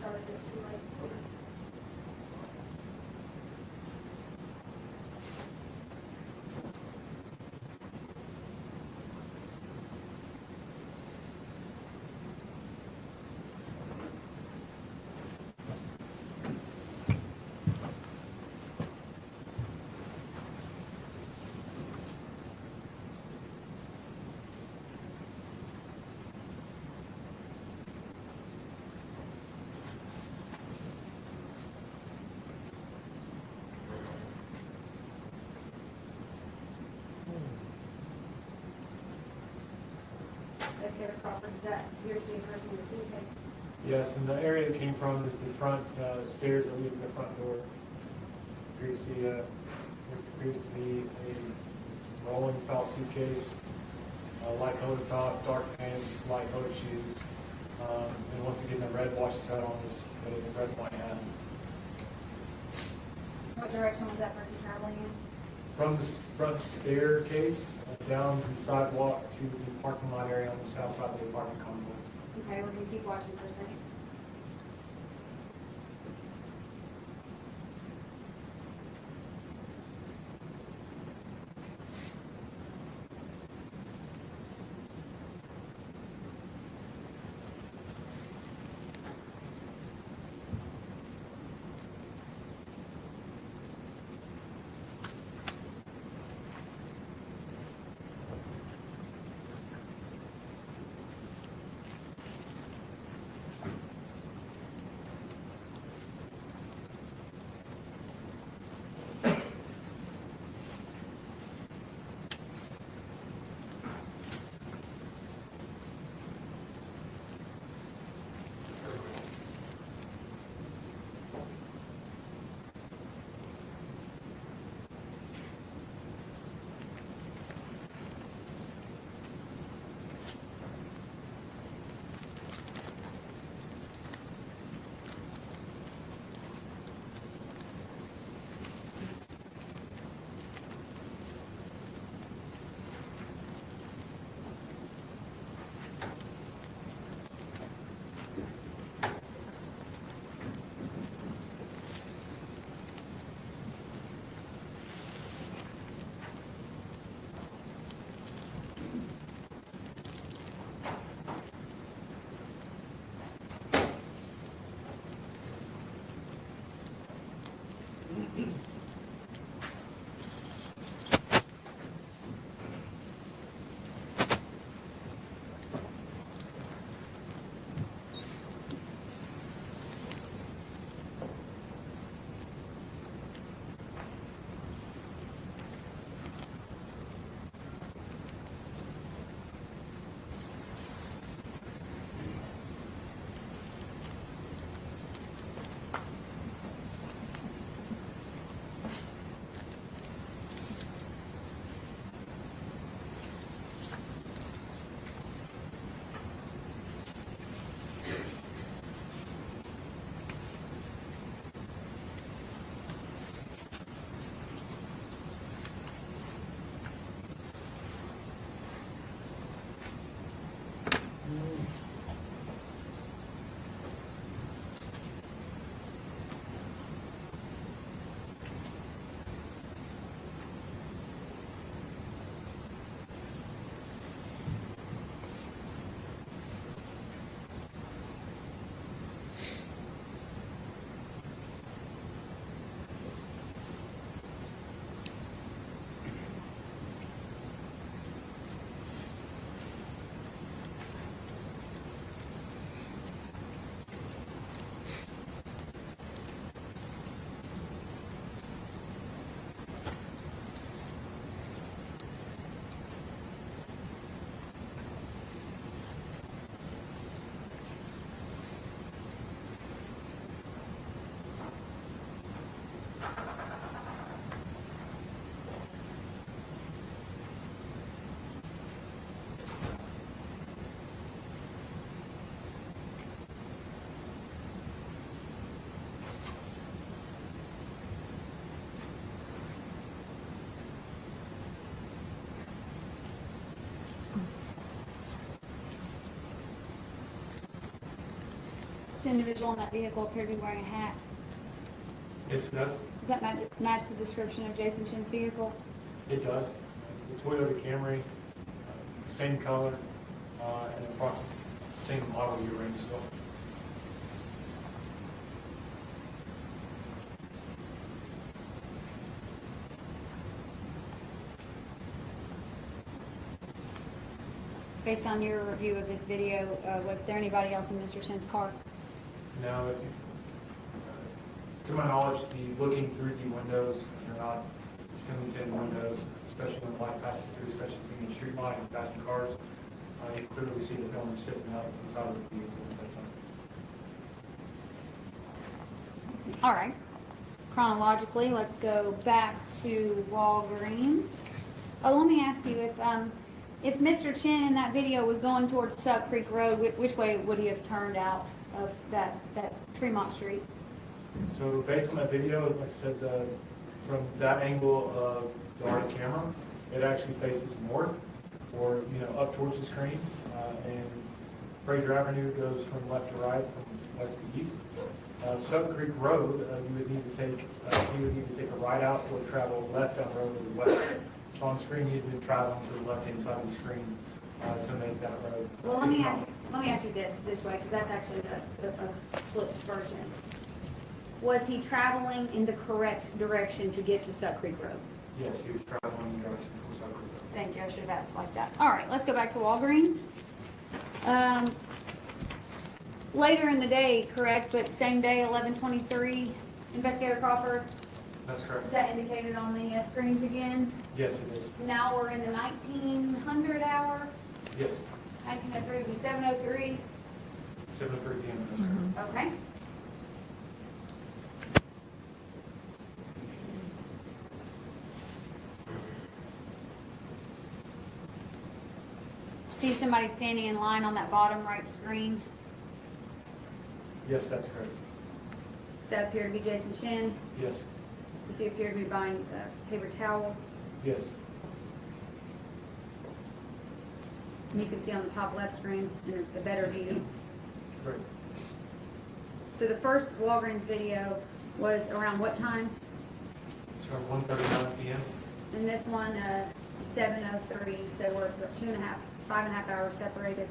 started it too late. Let's get a Crawford, is that, here's the person in the suitcase? Yes, and the area that came from is the front stairs that lead to the front door. Appears to be a rolling style suitcase, light coated top, dark pants, light coated shoes. And once again, the red washes out on this, the red and white hat. What direction was that person traveling in? From the front staircase down the sidewalk to the parking lot area on the south side of the apartment complex. Okay, we're gonna keep watching for a second. this individual in that vehicle appear to be wearing a hat? Yes, it does. Does that match the description of Jason Chin's vehicle? It does. It's a Toyota Camry, same color, and approximately same model year range as well. Based on your review of this video, was there anybody else in Mr. Chin's car? Now, to my knowledge, the looking through the windows, you're not extremely thin windows, especially when the light passes through, especially being in street light and passing cars. You clearly see the gentleman sitting out inside of the vehicle at that time. All right. Chronologically, let's go back to Walgreens. Oh, let me ask you, if Mr. Chin in that video was going towards Sub Creek Road, which way would he have turned out of that Tremont Street? So based on that video, like I said, from that angle of the RD camera, it actually faces north, or up towards the screen, and Fraser Avenue goes from left to right, from west to east. Sub Creek Road, you would need to take a right out or travel left down the road to the west. So on screen, you'd be traveling to the left-hand side of the screen to make that road. Well, let me ask you this way, because that's actually the flipped version. Was he traveling in the correct direction to get to Sub Creek Road? Yes, he was traveling in the direction towards Sub Creek Road. Thank you, I should have asked like that. All right, let's go back to Walgreens. Later in the day, correct, but same day, 11:23, Investigator Crawford, That's correct. is that indicated on the screens again? Yes, it is. Now we're in the 1900 hour, Yes, 1903 would be 7:03, 7:30 p.m. That's correct. okay. See somebody standing in line on that bottom right screen? Yes, that's correct. Does that appear to be Jason Chin? Yes, Does he appear to be buying paper towels? yes, And you can see on the top left screen in a better view. correct. So the first Walgreens video was around what time? It's around 1:39 p.m. And this one, 7:03, so we're 5.5 hours separated.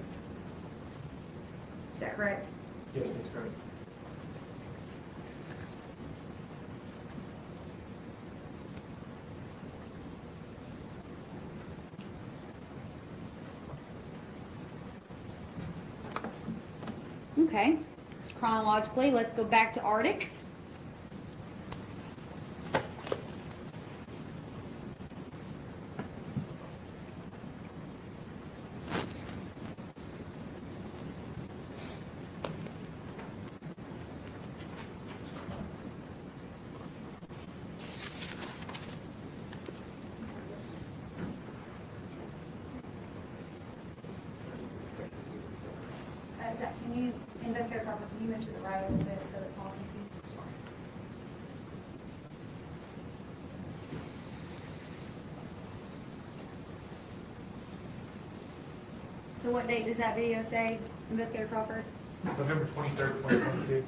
Is that correct? Yes, that's correct. Okay. Chronologically, let's go back to Arctic. Can you, Investigator Crawford, can you move to the right a little bit so that Paul can see? So what date does that video say, Investigator Crawford? November 23rd, 2022.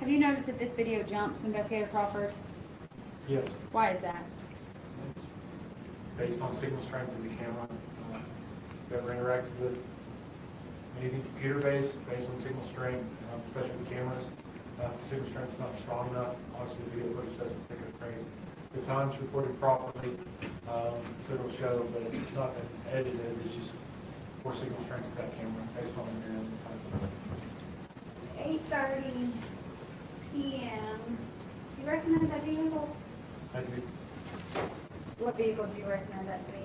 Have you noticed that this video jumps, Investigator Crawford? Yes. Why is that? It's based on signal strength of the camera. If you ever interacted with anything computer-based, based on signal strength, especially with cameras, if the signal strength's not strong enough, obviously the video footage doesn't pick it up great. The time's recorded properly, so it'll show, but it's not been edited, it's just poor signal strength of that camera based on the 8:30 p.m. Do you recognize that vehicle? I do. What vehicle do you recognize that to be?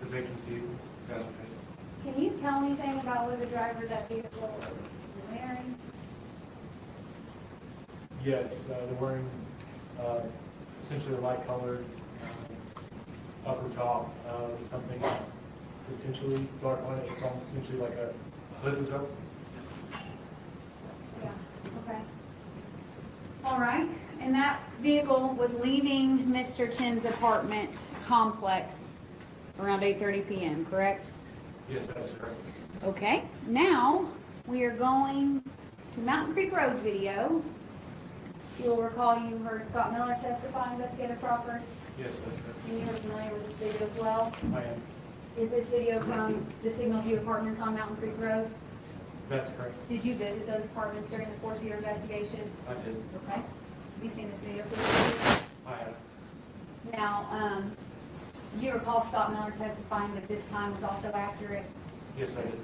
The victim's vehicle, gas station. Can you tell me anything about what the driver of that vehicle was wearing? Yes, they're wearing essentially a light colored upper top with something potentially dark on it. It's almost essentially like a hood is up. Yeah, okay. All right, and that vehicle was leaving Mr. Chin's apartment complex around 8:30 p.m., correct? Yes, that's correct. Okay, now we are going to Mountain Creek Road video. You'll recall you heard Scott Miller testify, Investigator Crawford, Yes, that's correct. and you were familiar with this video as well. I am. Is this video from the Signal View Apartments on Mountain Creek Road? That's correct. Did you visit those apartments during the course of your investigation? I did. Okay. Have you seen this video previously? I have. Now, do you recall Scott Miller testifying that this time was also accurate? Yes, I did.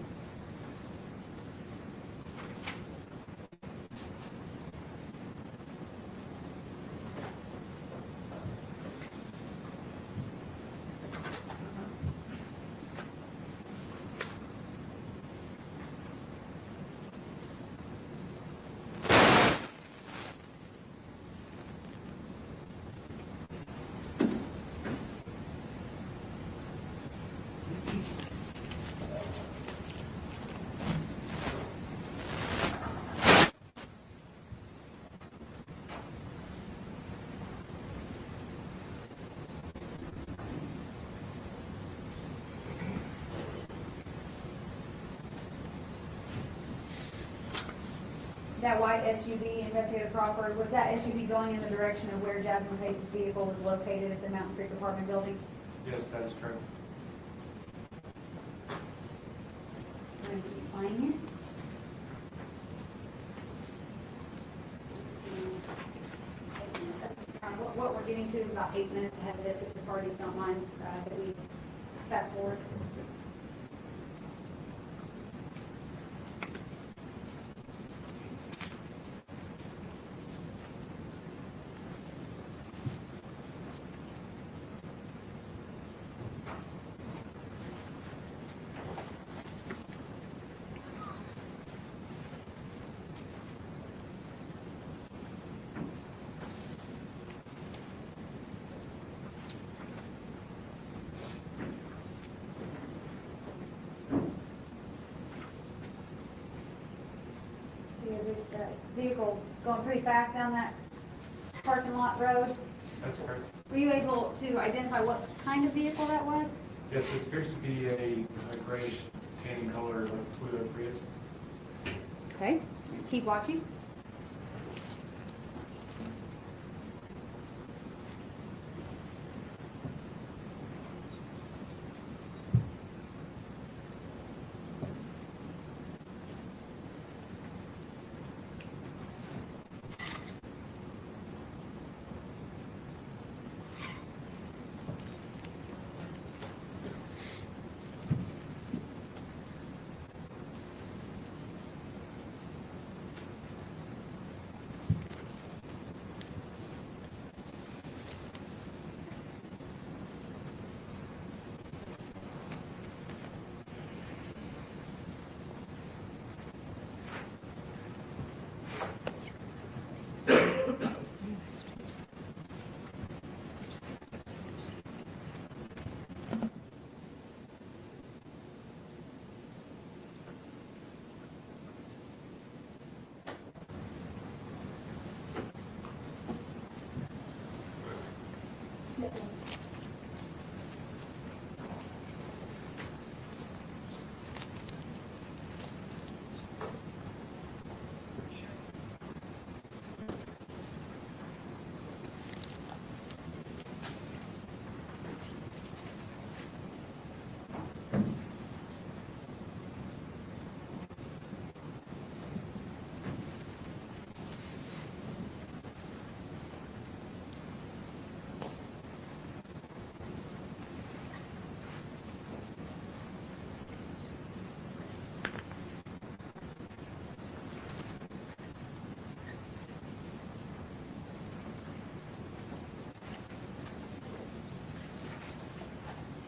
That white SUV, Investigator Crawford, was that SUV going in the direction of where Jasmine Pace's vehicle was located at the Mountain Creek apartment building? Yes, that is correct. I'm going to keep playing it. What we're getting to is about 8 minutes ahead of this, if the parties don't mind that we fast forward. The vehicle going pretty fast down that parking lot road. That's correct. Were you able to identify what kind of vehicle that was? Yes, it appears to be a grayish tan color, like Toyota Prius. Okay, keep watching.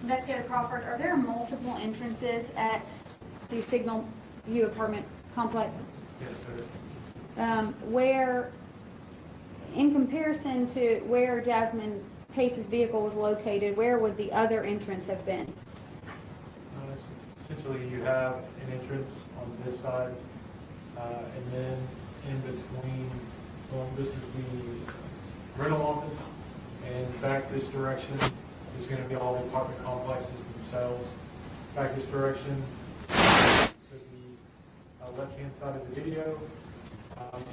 Investigator Crawford, are there multiple entrances at the Signal View apartment complex? Yes, there is. Where in comparison to where Jasmine Pace's vehicle was located, where would the other entrance have been? Essentially, you have an entrance on this side, and then in between, well, this is the rental office, and back this direction is going to be all the apartment complexes themselves. Back this direction to the left-hand side of the video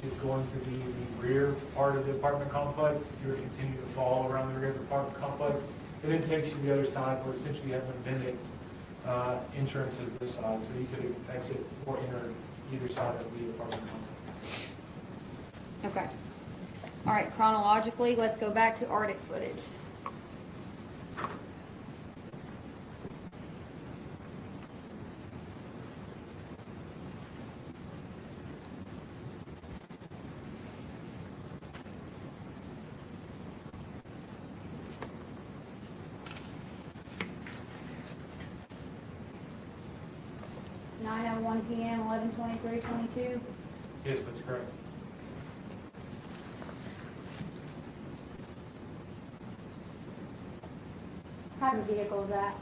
is going to be the rear part of the apartment complex. If you were to continue to follow around the rear of the apartment complex, it then takes you to the other side where essentially you have an amended entrance is this side, so you could exit or enter either side of the apartment complex. Okay. All right, chronologically, let's go back to Arctic footage. PM, 11/23/22. Yes, that's correct. What type of vehicle is that?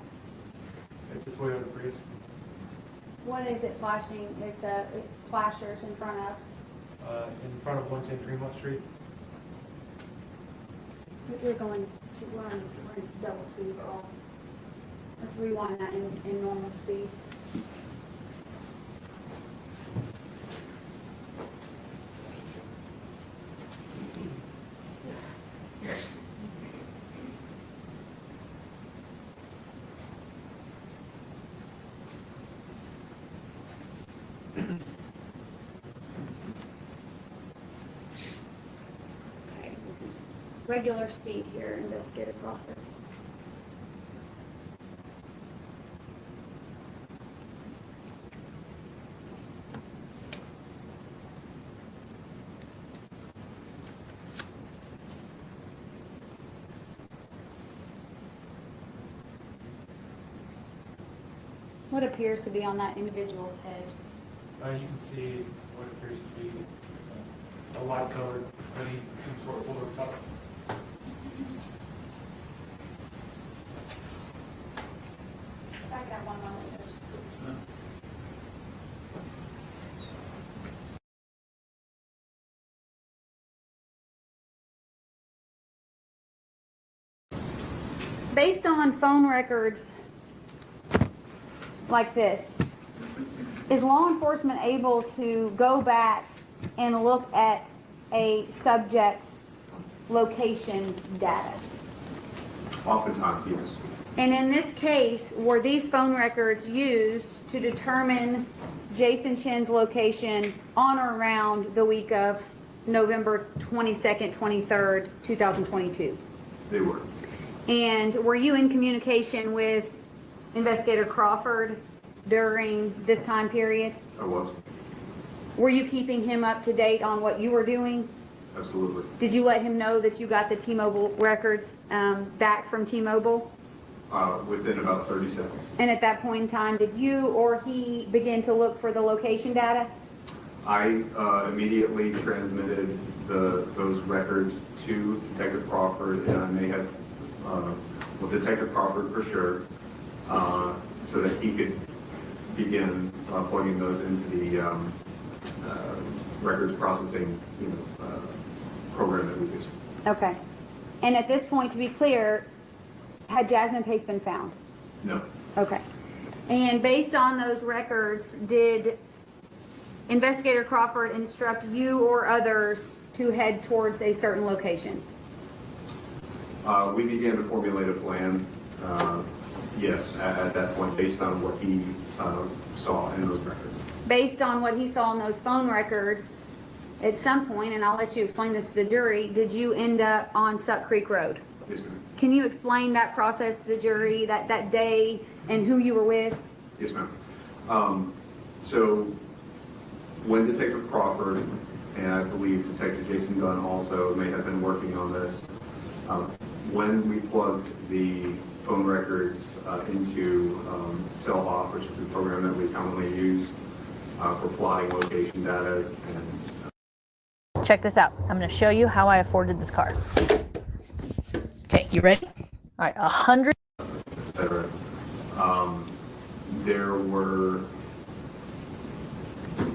It's a Toyota Prius. What is it flashing? It's flashers in front of. In front of 110 Tremont Street. We're going to run double speed off. Let's rewind that in normal speed. Regular speed here, Investigator Crawford. What appears to be on that individual's head? You can see what appears to be a light colored hoodie, some sort of over top. Back up one moment. Based on phone records like this, is law enforcement able to go back and look at a subject's location data? Oftentimes, yes. And in this case, were these phone records used to determine Jason Chin's location on or around the week of November 22nd, 23rd, 2022? They were. And were you in communication with Investigator Crawford during this time period? I was. Were you keeping him up to date on what you were doing? Absolutely. Did you let him know that you got the T-Mobile records back from T-Mobile? Within about 30 seconds. And at that point in time, did you or he begin to look for the location data? I immediately transmitted those records to Detective Crawford, and I may have, well, Detective Crawford for sure, so that he could begin plugging those into the records processing, program that we use. Okay. And at this point, to be clear, had Jasmine Pace been found? No. Okay. And based on those records, did Investigator Crawford instruct you or others to head towards a certain location? We began to formulate a plan, yes, at that point, based on what he saw in those records. Based on what he saw in those phone records, at some point, and I'll let you explain this to the jury, did you end up on Suck Creek Road? Yes, ma'am. Can you explain that process to the jury, that day, and who you were with? Yes, ma'am. So when Detective Crawford and I believe Detective Jason Gunn also may have been working on this, when we plugged the phone records into CellHawk, which is the program that we commonly use for plotting location data, and check this out. I'm going to show you how I afforded this car. Okay, you ready? All right, 100. etc.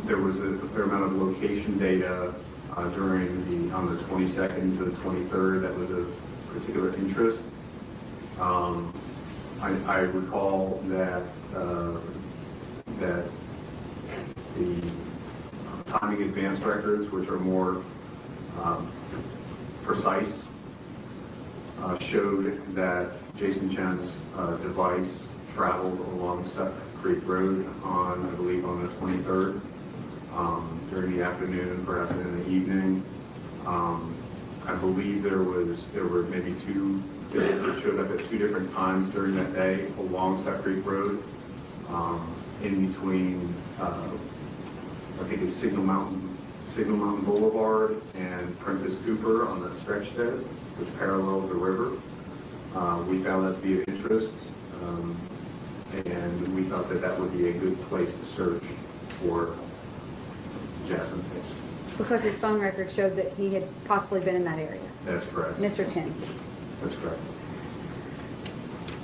There was a fair amount of location data on the 22nd to the 23rd that was of particular interest. I recall that the timing advance records, which are more precise, showed that Jason Chen's device traveled along Suck Creek Road on, I believe, on the 23rd, during the afternoon, perhaps in the evening. I believe there were maybe two that showed up at two different times during that day along Suck Creek Road, in between, I think it's Signal Mountain Boulevard and Prentice Cooper on that stretch there, which parallels the river. We found that to be of interest, and we thought that that would be a good place to search for Jasmine Case. Because his phone record showed that he had possibly been in that area. That's correct. Mr. Chen. That's correct.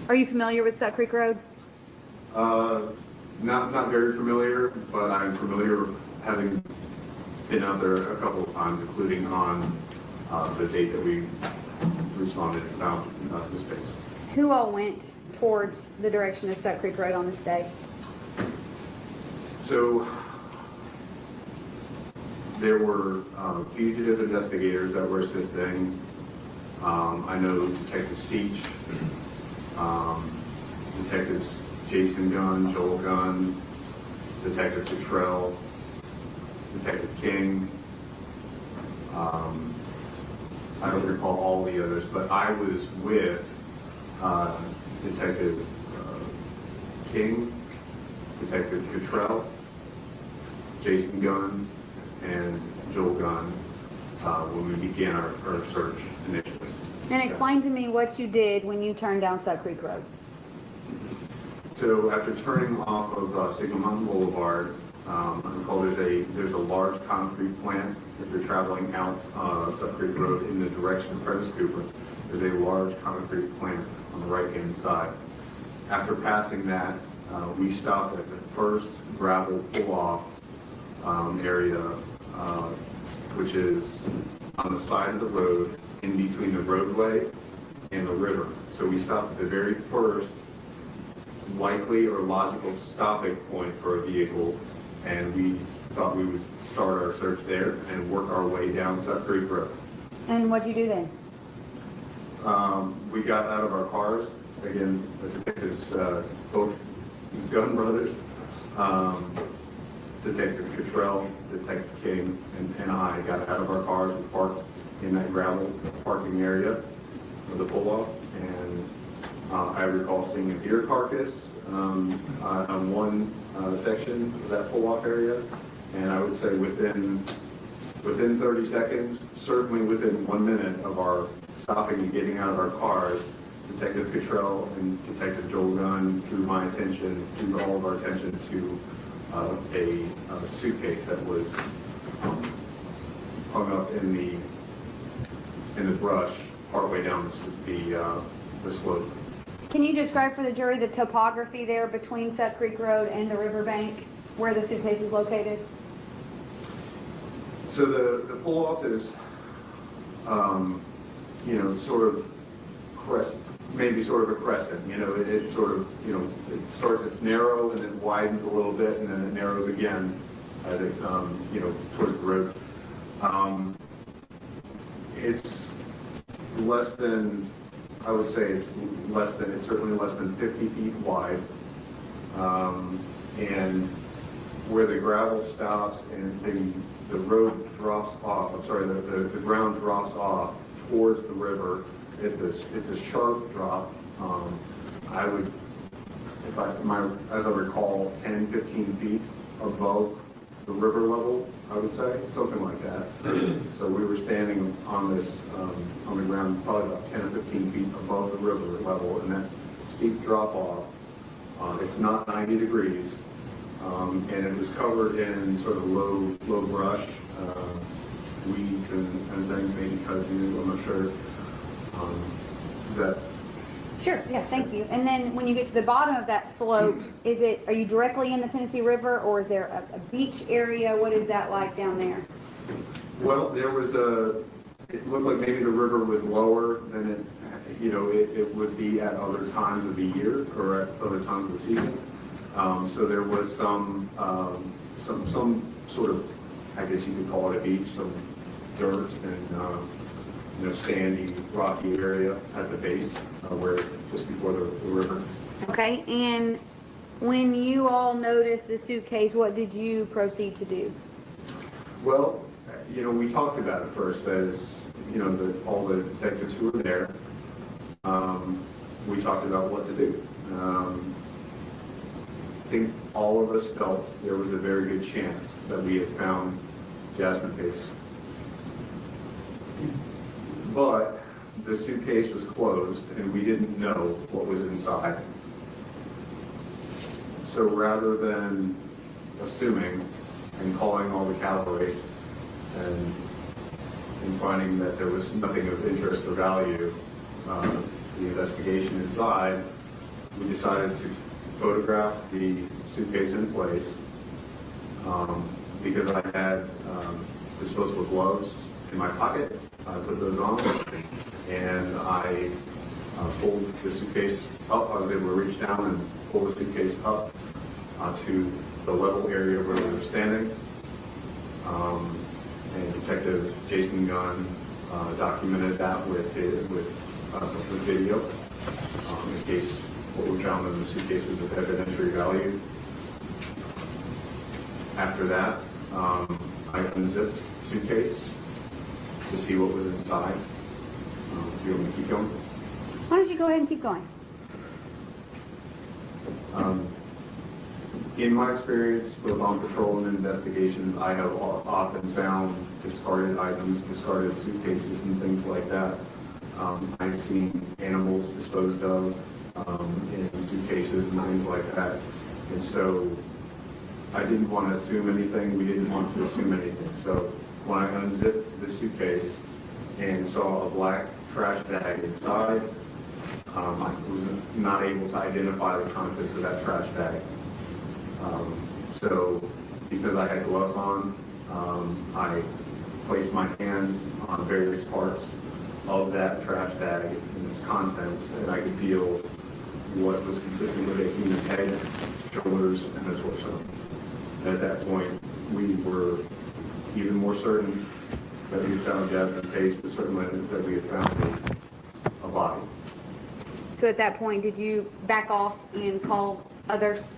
Are you familiar with Suck Creek Road? Not very familiar, but I'm familiar having been out there a couple of times, including on the date that we responded and found the space. Who all went towards the direction of Suck Creek Road on this day? So there were fugitive investigators that were assisting. I know Detective Seach, Detectives Jason Gunn, Joel Gunn, Detective Cottrell, Detective King. I don't recall all the others, but I was with Detective King, Detective Cottrell, Jason Gunn, and Joel Gunn when we began our search initially. And explain to me what you did when you turned down Suck Creek Road. So after turning off of Signal Mountain Boulevard, I recall there's a large concrete plant. If you're traveling out Suck Creek Road in the direction of Prentice Cooper, there's a large concrete plant on the right-hand side. After passing that, we stopped at the first gravel pull-off area, which is on the side of the road in between the roadway and the river. So we stopped at the very first likely or logical stopping point for a vehicle, and we thought we would start our search there and work our way down Suck Creek Road. And what'd you do then? We got out of our cars. Again, the detectives, both Gunn brothers, Detective Cottrell, Detective King, and I got out of our cars and parked in that gravel parking area of the pull-off. And I recall seeing a deer carcass on one section of that pull-off area. And I would say within 30 seconds, certainly within 1 minute of our stopping and getting out of our cars, Detective Cottrell and Detective Joel Gunn drew all of our attention to a suitcase that was hung up in the brush partway down the slope. Can you describe for the jury the topography there between Suck Creek Road and the riverbank where the suitcase is located? So the pull-off is, sort of maybe sort of a crescent. It sort of, it starts, it's narrow and then widens a little bit and then it narrows again as it, towards the road. It's less than, I would say it's certainly less than 50 feet wide. And where the gravel stops and the road drops off, the ground drops off towards the river, it's a sharp drop. I would, as I recall, 10, 15 feet above the river level, I would say, something like that. So we were standing on this, on the ground, probably about 10 or 15 feet above the river level, and that steep drop off, it's not 90 degrees, and it was covered in sort of low brush, weeds and things, maybe kudzu, I'm not sure. Is that, Sure, yeah, thank you. And then when you get to the bottom of that slope, are you directly in the Tennessee River, or is there a beach area? What is that like down there? well, there was it looked like maybe the river was lower than it would be at other times of the year or at other times of the season. So there was some sort of, I guess you could call it a beach, some dirt and sandy, rocky area at the base, where just before the river. Okay, and when you all noticed the suitcase, what did you proceed to do? Well, we talked about it first as, all the detectives who were there. We talked about what to do. I think all of us felt there was a very good chance that we had found Jasmine Pace. But the suitcase was closed and we didn't know what was inside. So rather than assuming and calling all the cavalry and finding that there was nothing of interest or value to the investigation inside, we decided to photograph the suitcase in place because I had disposable gloves in my pocket. I put those on and I pulled the suitcase up. I was able to reach down and pull the suitcase up to the level area where we were standing. And Detective Jason Gunn documented that with video in case what we found in the suitcase was of evidentiary value. After that, I unzipped the suitcase to see what was inside. Do you want me to keep going? Why don't you go ahead and keep going? In my experience with on patrol and investigations, I have often found discarded items, discarded suitcases and things like that. I've seen animals disposed of in suitcases and things like that. And so I didn't want to assume anything. We didn't want to assume anything. So when I unzipped the suitcase and saw a black trash bag inside, I was not able to identify the contents of that trash bag. So because I had gloves on, I placed my hand on various parts of that trash bag and its contents, and I could feel what was consistent with a human head, shoulders, and a torso. And at that point, we were even more certain that we had found Jasmine's face, but certainly that we had found a body. So at that point, did you back off and call others?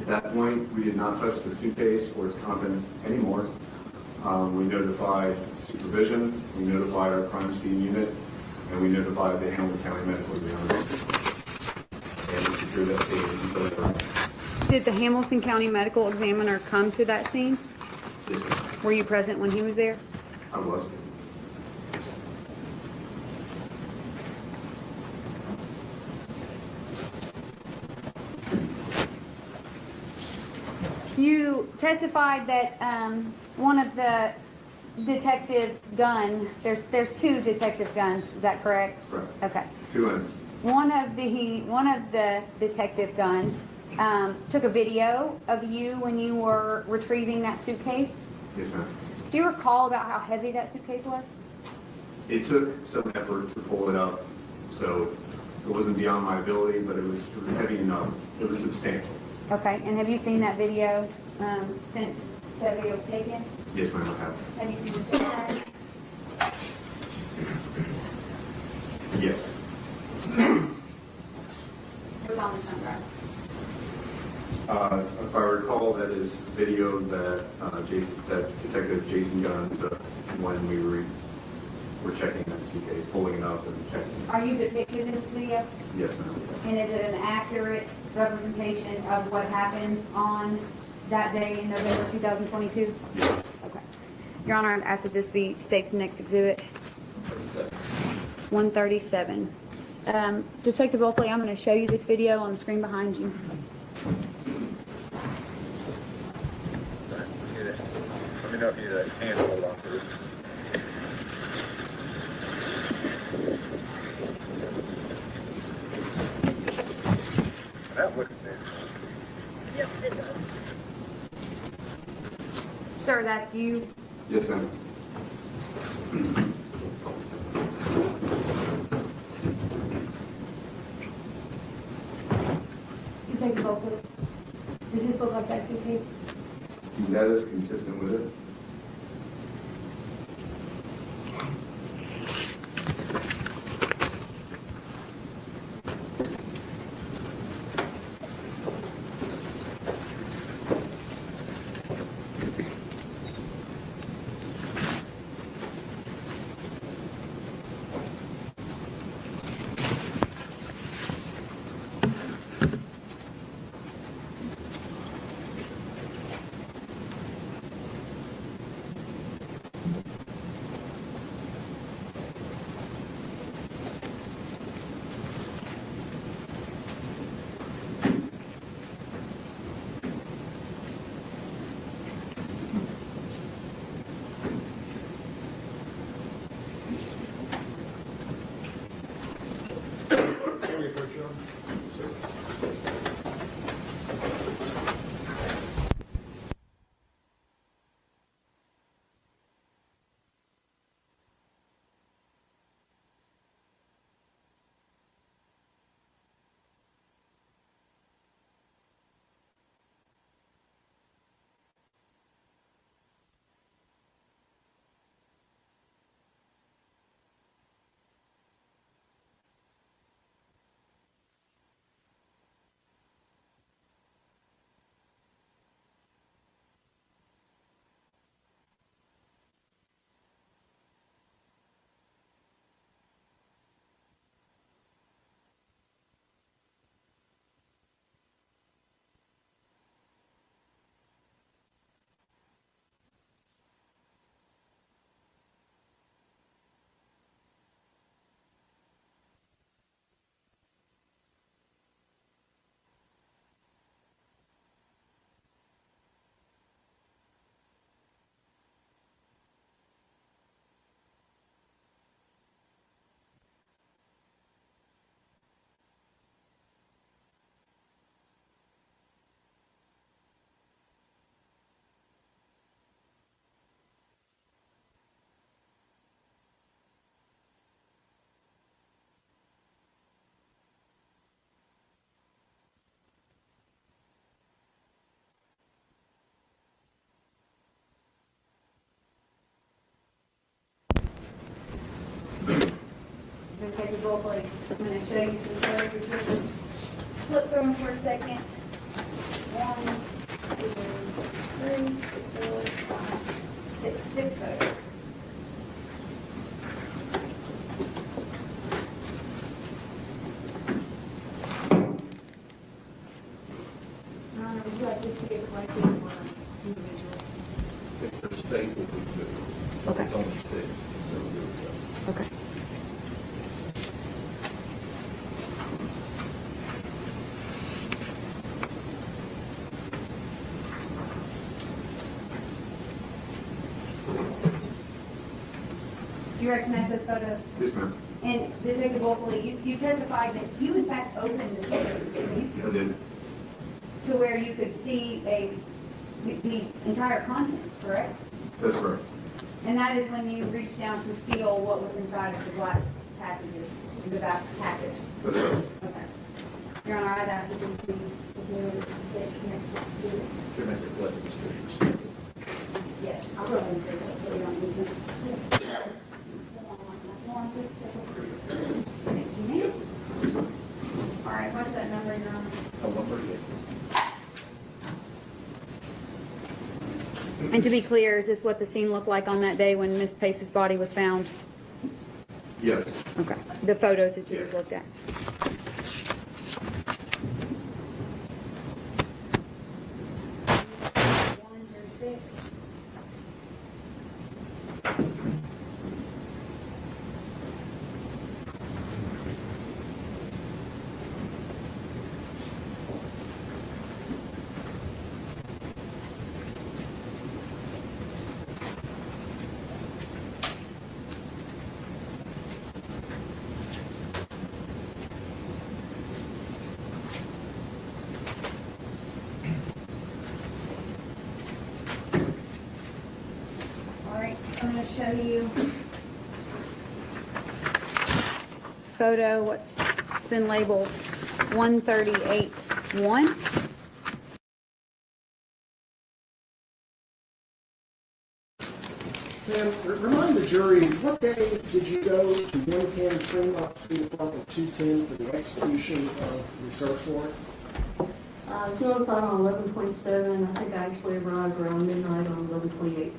At that point, we did not touch the suitcase or its contents anymore. We notified supervision, we notified our crime scene unit, and we notified the Hamilton County Medical Examiner. And we secured that scene until they arrived. Did the Hamilton County Medical Examiner come to that scene? Yes, ma'am. Were you present when he was there? I was. You testified that one of the detectives' gun, there's two detective guns, is that correct? Correct. Okay. Two ends. One of the detective guns took a video of you when you were retrieving that suitcase. Yes, ma'am. Do you recall about how heavy that suitcase was? It took some effort to pull it up, so it wasn't beyond my ability, but it was heavy enough. It was substantial. Okay, and have you seen that video since that video was taken? Yes, ma'am, I have. Have you seen the suitcase? Yes. It was on the sun drive. If I recall, that is video that Detective Jason Gunn took when we were checking that suitcase, pulling it up and checking. Are you depicted in this video? Yes, ma'am. And is it an accurate representation of what happened on that day in November 2022? Yes. Okay. Your Honor, I'd ask that this be state's next exhibit. 137. Detective Bulkley, I'm going to show you this video on the screen behind you. Let me know if you need a hand hold on for this. Sir, that's you. Yes, ma'am. You take the Bulkley. Does this look like that suitcase? That is consistent with it. I'm gonna take a Bulkley. I'm gonna show you some photos. Just flip through them for a second. 1, 2, 3, 4, 5, 6. 6 photos. Would you like this to get collected or individual? If they're state, we'll be good. Okay. It's only 6, so we'll do it. Okay. You recognize this photo? Yes, ma'am. And Detective Bulkley, you testified that you in fact opened this photo, didn't you? I did. To where you could see the entire contents, correct? That's correct. And that is when you reached down to feel what was inside of the black packages, the back package. That's right. Okay. Your Honor, I'd ask that you please review the 6 next to it. Should make it collective distribution. Yes, I'll go ahead and say that so we don't lose it. Yes. Thank you, ma'am. All right, what's that number, Your Honor? 138. And to be clear, is this what the scene looked like on that day when Miss Pace's body was found? Yes. Okay, the photos that you just looked at. gonna show you photo, it's been labeled 138-1. Ma'am, remind the jury, what day did you go to 110 Fremont Street, apartment 210 for the execution of the search warrant? 2 o'clock on 11/27. I think I actually arrived around midnight on 11/28.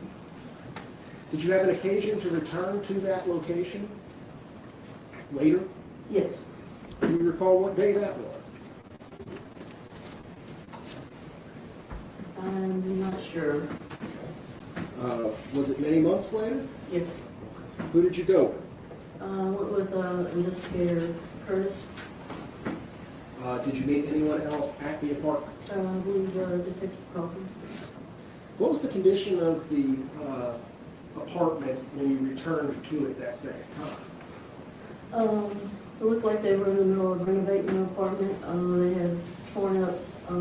Did you have an occasion to return to that location later? Yes. Do you recall what day that was? I'm not sure. Was it many months later? Yes. Who did you go with? Went with investigator Curtis. Did you meet anyone else at the apartment? I believe Detective Crawford. What was the condition of the apartment when you returned to it that second time? It looked like they were in the middle of renovating the apartment. They had torn up a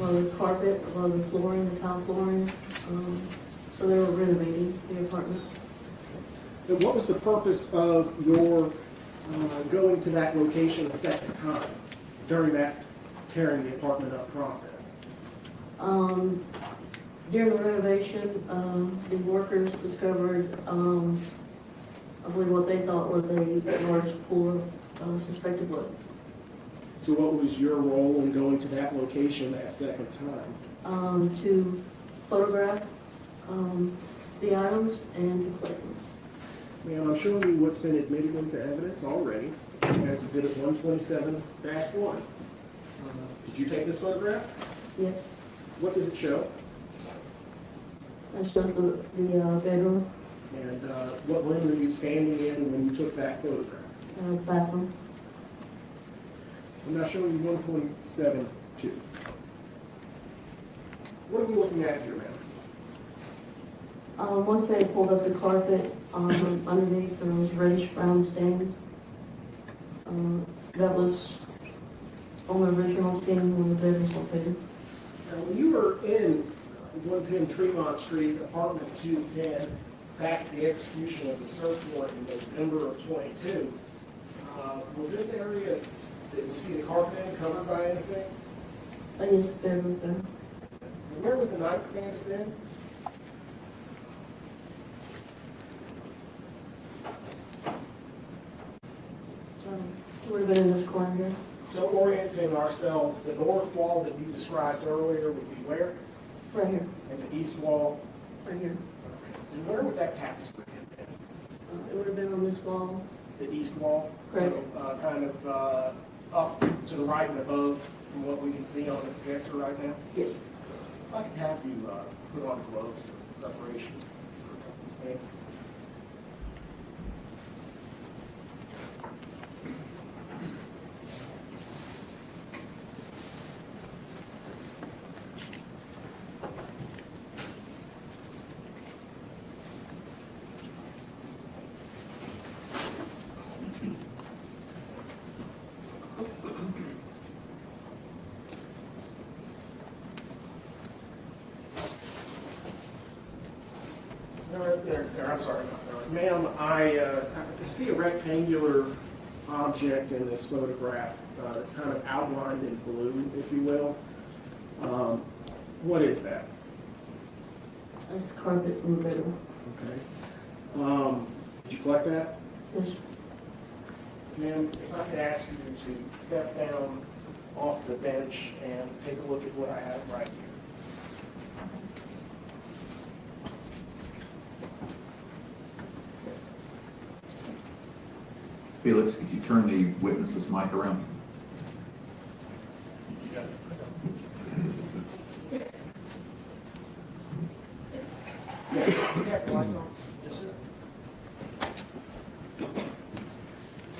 lot of the carpet, a lot of the flooring, the tile flooring. So they were renovating the apartment. And what was the purpose of your going to that location a second time during that tearing the apartment up process? During the renovation, the workers discovered, I believe what they thought was a large pool of suspected blood. So what was your role in going to that location that second time? To photograph the items and to collect them. Ma'am, I'm showing you what's been admitted into evidence already as Exhibit 127-1. Did you take this photograph? Yes, What does it show? that shows the bedroom, And what room are you standing in when you took that photograph? bathroom. I'm now showing you 127-2. What are we looking at here, ma'am? Once they pulled up the carpet, underneath there was reddish brown stains. That was on the original scene when the bed was located. Now, when you were in 110 Tremont Street, apartment 210, back at the execution of the search warrant in November of 22, was this area that you see the carpet in covered by anything? I guess the bed was there. And where would the nightstand have been? Would have been in this corner here. So orienting ourselves, the north wall that you described earlier would be where? Right here. And the east wall? Right here. And where would that tapestry have been? It would have been on this wall. The east wall? Correct. So kind of up to the right and above from what we can see on the projector right now? Yes. If I could have you put on gloves in preparation for a couple of minutes. I'm sorry, ma'am, I see a rectangular object in this photograph that's kind of outlined in blue, if you will. What is that? That's the carpet from the bedroom. Okay. Did you collect that? Yes. Ma'am, if I could ask you to step down off the bench and take a look at what I have right here. Felix, could you turn the witness's mic around?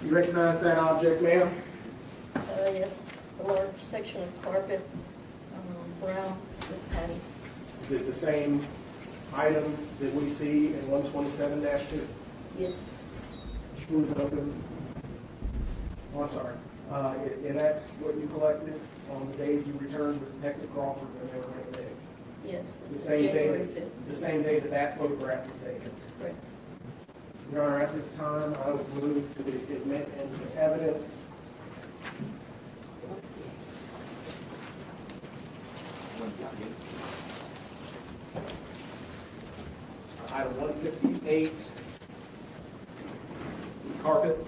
You recognize that object, ma'am? Yes, a large section of carpet, brown with padding. Is it the same item that we see in 127-2? Yes. Just move it open. Oh, I'm sorry. And that's what you collected on the day you returned with Detective Crawford and they were renovating? Yes. The same January day, 5th. the same day that that photograph was taken. Correct. Your Honor, at this time, I would move to admit into evidence item 158, carpet.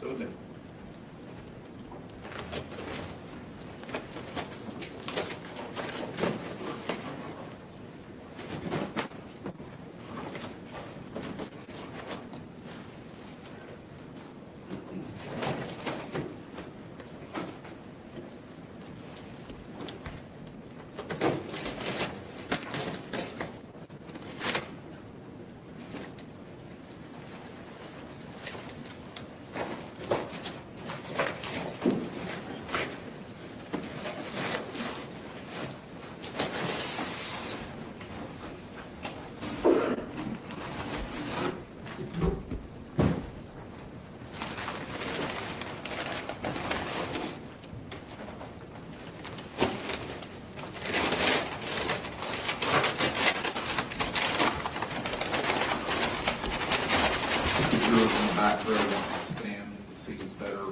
So admitted. Jurors in the back row want to stand to see us better.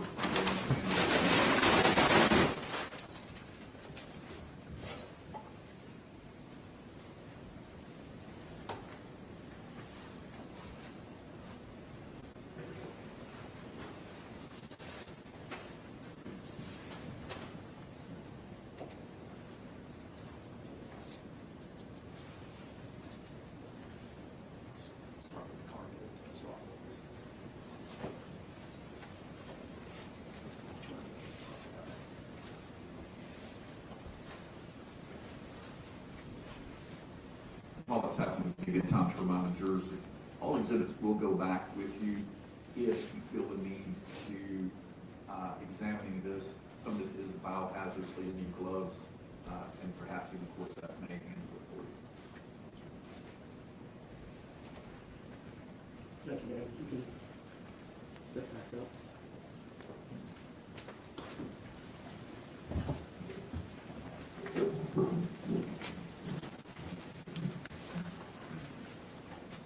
While that's happening, it's a good time to remind the jurors that all exhibits will go back with you if you feel the need to examining this. Some of this is biohazard, so you need gloves, and perhaps even course that may handle it for you. Thank you, ma'am. You can step back up.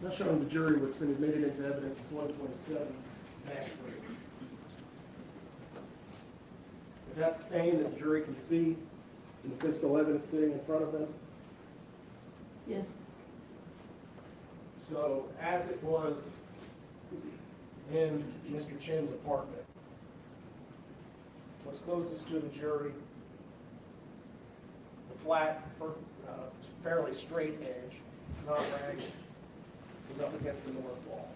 Now showing the jury what's been admitted into evidence is 127-3. Is that stain that the jury can see in the physical evidence sitting in front of them? Yes. So as it was in Mr. Chin's apartment, what's closest to the jury, the flat, fairly straight edge, not ragged, is up against the north wall.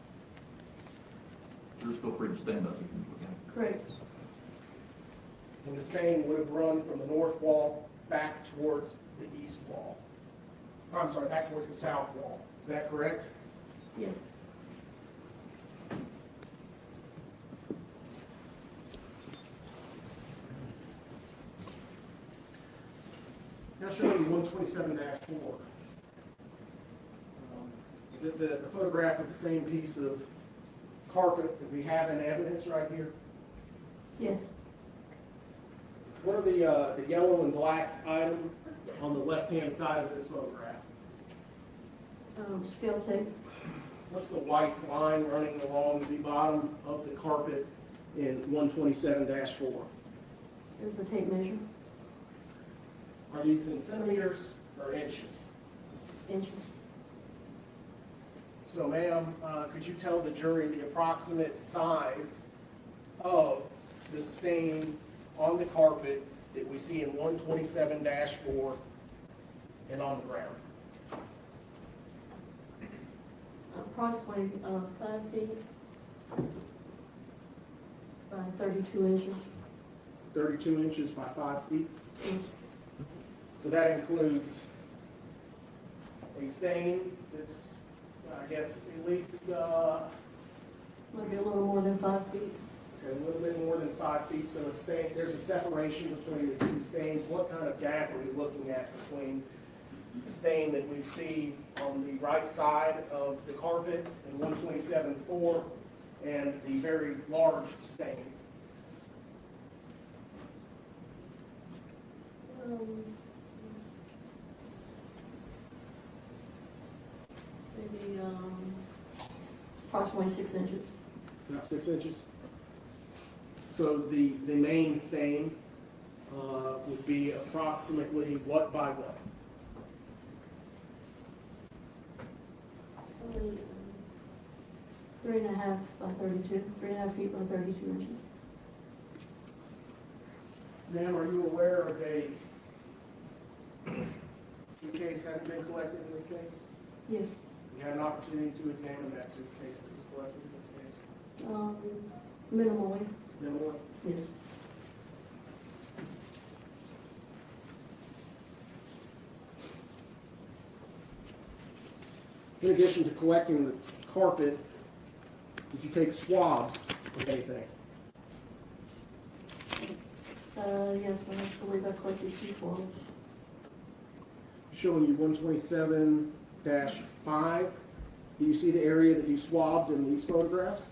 Jurors, feel free to stand up. You can look at it. Correct. And the stain would have run from the north wall back towards the east wall. I'm sorry, back towards the south wall. Is that correct? Yes. Now showing you 127-4. Is it the photograph of the same piece of carpet that we have in evidence right here? Yes. What are the yellow and black item on the left-hand side of this photograph? Scale tape. What's the white line running along the bottom of the carpet in 127-4? There's the tape measure. Are these in centimeters or inches? Inches. So, ma'am, could you tell the jury the approximate size of the stain on the carpet that we see in 127-4 and on the ground? Approximately 5 feet by 32 inches. 32 inches by 5 feet? Yes. So that includes a stain that's, I guess, at least, Maybe a little more than 5 feet. okay, a little bit more than 5 feet. So a stain, there's a separation between the two stains. What kind of gap are we looking at between the stain that we see on the right side of the carpet in 127-4 and the very large stain? Maybe, approximately 6 inches. About 6 inches. So the main stain would be approximately what by what? 3.5 by 32, 3.5 feet by 32 inches. Ma'am, are you aware of a suitcase having been collected in this case? Yes. You had an opportunity to examine that suitcase that was collected in this case? Minimally, Minimally? yes. In addition to collecting the carpet, did you take swabs of anything? Yes, I believe I collected 2 swabs. Showing you 127-5. Do you see the area that you swabbed in these photographs?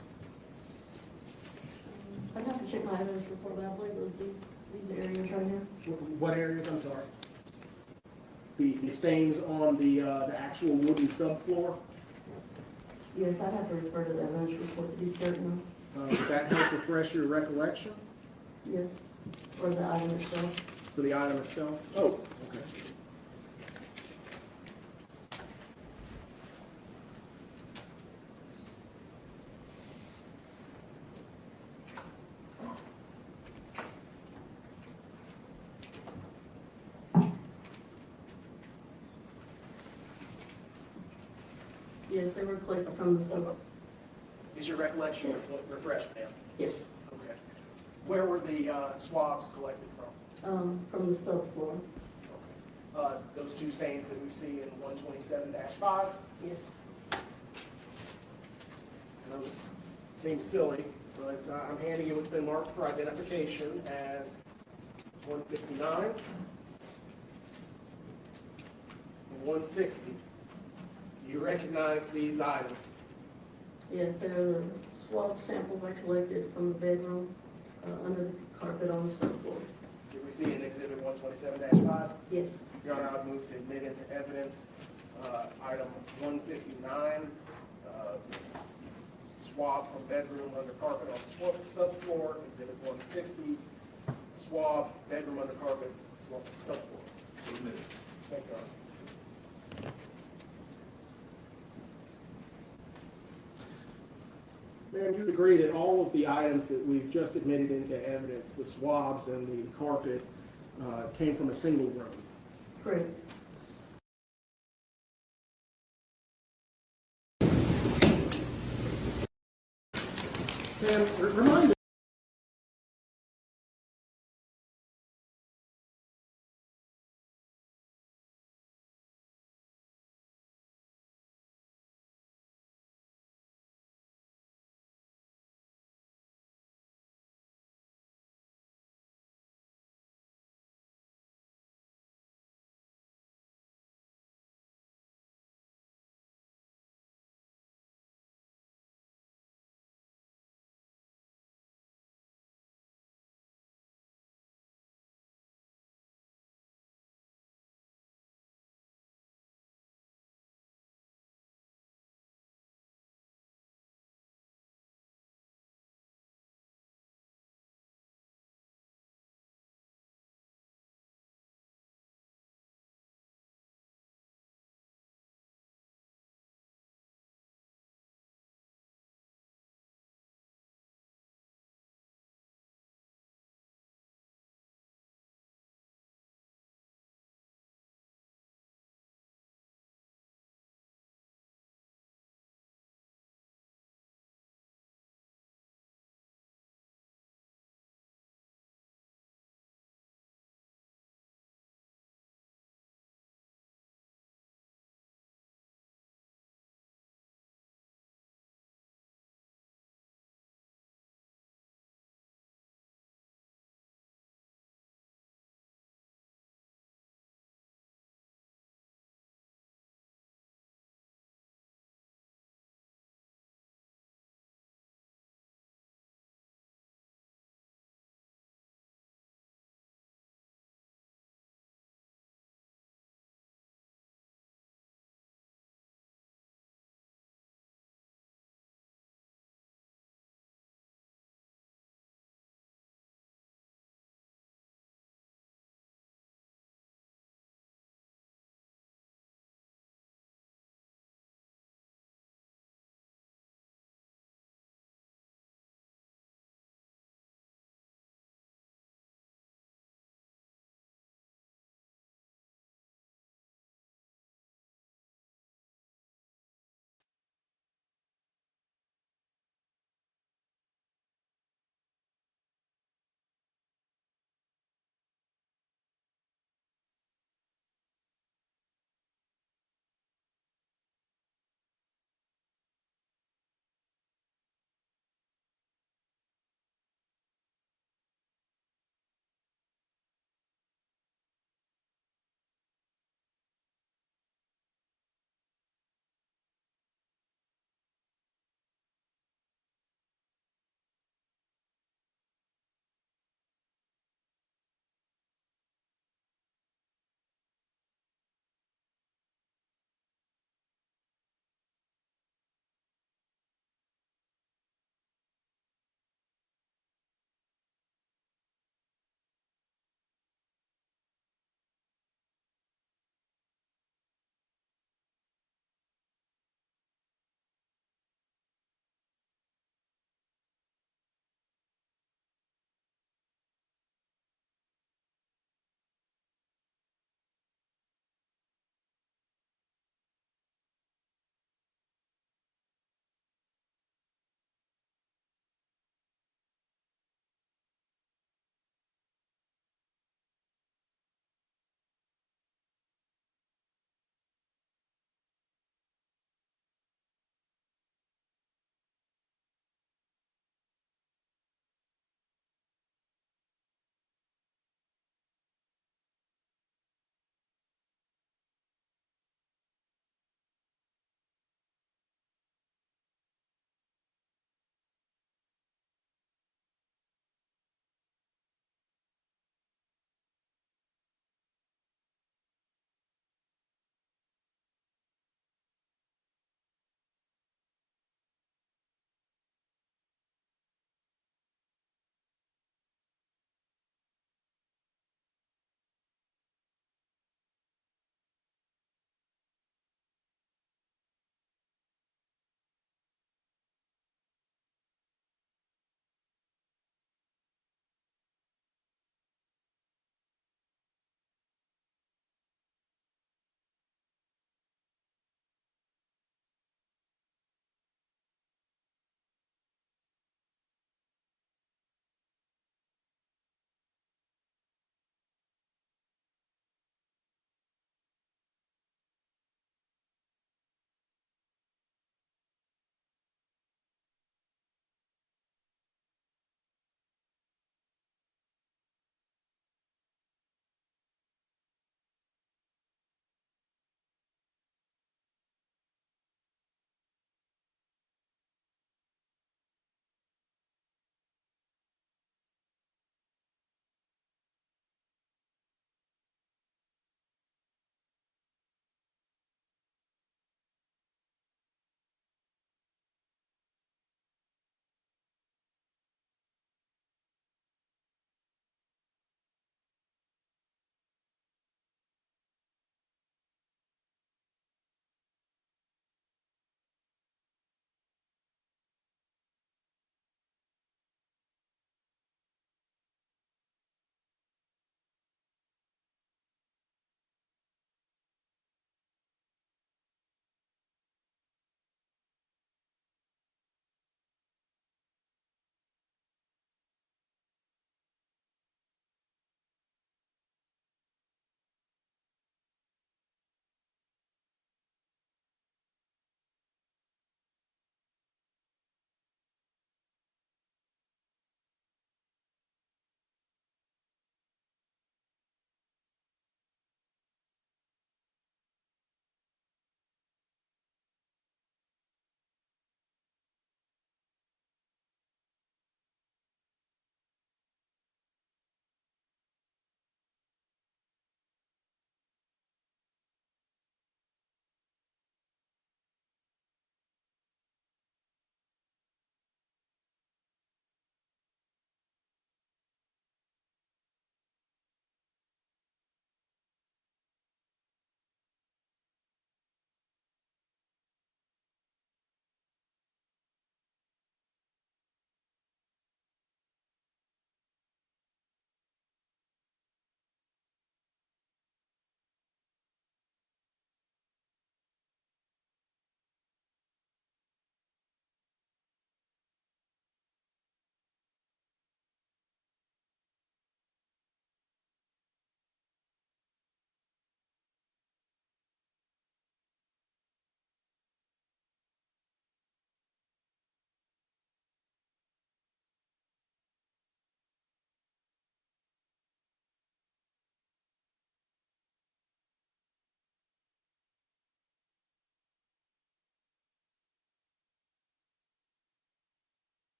I'd have to check my evidence report, but I believe it was these areas right here. What areas, I'm sorry? The stains on the actual wooden subfloor? Yes, I'd have to refer to the evidence report to be certain. Would that help refresh your recollection Yes, or the item itself. for the item itself? Oh, okay. Yes, they were collected from the sub. Is your recollection refreshed, ma'am? Yes, Okay. Where were the swabs collected from? from the subfloor. Those 2 stains that we see in 127-5? Yes. And those seem silly, but I'm handing you what's been marked for identification as 159 and 160. Do you recognize these items? Yes, they're the swab samples I collected from the bedroom, under the carpet on the subfloor. Did we see in Exhibit 127-5? Yes. Your Honor, I move to admit into evidence item 159, swab from bedroom under carpet on subfloor, Exhibit 160, swab bedroom under carpet subfloor. Admitted. Thank you, Your Honor. Ma'am, you agree that all of the items that we've just admitted into evidence, the swabs and the carpet, came from a single room? Correct. Ma'am, remind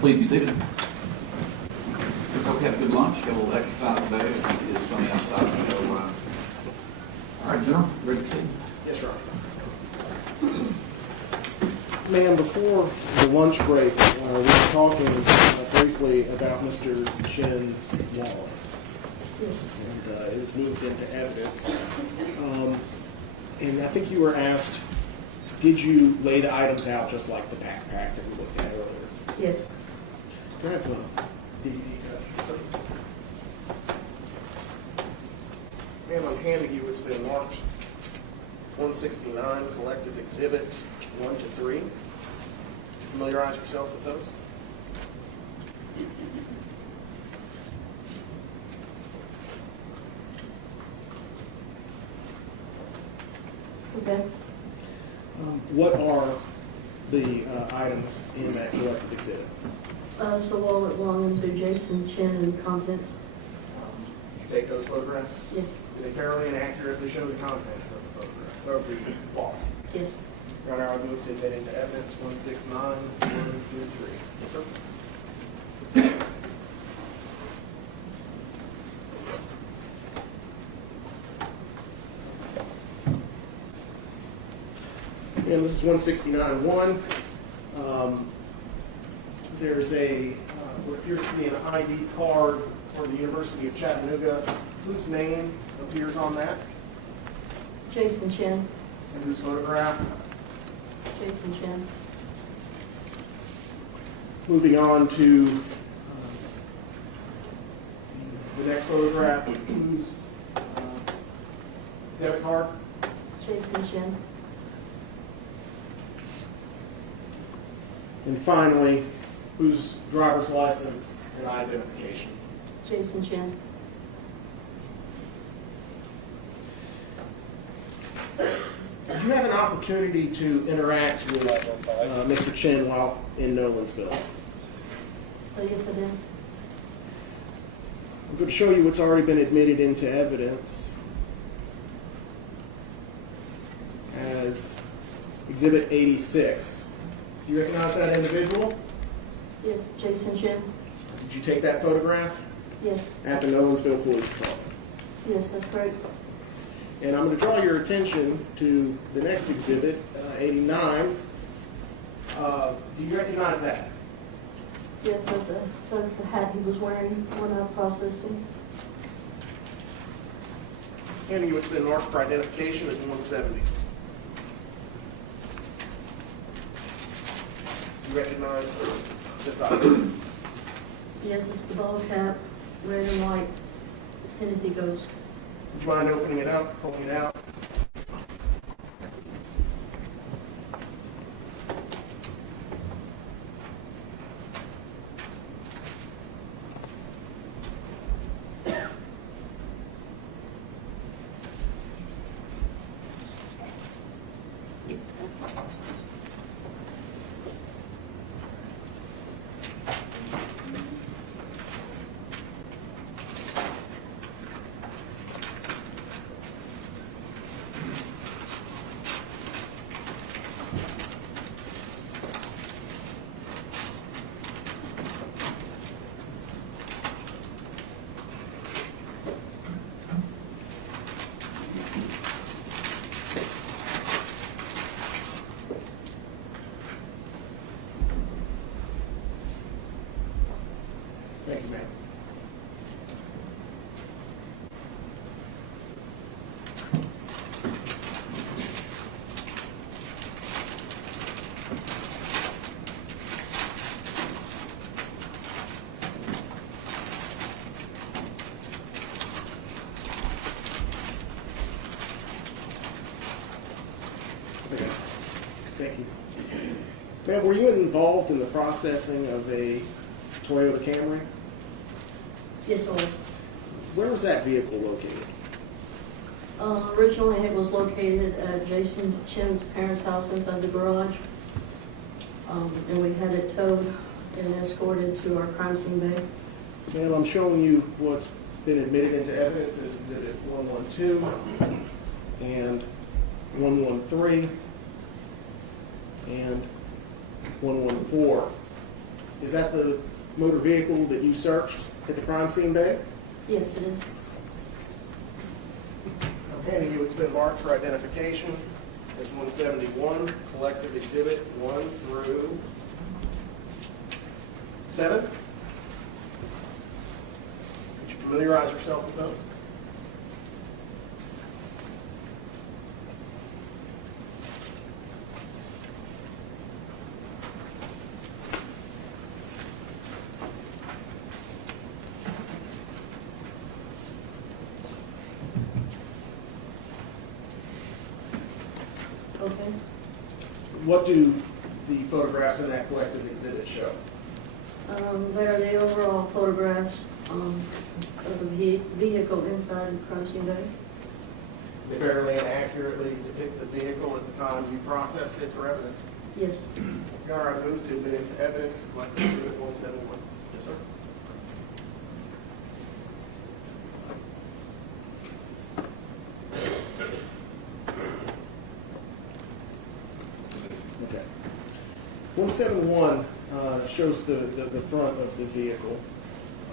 Please be seated. Hope you have a good lunch. Got a little exercise today. It's sunny outside. So, all right, General, ready to proceed? Yes, sir. Ma'am, before the lunch break, we were talking briefly about Mr. Chen's wallet. And it was moved into evidence. And I think you were asked, did you lay the items out just like the backpack that we looked at earlier? Yes. Can I have a DVD cut? Ma'am, I'm handing you what's been marked 169, collective exhibit 1 to 3. Familiarize yourself with those. Okay. What are the items in that collective exhibit? It's the wallet belonging to Jason Chen and contents. Did you take those photographs? Yes. Do they fairly and accurately show the contents of the photograph, of the wallet? Yes. Your Honor, I move to admit into evidence 169, 1 through 3. Yes, sir. And this is 169-1. There's what appears to be an ID card for the University of Chattanooga. Whose name appears on that? Jason Chen. And whose photograph? Jason Chen. Moving on to the next photograph. Whose debit card? Jason Chen. And finally, whose driver's license and identification? Jason Chen. Did you have an opportunity to interact with Mr. Chen while in Nolensville? Oh, yes, I did. I'm going to show you what's already been admitted into evidence as Exhibit 86. Do you recognize that individual? Yes, Jason Chen. Did you take that photograph Yes. at the Nolensville Police Department? Yes, that's correct. And I'm going to draw your attention to the next exhibit, 89. Do you recognize that? Yes, that's the hat he was wearing when I processed him. Handing you what's been marked for identification is 170. You recognize this item? Yes, it's the ball cap, red and white, Hennessy Ghost. Would you mind opening it up, pulling it out? Thank you, ma'am. Okay. Thank you. Ma'am, were you involved in the processing of a Toyota Camry? Yes, it was. Where was that vehicle located? Originally, it was located at Jason Chen's parents' house inside the garage. And we had it towed and escorted to our crime scene bay. Ma'am, I'm showing you what's been admitted into evidence as Exhibit 112 and 113 and 114. Is that the motor vehicle that you searched at the crime scene bay? Yes, it is. I'm handing you, it's been marked for identification as 171, collective exhibit 1 through 7. Could you familiarize yourself with those? Okay. What do the photographs in that collective exhibit show? There are the overall photographs of the vehicle inside the crime scene bay. They fairly and accurately depict the vehicle at the time you processed it for evidence. Yes. Your Honor, I move to admit into evidence collective exhibit 171. Yes, sir. Okay. 171 shows the front of the vehicle.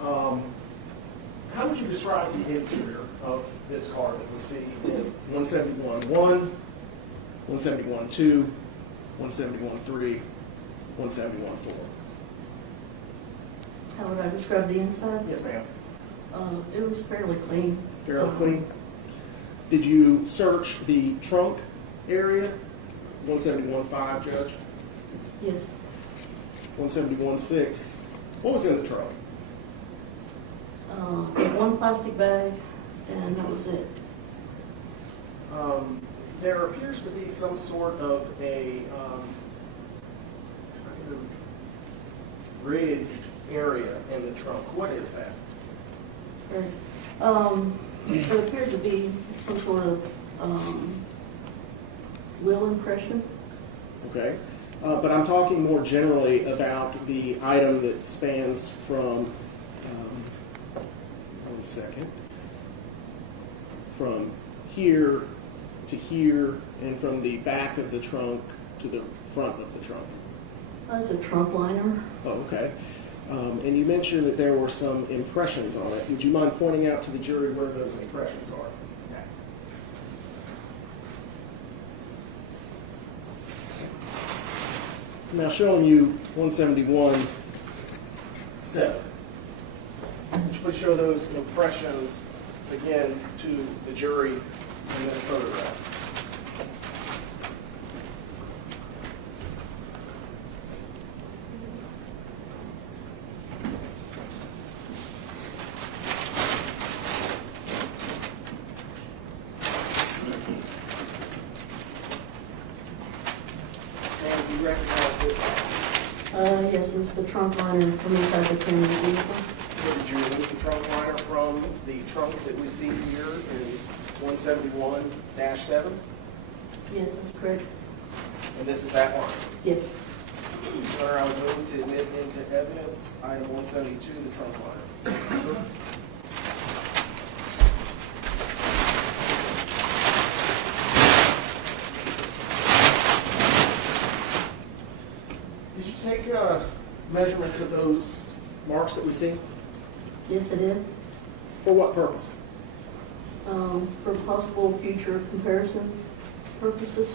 How would you describe the interior of this car that we see in 171-1, 171-2, 171-3, 171-4? How would I describe the inside? Yes, ma'am. It was fairly clean. Fairly clean. Did you search the trunk area? 171-5, Judge. Yes. 171-6. What was in the trunk? One plastic bag, and that was it. There appears to be some sort of a kind of ridged area in the trunk. What is that? There appeared to be some sort of wheel impression. Okay. But I'm talking more generally about the item that spans from, 1 second, from here to here and from the back of the trunk to the front of the trunk. That's a trunk liner. Oh, okay. And you mentioned that there were some impressions on it. Would you mind pointing out to the jury where those impressions are? Now showing you 171-7. Would you please show those impressions again to the jury in this photograph? And do you recognize this? Yes, it's the trunk liner from inside the Camry vehicle. So did you remove the trunk liner from the trunk that we see here in 171-7? Yes, that's correct. And this is that line? Yes. Your Honor, I would move to admit into evidence item 172, the trunk liner. Did you take measurements of those marks that we see? Yes, I did. For what purpose? For possible future comparison purposes.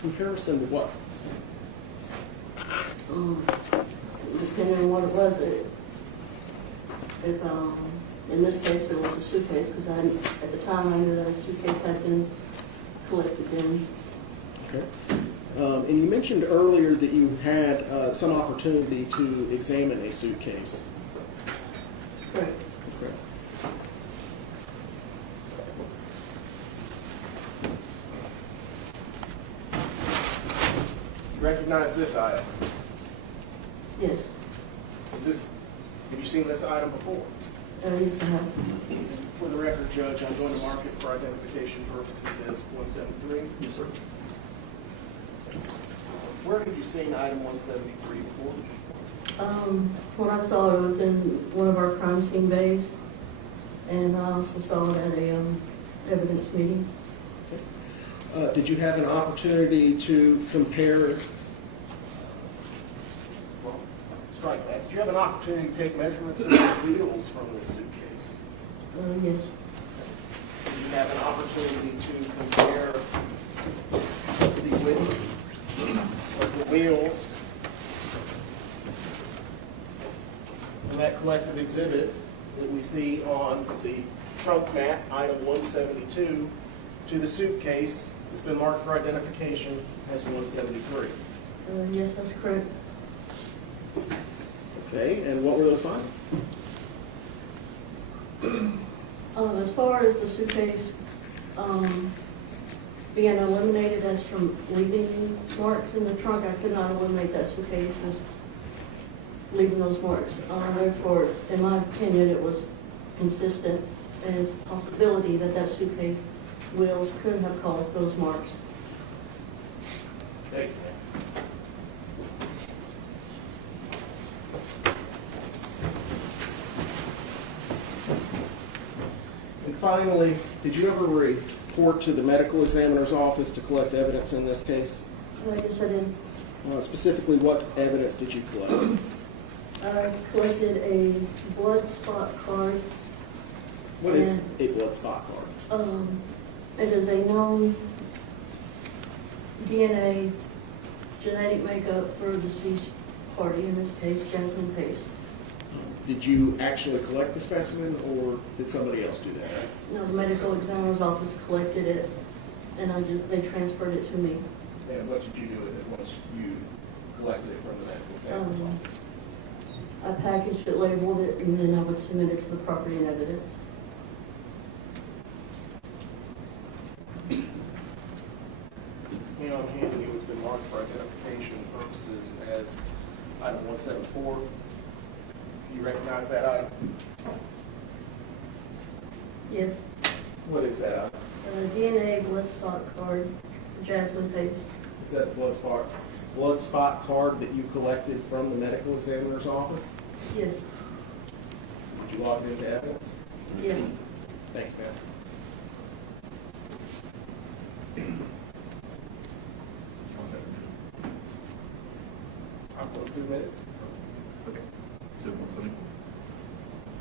Comparison to what? Depending on what it was. If in this case it was a suitcase, because at the time I knew that a suitcase had been collected in. Okay. And you mentioned earlier that you had some opportunity to examine a suitcase. Correct. Correct. You recognize this item? Yes. Have you seen this item before? Yes, I have. For the record, Judge, I'm going to mark it for identification purposes as 173. Yes, sir. Where have you seen item 173 before? When I saw it was in one of our crime scene bays, and I also saw it at a evidence meeting. Did you have an opportunity to compare strike that. Did you have an opportunity to take measurements of the wheels from this suitcase? Yes. Did you have an opportunity to compare the width of the wheels on that collective exhibit that we see on the trunk mat, item 172, to the suitcase that's been marked for identification as 173? Yes, that's correct. Okay, and what were those findings? As far as the suitcase being eliminated as from leaving marks in the trunk, I could not eliminate that suitcase as leaving those marks. Therefore, in my opinion, it was consistent as a possibility that that suitcase wheels could have caused those marks. Thank you. And finally, did you ever report to the medical examiner's office to collect evidence in this case? Like I said, Specifically, what evidence did you collect? I collected a blood spot card. What is And, a blood spot card? It is a known DNA genetic makeup for a deceased party, in this case, Jasmine Pace. Did you actually collect the specimen, or did somebody else do that? No, the medical examiner's office collected it, and they transferred it to me. And what did you do with it once you collected it from the medical examiner's office? I packaged it, labeled it, and then I would submit it to the property and evidence. And I'm handing you what's been marked for identification purposes as item 174. Do you recognize that item? Yes. What is that item? DNA blood spot card for Jasmine Pace. Is that the blood spot card that you collected from the medical examiner's office? Yes. Did you log it into evidence? Yes. Thank you, ma'am. I'm going to do it. Okay. So, something?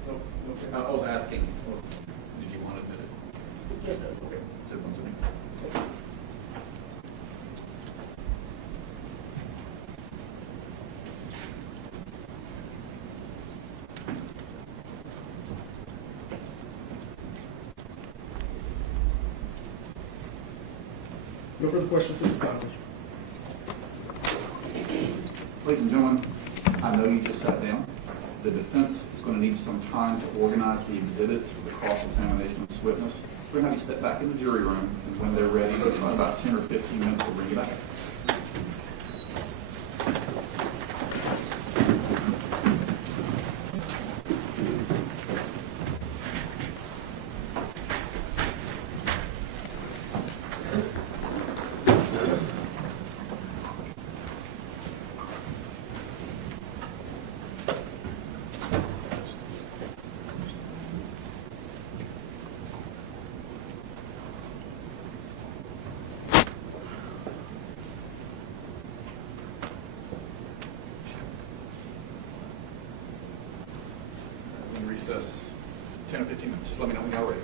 No, okay. I was asking, did you want to admit it? Yes, ma'am. Okay. So, something? No further questions at this time. Ladies and gentlemen, I know you just sat down. The defense is going to need some time to organize the exhibits for the cross-examination of this witness. We're going to have you step back in the jury room, and when they're ready, about 10 or 15 minutes, we'll bring you back. Recess 10 or 15 minutes. Just let me know when you're ready.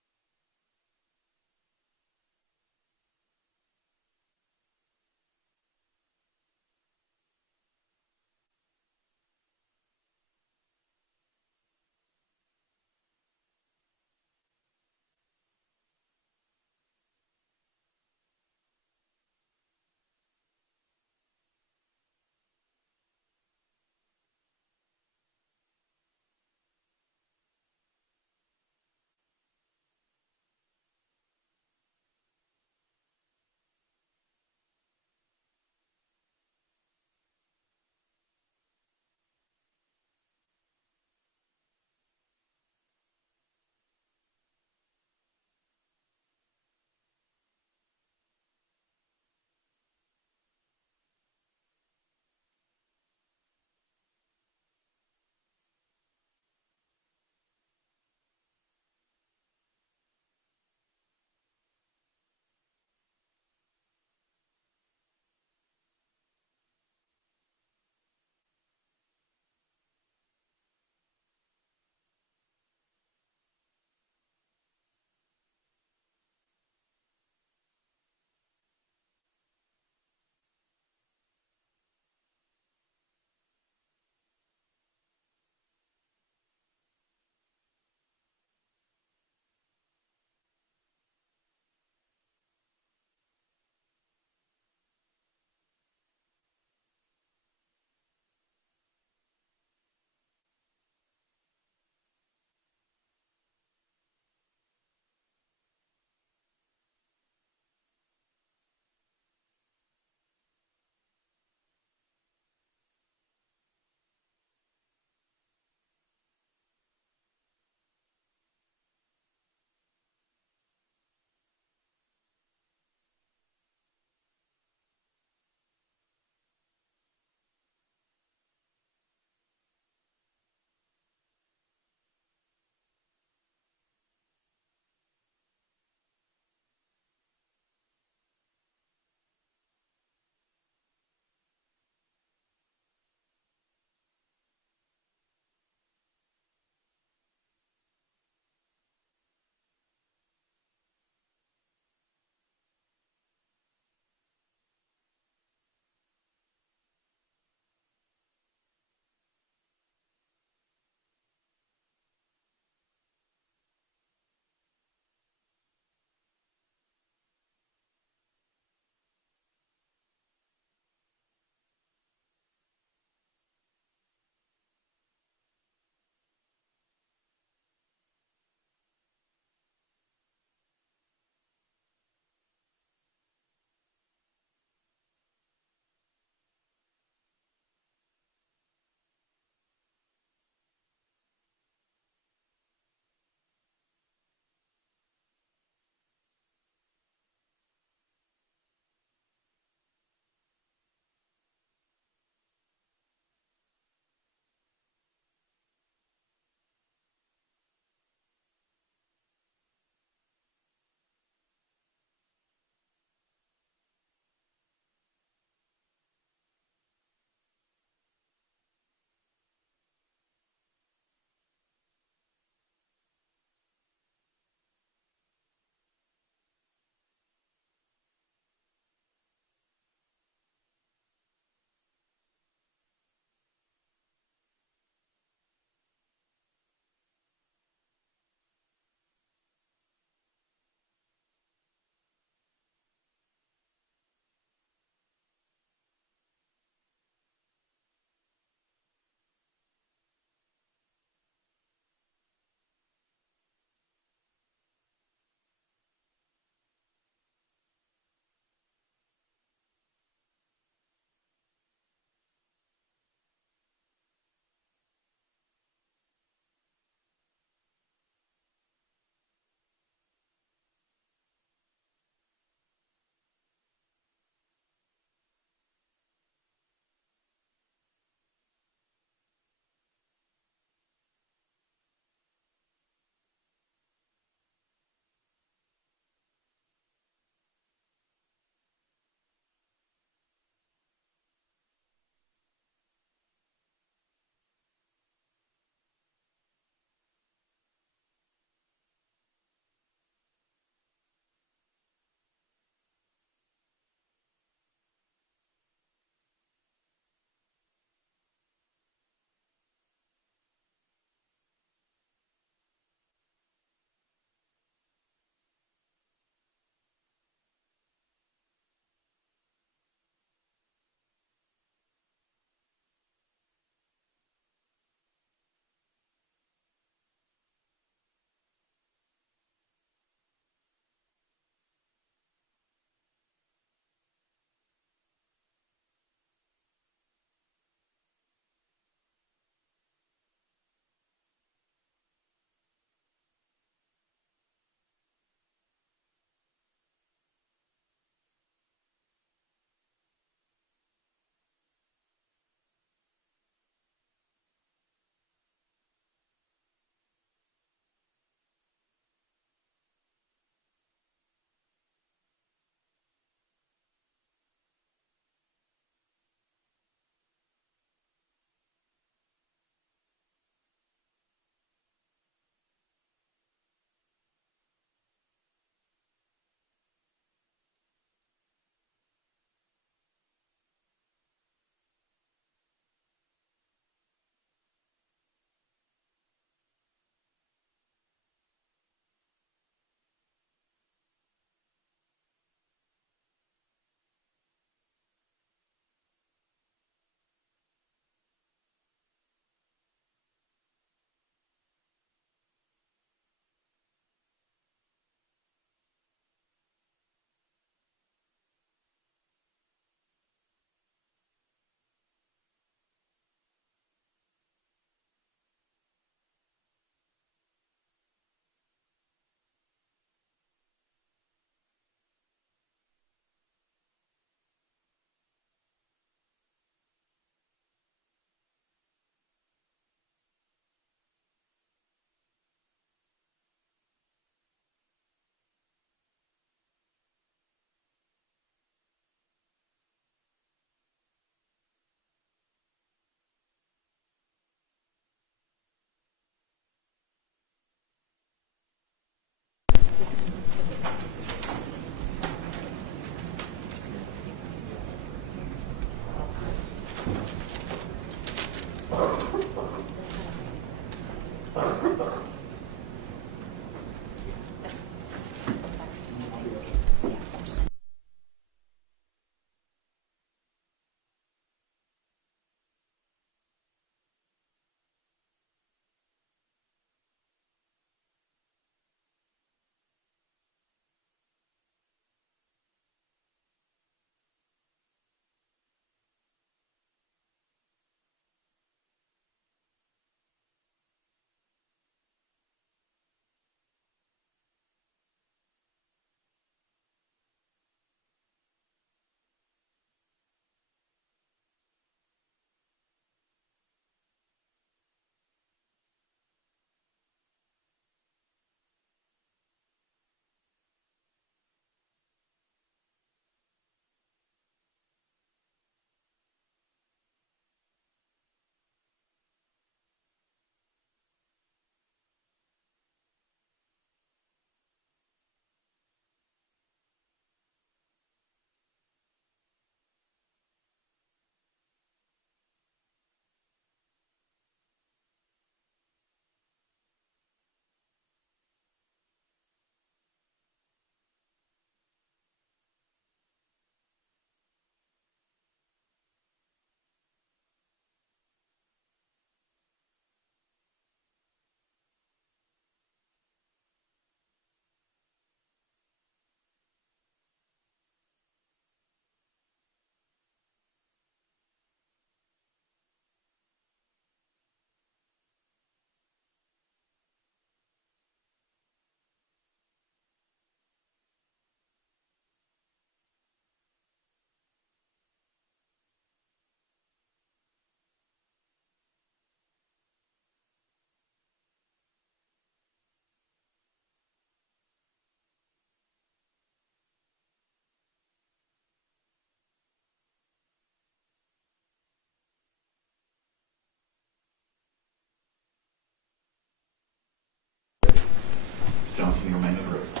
you remain at rest.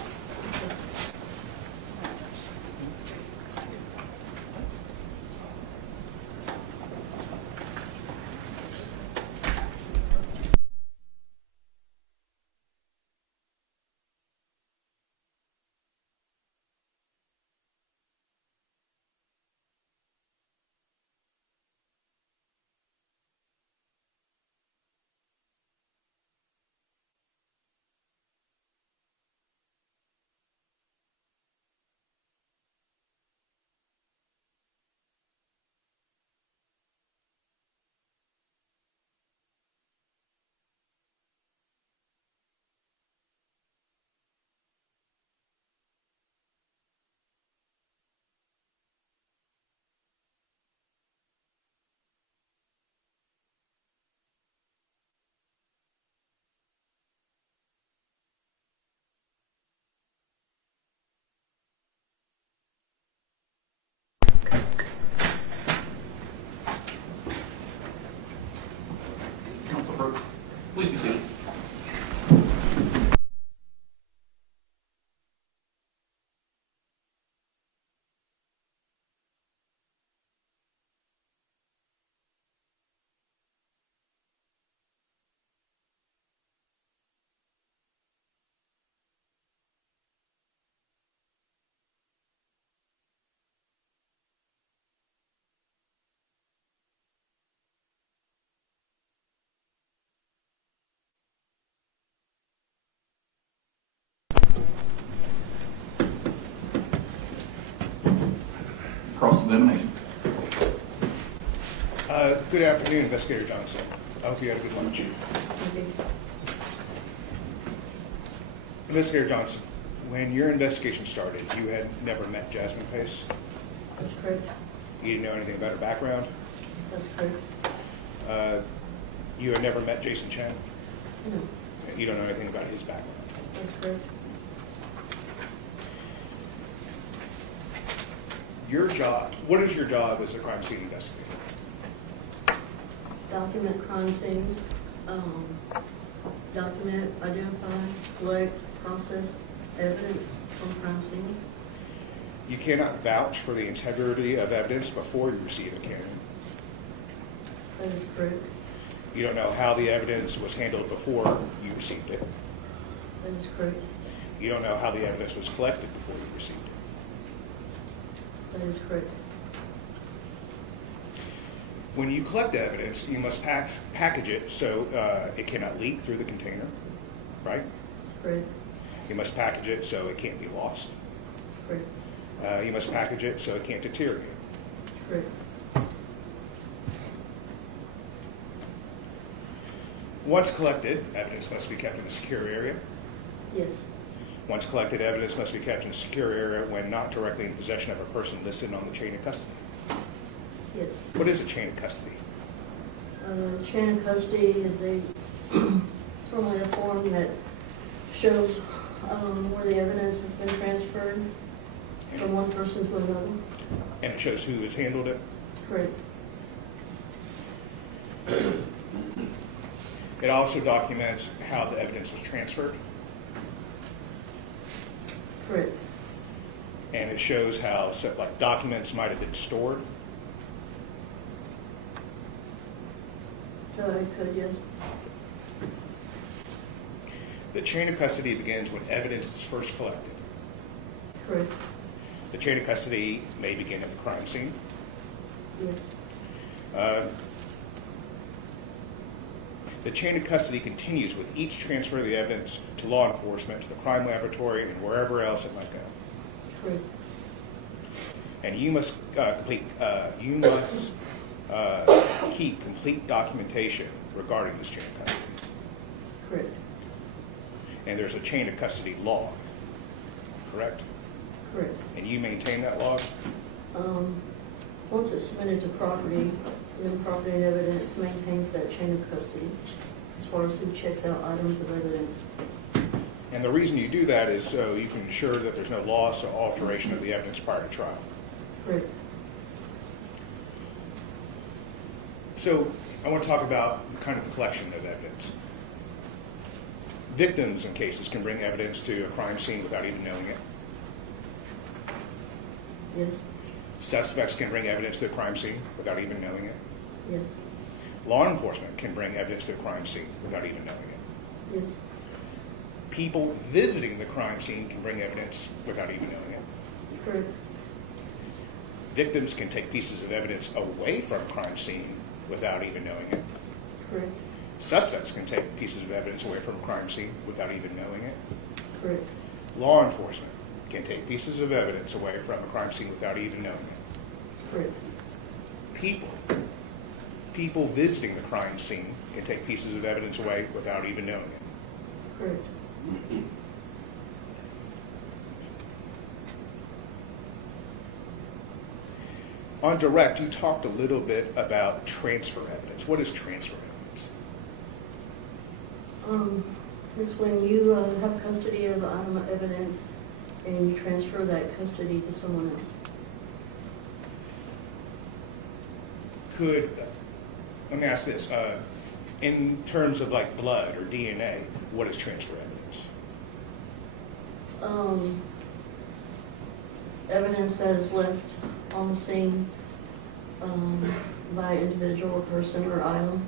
Council approach. Please be seated. Cross-examination. Good afternoon, Investigator Johnson. I hope you had a good lunch. Investigator Johnson, when your investigation started, you had never met Jasmine Pace. That's correct. You didn't know anything about her background. That's correct. You had never met Jason Chen. No, You don't know anything about his background. that's correct. Your job, what is your job as a crime scene investigator? Document crime scenes, document, identify, collect, process evidence from crime scenes. You cannot vouch for the integrity of evidence before you receive it, can you? That is correct. You don't know how the evidence was handled before you received it. That is correct. You don't know how the evidence was collected before you received it. That is correct. When you collect evidence, you must package it so it cannot leak through the container, right? Correct. You must package it so it can't be lost. Correct. You must package it so it can't deteriorate. Correct. Once collected, evidence must be kept in a secure area. Yes. Once collected, evidence must be kept in a secure area when not directly in possession of a person listed on the chain of custody. Yes. What is a chain of custody? Chain of custody is normally a form that shows where the evidence has been transferred from one person to another. And it shows who has handled it. Correct. It also documents how the evidence was transferred. Correct. And it shows how, like, documents might have been stored. So I could, yes. The chain of custody begins when evidence is first collected. Correct. The chain of custody may begin at the crime scene. Yes. The chain of custody continues with each transfer of the evidence to law enforcement, to the crime laboratory, and wherever else it might go. Correct. And you must keep complete documentation regarding this chain of custody. Correct. And there's a chain of custody log, correct? Correct. And you maintain that log? Once it's submitted to property, then property and evidence maintains that chain of custody as far as who checks out items of evidence. And the reason you do that is so you can ensure that there's no loss or alteration of the evidence prior to trial. Correct. So I want to talk about kind of the collection of evidence. Victims in cases can bring evidence to a crime scene without even knowing it. Yes, Suspects can bring evidence to a crime scene without even knowing it. yes, Law enforcement can bring evidence to a crime scene without even knowing it. yes, People visiting the crime scene can bring evidence without even knowing it. correct, Victims can take pieces of evidence away from a crime scene without even knowing it. correct, Suspects can take pieces of evidence away from a crime scene without even knowing it. correct, Law enforcement can take pieces of evidence away from a crime scene without even knowing it. correct, People visiting the crime scene can take pieces of evidence away without even knowing it. correct. On direct, you talked a little bit about transfer evidence. What is transfer evidence? It's when you have custody of an item of evidence and you transfer that custody to someone else. Let me ask this, in terms of like blood or DNA, what is transfer evidence? Evidence that is left on the scene by individual, person, or item.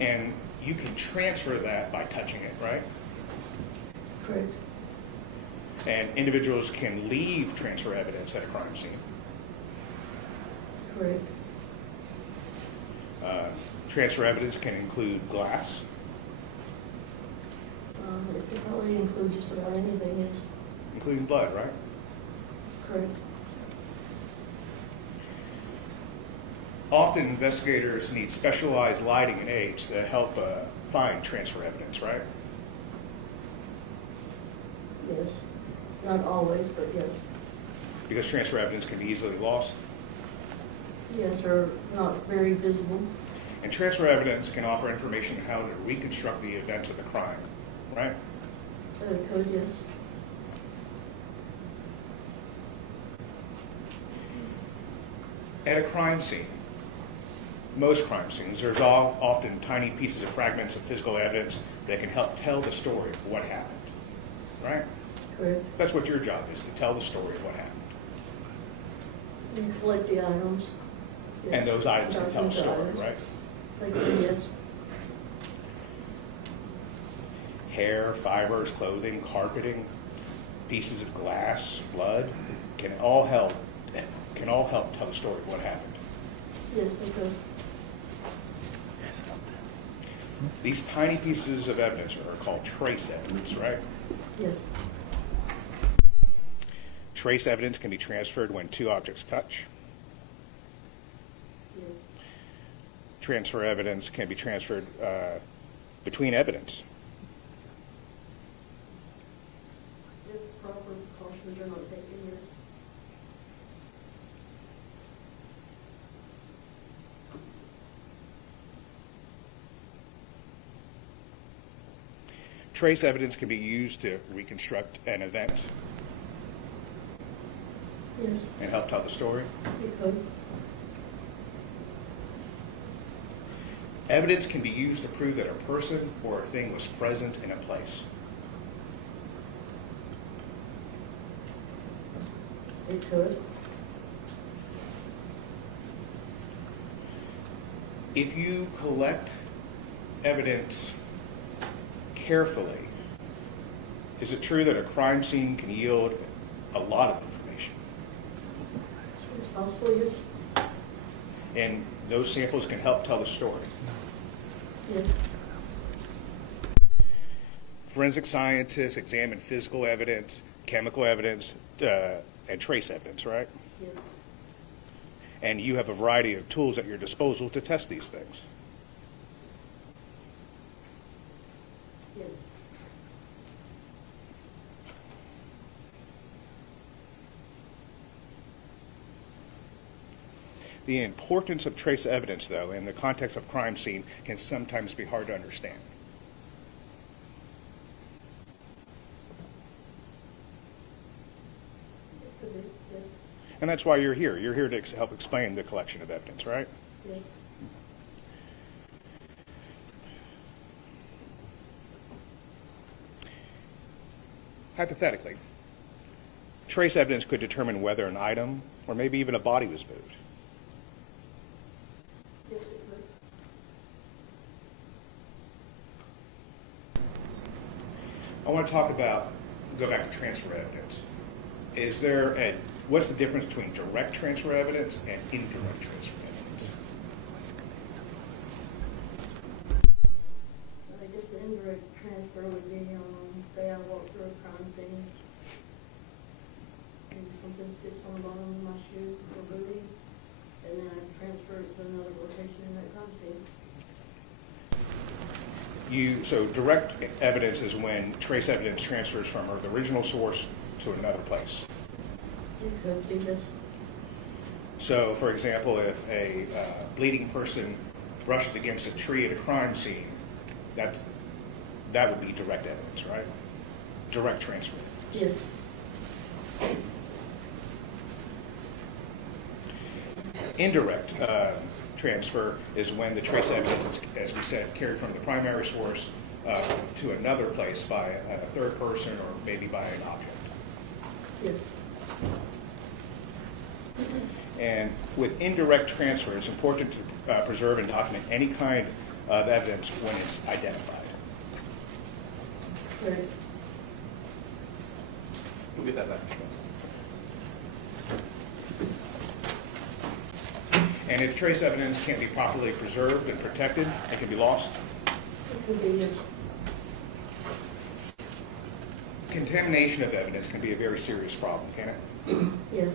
And you can transfer that by touching it, right? Correct, And individuals can leave transfer evidence at a crime scene. correct, Transfer evidence can include glass, it could probably include just about anything, yes, including blood, right? correct, Often investigators need specialized lighting and aids to help find transfer evidence, right? yes. Not always, but yes. Because transfer evidence can be easily lost. Yes, or not very visible. And transfer evidence can offer information on how to reconstruct the events of the crime, right? Code, yes. At a crime scene, most crime scenes, there's often tiny pieces of fragments of physical evidence that can help tell the story of what happened, right? Correct. That's what your job is, to tell the story of what happened. And collect the items. Yes. And those items can tell a Document the story, items. right? Like, yes, Hair, fibers, clothing, carpeting, pieces of glass, blood, can all help tell the story of what happened. yes, they could. These tiny pieces of evidence are called trace evidence, right? Yes, Trace evidence can be transferred when two objects touch. yes, Transfer evidence can be transferred between evidence. if proper precautions are not taken, yes. Trace evidence can be used to reconstruct an event Yes, and help tell the story. it could. Evidence can be used to prove that a person or a thing was present in a place. It could. If you collect evidence carefully, is it true that a crime scene can yield a lot of information? It's possible, yes. And those samples can help tell the story. Yes, Forensic scientists examine physical evidence, chemical evidence, and trace evidence, right? yes, And you have a variety of tools at your disposal to test these things. yes. The importance of trace evidence, though, in the context of crime scene can sometimes be hard to understand. It could be, yes, And that's why you're here. You're here to help explain the collection of evidence, right? yes. hypothetically, trace evidence could determine whether an item or maybe even a body was moved. Yes, it would. I want to go back to transfer evidence. What's the difference between direct transfer evidence and indirect transfer evidence? I guess the indirect transfer would be, say I walk through a crime scene, and something sticks on the bottom of my shoe or booty, and then I transfer it to another location in that crime scene. So direct evidence is when trace evidence transfers from the original source to another place. It could be this. So, for example, if a bleeding person brushed against a tree at a crime scene, that would be direct evidence, right? Direct transfer. Yes. Indirect transfer is when the trace evidence is, as we said, carried from the primary source to another place by a third person or maybe by an object. Yes. And with indirect transfer, it's important to preserve and document any kind of evidence when it's identified. Correct. We'll get that back. And if trace evidence can't be properly preserved and protected, it can be lost. It could be yes. Contamination of evidence can be a very serious problem, can it? Yes.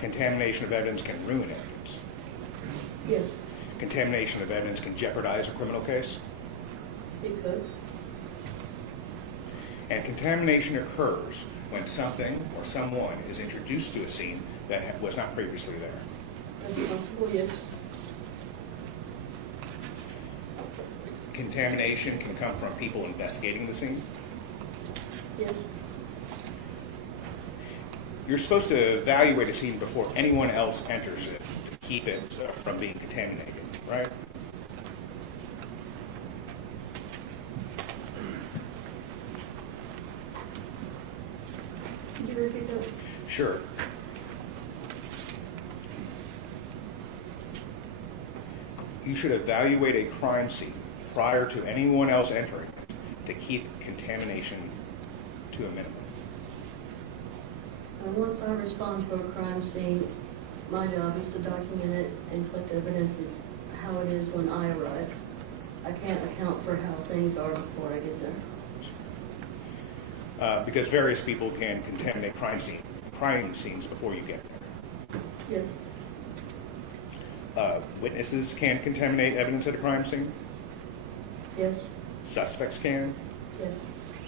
Contamination of evidence can ruin evidence. Yes. Contamination of evidence can jeopardize a criminal case. It could. And contamination occurs when something or someone is introduced to a scene that was not previously there. That's possible, yes. Contamination can come from people investigating the scene. Yes. You're supposed to evaluate a scene before anyone else enters it to keep it from being contaminated, right? Could you repeat that? Sure. You should evaluate a crime scene prior to anyone else entering it to keep contamination to a minimum. Once I respond to a crime scene, my job is to document it and collect evidence as how it is when I arrive. I can't account for how things are before I get there. Because various people can contaminate crime scenes before you get Yes. there. Witnesses can contaminate evidence at a crime scene. Yes. Suspects can. Yes.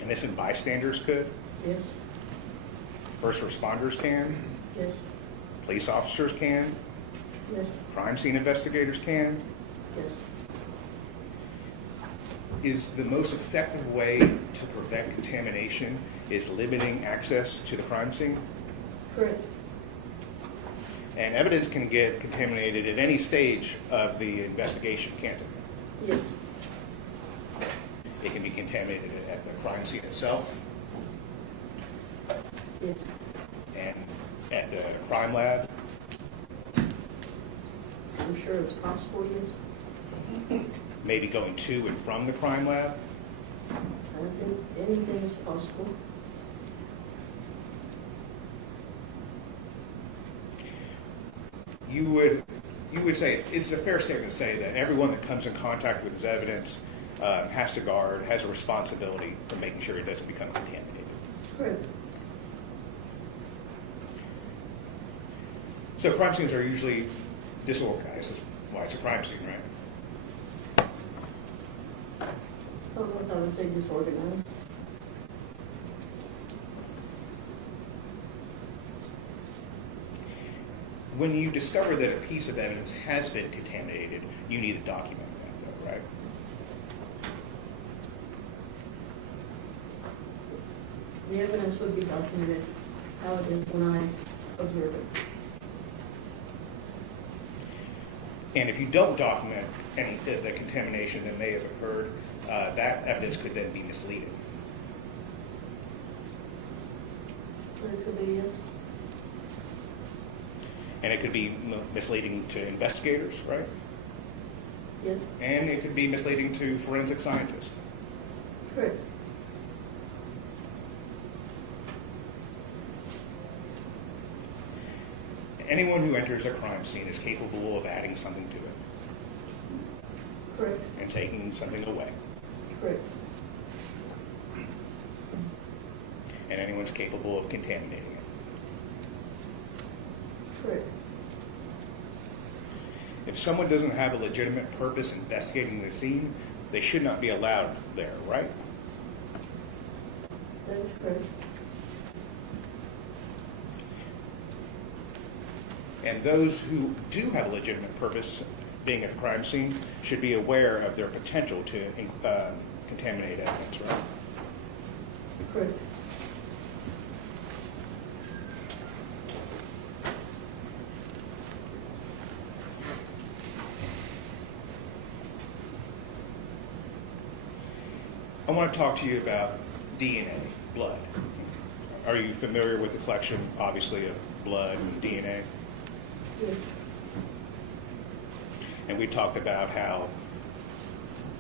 Innocent bystanders could. Yes. First responders can. Yes. Police officers can. Yes. Crime scene investigators can. Yes. Is the most effective way to prevent contamination is limiting access to the crime scene? Correct. And evidence can get contaminated at any stage of the investigation, can't it? Yes. It can be contaminated at the crime scene itself Yes. and at the crime lab. I'm sure it's possible, yes. Maybe going to and from the crime lab. I think anything is possible. You would say, it's a fair statement to say that everyone that comes in contact with this evidence has to guard, has a responsibility for making sure it doesn't become contaminated. Correct. So crime scenes are usually disorganized. That's why it's a crime scene, right? I don't know if I would say disorganized. When you discover that a piece of evidence has been contaminated, you need to document that, though, right? The evidence would be documented how it is when I observe it. And if you don't document any the contamination that may have occurred, that evidence could then be misleading. There could be, yes. And it could be misleading to investigators, right? Yes, And it could be misleading to forensic scientists. correct. Anyone who enters a crime scene is capable of adding something to it Correct. and taking something away. Correct. And anyone's capable of contaminating it. Correct. If someone doesn't have a legitimate purpose investigating the scene, they should not be allowed there, right? That is correct. And those who do have a legitimate purpose being at a crime scene should be aware of their potential to contaminate evidence, right? Correct. I want to talk to you about DNA, blood. Are you familiar with the collection, obviously, of blood and DNA? Yes. And we talked about how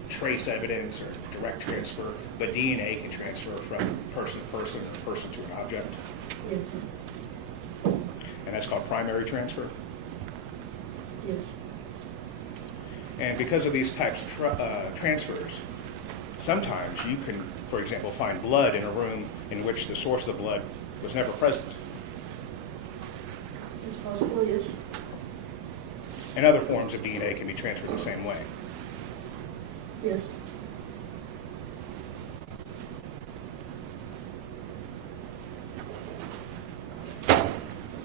trace evidence or direct transfer, but DNA can transfer from person to person or person to an object. Yes. And that's called primary transfer. Yes. And because of these types of transfers, sometimes you can, for example, find blood in a room in which the source of the blood was never present. It's possible, yes. And other forms of DNA can be transferred the same way. Yes.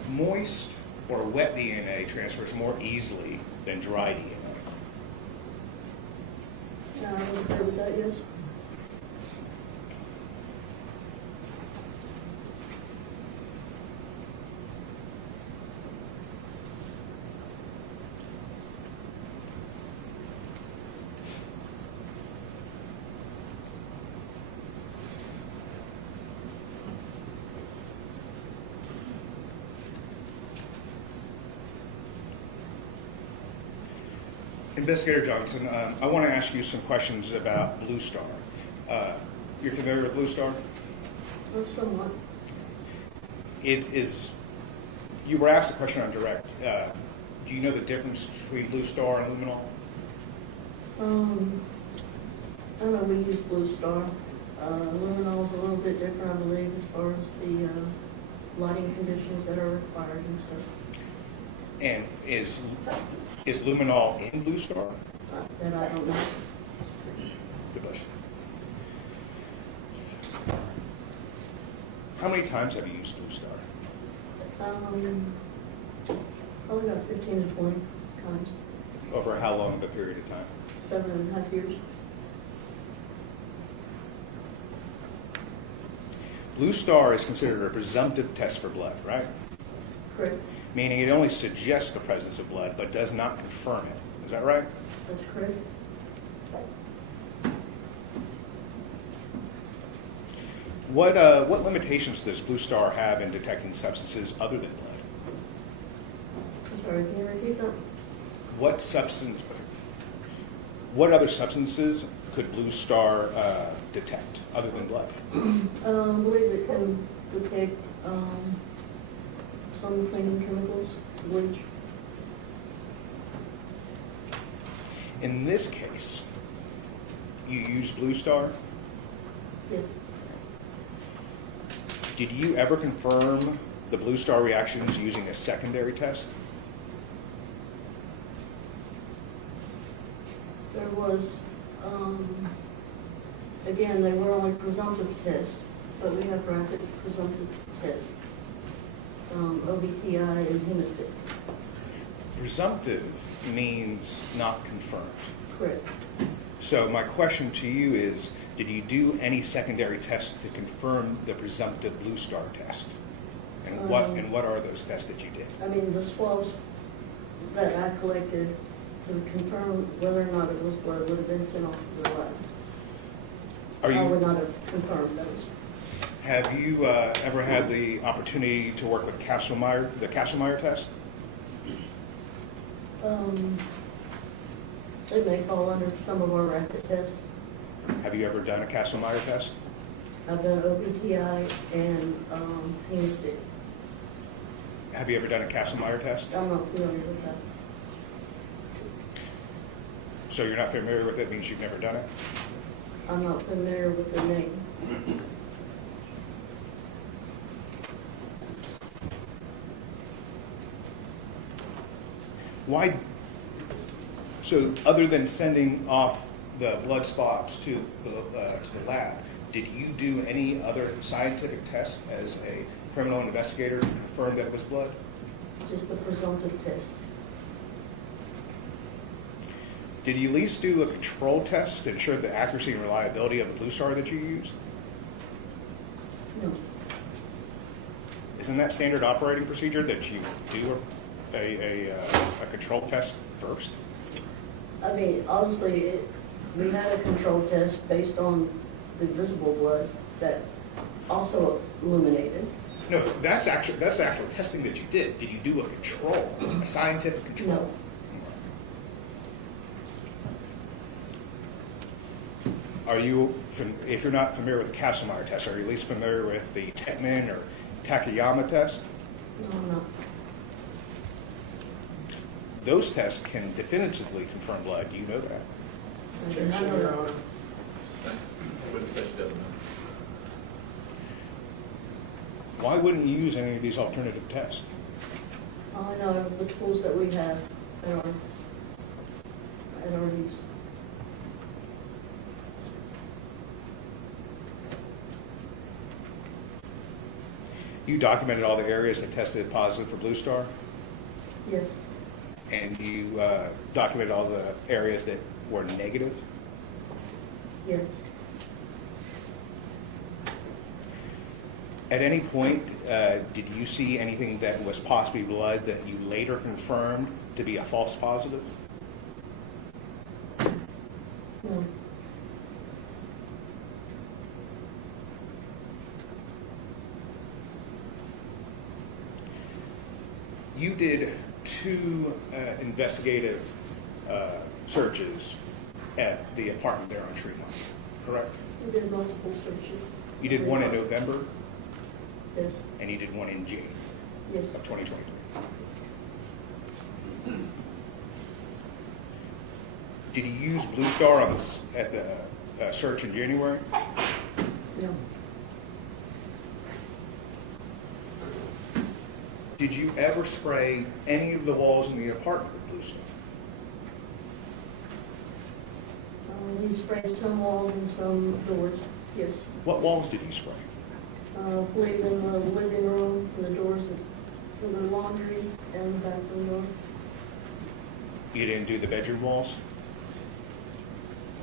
Moist or wet DNA transfers more easily than dry DNA. I would agree with that, yes. Investigator Johnson, I want to ask you some questions about Blue Star. You're familiar with Blue Star? Well, somewhat. It is, you were asked a question on direct. Do you know the difference between Blue Star and luminol? I don't know, we use Blue Star. Luminol is a little bit different, I believe, as far as the lighting conditions that are required and stuff. And is luminol in Blue Star? That I don't know. Good question. How many times have you used Blue Star? Probably about 15 to 20 times. Over how long of a period of time? 7.5 years. Blue Star is considered a presumptive test for blood, right? Correct. Meaning it only suggests the presence of blood, but does not confirm it. Is that right? That's correct. What limitations does Blue Star have in detecting substances other than blood? I'm sorry, can you repeat that? What other substances could Blue Star detect other than blood? I believe it can detect some cleaning chemicals, bleach. In this case, you used Blue Star. Yes. Did you ever confirm the Blue Star reactions using a secondary test? There was, again, they were only presumptive tests, but we have rapid presumptive tests. OBTI and hemostat. Presumptive means not confirmed. Correct. So my question to you is, did you do any secondary tests to confirm the presumptive Blue Star test? And what are those tests that you did? I mean, the swabs that I collected to confirm whether or not it was blood would have been sent off to the lab. I would not have confirmed those. Have you ever had the opportunity to work with the Castlemeyer test? It may fall under some of our rapid tests. Have you ever done a Castlemeyer test? I've done OBTI and hemostat. Have you ever done a Castlemeyer test? I'm not familiar with that. So you're not familiar with it, means you've never done it? I'm not familiar with the name. Why? So other than sending off the blood spots to the lab, did you do any other scientific test as a criminal investigator to confirm that it was blood? Just the presumptive test. Did you at least do a control test to ensure the accuracy and reliability of the Blue Star that you used? No. Isn't that standard operating procedure that you do a control test first? I mean, obviously, we had a control test based on the visible blood that also illuminated. No, that's the actual testing that you did. Did you do a control, a scientific control? No. Are you, if you're not familiar with the Castlemeyer test, are you at least familiar with the Tetman or Takayama test? No, I'm not. Those tests can definitively confirm blood. Do you know that? I did not know that. Witness says she doesn't know. Why wouldn't you use any of these alternative tests? All I know are the tools that we have at our use. You documented all the areas that tested positive for Blue Star, Yes, and you documented all the areas that were negative. yes. At any point, did you see anything that was possibly blood that you later confirmed to be a false positive? No. You did 2 investigative searches at the apartment there on Tremont, correct? We did multiple searches. You did one in November, Yes, and you did one in June yes. of 2023. Did you use Blue Star on at the search in January? No. Did you ever spray any of the walls in the apartment with Blue Star? We sprayed some walls and some doors, yes. What walls did you spray? I believe in the living room, the doors for the laundry and the bathroom door. You didn't do the bedroom walls?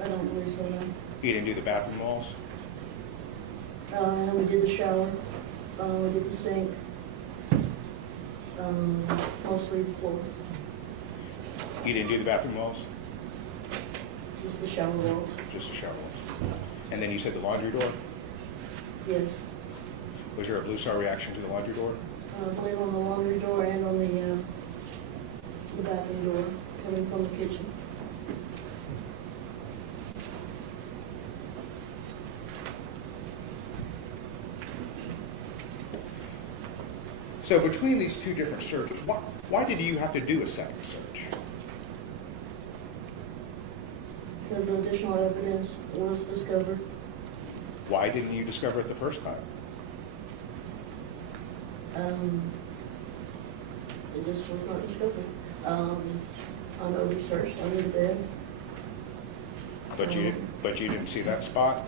I don't believe so, no. You didn't do the bathroom walls? And we did the shower, we did the sink, mostly the floor, You didn't do the bathroom walls? just the shower walls, Just the shower walls. And then you said the laundry door? yes. Was there a Blue Star reaction to the laundry door? I believe on the laundry door and on the bathroom door coming from the kitchen. So between these 2 different searches, why did you have to do a second search? Because additional evidence was discovered. Why didn't you discover it the first time? It just was not discovered. I know we searched under the bed. But you didn't see that spot?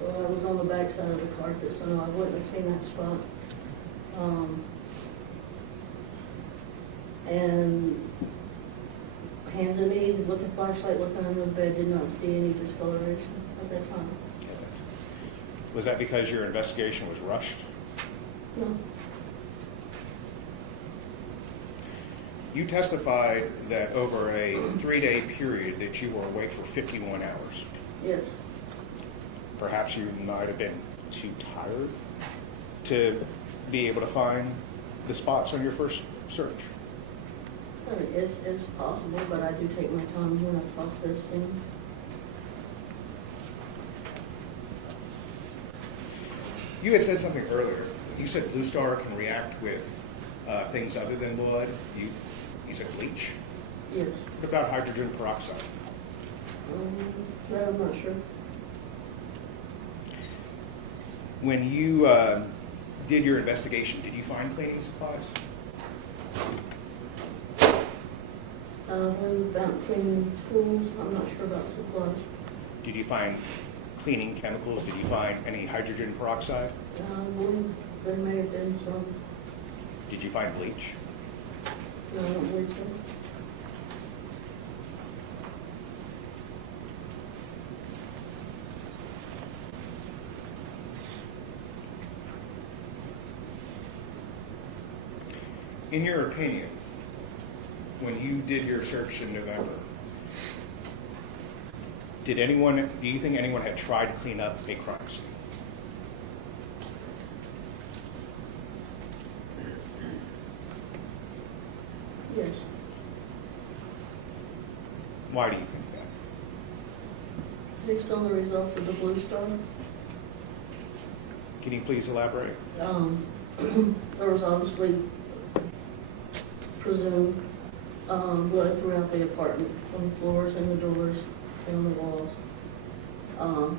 Well, I was on the back side of the carpet, so no, I wouldn't have seen that spot. And hands and knees with the flashlight looking under the bed, did not see any discoloration at that time. Was that because your investigation was rushed? No. You testified that over a 3-day period that you were awake for 51 hours. Yes. Perhaps you might have been too tired to be able to find the spots on your first search? I mean, it's possible, but I do take my time when I process things. You had said something earlier. You said Blue Star can react with things other than blood. You said bleach. Yes. What about hydrogen peroxide? That I'm not sure. When you did your investigation, did you find cleaning supplies? When about cleaning tools, I'm not sure about supplies. Did you find cleaning chemicals? Did you find any hydrogen peroxide? There may have been some. Did you find bleach? No, I don't believe so. In your opinion, when you did your search in November, do you think anyone had tried to clean up a crime scene? Yes. Why do you think that? Based on the results of the Blue Star, Can you please elaborate? there was obviously presumed blood throughout the apartment, on the floors and the doors and on the walls.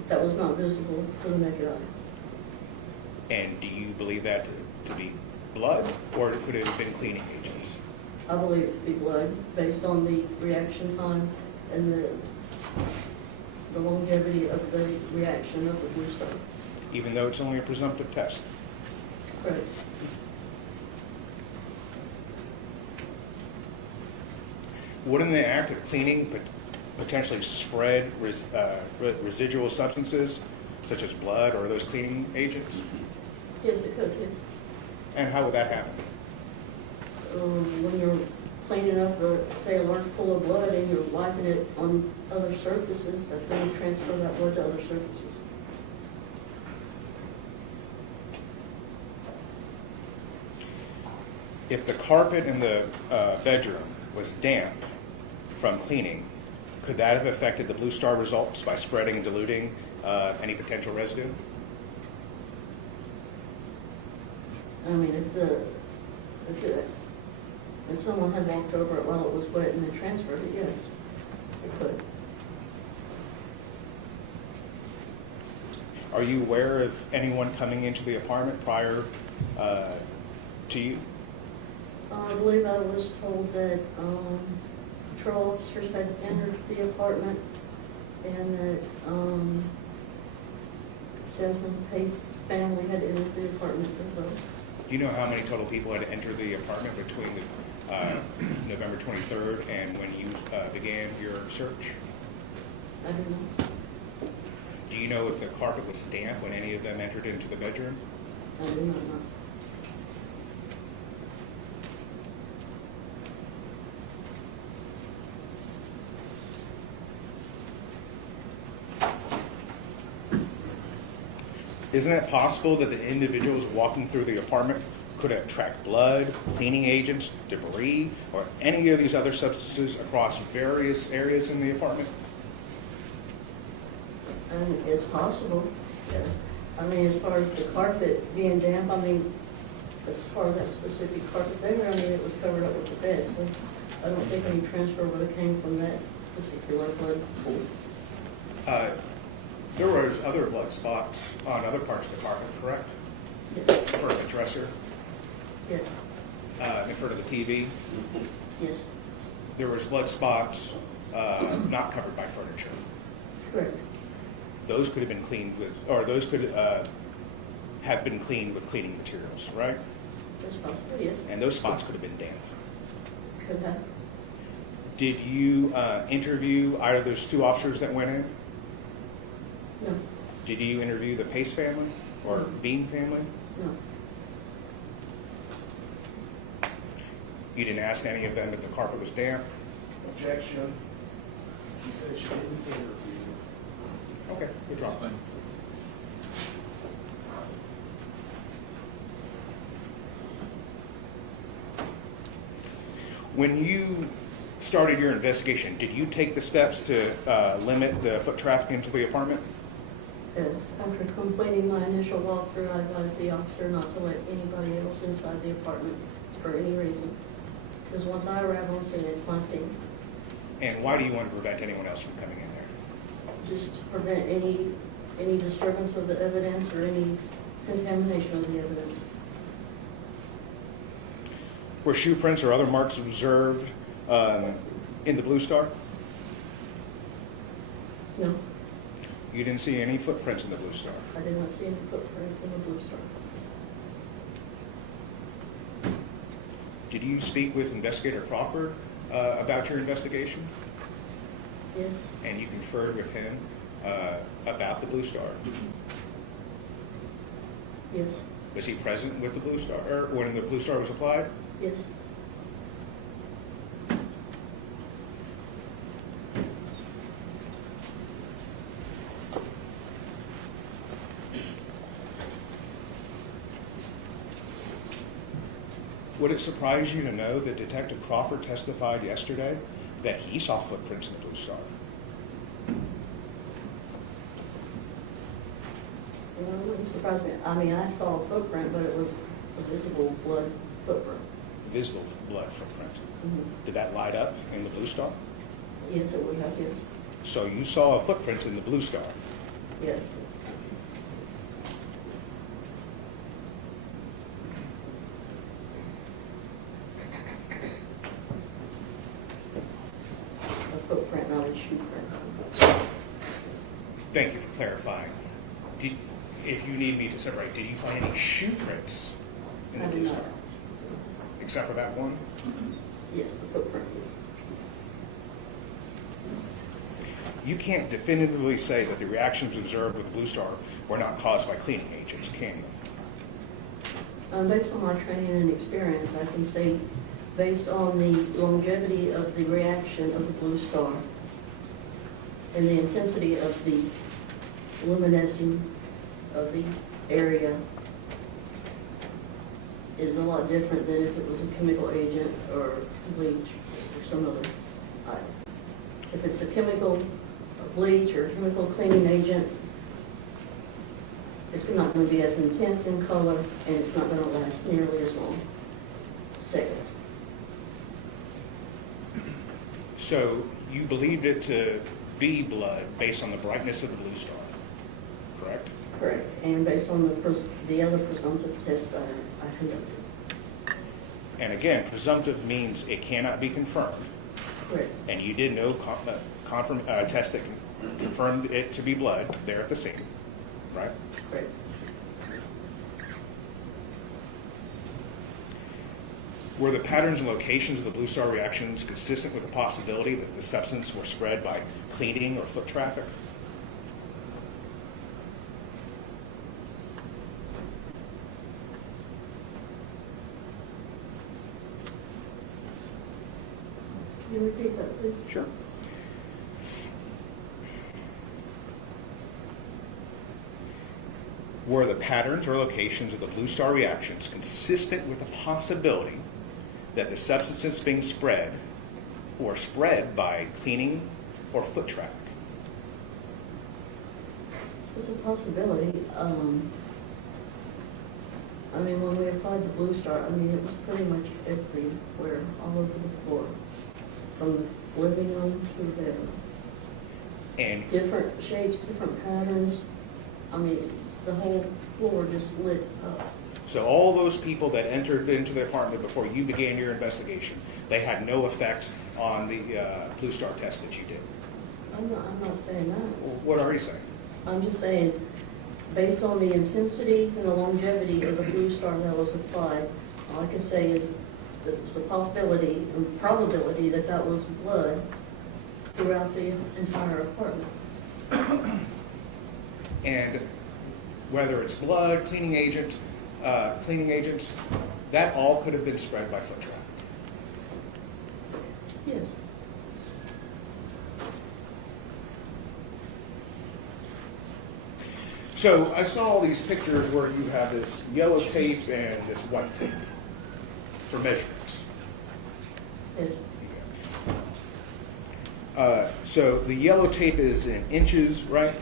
That was not visible to the naked eye. And do you believe that to be blood, or could it have been cleaning agents? I believe it to be blood, based on the reaction time and the longevity of the reaction of the Blue Star. Even though it's only a presumptive test? Correct. Wouldn't the act of cleaning potentially spread residual substances, such as blood or those cleaning agents? Yes, it could, yes. And how would that happen? When you're cleaning up, say, a large pool of blood and you're wiping it on other surfaces, that's going to transfer that blood to other surfaces. If the carpet in the bedroom was damp from cleaning, could that have affected the Blue Star results by spreading and diluting any potential residue? I mean, if someone had walked over it while it was wet and then transferred it, yes, it could. Are you aware of anyone coming into the apartment prior to you? I believe I was told that patrol officers had entered the apartment and that Jasmine Pace's family had entered the apartment as well. Do you know how many total people had entered the apartment between November 23rd and when you began your search? I don't know. Do you know if the carpet was damp when any of them entered into the bedroom? I do not know. Isn't it possible that the individuals walking through the apartment could have tracked blood, cleaning agents, debris, or any of these other substances across various areas in the apartment? And it's possible, yes. I mean, as far as the carpet being damp, I mean, as far as that specific carpet there, I mean, it was covered up with the beds, but I don't think any transfer would have came from that particular blood pool. There was other blood spots on other parts of the carpet, correct? Yes. In front of the dresser, Yes. in front of the TV. Yes. There was blood spots not covered by furniture. Correct. Those could have been cleaned with, or those could have been cleaned with cleaning materials, right? It's possible, yes. And those spots could have been damp. Could have. Did you interview either of those two officers that went in? No. Did you interview the Pace family or Bean family? No. You didn't ask any of them if the carpet was damp? Objection. She said she didn't interview. Okay, withdraw. When you started your investigation, did you take the steps to limit the foot traffic into the apartment? Yes, after completing my initial walkthrough, I advised the officer not to let anybody else inside the apartment for any reason. Because once I arrive on scene, it's my scene. And why do you want to prevent anyone else from coming in there? Just to prevent any disturbance of the evidence or any contamination of the evidence. Were shoe prints or other marks observed in the Blue Star? No, You didn't see any footprints in the Blue Star? I did not see any footprints in the Blue Star. Did you speak with Investigator Crawford about your investigation? Yes, And you conferred with him about the Blue Star? yes, Was he present with the Blue Star, or when the Blue Star was applied? yes. Would it surprise you to know that Detective Crawford testified yesterday that he saw footprints in the Blue Star? Well, it wouldn't surprise me. I mean, I saw a footprint, but it was a visible blood footprint. Visible blood footprint. Mhm. Did that light up in the Blue Star? Yes, it would have, yes. So you saw a footprint in the Blue Star. Yes. A footprint, not a shoe print. Thank you for clarifying. If you need me to separate, did you find any shoe prints in the I did Blue not. Star? Except for that one? Yes, the footprint, yes. You can't definitively say that the reactions observed with Blue Star were not caused by cleaning agents, can you? Based on my training and experience, I can say, based on the longevity of the reaction of the Blue Star and the intensity of the luminescing of the area is a lot different than if it was a chemical agent or bleach or some other item. If it's a chemical bleach or chemical cleaning agent, it's not going to be as intense in color, and it's not going to last nearly as long. Seconds. So you believed it to be blood based on the brightness of the Blue Star, correct? Correct. And based on the other presumptive tests I conducted. And again, presumptive means it cannot be confirmed. Correct. And you did no test that confirmed it to be blood there at the scene, right? Correct. Were the patterns and locations of the Blue Star reactions consistent with the possibility that the substance were spread by cleaning or foot traffic? Can you repeat that, please? Sure. Were the patterns or locations of the Blue Star reactions consistent with the possibility that the substances being spread were spread by cleaning or foot traffic? It's a possibility. I mean, when we applied the Blue Star, I mean, it was pretty much everywhere, all over the floor, from the living room to the bedroom. And Different shapes, different patterns. I mean, the whole floor just lit up. so all those people that entered into the apartment before you began your investigation, they had no effect on the Blue Star test that you did? I'm not saying that. What are you saying? I'm just saying, based on the intensity and the longevity of the Blue Star that was applied, all I can say is that there's a possibility and probability that that was blood throughout the entire apartment. And whether it's blood, cleaning agents, that all could have been spread by foot traffic. Yes. So I saw all these pictures where you have this yellow tape and this white tape for measurements. Yes. So the yellow tape is in inches, right?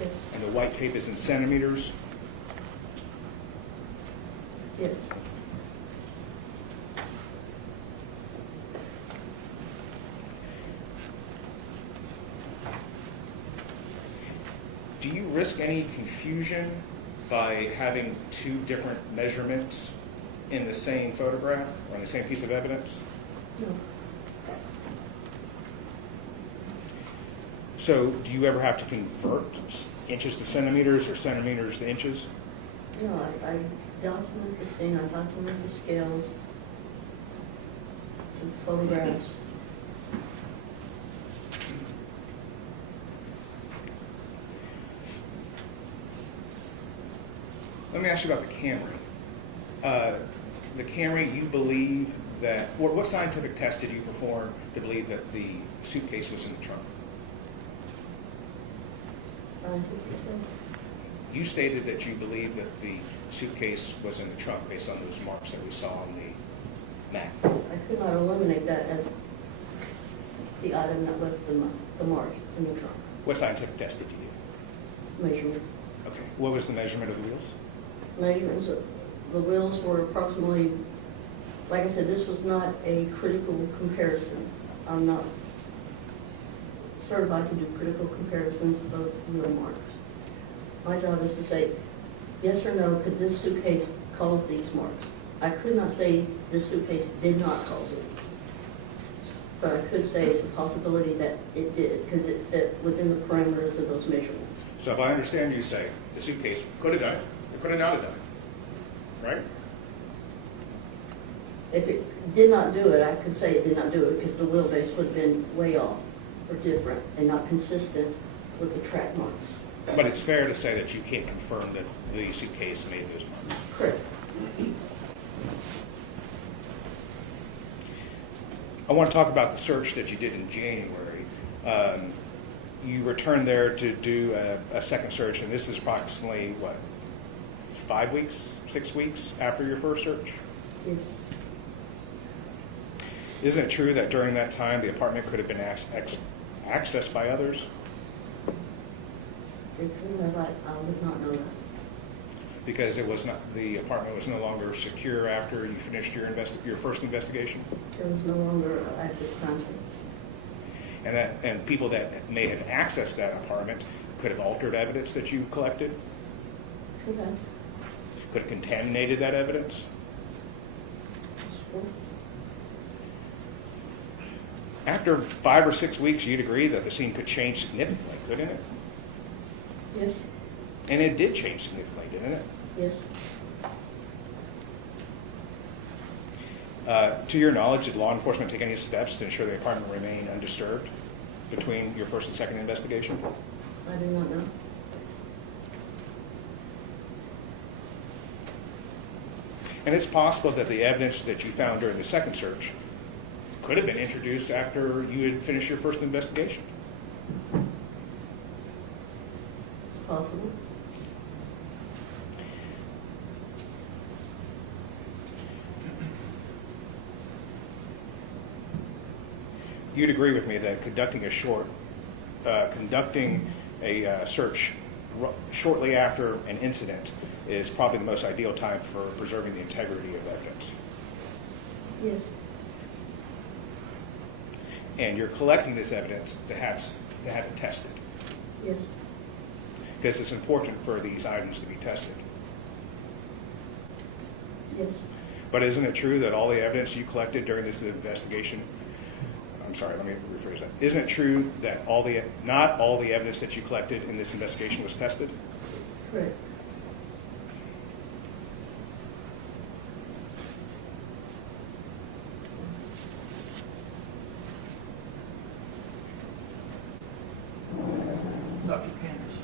Yes. And the white tape is in centimeters? Yes. Do you risk any confusion by having two different measurements in the same photograph or in the same piece of evidence? No. So do you ever have to convert inches to centimeters or centimeters to inches? No, I document the scene, I document the scales, the photographs. Let me ask you about the Camry. The Camry, you believe that, what scientific test did you perform to believe that the suitcase was in the trunk? Scientifically. You stated that you believe that the suitcase was in the trunk based on those marks that we saw on the map. I could not eliminate that as the item that left the marks in the trunk. What scientific test did you do? Measurements. Okay. What was the measurement of the wheels? Measurements of the wheels were approximately, like I said, this was not a critical comparison. I'm not certified to do critical comparisons of wheel marks. My job is to say, yes or no, could this suitcase cause these marks? I could not say this suitcase did not cause it. But I could say it's a possibility that it did, because it fit within the parameters of those measurements. So if I understand you say, the suitcase could have done it, it could have not have done it, right? If it did not do it, I could say it did not do it because the wheelbase would have been way off or different and not consistent with the track marks. But it's fair to say that you can't confirm that the suitcase made those marks. Correct. I want to talk about the search that you did in January. You returned there to do a second search, and this is approximately, what, 5 weeks, 6 weeks after your first search? Yes. Isn't it true that during that time the apartment could have been accessed by others? It could have, I would not know that. Because it was not, the apartment was no longer secure after you finished your first investigation? It was no longer an active crime scene. And people that may have accessed that apartment could have altered evidence that you collected? Could have. Could have contaminated that evidence? Possible. After 5 or 6 weeks, you'd agree that the scene could change significantly, couldn't it? Yes. And it did change significantly, didn't it? Yes. To your knowledge, did law enforcement take any steps to ensure the apartment remained undisturbed between your first and second investigation? I do not know. And it's possible that the evidence that you found during the second search could have been introduced after you had finished your first investigation. It's possible. You'd agree with me that conducting a search shortly after an incident is probably the most ideal time for preserving the integrity of evidence. Yes. And you're collecting this evidence to have it tested, Yes. because it's important for these items to be tested. Yes. But isn't it true that all the evidence you collected during this investigation, I'm sorry, let me rephrase that. Isn't it true that not all the evidence that you collected in this investigation was tested? Correct. Dr. Candace.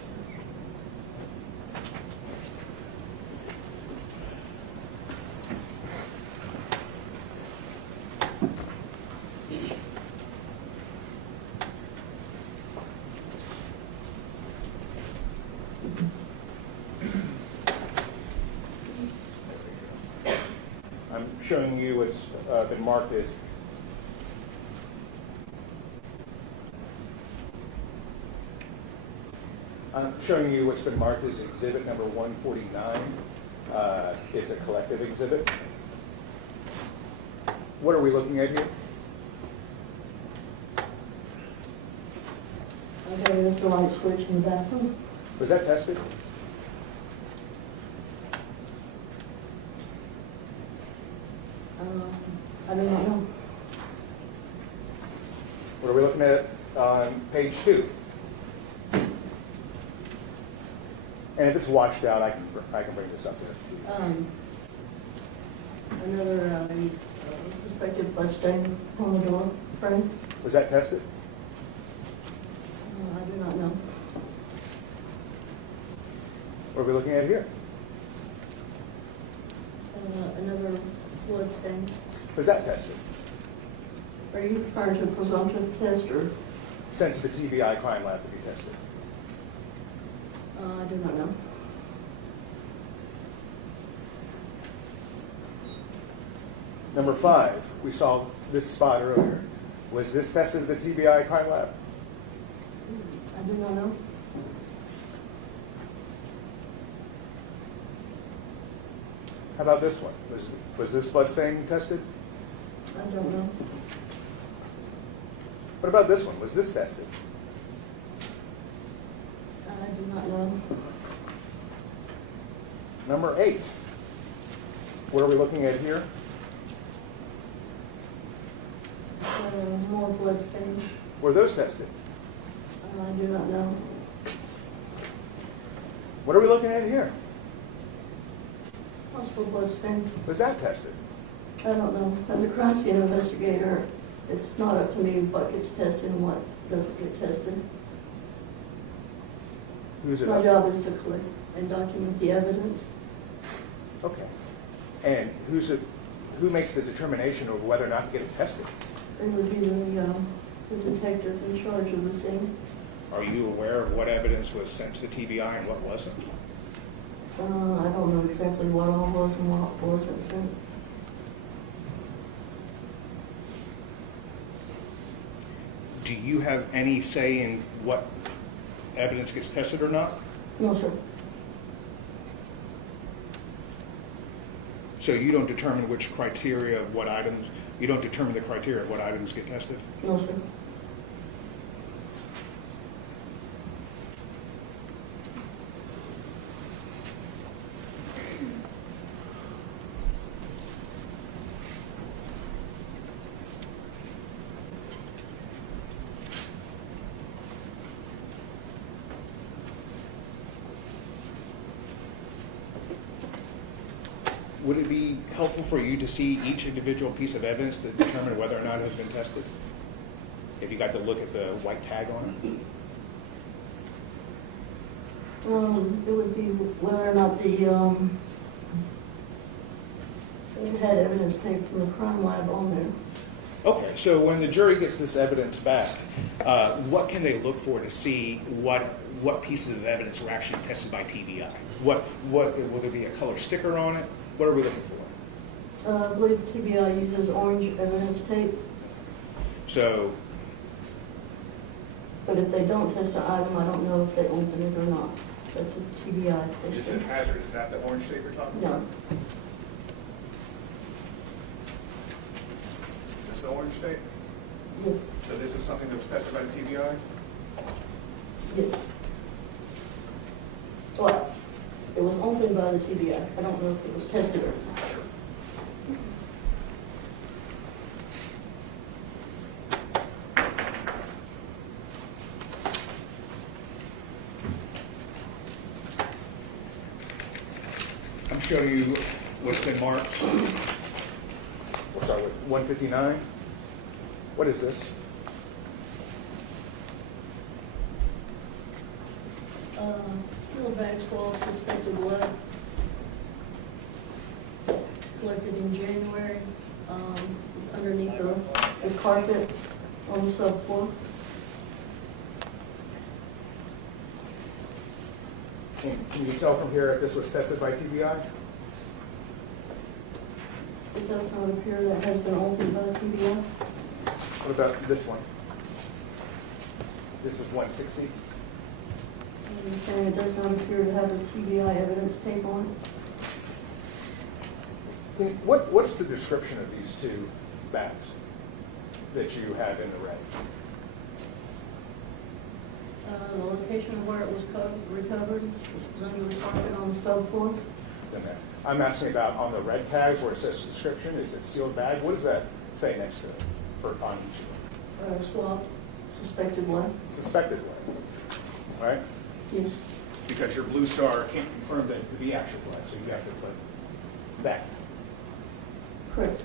showing you what's been marked as exhibit number 149. It's a collective exhibit. What are we looking at here? Okay, there's the light switch in the bathroom. Was that tested? I do not know. What are we looking at on page 2? And if it's washed out, I can bring this up there. Another suspected blood stain on the door frame. Was that tested? I do not know. What are we looking at here? Another blood stain. Was that tested? Are you referring to a presumptive test or? Sent to the TBI crime lab to be tested. I do not know. Number 5, we saw this spot earlier. Was this tested at the TBI crime lab? I do not know. How about this one? Was this blood stain tested? I don't know. What about this one? Was this tested? I do not know. Number 8. What are we looking at here? More blood stains. Were those tested? I do not know. What are we looking at here? Possible blood stain. Was that tested? I don't know. As a crime scene investigator, it's not up to me what gets tested and what doesn't get tested. Who's it My up? job is to collect and document the evidence. Okay. And who makes the determination of whether or not to get it tested? It would be the detective in charge of the scene. Are you aware of what evidence was sent to the TBI and what wasn't? I don't know exactly what all was and what wasn't sent. Do you have any say in what evidence gets tested or not? No, sir. So you don't determine which criteria of what items, you don't determine the criteria of what items get tested? No, sir. Would it be helpful for you to see each individual piece of evidence to determine whether or not it has been tested? If you got to look at the white tag on it? It would be whether or not it had evidence taken from the crime lab on there. Okay, so when the jury gets this evidence back, what can they look for to see what pieces of evidence were actually tested by TBI? Will there be a color sticker on it? What are we looking for? I believe TBI uses orange evidence tape, So, but if they don't test an item, I don't know if they open it or not. That's a TBI thing. is it hazard? Is that the orange tape you're talking about? No. Is this the orange tape? Yes. So this is something that was tested by the TBI? Yes. Well, it was opened by the TBI. I don't know if it was tested or not. I'm showing you what's been marked. We'll start with 159. What is this? Sealed bags full of suspected blood collected in January. It's underneath the carpet on the subfloor. Can you tell from here if this was tested by TBI? It It does not appear that has been altered by the TBI. What about this one? This is 160. I'm saying it does not appear to have a TBI evidence tape on it. What's the description of these two bags that you have in the red? The location of where it was recovered was under the carpet on the subfloor. Okay. I'm asking about on the red tags where it says description. Is it sealed bag? What does that say next to it for on each of them? Swab, suspected lead. Suspected lead, right? Yes. Because your blue star can't confirm that to be actual blood, so you have to put that. Correct.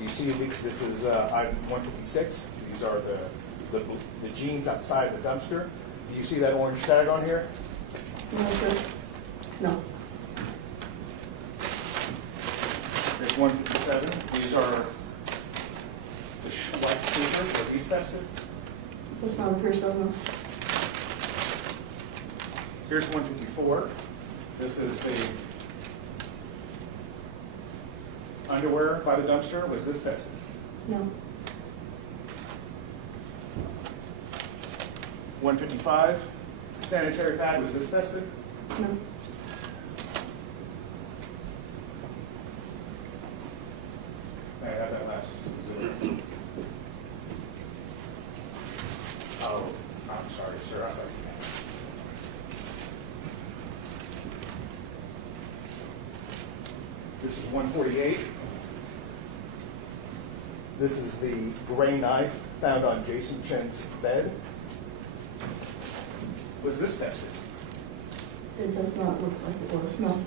You see, this is item 156. These are the jeans outside the dumpster. Do you see that orange tag on here? No, sir. No. There's 157. These are the white sleepers. Are these tested? Does not appear so, no. Here's 154. This is the underwear by the dumpster. Was this tested? No. 155. Sanitary pad. Was this tested? No. May I have that last exhibit? Oh, I'm sorry, sir. I thought you had it. This is 148. This is the gray knife found on Jason Chen's bed. Was this tested? It does not look like it was, no.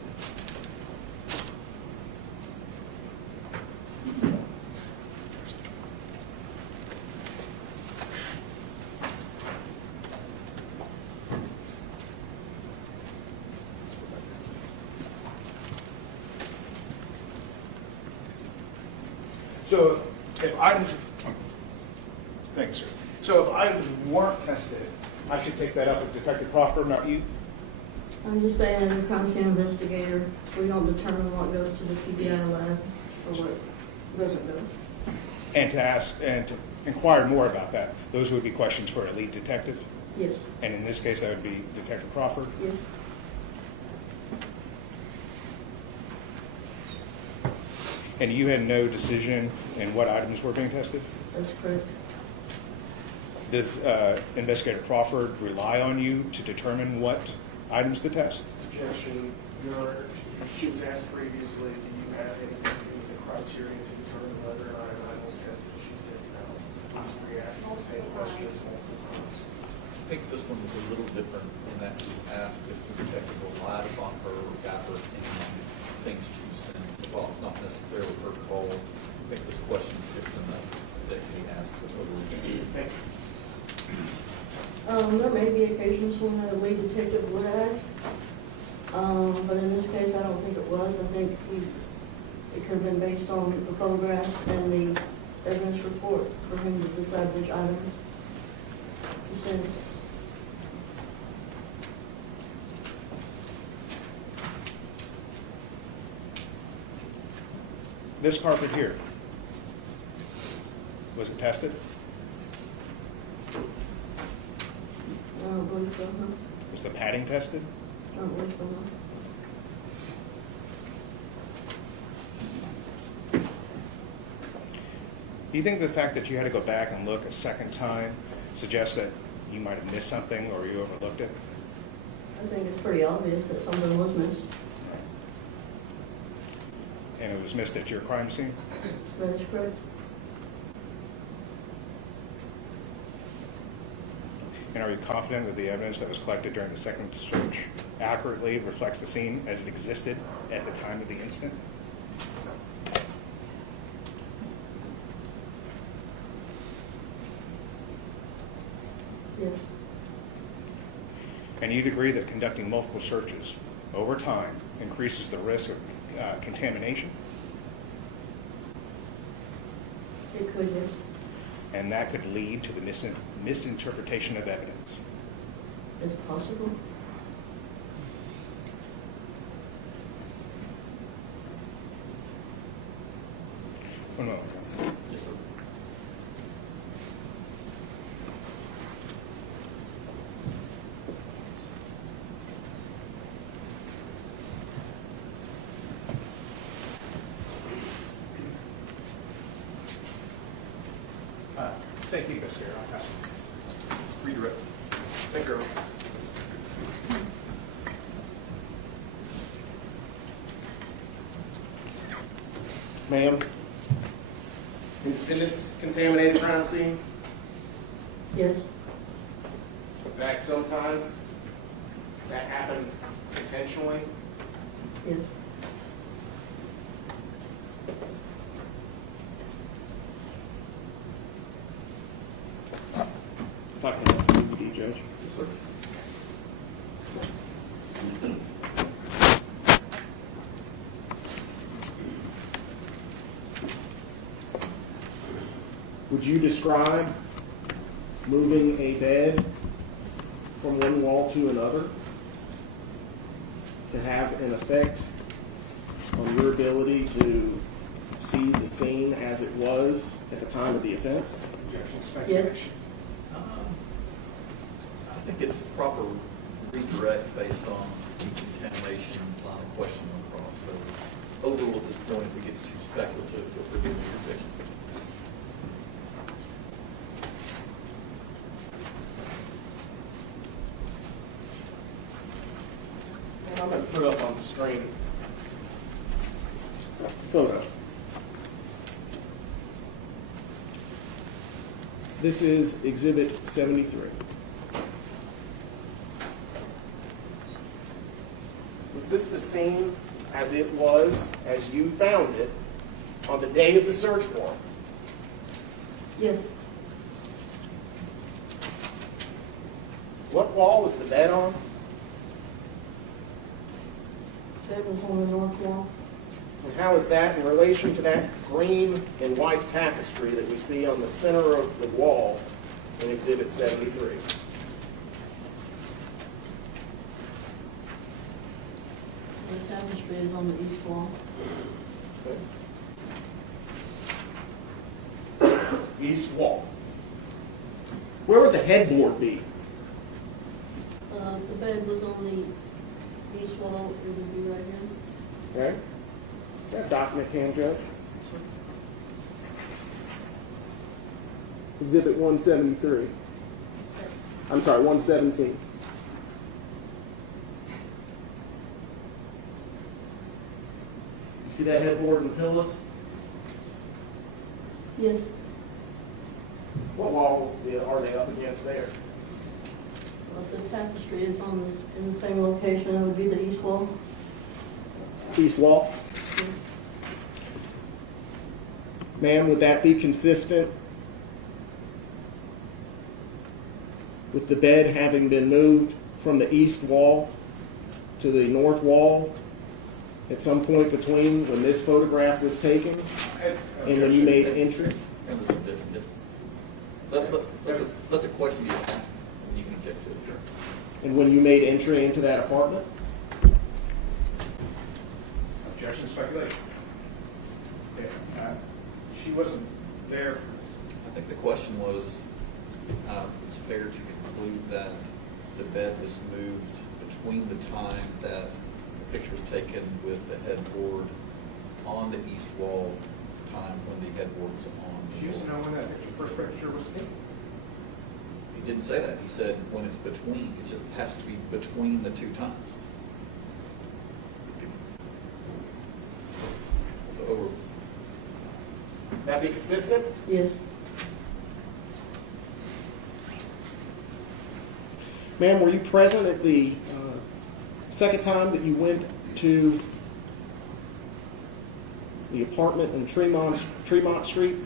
So if items, thank you, sir. So if items weren't tested, I should take that up with Detective Crawford, not you? I'm just saying, as a crime scene investigator, we don't determine what goes to the TBI lab or what doesn't go. And to ask, and to inquire more about that, those would be questions for a lead detective? Yes. And in this case, that would be Detective Crawford? Yes. And you had no decision in what items were being tested? That's correct. Does Investigator Crawford rely on you to determine what items to test? Objection, Your Honor. She was asked previously, do you have anything to do with the criteria to determine whether or not an item was tested? She said no. I was re-asking the same question. I think this one was a little different in that we asked if the detective relied upon her or got her opinion on things she was saying. Well, it's not necessarily her call. I think this question is different than that he asked of her. There may be occasions when the lead detective would ask, but in this case, I don't think it was. I think it could have been based on the photographs and the evidence report for him to decide which item to send. This carpet here, was it tested? I don't believe so, huh? Was the padding tested? I don't believe so, no. Do you think the fact that you had to go back and look a second time suggests that you might have missed something or you overlooked it? I think it's pretty obvious that something was missed. And it was missed at your crime scene? That is correct. And are you confident that the evidence that was collected during the second search accurately reflects the scene as it existed at the time of the incident? Yes. And you'd agree that conducting multiple searches over time increases the risk of contamination? It could, yes. and that could lead to the misinterpretation of evidence. It's possible. Oh, no. Thank you, Mr. Chair. I'll pass it. Redirect. Thank you. Ma'am, in defendant's contaminated crime scene, Yes, that sometimes that happened intentionally. yes. If I can have the DVD, Judge. Yes, sir. Would you describe moving a bed from one wall to another to have an effect on your ability to see the scene as it was at the time of the offense? Objection, speculation. I think it's proper redirect based on contamination line of question across. So overall at this point, if it gets too speculative, feel free to do your objection. And I'm going to put up on the screen a photo. This is Exhibit 73. Was this the scene as it was, as you found it, on the day of the search warrant? Yes, What wall was the bed on? bed was on the north wall. And how is that in relation to that green and white tapestry that we see on the center of the wall in Exhibit 73? The tapestry is on the east wall. East wall. Where would the headboard be? The bed was on the east wall, it would be right here. Okay. That document, can Judge? Exhibit 173. I'm sorry, 117. You see that headboard and pillows? Yes, What wall are they up against there? the tapestry is on this, in the same location, it would be the east wall. East wall. Yes. Ma'am, would that be consistent with the bed having been moved from the east wall to the north wall at some point between when this photograph was taken and when you made entry? And there's objection, yes. Let the question be asked, and you can object to it. Sure. And when you made entry into that apartment? Objection, speculation. Yeah, she wasn't there for this. I think the question was, it's fair to conclude that the bed was moved between the time that the picture was taken with the headboard on the east wall, time when the headboard was on. She used to know when that first picture was taken. He didn't say that. He said when it's between, it just has to be between the two times. So over. That be consistent? Yes, Ma'am, were you present at the second time that you went to the apartment in Tremont Street?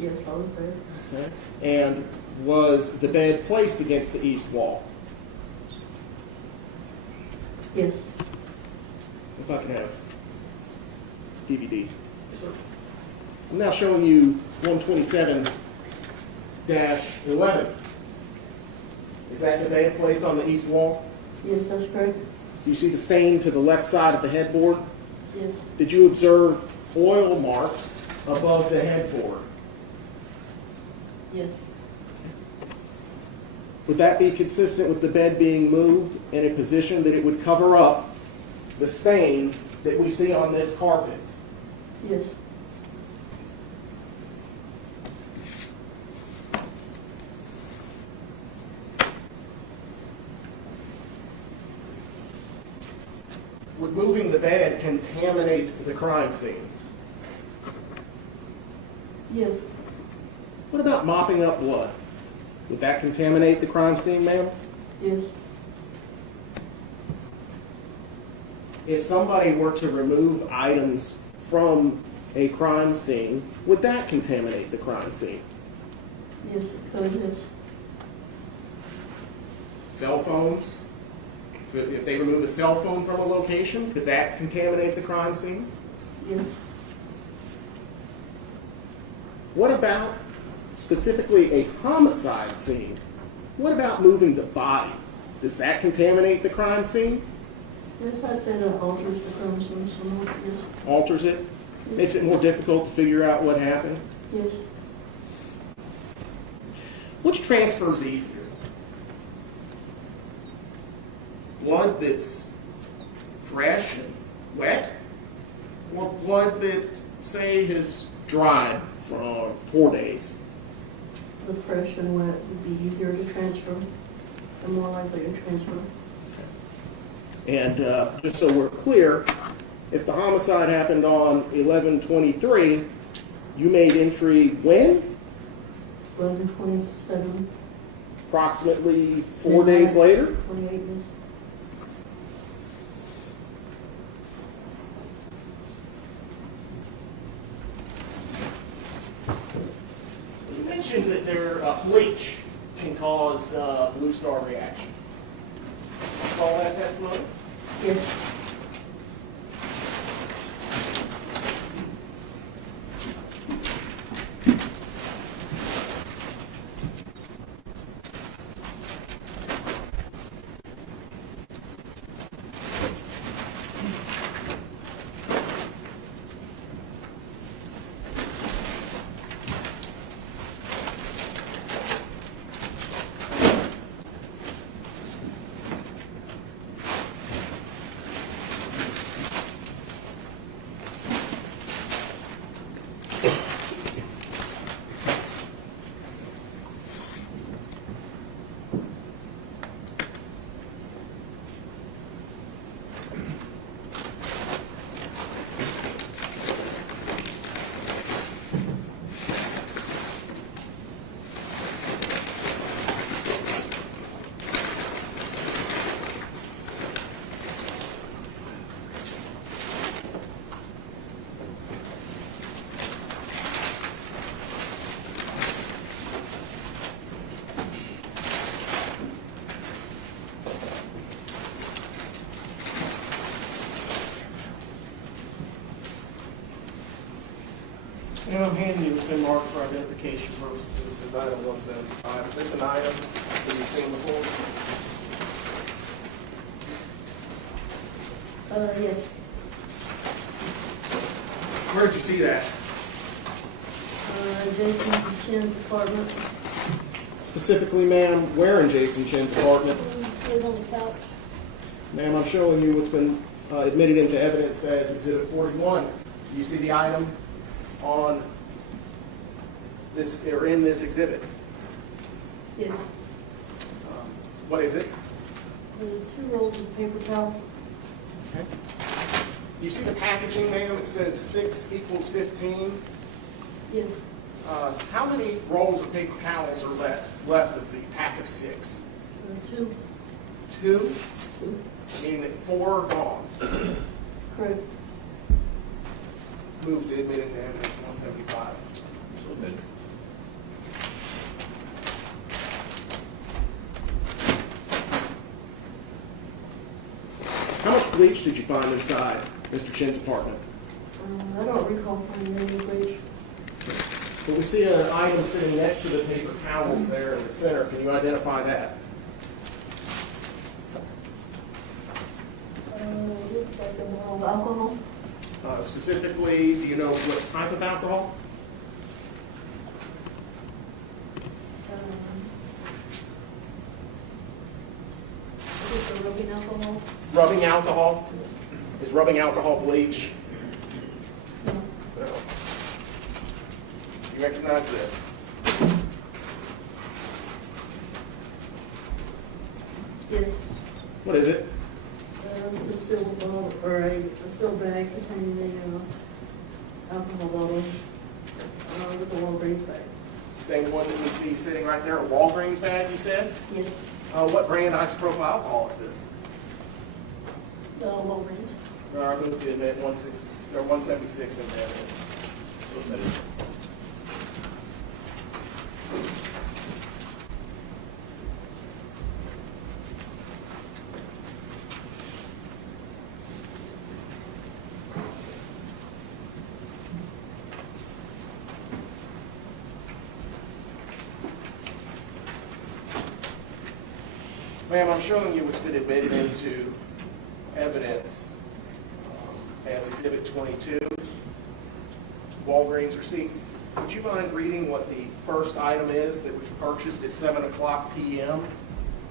yes, I was there. Okay. And was the bed placed against the east wall? Yes, If I can have DVD. Yes, sir. I'm now showing you 127 11. Is that the bed placed on the east wall? Yes, that's correct. You see the stain to the left side of the headboard? Yes, Did you observe oil marks above the headboard? yes, Would that be consistent with the bed being moved in a position that it would cover up the stain that we see on this carpet? yes, Would moving the bed contaminate the crime scene? yes, What about mopping up blood? Would that contaminate the crime scene, ma'am? yes, If somebody were to remove items from a crime scene, would that contaminate the crime scene? yes, it could, yes, Cell phones? If they remove a cell phone from a location, could that contaminate the crime scene? yes, What about specifically a homicide scene? What about moving the body? Does that contaminate the crime scene? yes, I said it alters the crime scene somewhat, yes, Alters it? Makes it more difficult to figure out what happened? yes, Which transfers easier? Blood that's fresh and wet? Or blood that, say, has dried for 4 days? the fresh and wet would be easier to transfer, and more likely to transfer. And just so we're clear, if the homicide happened on 11/23, you made entry when? 11/27, Approximately 4 days later? 28 is, You mentioned that bleach can cause blue star reaction. Call that testimony? yes, And I'm handing you, it's been marked for identification purposes as item 175. Is this an item that you've seen before? yes, Where did you see that? Jason Chen's apartment, Specifically, ma'am, where in Jason Chen's apartment? he was on the couch, Ma'am, I'm showing you what's been admitted into evidence as Exhibit 41. Do you see the item on this, or in this exhibit? yes, What is it? the 2 rolls of paper towels, Okay. You see the packaging, ma'am? It says 6 equals 15. yes, How many rolls of paper towels are left of the pack of 6? 2, 2? Meaning that 4 are gone. correct, Moved to admit into evidence 175. So admitted. How much bleach did you find inside Mr. Chen's apartment? I don't recall finding any bleach, But we see an item sitting next to the paper towels there in the center. Can you identify that? Looks like a bottle of alcohol. Specifically, do you know what type of alcohol? Is this a rubbing alcohol? Rubbing alcohol? Is rubbing alcohol bleach? No. No. You recognize this? Yes. What is it? It's a silver bottle, or a silver bag containing the alcohol bottle with a Walgreens bag. Same one that we see sitting right there, a Walgreens bag, you said? Yes. What brand isopropyl alcohol is this? Walgreens. I move to admit 160, or 176 in evidence. Ma'am, I'm showing you what's been admitted into evidence as Exhibit 22, Walgreens receipt. Would you mind reading what the first item is that was purchased at 7 o'clock p.m.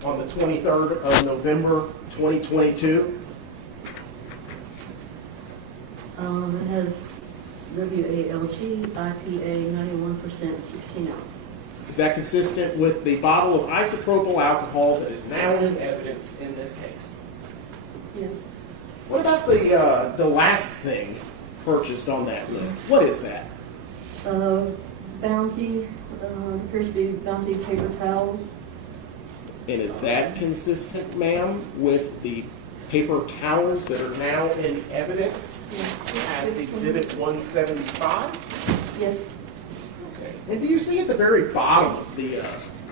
on the 23rd of November, 2022? It has WALG IPA 91%, 16 ounce. Is that consistent with the bottle of isopropyl alcohol that is now in evidence in this case? Yes. What about the last thing purchased on that list? What is that? Bounty, appears to be Bounty paper towels. And is that consistent, ma'am, with the paper towels that are now in evidence Yes. as Exhibit 175? Yes. Okay. And do you see at the very bottom of the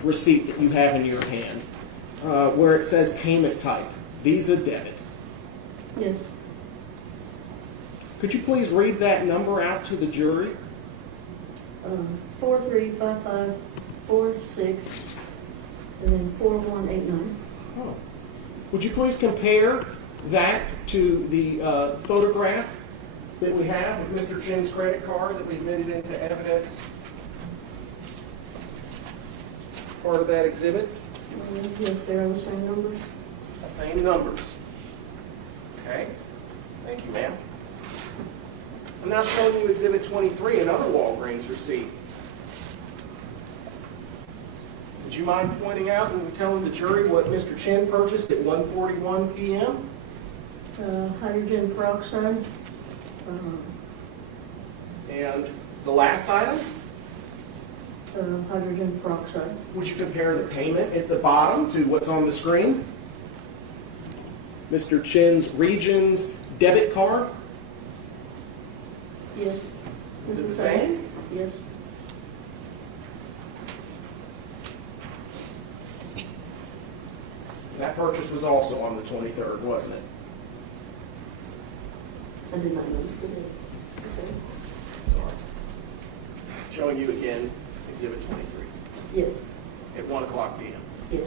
receipt that you have in your hand where it says payment type, Visa debit? Yes. Could you please read that number out to the jury? 435546 and then 4189. Oh. Would you please compare that to the photograph that we have of Mr. Chin's credit card that we admitted into evidence? Part of that exhibit? Yes, they're on the same numbers. The same numbers. Okay. Thank you, ma'am. I'm now showing you Exhibit 23, another Walgreens receipt. Would you mind pointing out and telling the jury what Mr. Chin purchased at 1:41 p.m.? Hydrogen peroxide. And the last item? Hydrogen peroxide. Would you compare the payment at the bottom to what's on the screen? Mr. Chin's Regions debit card? Yes. Is it the same? Yes. That purchase was also on the 23rd, wasn't it? I did not notice it. Sorry. Showing you again Exhibit 23 Yes. at 1 o'clock p.m. Yes.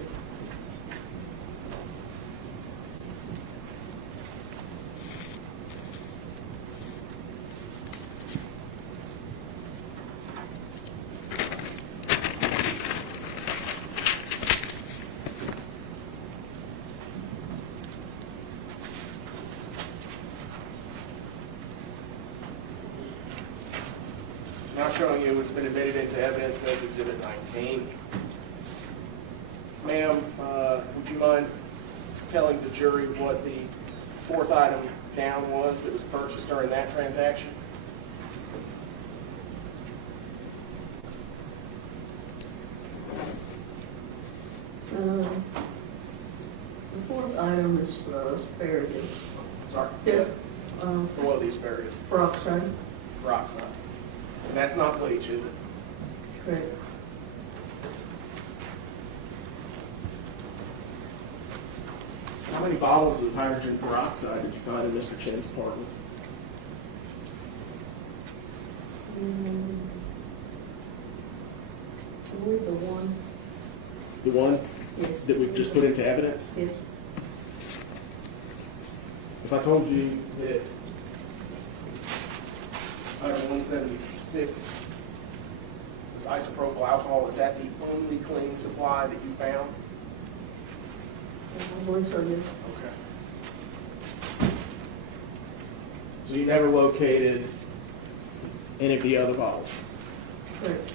Now showing you what's been admitted into evidence as Exhibit 19. Ma'am, would you mind telling the jury what the fourth item down was that was purchased during that transaction? The fourth item is asparagus. Sorry. Yeah. Below the asparagus. Peroxide. Peroxide. And that's not bleach, is it? Correct. How many bottles of hydrogen peroxide did you find in Mr. Chin's apartment? believe the one, The one yes. that we've just put into evidence? Yes. If I told you that item 176 was isopropyl alcohol, is that the only cleaning supply that you found? I believe so, yes. Okay. So you never located any of the other bottles? Correct.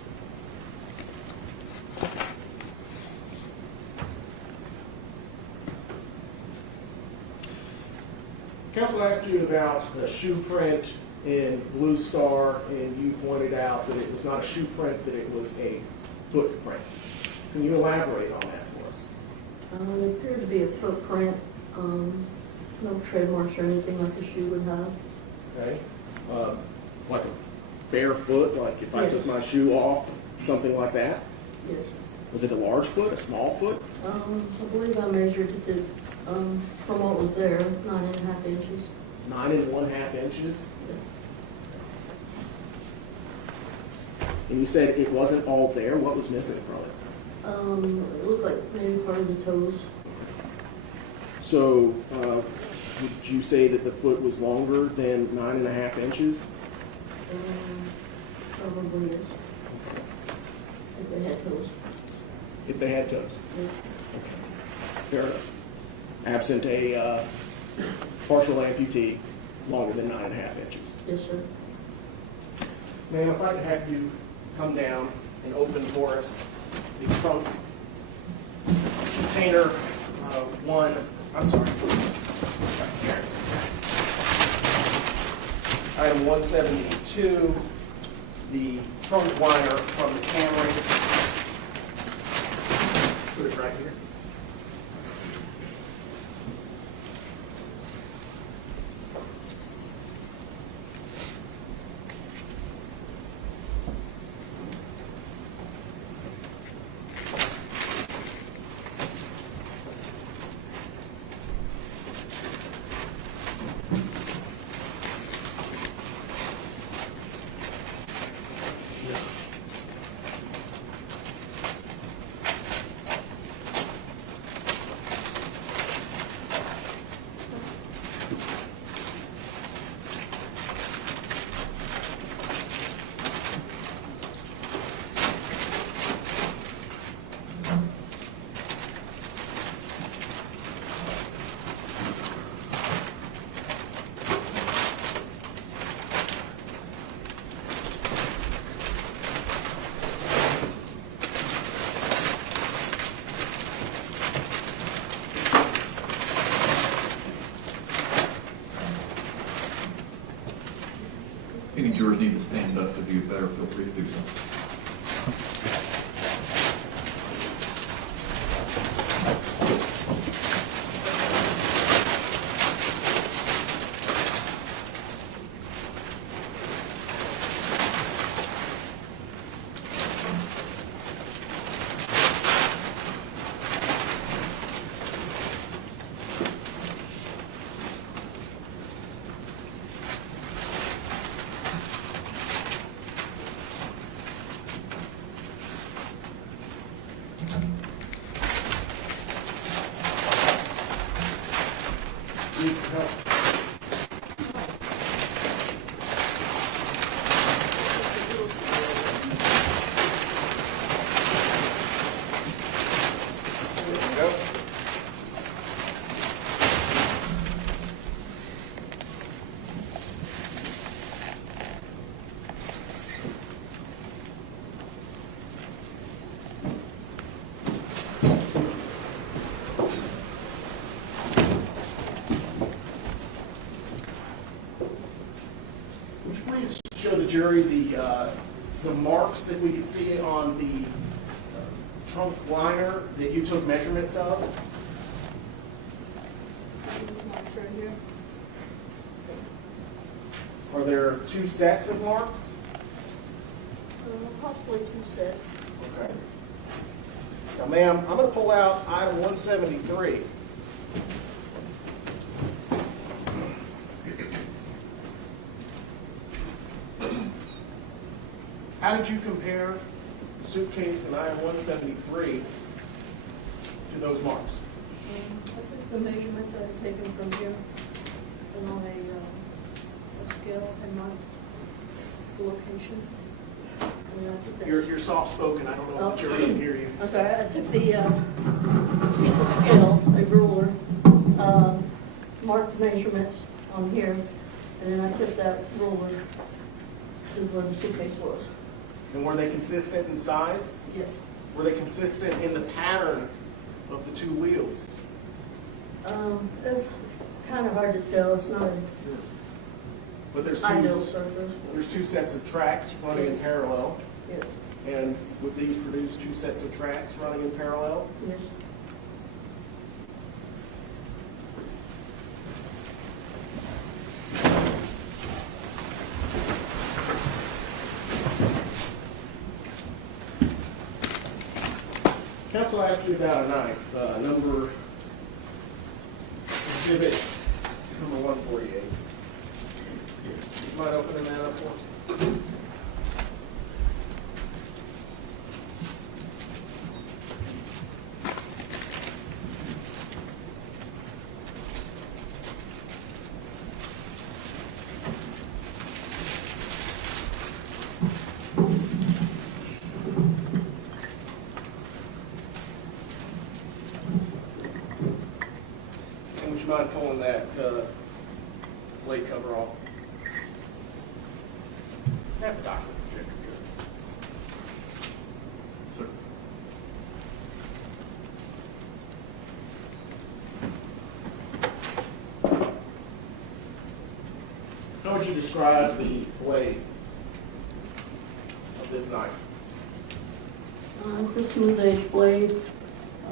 Counsel asked you about the shoe print in Blue Star, and you pointed out that it was not a shoe print, that it was a footprint. Can you elaborate on that for us? It appeared to be a footprint, no trademarks or anything like a shoe would have. Okay? Like a bare foot, like if I Yes. took my shoe off, something like that? Yes. Was it a large foot, a small foot? I believe I measured it, from what was there, 9.5 inches. 9 1/2 inches? Yes. And you said it wasn't all there. What was missing from it? It looked like maybe part of the toes. So, would you say that the foot was longer than 9 1/2 inches? Probably yes. If they had toes. If they had toes? Yes. Fair enough. Absent a partial amputee, longer than 9 1/2 inches. Yes, sir. Ma'am, if I could have you come down and open for us the trunk container one, I'm sorry, it's right here. Item 172, the trunk liner from the Camry. Put it right here. If any jurors need to stand up to view better, feel free to do so. Would you please show the jury the marks that we could see on the trunk liner that you took measurements of? Are there two sets of marks? Possibly two sets. Okay. Now, ma'am, I'm going to pull out item 173. How did you compare Suitcase and I-173 to those marks? I took the measurements I had taken from here and on a scale and marked the location. And I took that- You're soft-spoken, I don't know if the jury can hear you. I'm sorry, I took the piece of scale, a ruler, marked the measurements on here, and then I took that ruler to where the suitcase was. And were they consistent in size? Yes. Were they consistent in the pattern of the two wheels? It's kind of hard to tell. It's not But an ideal surface. there's two sets of tracks running in parallel, Yes, and would these produce two sets of tracks running in parallel? yes. Counsel asked you about a knife, exhibit number 148. You mind opening that up for us? And would you mind pulling that blade cover off? Have the doctor check it. Sir. How would you describe the blade of this knife? It's a smooth edge blade.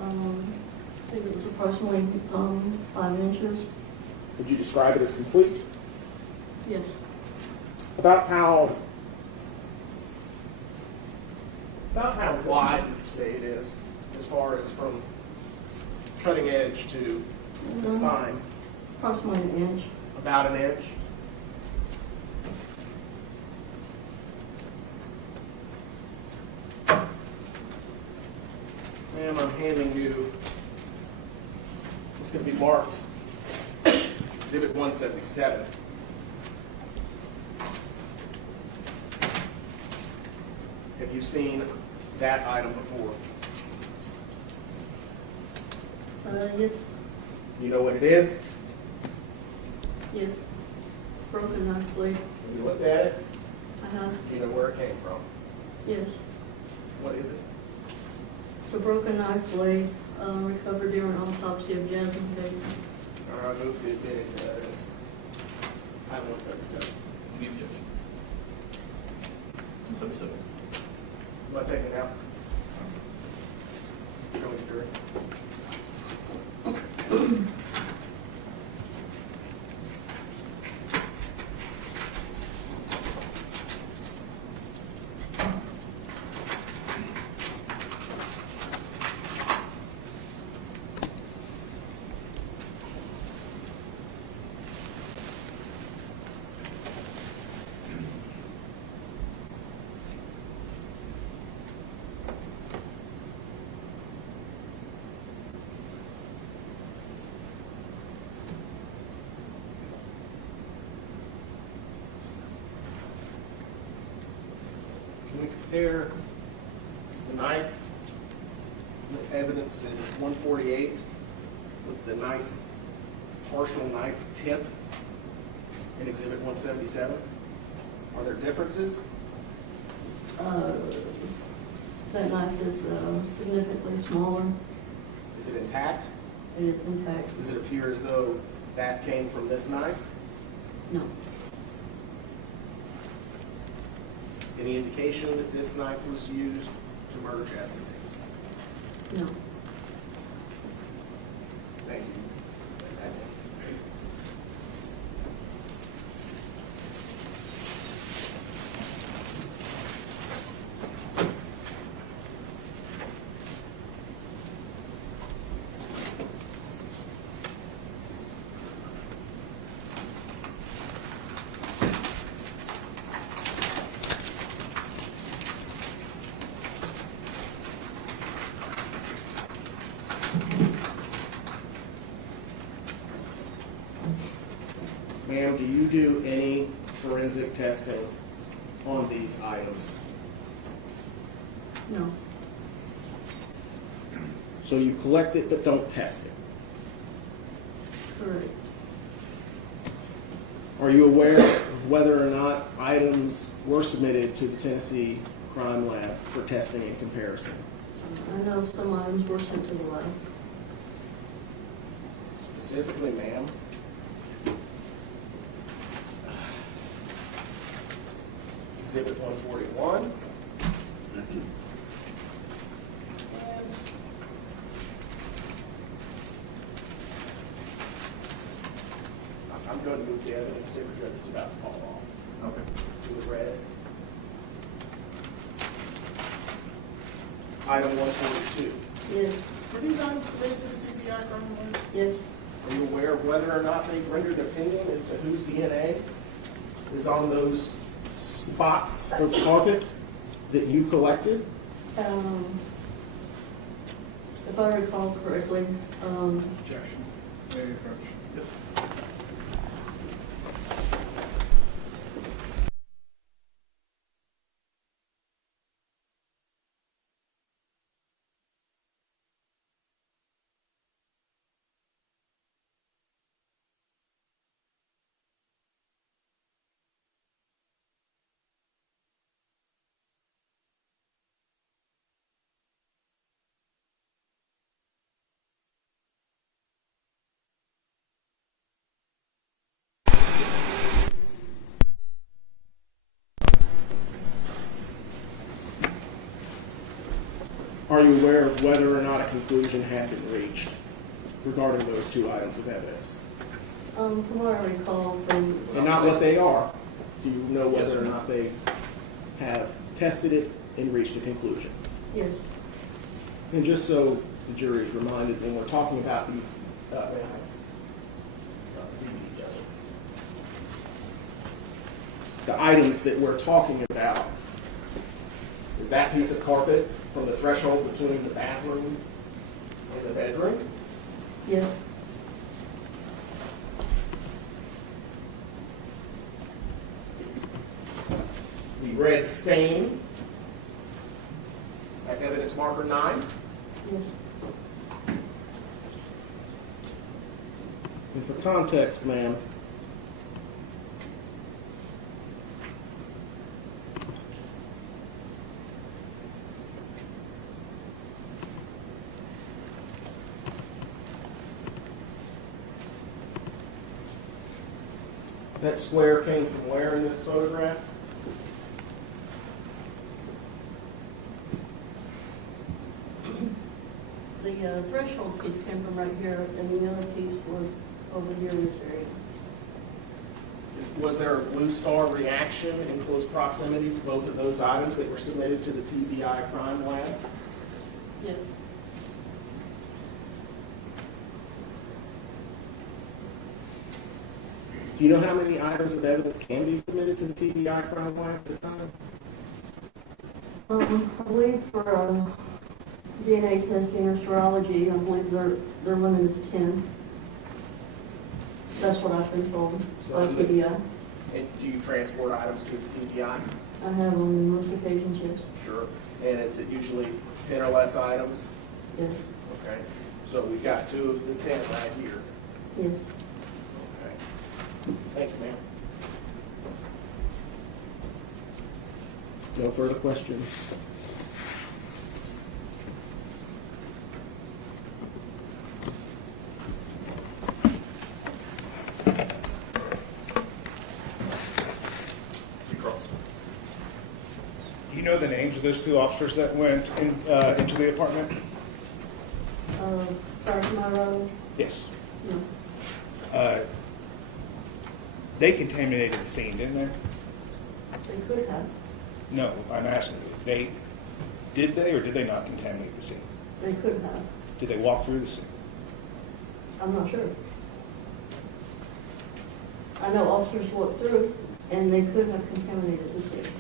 I think it was approximately 5 inches. Would you describe it as complete? Yes. About how wide would you say it is, as far as from cutting edge to the spine? Approximately an inch. About an inch? And I'm handing you, it's going to be marked Exhibit 177. Have you seen that item before? Yes. You know what it is? Yes. Broken knife blade. Have you looked at it? Uh-huh. Do you know where it came from? Yes. What is it? It's a broken knife blade recovered during autopsy of Jasmine case. I moved to admit it to evidence. Item 177. Any objection? 177. Am I taking it out? Showing the jury. Can we compare the knife with evidence in 148 with the knife, partial knife tip in Exhibit 177? Are there differences? That knife is significantly smaller. Is it intact? It is intact. Does it appear as though that came from this knife? No. Any indication that this knife was used to murder Jasmine Davis? No. Thank you. Ma'am, do you do any forensic testing on these items? No, So you collect it but don't test it. correct. Are you aware of whether or not items were submitted to the Tennessee Crime Lab for testing and comparison? I know some items were sent to the lab. Specifically, ma'am? Exhibit 141. I'm going to move the evidence signature that's about to fall off. Okay. To the red. Item 142. Yes, Were these items submitted to the TBI crime lab? yes, Are you aware of whether or not they've rendered opinion as to whose DNA is on those spots of carpet that you collected? if I recall correctly, Objection. Very approach. Are you aware of whether or not a conclusion had been reached regarding those two items of evidence? from what I recall from. And not what they are. Do you know whether or not they have tested it and reached a conclusion? Yes, And just so the jury is reminded, when we're talking about these, the items that we're talking about, is that piece of carpet from the threshold between the bathroom and the bedroom? yes, The red stain at evidence marker 9? yes. And for context, ma'am, that square came from where in this photograph? The threshold piece came from right here, and the other piece was over here in this area. Was there a blue star reaction in close proximity to both of those items that were submitted to the TBI crime lab? Yes, Do you know how many items of evidence can be submitted to the TBI crime lab at a time? I believe for DNA testing or serology, I believe their limit is 10. That's what I've been told by TBI. And do you transport items to the TBI? I have on most occasions, yes. Sure. And is it usually 10 or less items? Yes, Okay. So we've got 2 of the 10 right here. yes. Okay. Thank you, ma'am. No further questions? Do you know the names of those 2 officers that went into the apartment? Prior to my road, Yes. no, They contaminated the scene, didn't they? they could have. No, I'm asking you. Did they or did they not contaminate the scene? They could have. Did they walk through the scene? I'm not sure. I know officers walked through, and they could have contaminated the scene.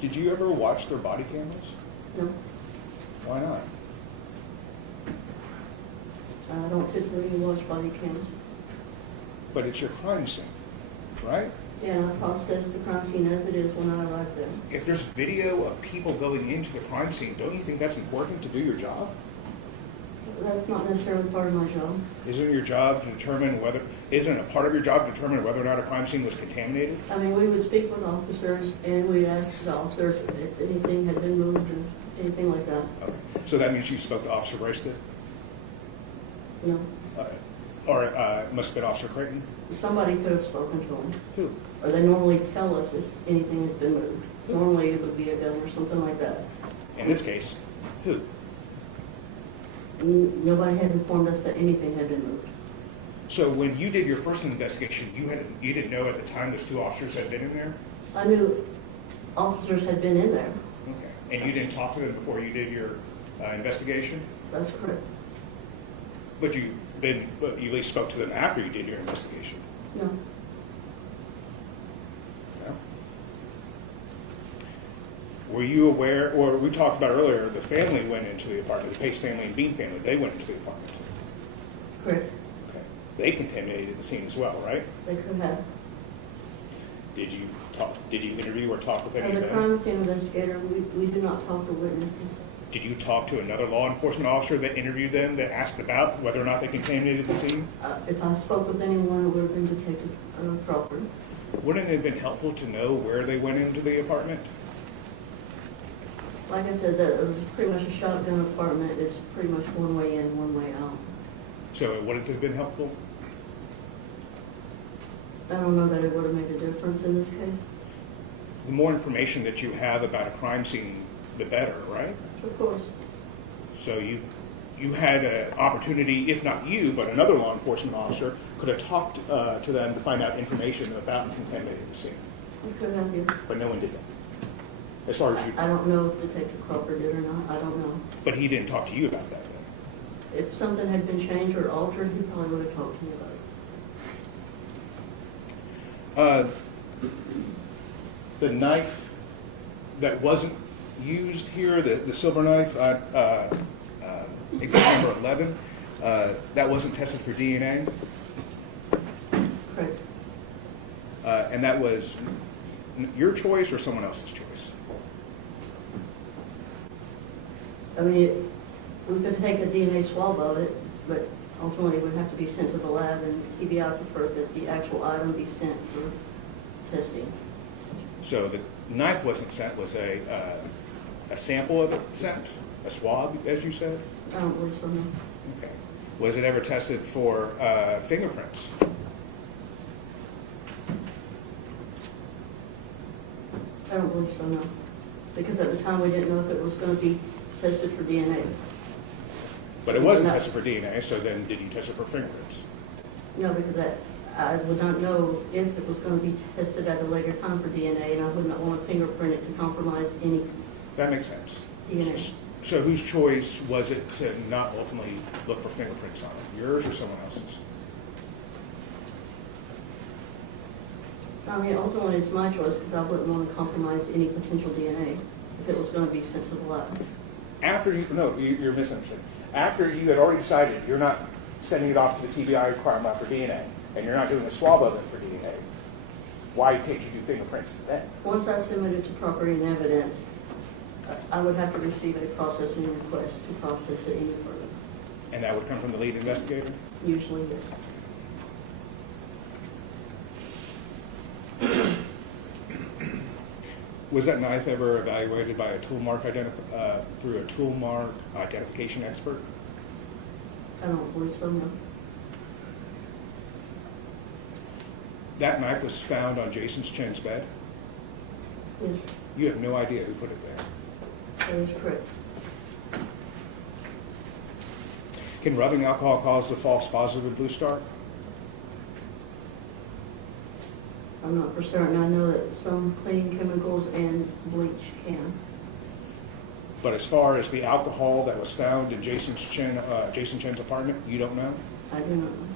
Did you ever watch their body cameras? No, Why not? I don't typically watch body cams. But it's your crime scene. right? Yeah, I processed the crime scene as it is when I arrived there. If there's video of people going into the crime scene, don't you think that's important to do your job? That's not necessarily part of my job. Isn't your job to determine whether, isn't a part of your job to determine whether or not a crime scene was contaminated? I mean, we would speak with officers and we'd ask the officers if anything had been moved or anything like that. Okay. So that means you spoke to Officer Bracelet? No. Or it must have been Officer Creighton? Somebody could have spoken to them. Who? Or they normally tell us if anything has been moved. Normally it would be a gun or something like that. In this case, who? Nobody had informed us that anything had been moved. So when you did your first investigation, you didn't know at the time those two officers had been in there? I knew officers had been in there. Okay. And you didn't talk to them before you did your investigation? That's correct. But you at least spoke to them after you did your investigation? No. No? Were you aware, or we talked about earlier, the family went into the apartment, the Pace family and Bean family, they went into the apartment? Correct. Okay. They contaminated the scene as well, right? They could have. Did you interview or talk with any As of a them? crime scene investigator, we do not talk to witnesses. Did you talk to another law enforcement officer that interviewed them, that asked about whether or not they contaminated the scene? If I spoke with anyone, it would have been Detective Crawford. Wouldn't it have been helpful to know where they went into the apartment? Like I said, that it was pretty much a shotgun apartment. It's pretty much one way in, one way out. So it wouldn't have been helpful? I don't know that it would have made a difference in this case. The more information that you have about a crime scene, the better, right? Of course. So you had an opportunity, if not you, but another law enforcement officer could have talked to them to find out information about contaminating the scene. We could have you. But no one did that. As far as you, I don't know if Detective Crawford did or not. I don't know. but he didn't talk to you about that. Then. If something had been changed or altered, he probably would have talked to me about it. The knife that wasn't used here, the silver knife, example number 11, that wasn't tested for DNA, Correct. and that was your choice or someone else's choice? I mean, we could take a DNA swab of it, but ultimately it would have to be sent to the lab, and TBI preferred that the actual item be sent for testing. So the knife wasn't sent, was a sample of it sent? A swab, as you said? I don't believe so, no. Okay. Was it ever tested for fingerprints? I don't believe so, no. Because at the time, we didn't know if it was going to be tested for DNA. But it wasn't No. tested for DNA, so then did you test it for fingerprints? No, because I would not know if it was going to be tested at a later time for DNA, and I would not want to fingerprint it to compromise any That makes sense. DNA. So whose choice was it to not ultimately look for fingerprints on it? Yours or someone else's? I mean, ultimately, it's my choice, because I wouldn't want to compromise any potential DNA if it was going to be sent to the lab. After you, no, you're misunderstanding. After you had already decided you're not sending it off to the TBI crime lab for DNA, and you're not doing a swab of it for DNA, why can't you do fingerprints then? Once I submit it to property and evidence, I would have to receive a processing request to process it any further. And that would come from the lead investigator? Usually, yes. Was that knife ever evaluated by a tool mark through a tool mark identification expert? I don't believe so, no. That knife was found on Jason Chen's bed? Yes, You have no idea who put it there. that is correct. Can rubbing alcohol cause the false positive in Blue Star? I'm not for certain. I know that some cleaning chemicals and bleach can. But as far as the alcohol that was found in Jason Chen's apartment, you don't know? I do not know.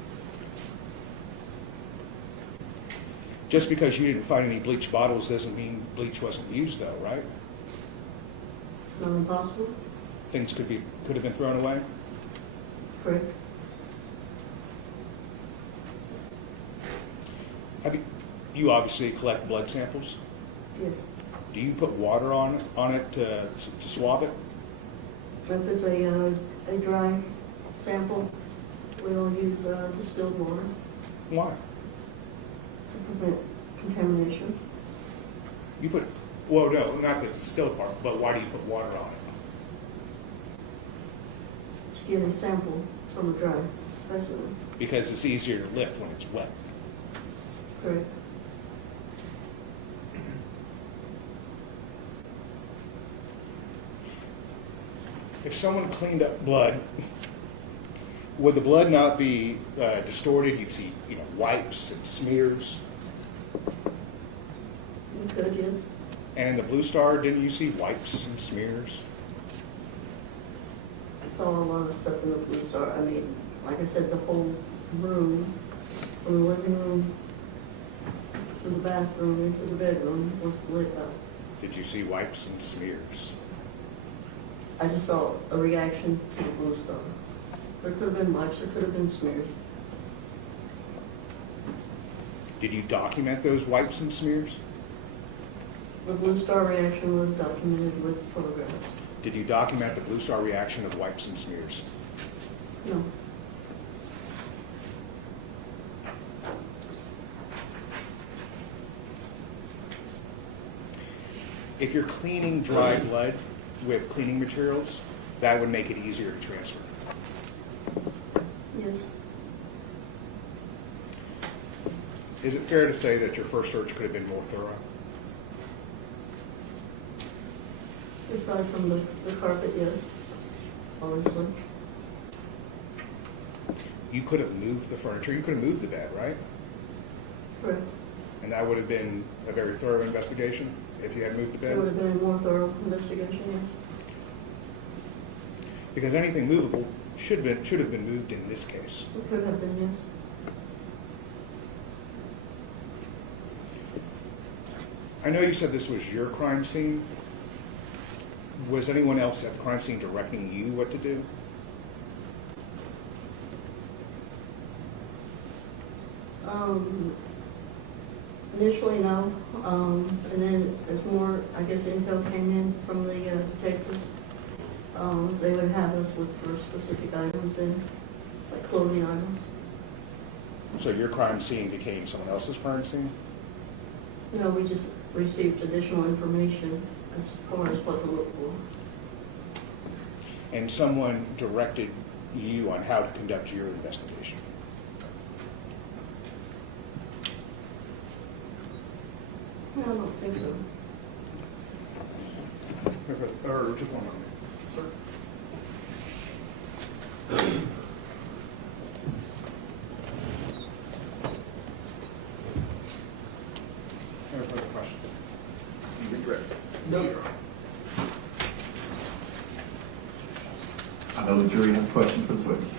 Just because you didn't find any bleach bottles doesn't mean bleach wasn't used though, right? It's not impossible. Things could have been thrown away? Correct. You obviously collect blood samples. Yes. Do you put water on it to swab it? If it's a dry sample, we'll use distilled water Why? to prevent contamination. You put, well, no, not the distilled part, but why do you put water on it? To get a sample from a dry specimen. Because it's easier to lift when it's wet. Correct. If someone cleaned up blood, would the blood not be distorted? You'd see, wipes and smears. You could, yes. And in the Blue Star, didn't you see wipes and smears? I saw a lot of stuff in the Blue Star. I mean, like I said, the whole room, from the living room to the bathroom into the bedroom was lit up. Did you see wipes and smears? I just saw a reaction to the Blue Star. There could have been wipes, there could have been smears. Did you document those wipes and smears? The Blue Star reaction was documented with photographs. Did you document the Blue Star reaction of wipes and smears? No. If you're cleaning dry blood with cleaning materials, that would make it easier to transfer. Yes. Is it fair to say that your first search could have been more thorough? Aside from the carpet, yes. Obviously. You could have moved the furniture, you could have moved the bed, right? Correct. And that would have been a very thorough investigation if you had moved the bed? It would have been a more thorough investigation, yes. Because anything movable should have been moved in this case. It could have been, yes. I know you said this was your crime scene. Was anyone else at the crime scene directing you what to do? Initially, no. And then as more, I guess, intel came in from the detectives, they would have us look for specific items in, like clothing items. So your crime scene became someone else's crime scene? No, we just received additional information as far as what to look for. And someone directed you on how to conduct your investigation? No, I don't think so. Or just one moment. Sir? Any further questions? No. I know the jury has questions for this witness.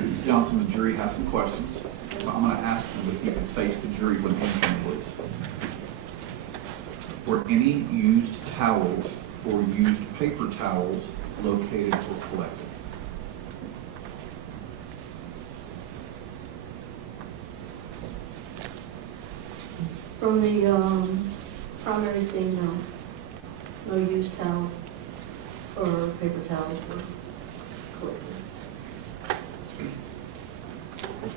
Ms. Johnson, the jury has some questions. So I'm going to ask them if you can face the jury when answering, please. Were any used towels or used paper towels located or collected? From the primary scene, no. No used towels or paper towels were collected.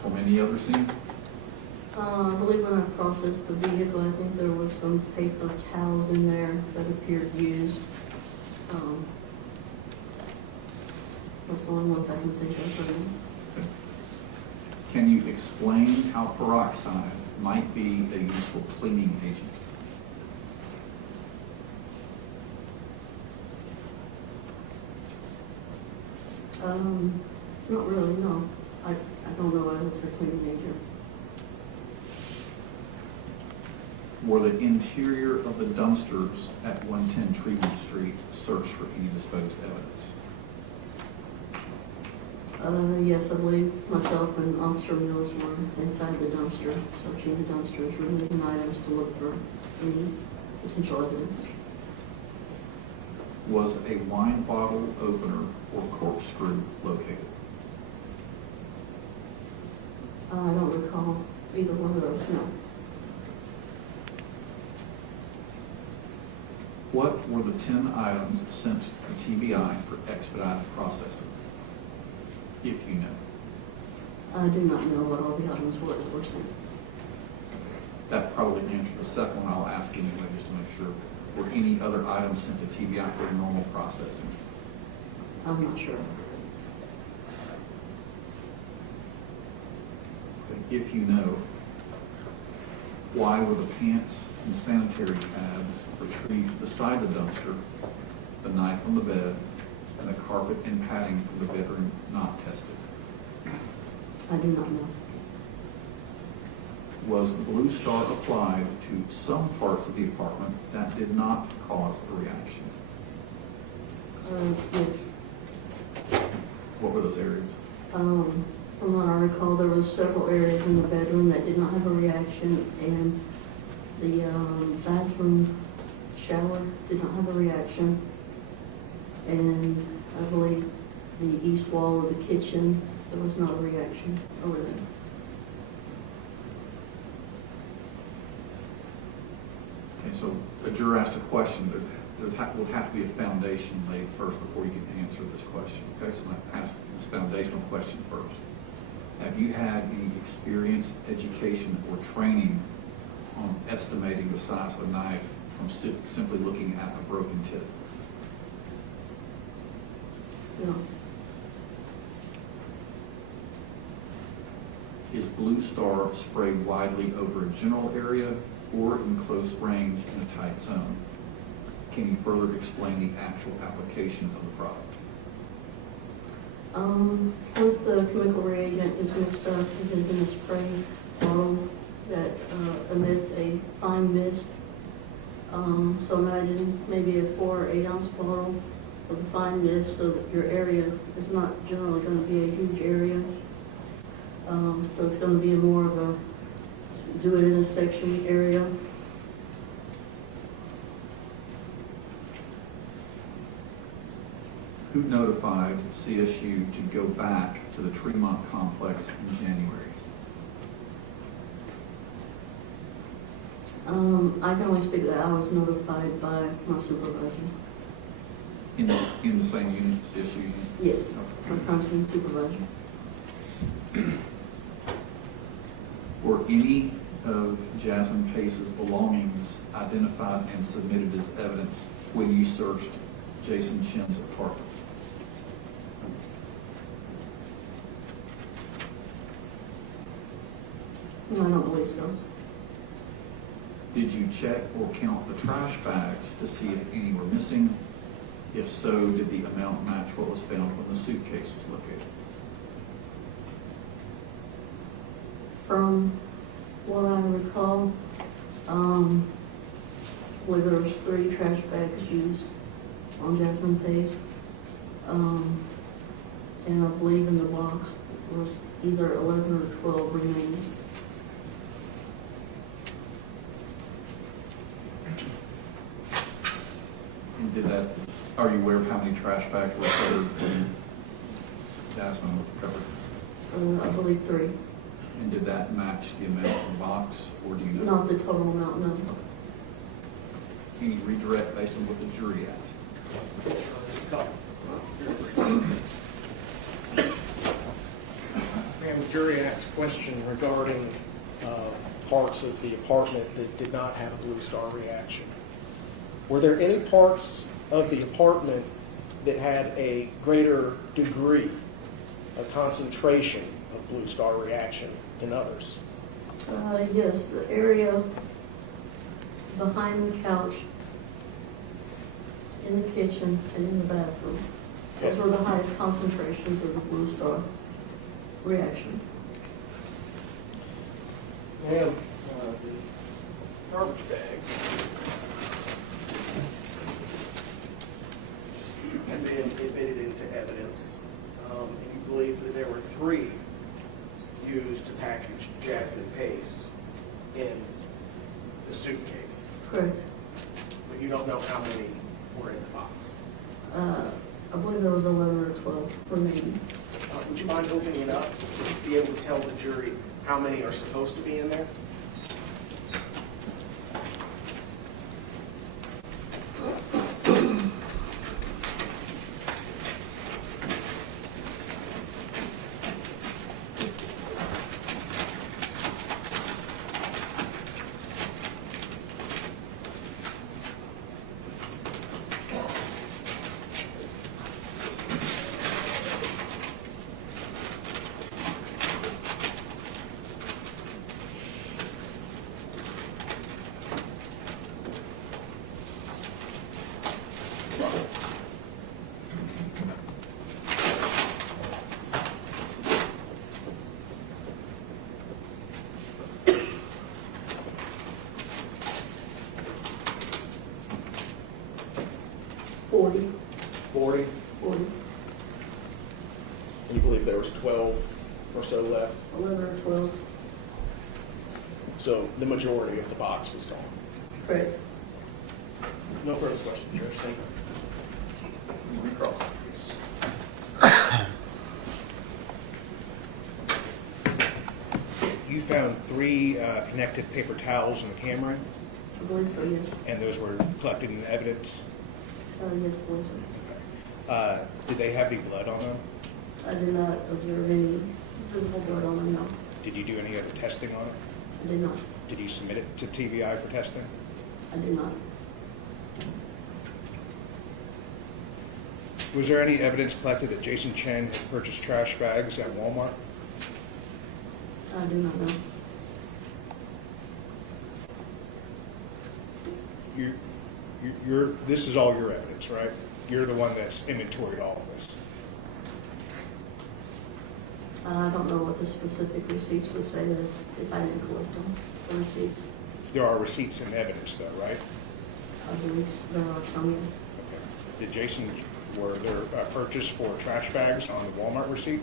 From any other scene? I believe when I processed the vehicle, I think there was some paper towels in there that appeared used. That's the only ones I can think of for now. Can you explain how peroxide might be a useful cleaning agent? Not really, no. I don't know why it's a cleaning agent. Were the interior of the dumpsters at 110 Tremont Street searched for any disposed evidence? Yes, I believe myself and Officer Mills were inside the dumpster, searching the dumpsters, removing items to look for any potential evidence. Was a wine bottle opener or corkscrew located? I don't recall either one of those, no. What were the 10 items sent to the TBI for expedited processing, if you know? I do not know what all the items were that were sent. That probably answered the second one. I'll ask anyway, just to make sure. Were any other items sent to TBI for normal processing? I'm not sure. If you know, why were the pants and sanitary pads retrieved beside the dumpster, the knife on the bed, and the carpet and padding for the bedroom not tested? I do not know. Was the blue star applied to some parts of the apartment that did not cause a reaction? Yes. What were those areas? From what I recall, there was several areas in the bedroom that did not have a reaction, and the bathroom shower did not have a reaction, and I believe the east wall of the kitchen, there was not a reaction over there. Okay, so a juror asked a question. There would have to be a foundation laid first before you can answer this question. Okay, so I'm going to ask this foundational question first. Have you had any experience, education, or training on estimating the size of a knife from simply looking at a broken tip? No. Is Blue Star sprayed widely over a general area or in close range in a tight zone? Can you further explain the actual application of the product? Once the chemical reagent is mixed up, it is in a spray bottle that emits a fine mist. So imagine maybe a 4 or 8 ounce bottle of a fine mist, so that your area is not generally going to be a huge area. So it's going to be more of a do it in a section area. Who notified CSU to go back to the Tremont complex in January? I can only speak that I was notified by my supervisor. In the same unit, CSU unit? Yes, my crime scene supervisor. Were any of Jasmine Pace's belongings identified and submitted as evidence when you searched Jason Chin's apartment? No, I don't believe so. Did you check or count the trash bags to see if any were missing? If so, did the amount match what was found when the suitcase was located? From what I recall, I believe there was 3 trash bags used on Jasmine Pace. And I believe in the box was either 11 or 12 remaining. And did that, are you aware of how many trash bags were recovered from Jasmine recovered? I believe 3. And did that match the amount in the box, or do you know? Not the total amount, no. Any redirect based on what the jury asked? Ma'am, the jury asked a question regarding parts of the apartment that did not have a blue star reaction. Were there any parts of the apartment that had a greater degree, a concentration of blue star reaction than others? Yes, the area behind the couch, in the kitchen, and in the bathroom. Those were the highest concentrations of the blue star reaction. Ma'am, the garbage bags have been admitted into evidence, and you believe that there were 3 used to package Jasmine Pace in the suitcase, Correct. but you don't know how many were in the box. I believe there was 11 or 12 remaining. Would you mind opening it up to be able to tell the jury how many are supposed to be in there? Forty. 40? 40. And you believe there was 12 or so left? 11 or 12. So the majority of the box was gone. Correct. No further questions, Judge. Thank you. Recross. You found 3 connected paper towels in the camera, I believe so, yes. and those were collected in evidence. Yes, I believe so. Did they have any blood on them? I did not observe any visible blood on them, no. Did you do any other testing on it? I did not. Did you submit it to TBI for testing? I did not. Was there any evidence collected that Jason Cheng had purchased trash bags at Walmart? I do not know. This is all your evidence, right? You're the one that's inventoried all of this. I don't know what the specific receipts would say that if I didn't collect them, the receipts. There are receipts and evidence though, right? I believe there are some, yes. Did Jason, were there purchase for trash bags on the Walmart receipt?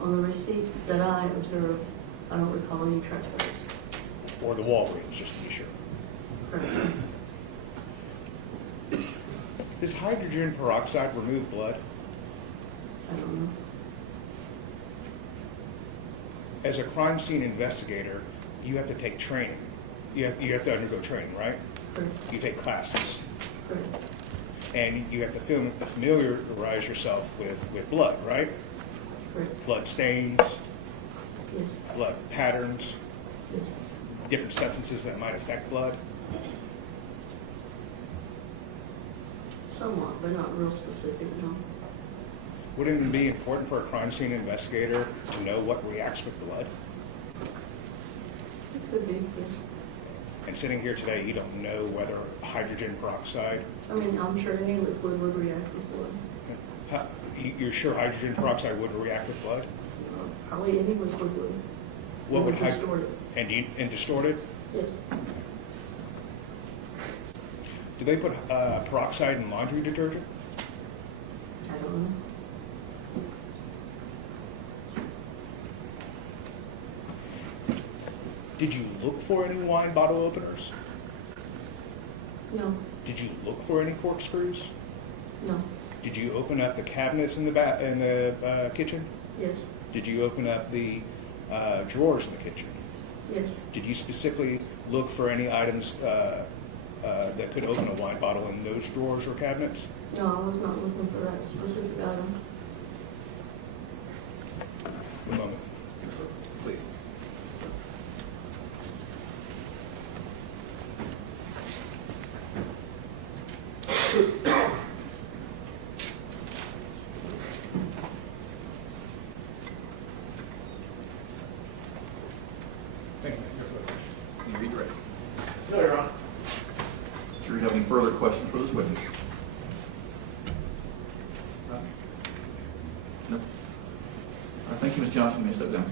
On the receipts that I observed, I don't recall any trash bags. Or the Walgreens, just to be sure? Correct. Does hydrogen peroxide remove blood? I don't know. As a crime scene investigator, you have to take training. You have to undergo training, right? Correct. You take classes. Correct. And you have to familiarize yourself with blood, right? Correct. Blood stains, Yes. blood patterns, Yes. different substances that might affect blood. Somewhat, but not real specific, no. Wouldn't it be important for a crime scene investigator to know what reacts with blood? It could be, yes. And sitting here today, you don't know whether hydrogen peroxide, I mean, I'm sure any liquid would react with blood. you're sure hydrogen peroxide would react with blood? Probably any liquid would. What would distort it? and distort it? Yes. Do they put peroxide in laundry detergent? Did you look for any wine bottle openers? No, Did you look for any corkscrews? no, Did you open up the cabinets in the kitchen? yes, Did you open up the drawers in the kitchen? yes, Did you specifically look for any items that could open a wine bottle in those drawers or cabinets? no, I was not looking for that specific item. One moment. Please. Thank you. Can you read right? No, Your Honor. Do you have any further questions for this witness? No? All right, thank you, Ms. Johnson. You may step down.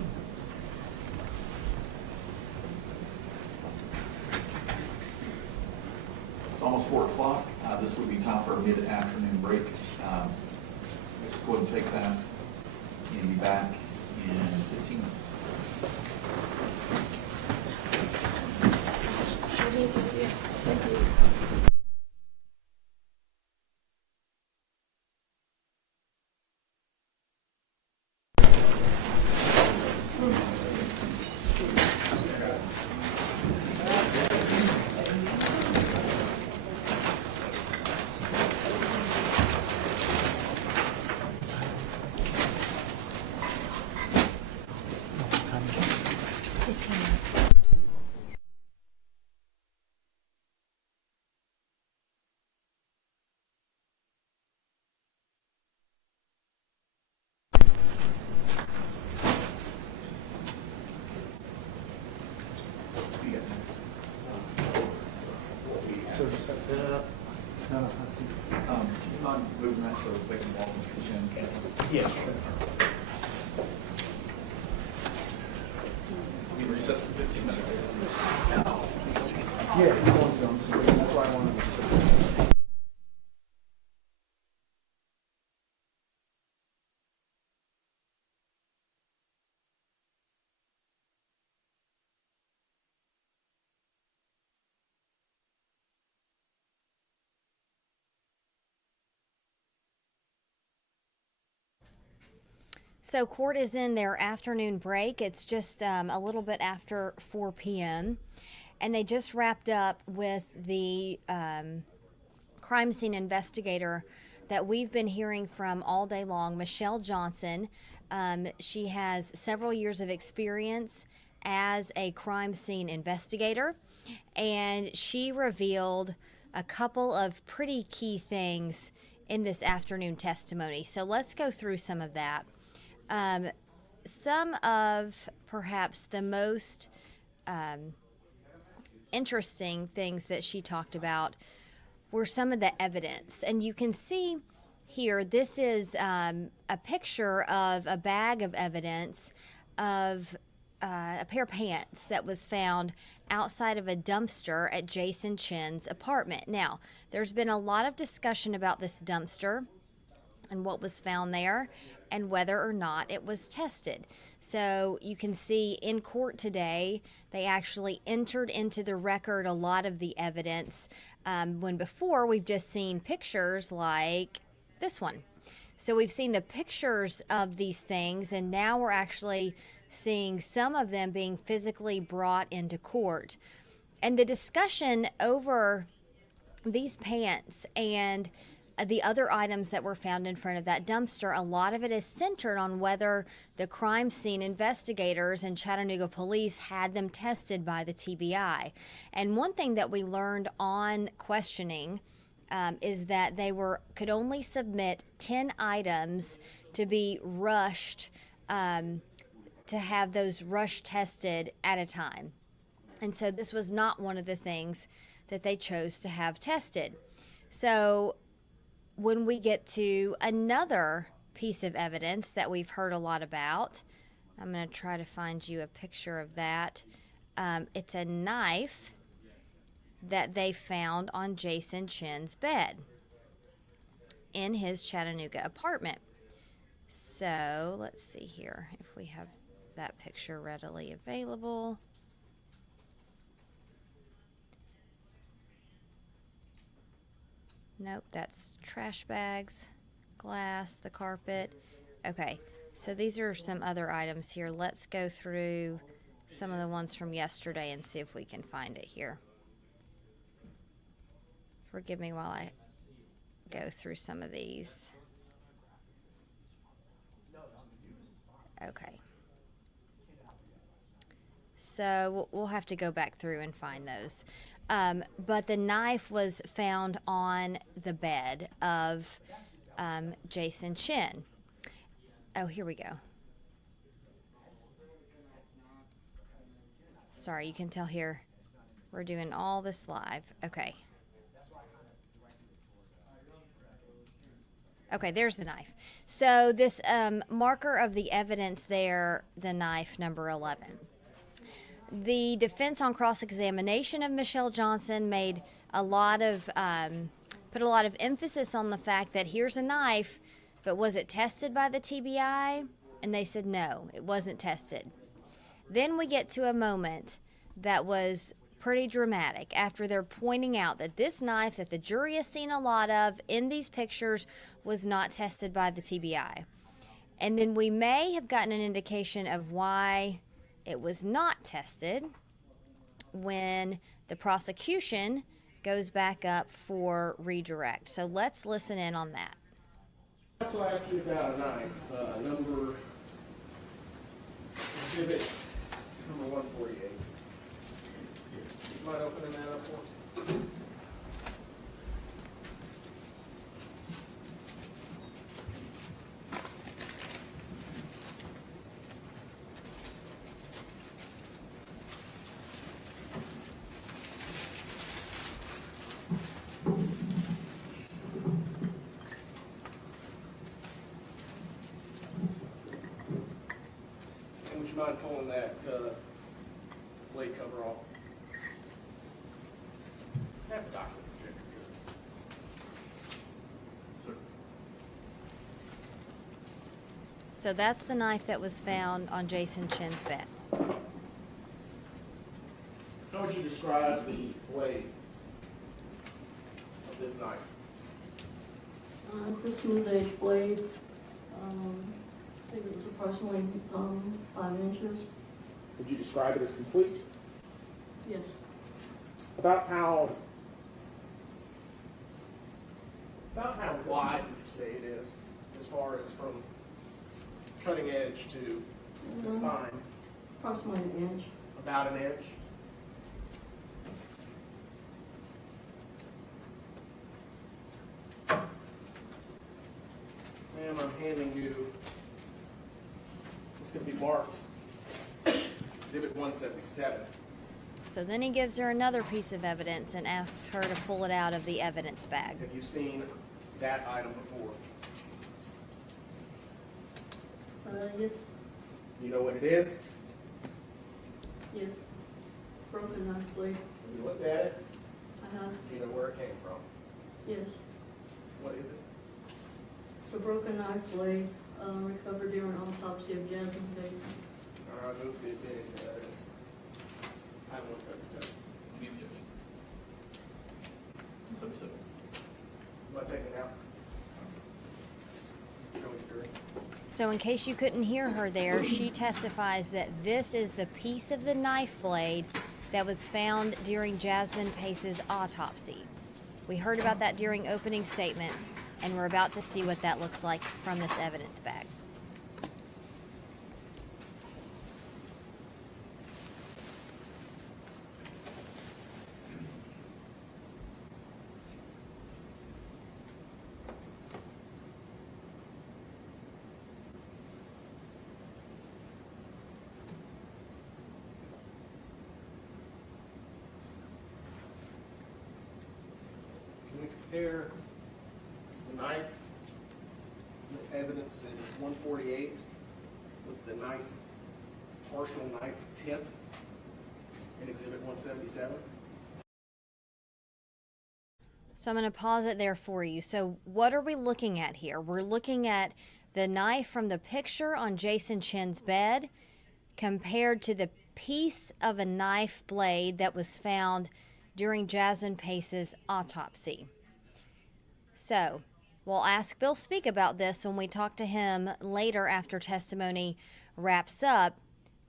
It's almost 4 o'clock. This would be time for a mid-afternoon break. Let's go ahead and take that and be back in 15 minutes. Can you mind moving that so they can walk Mr. Chin? Yes. We recess for 15 minutes. Yeah, he's going to them. That's why I wanted to. So court is in their afternoon break. It's just a little bit after 4 p.m. And they just wrapped up with the crime scene investigator that we've been hearing from all day long, Michelle Johnson. She has several years of experience as a crime scene investigator, and she revealed a couple of pretty key things in this afternoon testimony. So let's go through some of that. Some of perhaps the most interesting things that she talked about were some of the evidence. And you can see here, this is a picture of a bag of evidence of a pair of pants that was found outside of a dumpster at Jason Chin's apartment. Now, there's been a lot of discussion about this dumpster and what was found there and whether or not it was tested. So you can see in court today, they actually entered into the record a lot of the evidence, when before we've just seen pictures like this one. So we've seen the pictures of these things, and now we're actually seeing some of them being physically brought into court. And the discussion over these pants and the other items that were found in front of that dumpster, a lot of it is centered on whether the crime scene investigators and Chattanooga police had them tested by the TBI. And one thing that we learned on questioning is that they could only submit 10 items to be rushed, to have those rush tested at a time. And so this was not one of the things that they chose to have tested. So when we get to another piece of evidence that we've heard a lot about, I'm going to try to find you a picture of that. It's a knife that they found on Jason Chin's bed in his Chattanooga apartment. So let's see here if we have that picture readily available. Nope, that's trash bags, glass, the carpet. Okay, so these are some other items here. Let's go through some of the ones from yesterday and see if we can find it here. Forgive me while I go through some of these. Okay. So we'll have to go back through and find those. But the knife was found on the bed of Jason Chin. Oh, here we go. Sorry, you can tell here we're doing all this live. Okay. Okay, there's the knife. So this marker of the evidence there, the knife number 11. The defense on cross-examination of Michelle Johnson made a lot of, put a lot of emphasis on the fact that here's a knife, but was it tested by the TBI? And they said no, it wasn't tested. Then we get to a moment that was pretty dramatic after they're pointing out that this knife that the jury has seen a lot of in these pictures was not tested by the TBI. And then we may have gotten an indication of why it was not tested when the prosecution goes back up for redirect. So let's listen in on that. That's why I asked you about a knife, number, exhibit number 148. You mind opening that up for us? And would you mind pulling that blade cover off? Have the document. So that's the knife that was found on Jason Chin's bed. How would you describe the blade of this knife? It's a smooth edge blade. I think it was approximately 5 inches. Would you describe it as complete? Yes. About how wide would you say it is, as far as from cutting edge to the spine? Approximately an inch. About an inch. And I'm handing you, it's going to be marked Exhibit 177. So then he gives her another piece of evidence and asks her to pull it out of the evidence bag. Have you seen that item before? Yes. You know what it is? Yes. Broken knife blade. Have you looked at it? Uh-huh. Do you know where it came from? Yes. What is it? It's a broken knife blade recovered during autopsy of Jasmine case. All right, move to admit into evidence. Item 177. Be objection. 77. Want to take it out? Show me the jury. So in case you couldn't hear her there, she testifies that this is the piece of the knife blade that was found during Jasmine Pace's autopsy. We heard about that during opening statements, and we're about to see what that looks like from this evidence bag. Can we compare the knife, the evidence in 148 with the knife, partial knife tip in Exhibit 177? So I'm going to pause it there for you. So what are we looking at here? We're looking at the knife from the picture on Jason Chin's bed compared to the piece of a knife blade that was found during Jasmine Pace's autopsy. So we'll ask Bill Speak about this when we talk to him later after testimony wraps up.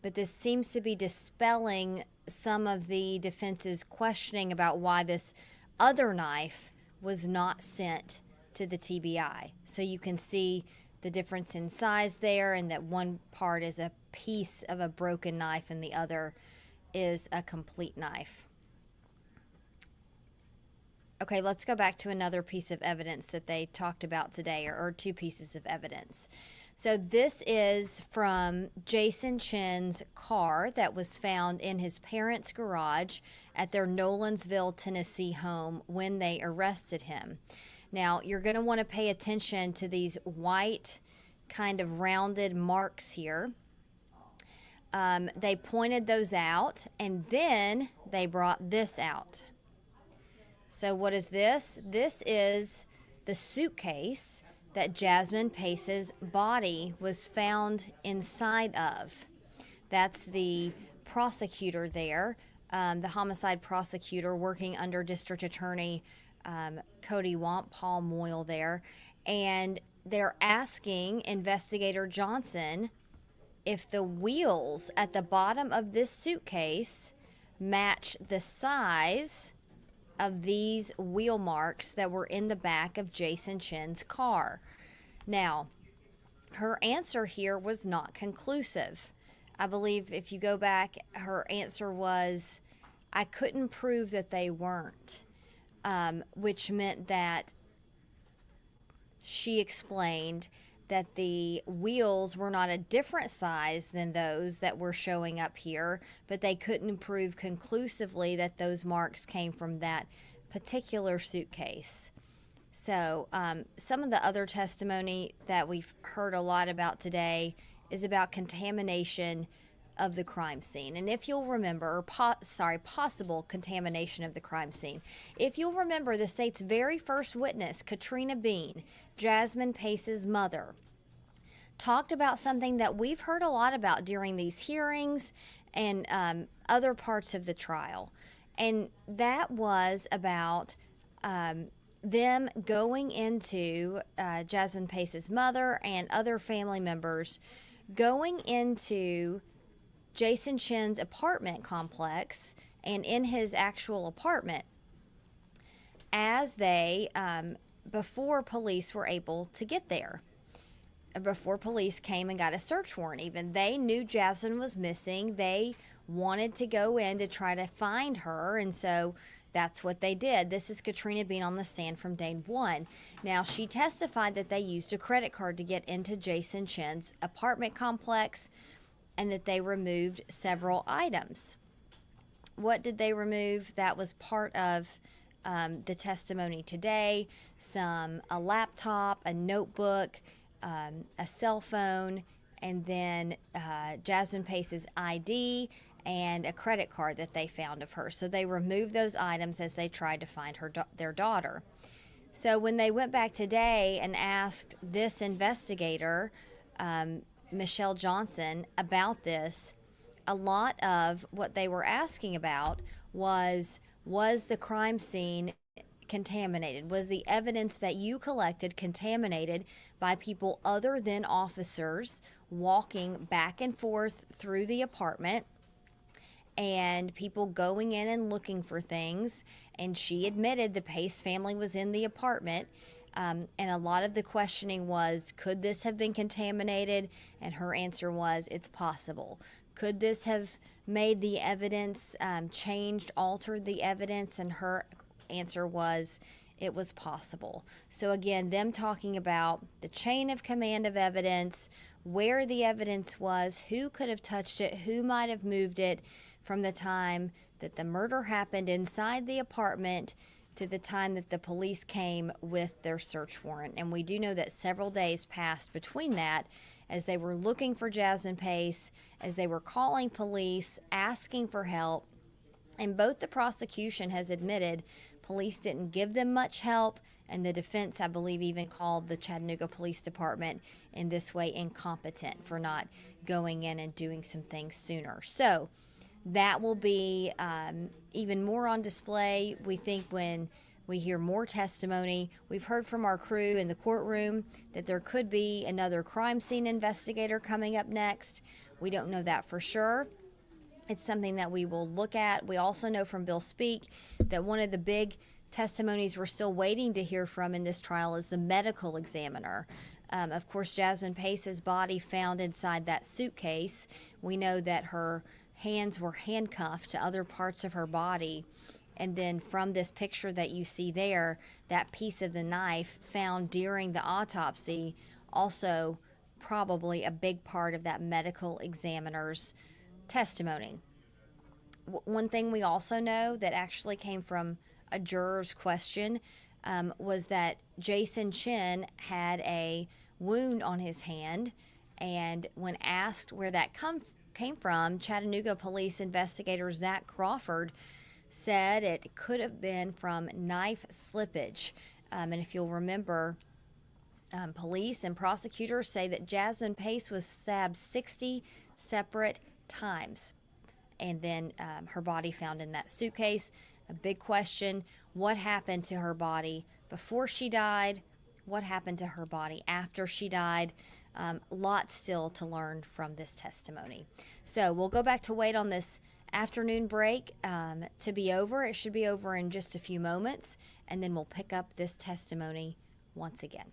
But this seems to be dispelling some of the defense's questioning about why this other knife was not sent to the TBI. So you can see the difference in size there, and that one part is a piece of a broken knife and the other is a complete knife. Okay, let's go back to another piece of evidence that they talked about today, or two pieces of evidence. So this is from Jason Chin's car that was found in his parents' garage at their Nolensville, Tennessee home when they arrested him. Now, you're going to want to pay attention to these white kind of rounded marks here. They pointed those out, and then they brought this out. So what is this? This is the suitcase that Jasmine Pace's body was found inside of. That's the prosecutor there, the homicide prosecutor working under District Attorney Cody Wamp, Paul Moyle there. And they're asking Investigator Johnson if the wheels at the bottom of this suitcase match the size of these wheel marks that were in the back of Jason Chin's car. Now, her answer here was not conclusive. I believe if you go back, her answer was, I couldn't prove that they weren't, which meant that she explained that the wheels were not a different size than those that were showing up here, but they couldn't prove conclusively that those marks came from that particular suitcase. So some of the other testimony that we've heard a lot about today is about contamination of the crime scene. And if you'll remember, possible contamination of the crime scene. If you'll remember, the state's very first witness, Katrina Bean, Jasmine Pace's mother, talked about something that we've heard a lot about during these hearings and other parts of the trial. And that was about them going into Jasmine Pace's mother and other family members going into Jason Chin's apartment complex and in his actual apartment as they, before police were able to get there. Before police came and got a search warrant even. They knew Jasmine was missing. They wanted to go in to try to find her, and so that's what they did. This is Katrina Bean on the stand from day one. Now, she testified that they used a credit card to get into Jason Chin's apartment complex and that they removed several items. What did they remove? That was part of the testimony today. A laptop, a notebook, a cell phone, and then Jasmine Pace's ID and a credit card that they found of her. So they removed those items as they tried to find their daughter. So when they went back today and asked this investigator, Michelle Johnson, about this, a lot of what they were asking about was the crime scene contaminated? Was the evidence that you collected contaminated by people other than officers walking back and forth through the apartment and people going in and looking for things? And she admitted the Pace family was in the apartment. And a lot of the questioning was, could this have been contaminated? And her answer was, it's possible. Could this have made the evidence, altered the evidence? And her answer was, it was possible. So again, them talking about the chain of command of evidence, where the evidence was, who could have touched it, who might have moved it from the time that the murder happened inside the apartment to the time that the police came with their search warrant. And we do know that several days passed between that as they were looking for Jasmine Pace, as they were calling police, asking for help. And both the prosecution has admitted police didn't give them much help, and the defense, I believe, even called the Chattanooga Police Department in this way incompetent for not going in and doing some things sooner. So that will be even more on display, we think, when we hear more testimony. We've heard from our crew in the courtroom that there could be another crime scene investigator coming up next. We don't know that for sure. It's something that we will look at. We also know from Bill Speak that one of the big testimonies we're still waiting to hear from in this trial is the medical examiner. Of course, Jasmine Pace's body found inside that suitcase. We know that her hands were handcuffed to other parts of her body. And then from this picture that you see there, that piece of the knife found during the autopsy, also probably a big part of that medical examiner's testimony. One thing we also know that actually came from a juror's question was that Jason Chin had a wound on his hand, and when asked where that came from, Chattanooga police investigator Zach Crawford said it could have been from knife slippage. And if you'll remember, police and prosecutors say that Jasmine Pace was stabbed 60 separate times, and then her body found in that suitcase. A big question: what happened to her body before she died? What happened to her body after she died? Lots still to learn from this testimony. So we'll go back to wait on this afternoon break to be over. It should be over in just a few moments, and then we'll pick up this testimony once again.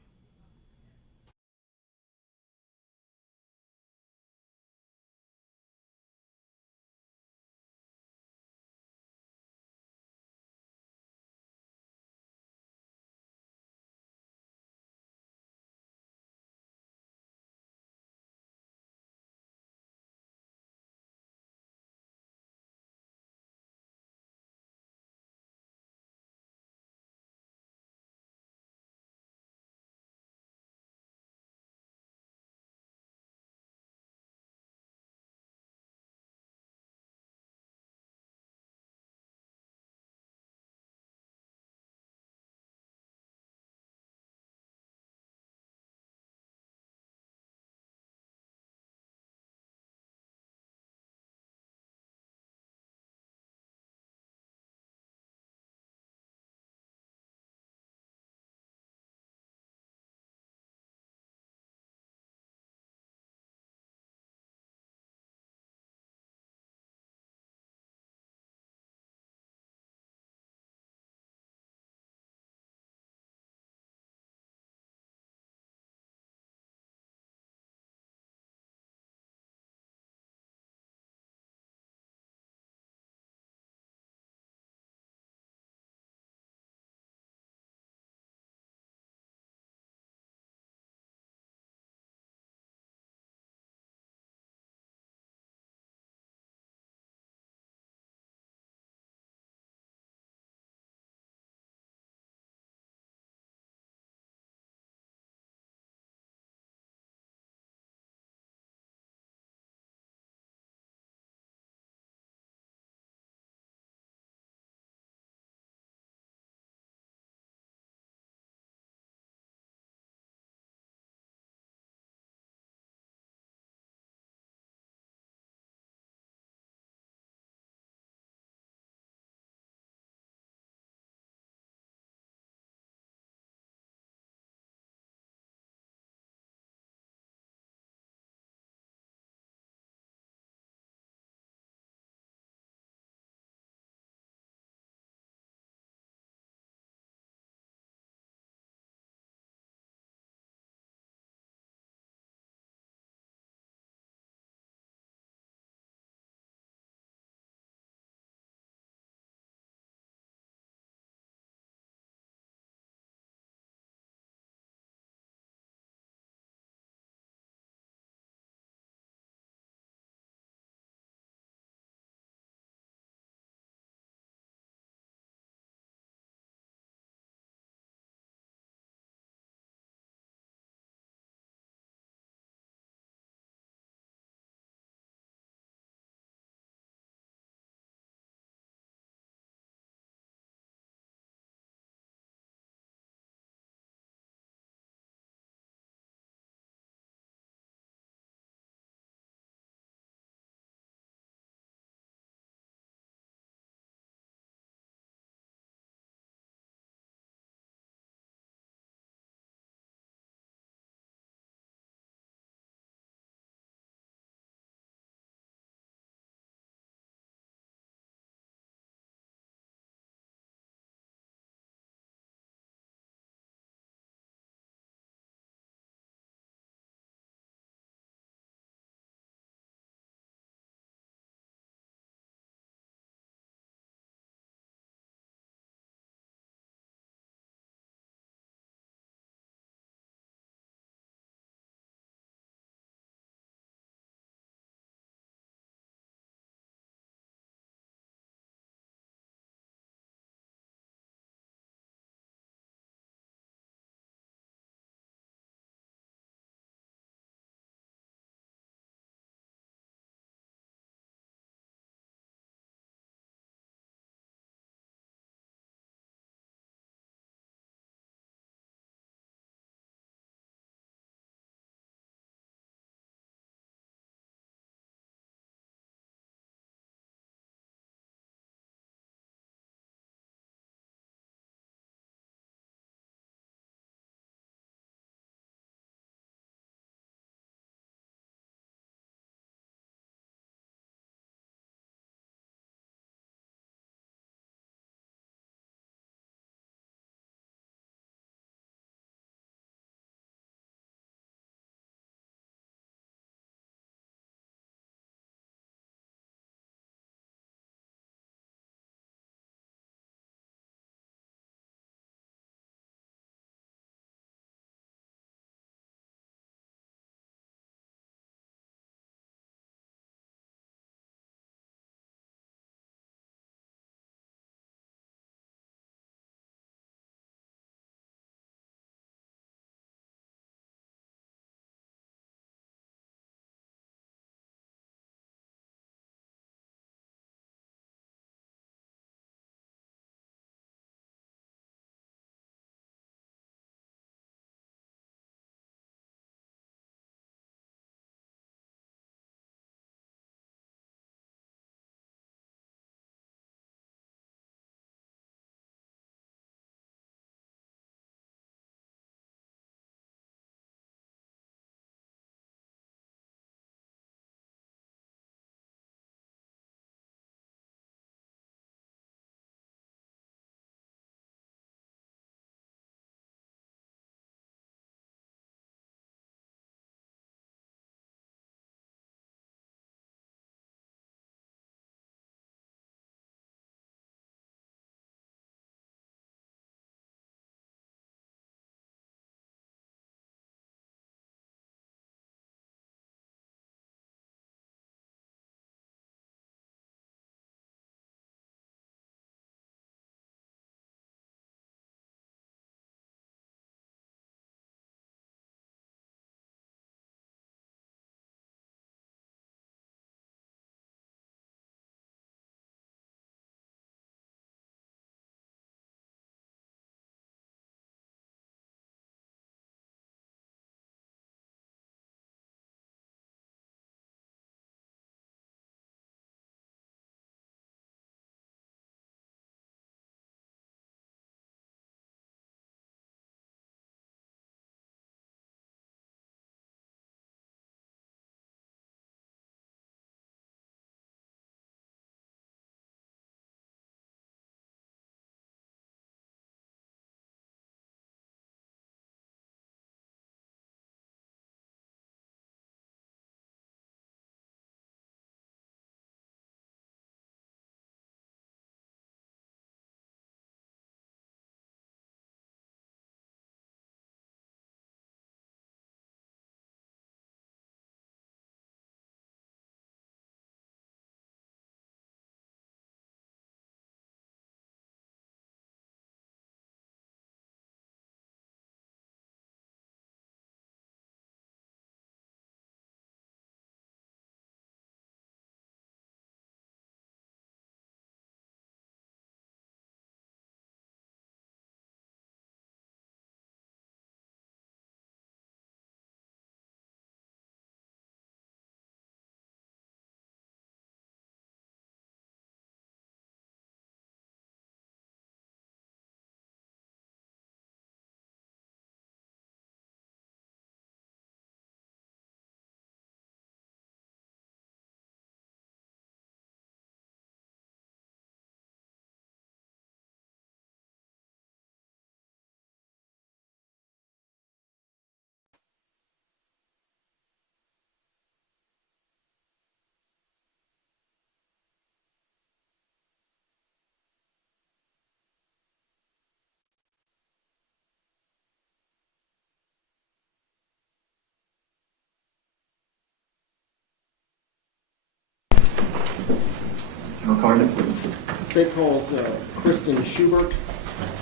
And we'll call our next witness. State calls Kristen Schubert,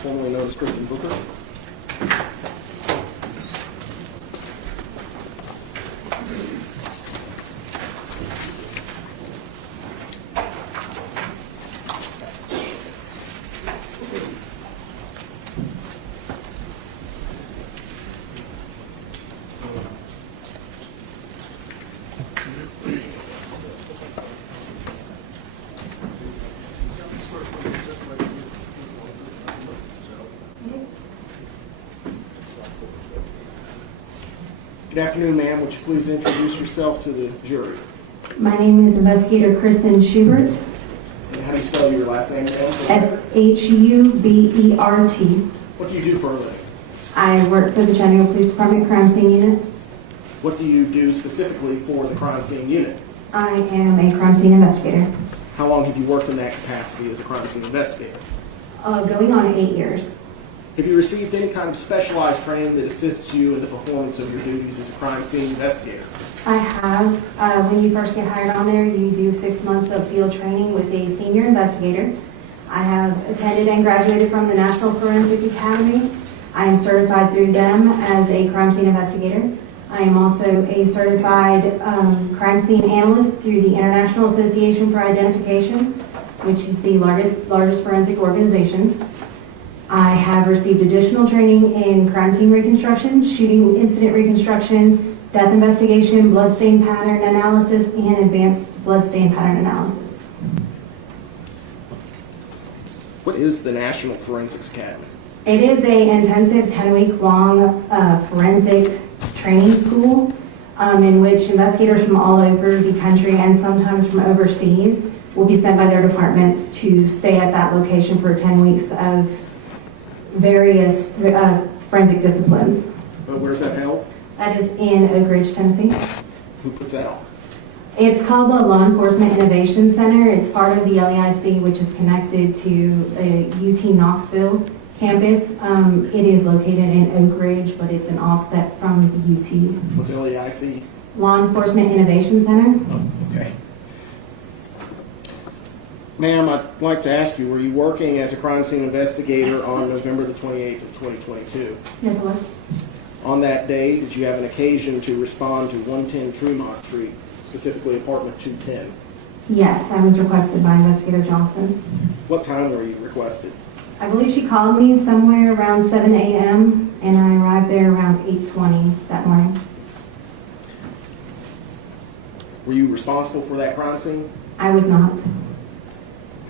formerly known as Kristen Booker. Good afternoon, ma'am. Would you please introduce yourself to the jury? My name is Investigator Kristen Schubert, And how do you spell your last name, ma'am? Shubert. What do you do for a living? I work for the Chattanooga Police Department Crime Scene Unit. What do you do specifically for the crime scene unit? I am a crime scene investigator. How long have you worked in that capacity as a crime scene investigator? Going on 8 years. Have you received any kind of specialized training that assists you in the performance of your duties as a crime scene investigator? I have. When you first get hired on there, you do 6 months of field training with a senior investigator. I have attended and graduated from the National Forensic Academy. I am certified through them as a crime scene investigator. I am also a certified crime scene analyst through the International Association for Identification, which is the largest forensic organization. I have received additional training in crime scene reconstruction, shooting incident reconstruction, death investigation, bloodstain pattern analysis, and advanced bloodstain pattern analysis. What is the National Forensics Academy? It is an intensive 10-week-long forensic training school in which investigators from all over the country and sometimes from overseas will be sent by their departments to stay at that location for 10 weeks of various forensic disciplines. But where's that held? That is in Oak Ridge, Tennessee. Who puts that on? It's called the Law Enforcement Innovation Center. It's part of the LEIC, which is connected to the UT Knoxville campus. It is located in Oak Ridge, but it's an offset from the UT. What's LEIC? Law Enforcement Innovation Center. Okay. Ma'am, I'd like to ask you, were you working as a crime scene investigator on November the 28th of 2022? Yes, it was. On that day, did you have an occasion to respond to 110 Tremont Street, specifically apartment 210? Yes, I was requested by Investigator Johnson. What time were you requested? I believe she called me somewhere around 7 a.m. and I arrived there around 8:20 that morning. Were you responsible for that crime scene? I was not.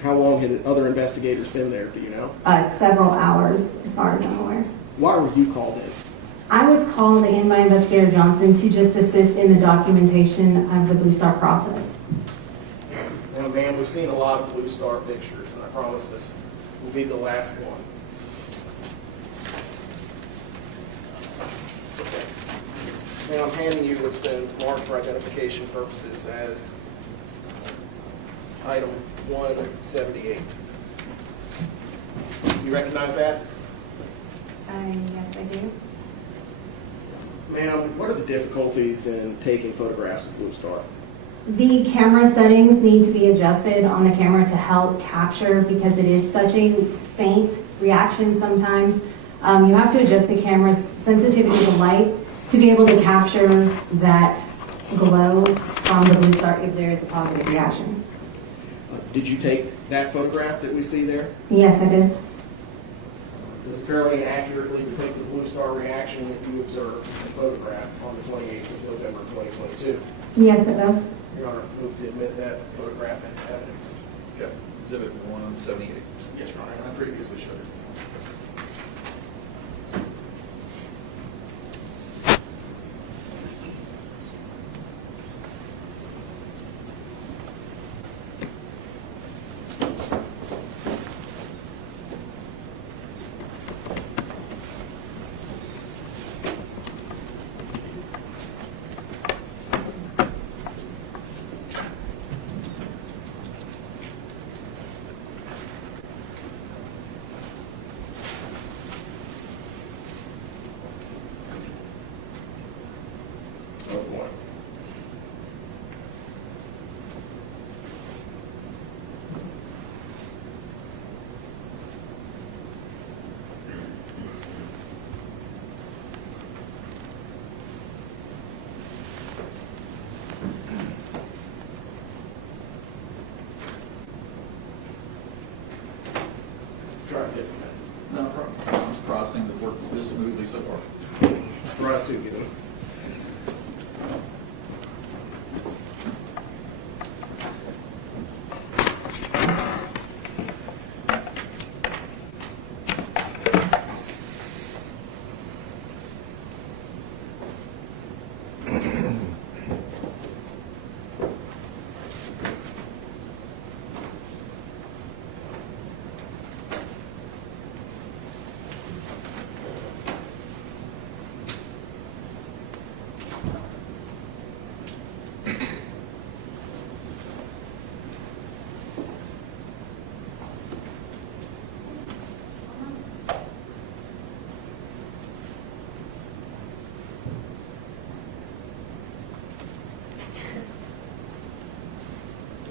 How long had other investigators been there, do you know? Several hours, as far as I'm aware. Why were you called in? I was called in by Investigator Johnson to just assist in the documentation of the Blue Star process. Now, ma'am, we've seen a lot of Blue Star pictures, and I promise this will be the last one. Now, I'm handing you what's been marked for identification purposes as item 178. You recognize that? Yes, I do. Ma'am, what are the difficulties in taking photographs of Blue Star? The camera settings need to be adjusted on the camera to help capture because it is such a faint reaction sometimes. You have to adjust the camera's sensitivity to light to be able to capture that glow from the Blue Star if there is a positive reaction. Did you take that photograph that we see there? Yes, I did. Does it fairly and accurately depict the Blue Star reaction that you observed in the photograph on the 28th of November 2022? Yes, it does. Your Honor, move to admit that photograph into evidence. Okay. Exhibit 178. Yes, Your Honor. I previously showed it.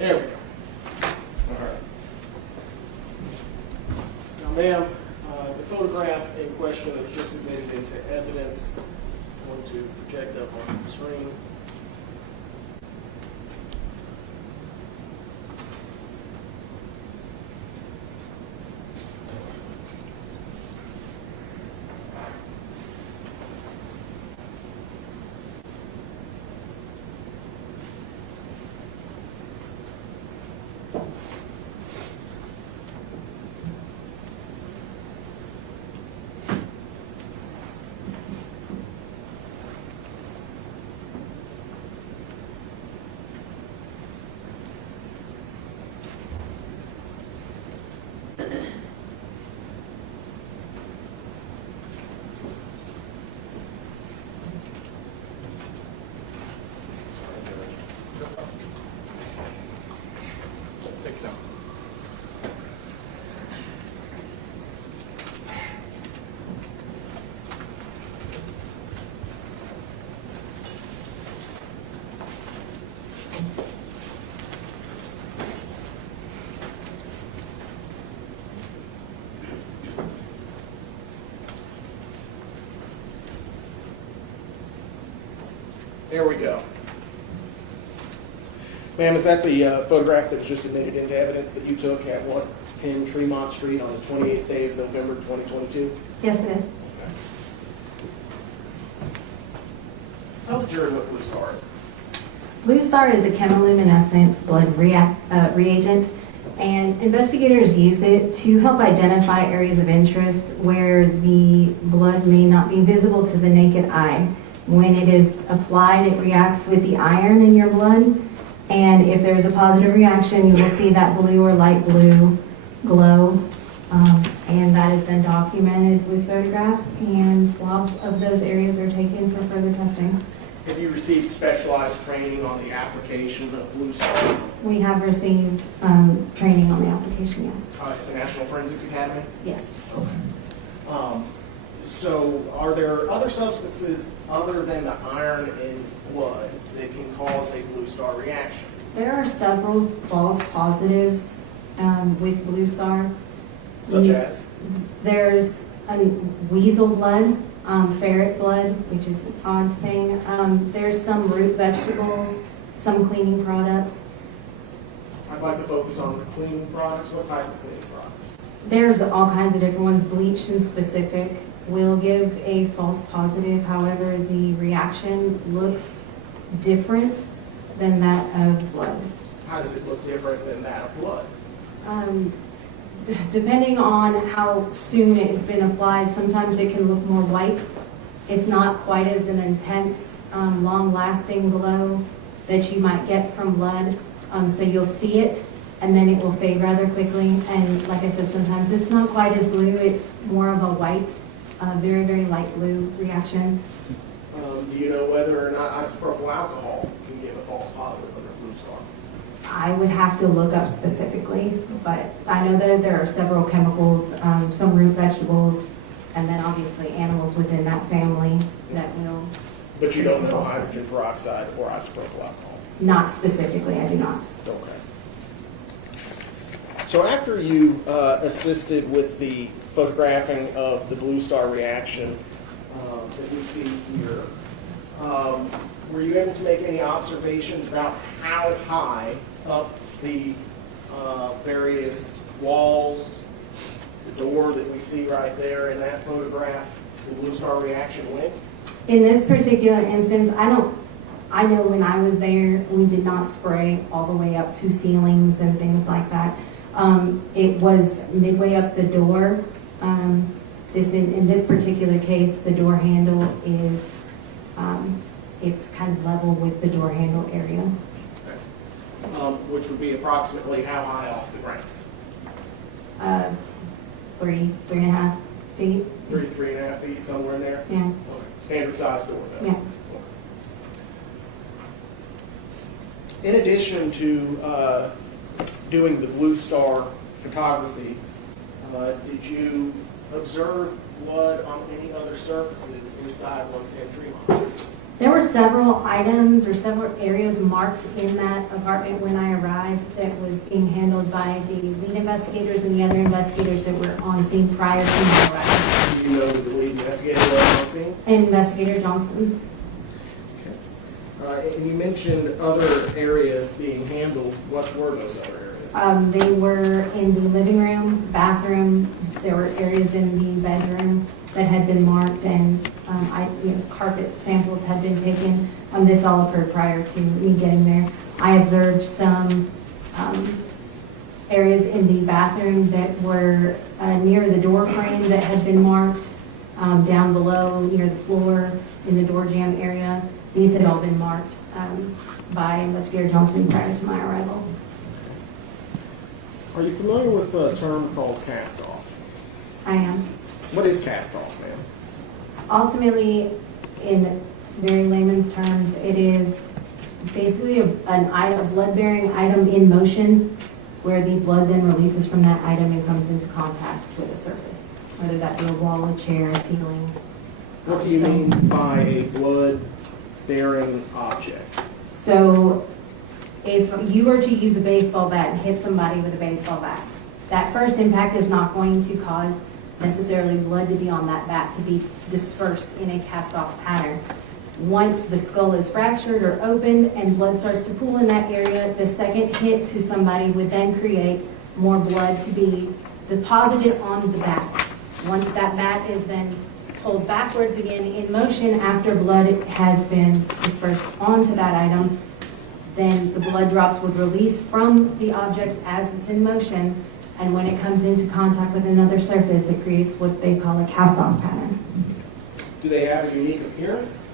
There we go. All right. Now, ma'am, the photograph in question that was just admitted into evidence, I'm going to project up on the screen. There we go. Ma'am, is that the photograph that was just admitted into evidence that you took at 10 Tremont Street on the 28th day of November 2022? Yes, it is. Tell the jury what Blue Star is. Blue Star is a chemiluminescent blood reagent, and investigators use it to help identify areas of interest where the blood may not be visible to the naked eye. When it is applied, it reacts with the iron in your blood, and if there's a positive reaction, you will see that blue or light blue glow, and that is then documented with photographs, and swabs of those areas are taken for further testing. Have you received specialized training on the application of Blue Star We have received training on the application, yes. at the National Forensics Academy? Yes. So are there other substances other than the iron in blood that can cause a Blue Star reaction? There are several false positives with Blue Star. Such as? There's weasel blood, ferret blood, which is an odd thing. There's some root vegetables, some cleaning products. I'd like to focus on the cleaning products. What type of cleaning products? There's all kinds of different ones. Bleach in specific will give a false positive. However, the reaction looks different than that of blood. How does it look different than that of blood? Depending on how soon it's been applied, sometimes it can look more white. It's not quite as an intense, long-lasting glow that you might get from blood. So you'll see it, and then it will fade rather quickly. And like I said, sometimes it's not quite as blue. It's more of a white, very, very light blue reaction. Do you know whether or not isopropyl alcohol can give a false positive under Blue Star? I would have to look up specifically, but I know that there are several chemicals, some root vegetables, and then obviously animals within that family that will. But you don't know hydrogen peroxide or isopropyl alcohol? Not specifically, I do not. Okay. So after you assisted with the photographing of the Blue Star reaction that we see here, were you able to make any observations about how high up the various walls, the door that we see right there in that photograph, the Blue Star reaction went? In this particular instance, I know when I was there, we did not spray all the way up to ceilings and things like that. It was midway up the door. In this particular case, the door handle is, it's kind of level with the door handle area. Which would be approximately how high off the ground? 3.5 feet. 3.5 feet, somewhere in there? Yeah. Okay. Standard size door, though? Yeah. In addition to doing the Blue Star photography, did you observe blood on any other surfaces inside 110 Tremont? There were several items or several areas marked in that apartment when I arrived that was being handled by the lead investigators and the other investigators that were on scene prior to my arrival. Do you know who the lead investigator was on scene? Investigator Johnson. And you mentioned other areas being handled. What were those other areas? They were in the living room, bathroom. There were areas in the bedroom that had been marked, and carpet samples had been taken. This all occurred prior to me getting there. I observed some areas in the bathroom that were near the door frame that had been marked, down below near the floor in the door jamb area. These had all been marked by Investigator Johnson prior to my arrival. Are you familiar with a term called cast-off? I am. What is cast-off, ma'am? Ultimately, in very layman's terms, it is basically a blood-bearing item in motion where the blood then releases from that item and comes into contact with a surface, whether that be a wall, a chair, a ceiling. What do you mean by a blood-bearing object? So if you were to use a baseball bat and hit somebody with a baseball bat, that first impact is not going to cause necessarily blood to be on that bat to be dispersed in a cast-off pattern. Once the skull is fractured or opened and blood starts to pool in that area, the second hit to somebody would then create more blood to be deposited on the bat. Once that bat is then pulled backwards again in motion after blood has been dispersed onto that item, then the blood drops would release from the object as it's in motion, and when it comes into contact with another surface, it creates what they call a cast-off pattern. Do they have a unique appearance?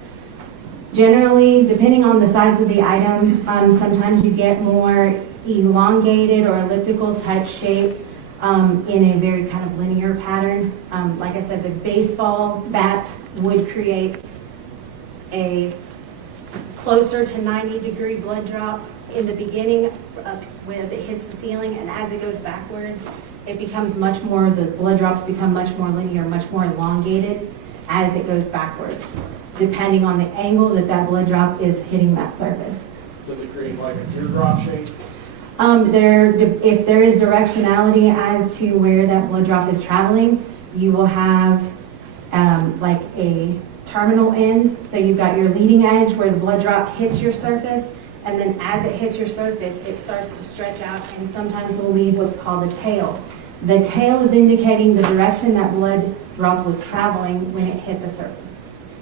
Generally, depending on the size of the item, sometimes you get more elongated or elliptical type shape in a very kind of linear pattern. Like I said, the baseball bat would create a closer to 90-degree blood drop in the beginning as it hits the ceiling, and as it goes backwards, it becomes much more, the blood drops become much more linear, much more elongated as it goes backwards, depending on the angle that that blood drop is hitting that surface. Does it create like a teardrop shape? If there is directionality as to where that blood drop is traveling, you will have like a terminal end. So you've got your leading edge where the blood drop hits your surface, and then as it hits your surface, it starts to stretch out and sometimes will leave what's called a tail. The tail is indicating the direction that blood drop was traveling when it hit the surface.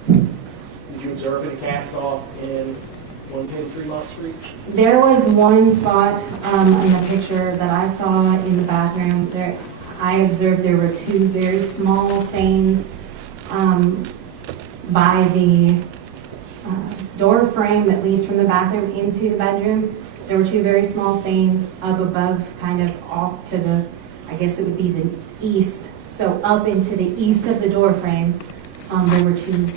Did you observe any cast-off in 110 Tremont Street? There was one spot in the picture that I saw in the bathroom. There, I observed there were two very small stains by the door frame that leads from the bathroom into the bedroom. There were two very small stains up above, kind of off to the, I guess it would be the east. So up into the east of the door frame, there were two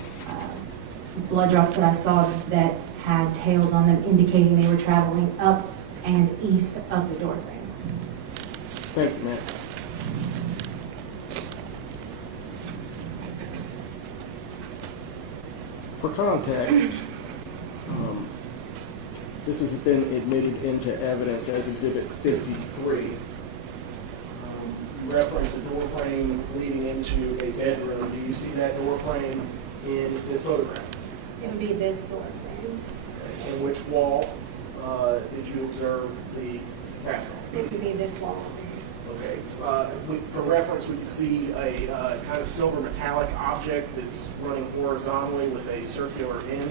blood drops that I saw that had tails on them, indicating they were traveling up and east of the door frame. Thank you, Matt. For context, this has been admitted into evidence as Exhibit 53. You reference a door frame leading into a bedroom. Do you see that door frame in this photograph? It would be this door frame. Okay. In which wall did you observe the cast-off? It would be this wall. Okay. For reference, we can see a kind of silver metallic object that's running horizontally with a circular end.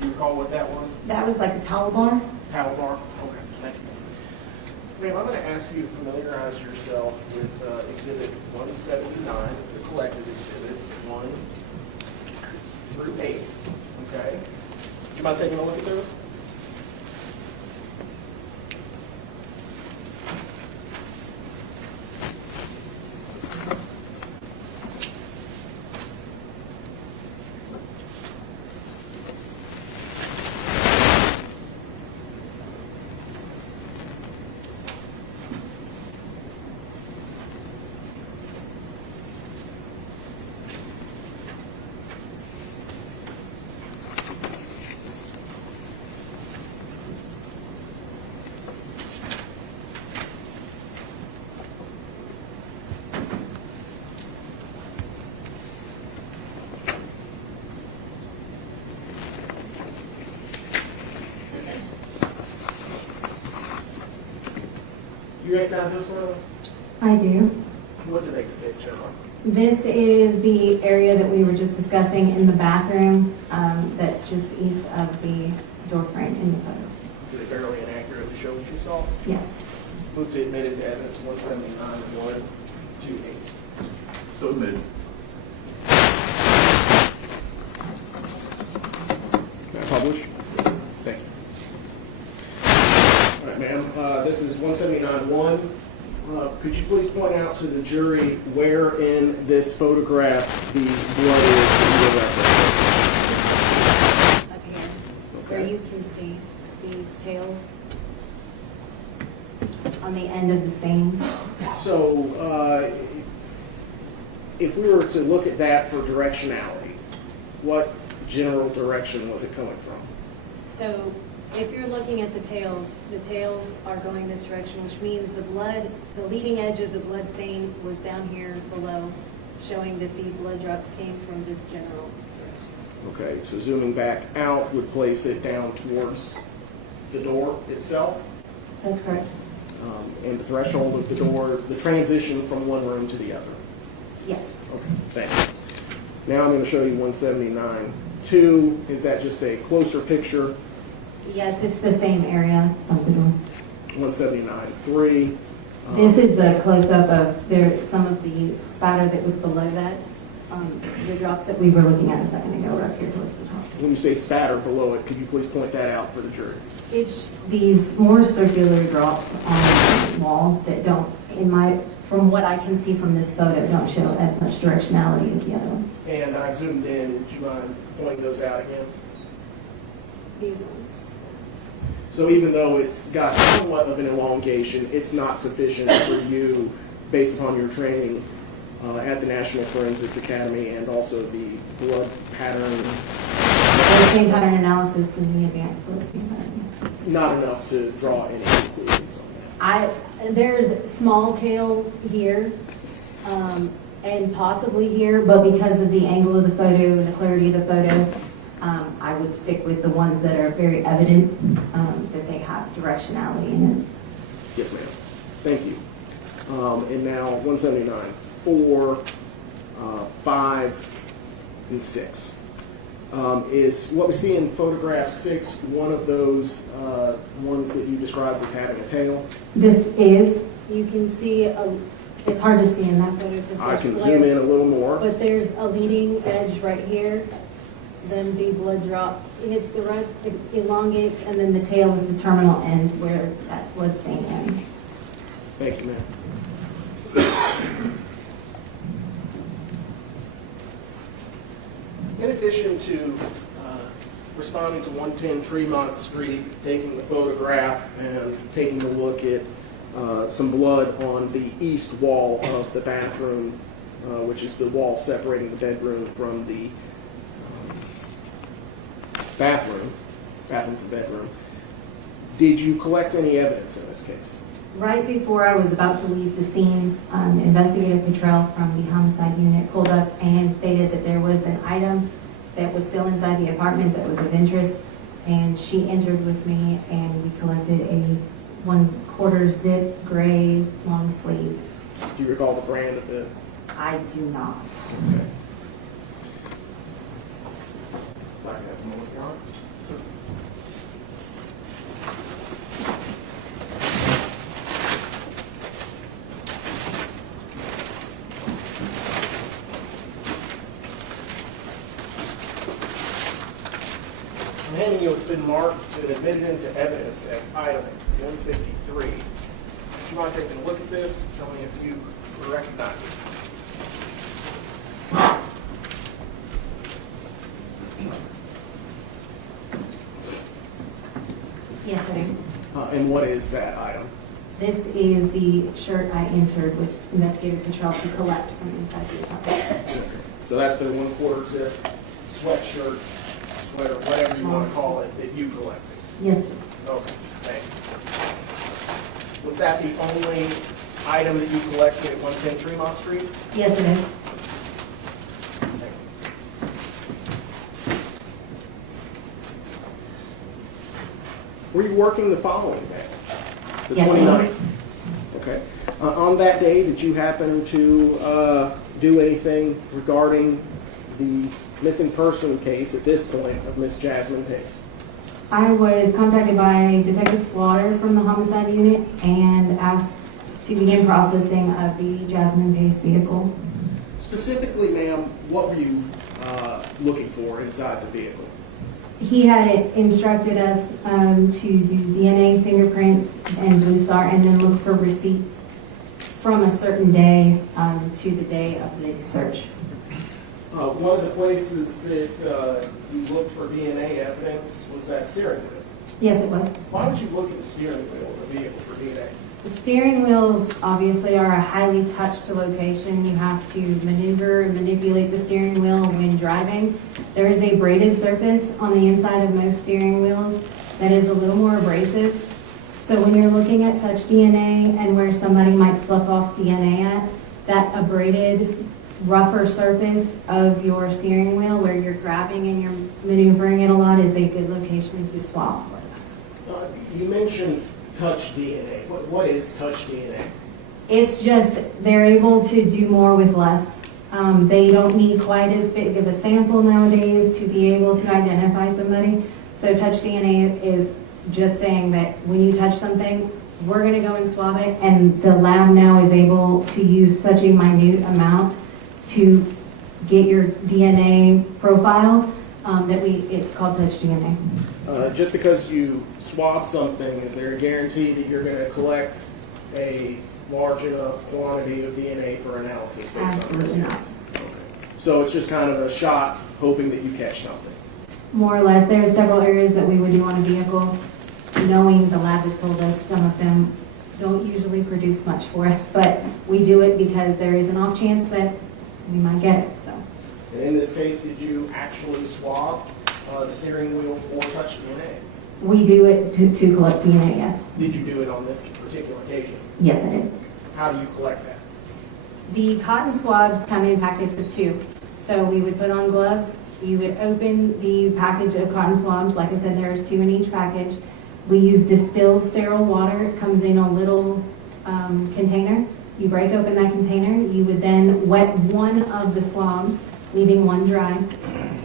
Do you recall what that was? That was like a towel bar. Towel bar? Okay, thank you. Ma'am, I'm going to ask you to familiarize yourself with Exhibit 179. It's a collected exhibit, 1 through 8. Okay? Would you mind taking a look at those? you recognize those photos? I do. What do they depict, General? This is the area that we were just discussing in the bathroom, that's just east of the door frame in the photo. Do they barely and accurately show what you saw? Yes. Move to admit into evidence 179-128. So admitted. May I publish? Thank you. All right, ma'am, this is 179-1. Could you please point out to the jury where in this photograph the blood is in your record? Up here, where you can see these tails on the end of the stains. So, if we were to look at that for directionality, what general direction was it coming from? So if you're looking at the tails are going this direction, which means the leading edge of the blood stain was down here below, showing that the blood drops came from this general direction. Okay, so zooming back out would place it down towards the door itself, That's correct. and the threshold of the door, the transition from one room to the other. Yes. Okay, thank you. Now I'm going to show you 179-2. Is that just a closer picture? Yes, it's the same area of the door. 179-3. This is a close-up of some of the spatter that was below that. The drops that we were looking at a second ago are up here close to the top. When you say spatter below it, could you please point that out for the jury? It's these more circular drops on the wall that don't, from what I can see from this photo, don't show as much directionality as the other ones. And I zoomed in. Would you mind pointing those out again? These ones. So even though it's got somewhat of an elongation, it's not sufficient for you, based upon your training at the National Forensics Academy and also the blood pattern. The same pattern analysis in the advanced blood stain pattern. Not enough to draw any conclusions on that. There's small tail here, and possibly here, but because of the angle of the photo and the clarity of the photo, I would stick with the ones that are very evident, that they have directionality in it. Yes, ma'am. Thank you. And now 179-4, 5, and 6. Is what we see in photograph 6 one of those ones that you described as having a tail? This is, you can see, it's hard to see in that photo. Because I can zoom in a little more. But there's a leading edge right here. Then the blood drop hits the rest, it elongates, and then the tail is the terminal end where that blood stain ends. Thank you, ma'am. In addition to responding to 110 Tremont Street, taking the photograph and taking a look at some blood on the east wall of the bathroom, which is the wall separating the bedroom from the bathroom from the bedroom, did you collect any evidence in this case? Right before I was about to leave the scene, investigative patrol from the homicide unit pulled up and stated that there was an item that was still inside the apartment that was of interest, and she entered with me and we collected a 1/4 zip gray long sleeve. Do you recall the brand of the? I do not. Okay. I have a moment, Your Honor. Sir. I'm handing you what's been marked and admitted into evidence as item 153. Would you mind taking a look at this? Tell me if you recognize it. Yes, I do. And what is that item? This is the shirt I entered with investigative patrol to collect from inside the apartment. So that's the 1/4 zip sweatshirt, sweater, whatever you want to call it, that you collected? Yes. Okay, thank you. Was that the only item that you collected at 110 Tremont Street? Yes, it is. Thank you. Were you working the following day? The Yes, I 29th? was. Okay. On that day, did you happen to do anything regarding the missing person case at this point of Miss Jasmine Pace? I was contacted by Detective Slaughter from the homicide unit and asked to begin processing of the Jasmine Pace vehicle. Specifically, ma'am, what were you looking for inside the vehicle? He had instructed us to do DNA, fingerprints, and Blue Star, and then look for receipts from a certain day to the day of the search. One of the places that you looked for DNA evidence was that steering wheel. Yes, it was. Why would you look at the steering wheel of the vehicle for DNA? The steering wheels obviously are a highly touched location. You have to maneuver and manipulate the steering wheel when driving. There is a braided surface on the inside of most steering wheels that is a little more abrasive. So when you're looking at touch DNA and where somebody might slough off DNA at, that abraded, rougher surface of your steering wheel where you're grabbing and you're maneuvering it a lot is a good location to swap for that. You mentioned touch DNA. What is touch DNA? It's just they're able to do more with less. They don't need quite as big of a sample nowadays to be able to identify somebody. So touch DNA is just saying that when you touch something, we're going to go and swab it, and the lab now is able to use such a minute amount to get your DNA profile that it's called touch DNA. Just because you swab something, is there a guarantee that you're going to collect a large enough quantity of DNA for analysis based on Absolutely not. results? Okay. So it's just kind of a shot hoping that you catch something. More or less, there's several areas that we would do on a vehicle, knowing the lab has told us some of them don't usually produce much for us, but we do it because there is an off chance that we might get it. So. And in this case, did you actually swab the steering wheel for touch DNA? We do it to collect DNA, yes. Did you do it on this particular occasion? Yes, I did. How do you collect that? The cotton swabs come in packets of 2. So we would put on gloves, you would open the package of cotton swabs. Like I said, there's 2 in each package. We use distilled sterile water. It comes in a little container. You break open that container. You would then wet one of the swabs, leaving one dry.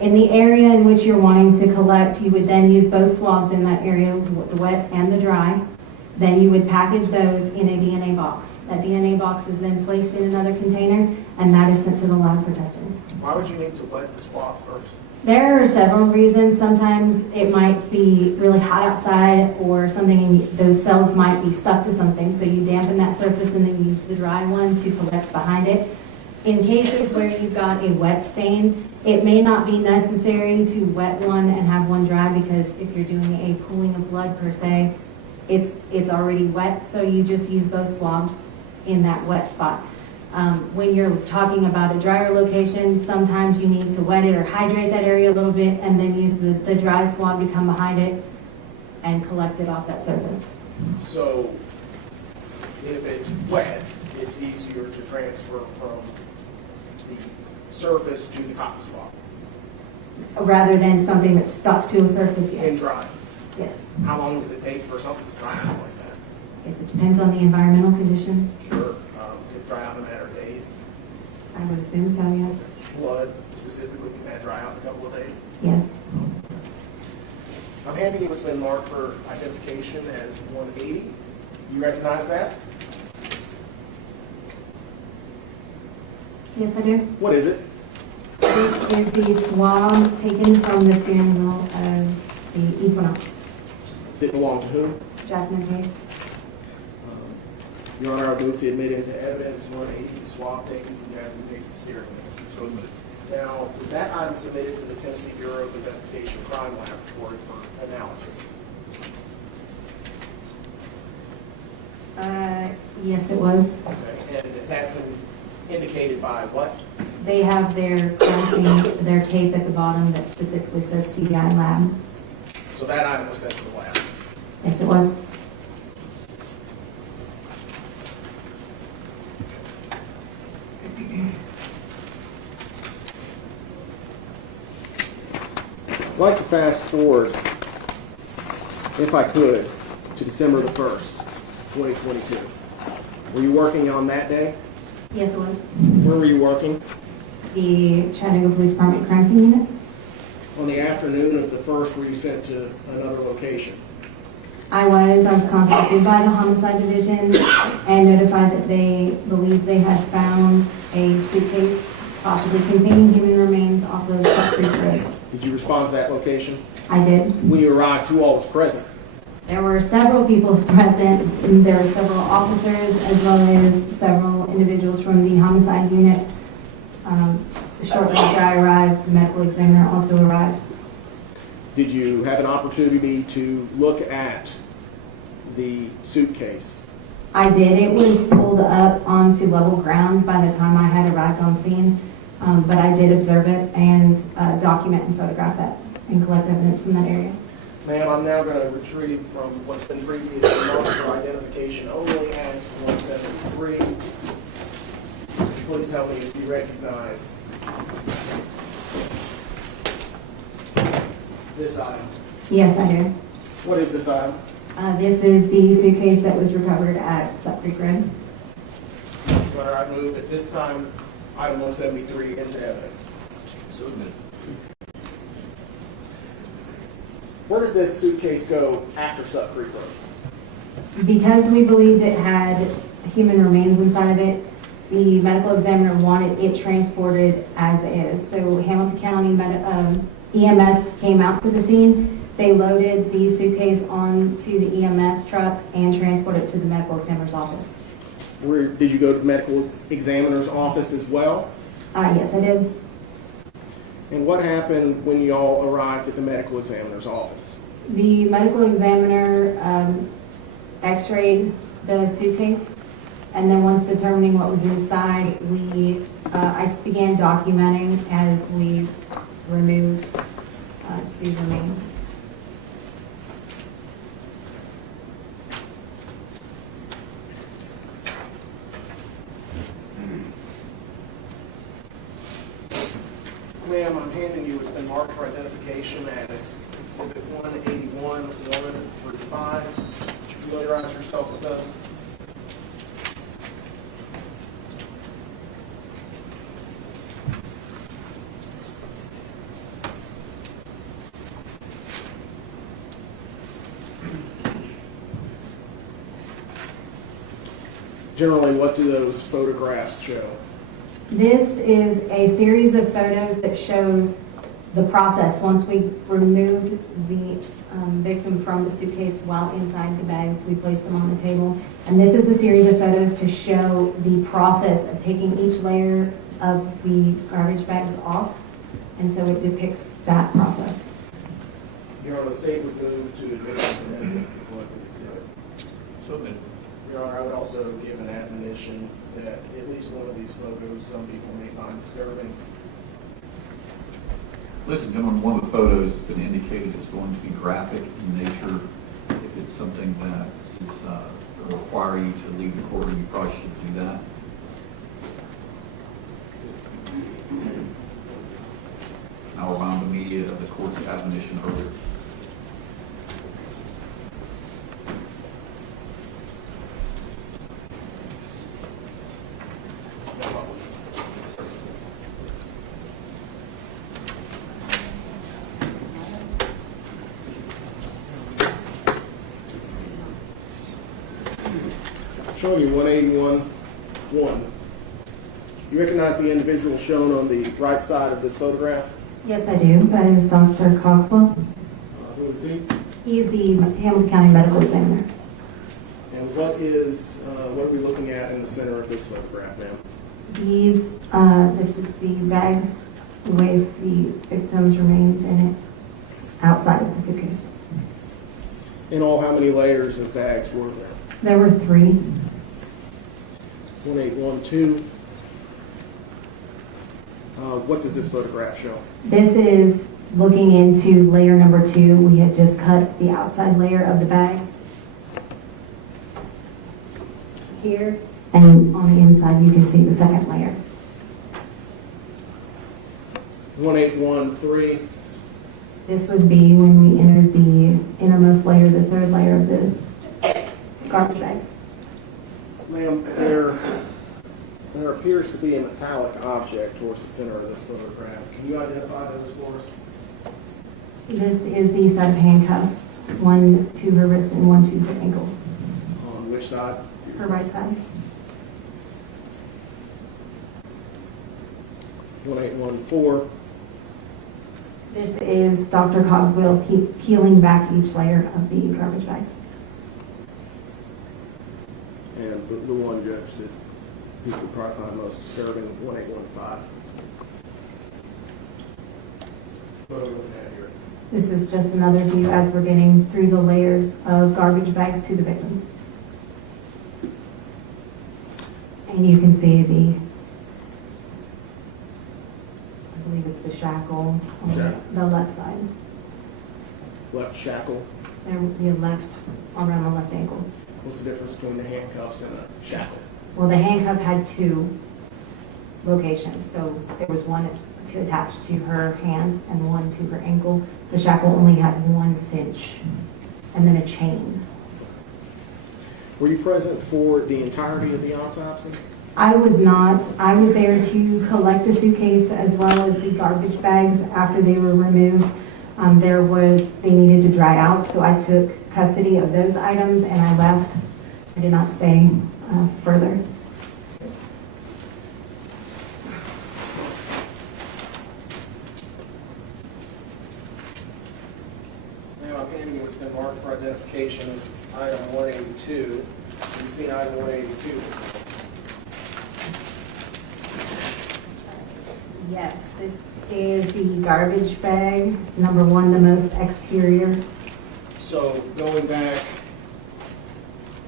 In the area in which you're wanting to collect, you would then use both swabs in that area, the wet and the dry. Then you would package those in a DNA box. That DNA box is then placed in another container, and that is sent to the lab for testing. Why would you need to wet the swab first? There are several reasons. Sometimes it might be really hot outside or something, and those cells might be stuck to something, so you dampen that surface and then use the dry one to collect behind it. In cases where you've got a wet stain, it may not be necessary to wet one and have one dry, because if you're doing a pooling of blood per se, it's already wet, so you just use both swabs in that wet spot. When you're talking about a drier location, sometimes you need to wet it or hydrate that area a little bit and then use the dry swab to come behind it and collect it off that surface. So if it's wet, it's easier to transfer from the surface to the cotton swab. Rather than something that's stuck to a surface, yes. And dry. Yes. How long does it take for something to dry out like that? Yes, it depends on the environmental conditions. Sure. Could dry out in a matter of days. I would assume so, yes. Blood specifically, can that dry out in a couple of days? Yes. I'm handing you what's been marked for identification as 180. You recognize that? Yes, I do. What is it? This is the swab taken from the steering wheel of the Equinox. Did it belong to whom? Jasmine Pace. Your Honor, I move to admit into evidence 180 swab taken from Jasmine Pace's steering wheel. So admitted. Now, was that item submitted to the Tennessee Bureau of Investigation Crime Laboratory for analysis? Yes, it was. Okay, and that's indicated by what? They have their their tape at the bottom that specifically says CBI lab. So that item was sent to the lab? Yes, it was. I'd like to fast forward, if I could, to December the 1st, 2022. Were you working on that day? Yes, it was. Where were you working? The Chattanooga Police Department Crime Scene Unit. On the afternoon of the first, were you sent to another location? I was contacted by the Homicide Division and notified that they believed they had found a suitcase possibly containing human remains off of Suck Creek Road. Did you respond to that location? I did. When you arrived, who all was present? There were several people present. There were several officers as well as several individuals from the Homicide Unit. Shortly after I arrived, the medical examiner also arrived. Did you have an opportunity to look at the suitcase? I did. It was pulled up onto level ground by the time I had arrived on scene, but I did observe it and document and photograph it and collect evidence from that area. Ma'am, I'm now going to retrieve from what's been previously marked for identification only as 173. Please tell me if you recognize this item. Yes, I do. What is this item? This is the suitcase that was recovered at Suck Creek Road. Where I move at this time item 173 into evidence. Where did this suitcase go after Suck Creek Road? Because we believed it had human remains inside of it, the medical examiner wanted it transported as is. So Hamilton County EMS came out to the scene. They loaded the suitcase onto the EMS truck and transported it to the medical examiner's office. Where did you go to the medical examiner's office as well? Yes, I did. And what happened when you all arrived at the medical examiner's office? The medical examiner x-rayed the suitcase, and then once determining what was inside, I began documenting as we removed these remains. Ma'am, I'm handing you what's been marked for identification as Exhibit 181, 1 through 5. Would you familiarize yourself with those? Generally, what do those photographs show? This is a series of photos that shows the process once we removed the victim from the suitcase while inside the bags. We placed them on the table. And this is a series of photos to show the process of taking each layer of the garbage bags off. And so it depicts that process. Your Honor, the state would move to advance and evidence the collected exhibit. So then, Your Honor, I would also give an admonition that at least one of these photos some people may find disturbing. Ladies and gentlemen, one of the photos has been indicated is going to be graphic in nature. If it's something that is will require you to leave the courtroom, you probably should do that. I'll remind the media of the court's admonition earlier. Showing you 181-1. You recognize the individual shown on the right side of this photograph? Yes, I do. That is Dr. Cogswell. Who is he? He is the Hamilton County Medical Examiner. And what are we looking at in the center of this photograph, ma'am? This is the bags with the victim's remains in it outside of the suitcase. In all, how many layers of bags were there? There were 3. 1812. What does this photograph show? This is looking into layer number 2. We had just cut the outside layer of the bag here, and on the inside you can see the second layer. 1813. This would be when we entered the innermost layer, the 3rd layer of the garbage bags. Ma'am, there appears to be a metallic object towards the center of this photograph. Can you identify those for us? This is the set of handcuffs, one to her wrist and one to her ankle, On which side? her right side. 1814. This is Dr. Cogswell peeling back each layer of the garbage bags. And the one, Judge, that people would probably find most disturbing, 1815. What are we looking at here? This is just another view as we're getting through the layers of garbage bags to the victim. And you can see I believe it's the shackle on the left side. Left shackle. And the left, around the left ankle. What's the difference between the handcuffs and a shackle? Well, the handcuff had two locations, so there was one to attach to her hand and one to her ankle. The shackle only had one cinch and then a chain. Were you present for the entirety of the autopsy? I was not. I was there to collect the suitcase as well as the garbage bags after they were removed. They needed to dry out, so I took custody of those items and I left. I did not stay further. Now, I'm handing you what's been marked for identification as item 182. Have you seen item 182? Yes, this is the garbage bag, number one, the most exterior. So going back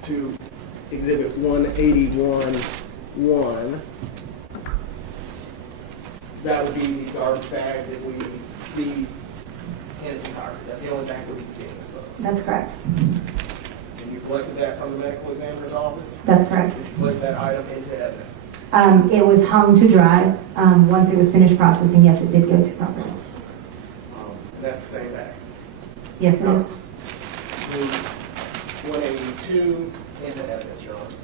to exhibit 181-1, that would be the garbage bag that we see in its entirety. That's the only bag that we see in this photo. That's correct. And you collected that from the medical examiner's office? That's correct. Did you place that item into evidence? It was hung to dry. Once it was finished processing, yes, it did go to property. And that's the same bag? Yes, it is. Move 182 into evidence, Your Honor.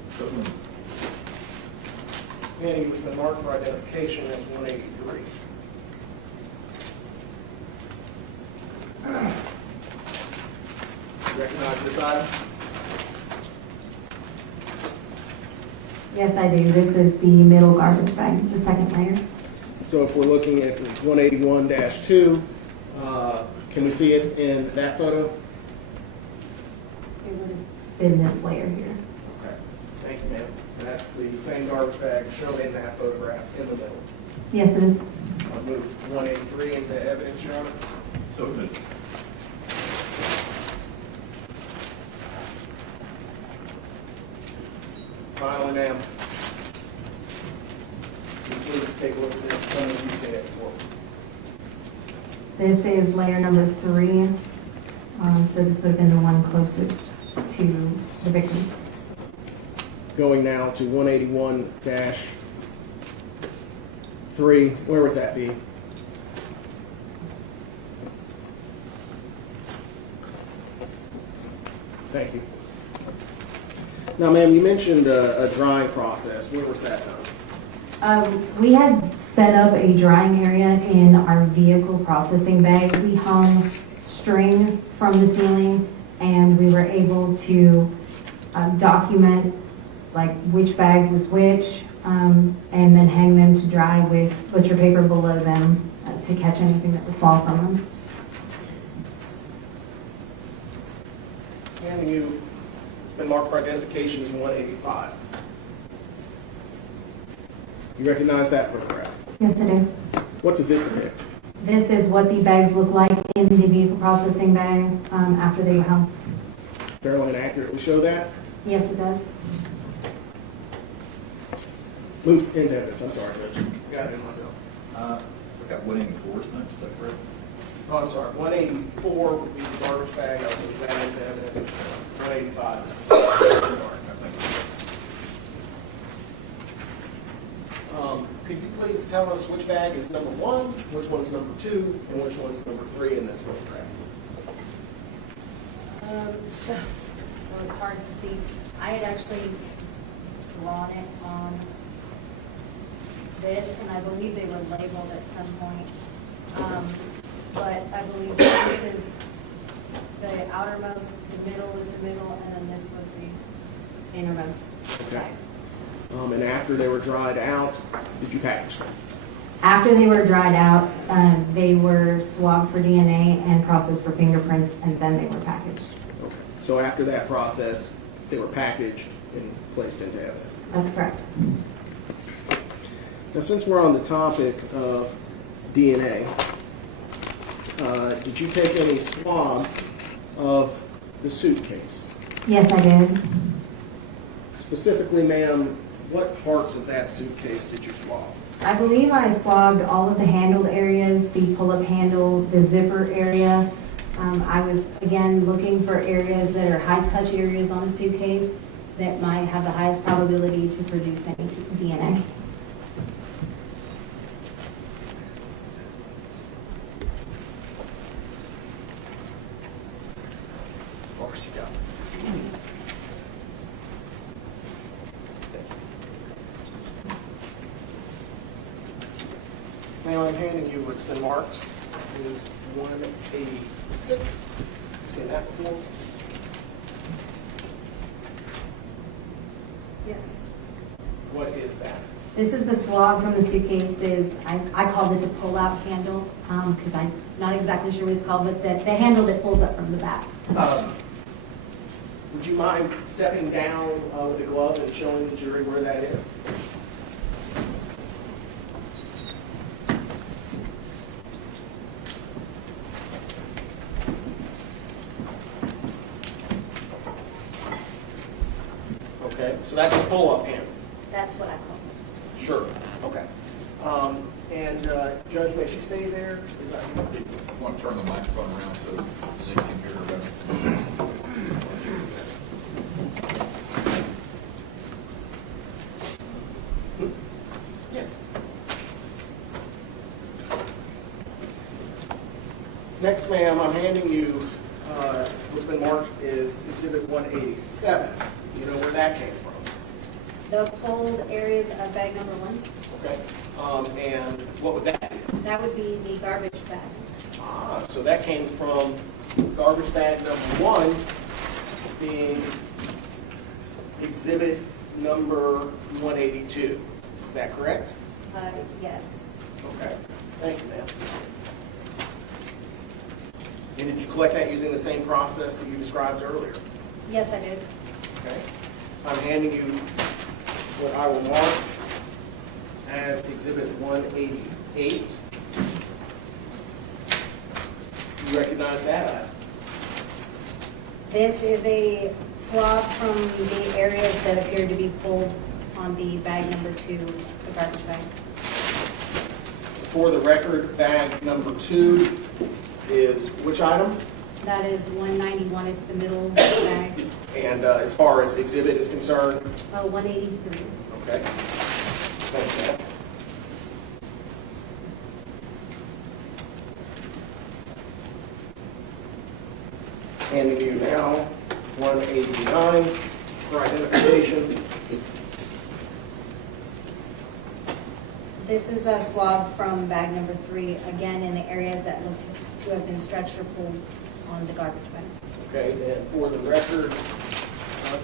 Penny was been marked for identification as 183. Recognize this item? Yes, I do. This is the middle garbage bag, the second layer. So if we're looking at 181-2, can we see it in that photo? It would have been this layer here. Okay. Thank you, ma'am. And that's the same garbage bag shown in that photograph in the middle. Yes, it is. I'll move 183 into evidence, Your Honor. So good. Finally, ma'am, can you please take a look at this? Tell me if you've seen it before. This is layer number 3. So this would have been the one closest to the victim. Going now to 181-3, where would that be? Thank you. Now, ma'am, you mentioned a drying process. Where was that done? We had set up a drying area in our vehicle processing bay. We hung string from the ceiling and we were able to document like which bag was which and then hang them to dry with butcher paper below them to catch anything that would fall from them. Handing you, been marked for identification as 185. You recognize that photograph? Yes, I do. What does it depict? This is what the bags look like in the vehicle processing bag after they were hung. Fairly and accurately show that? Yes, it does. Moved into evidence, I'm sorry, Judge. Got it myself. We got winning enforcement, is that correct? Oh, I'm sorry, 184 would be the garbage bag, I'll move that into evidence. 185 is, sorry. Could you please tell us which bag is number 1, which one's number 2, and which one's number 3 in this photograph? So it's hard to see. I had actually drawn it on this, and I believe they were labeled at some point. But I believe this is the outermost, the middle is the middle, and then this was the innermost. Okay. And after they were dried out, did you package them? After they were dried out, they were swabbed for DNA and processed for fingerprints, and then they were packaged. Okay. So after that process, they were packaged and placed into evidence. That's correct. Now, since we're on the topic of DNA, did you take any swabs of the suitcase? Yes, I did. Specifically, ma'am, what parts of that suitcase did you swab? I believe I swabbed all of the handled areas, the pull-up handle, the zipper area. I was, again, looking for areas that are high-touch areas on a suitcase that might have the highest probability to produce any DNA. Of course you got. Now I'm handing you what's been marked. It is 186. You've seen that before? Yes. What is that? This is the swab from the suitcases. I called it the pull-out handle because I'm not exactly sure what it's called, but the handle that pulls up from the back. Would you mind stepping down with the glove and showing the jury where that is? Okay, so that's a pull-up handle. That's what I call it. Sure. Okay. And Judge, may she stay there? Is that I want to turn the microphone around so they can hear her better. Yes. Next, ma'am, I'm handing you what's been marked is Exhibit 187. Do you know where that came from? The pulled areas of bag number 1, Okay. And what would that be? that would be the garbage bags. Ah, so that came from garbage bag number 1 being Exhibit number 182. Is that correct? Yes. Okay. Thank you, ma'am. And did you collect that using the same process that you described earlier? Yes, I did. Okay. I'm handing you what I will mark as Exhibit 188. You recognize that item? This is a swab from the areas that appear to be pulled on the bag number 2, the garbage bag. For the record, bag number 2 is which item? That is 191. It's the middle bag. And as far as exhibit is concerned? 183. Okay. Thank you. Handing you now 189 for identification. This is a swab from bag number 3, again in the areas that look to have been stretched or pulled on the garbage bag. Okay, and for the record,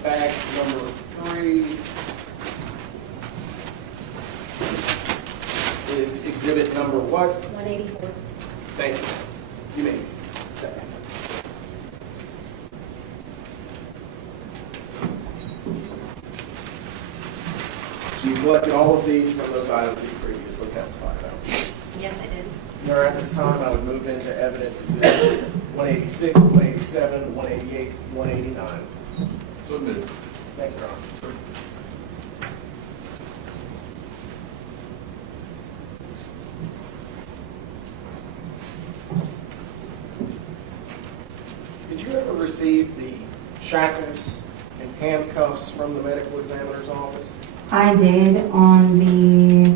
bag number 3 is exhibit number what? 184. Thank you. You may second. So you collected all of these from those items that you previously testified about? Yes, I did. Now, at this time, I would move into evidence exhibit 186, 187, 188, 189. So admitted. Thank you, Your Honor. Did you ever receive the shackles and handcuffs from the medical examiner's office? I did on the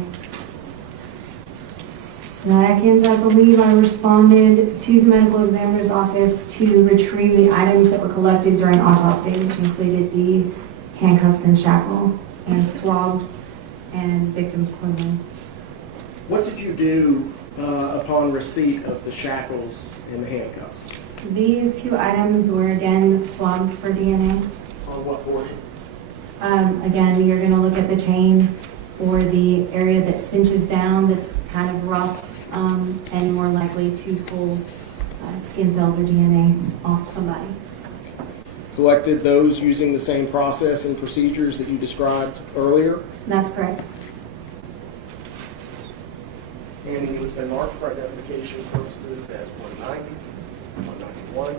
2nd, I believe. I responded to the medical examiner's office to retrieve the items that were collected during autopsy, which included the handcuffs and shackle. and swabs and victim's clothing. What did you do upon receipt of the shackles and the handcuffs? These two items were again swabbed for DNA. On what portion? Again, you're going to look at the chain or the area that cinches down that's kind of rough and more likely to pull skin cells or DNA off somebody. Collected those using the same process and procedures that you described earlier? That's correct. And it was been marked for identification purposes as 190, 191.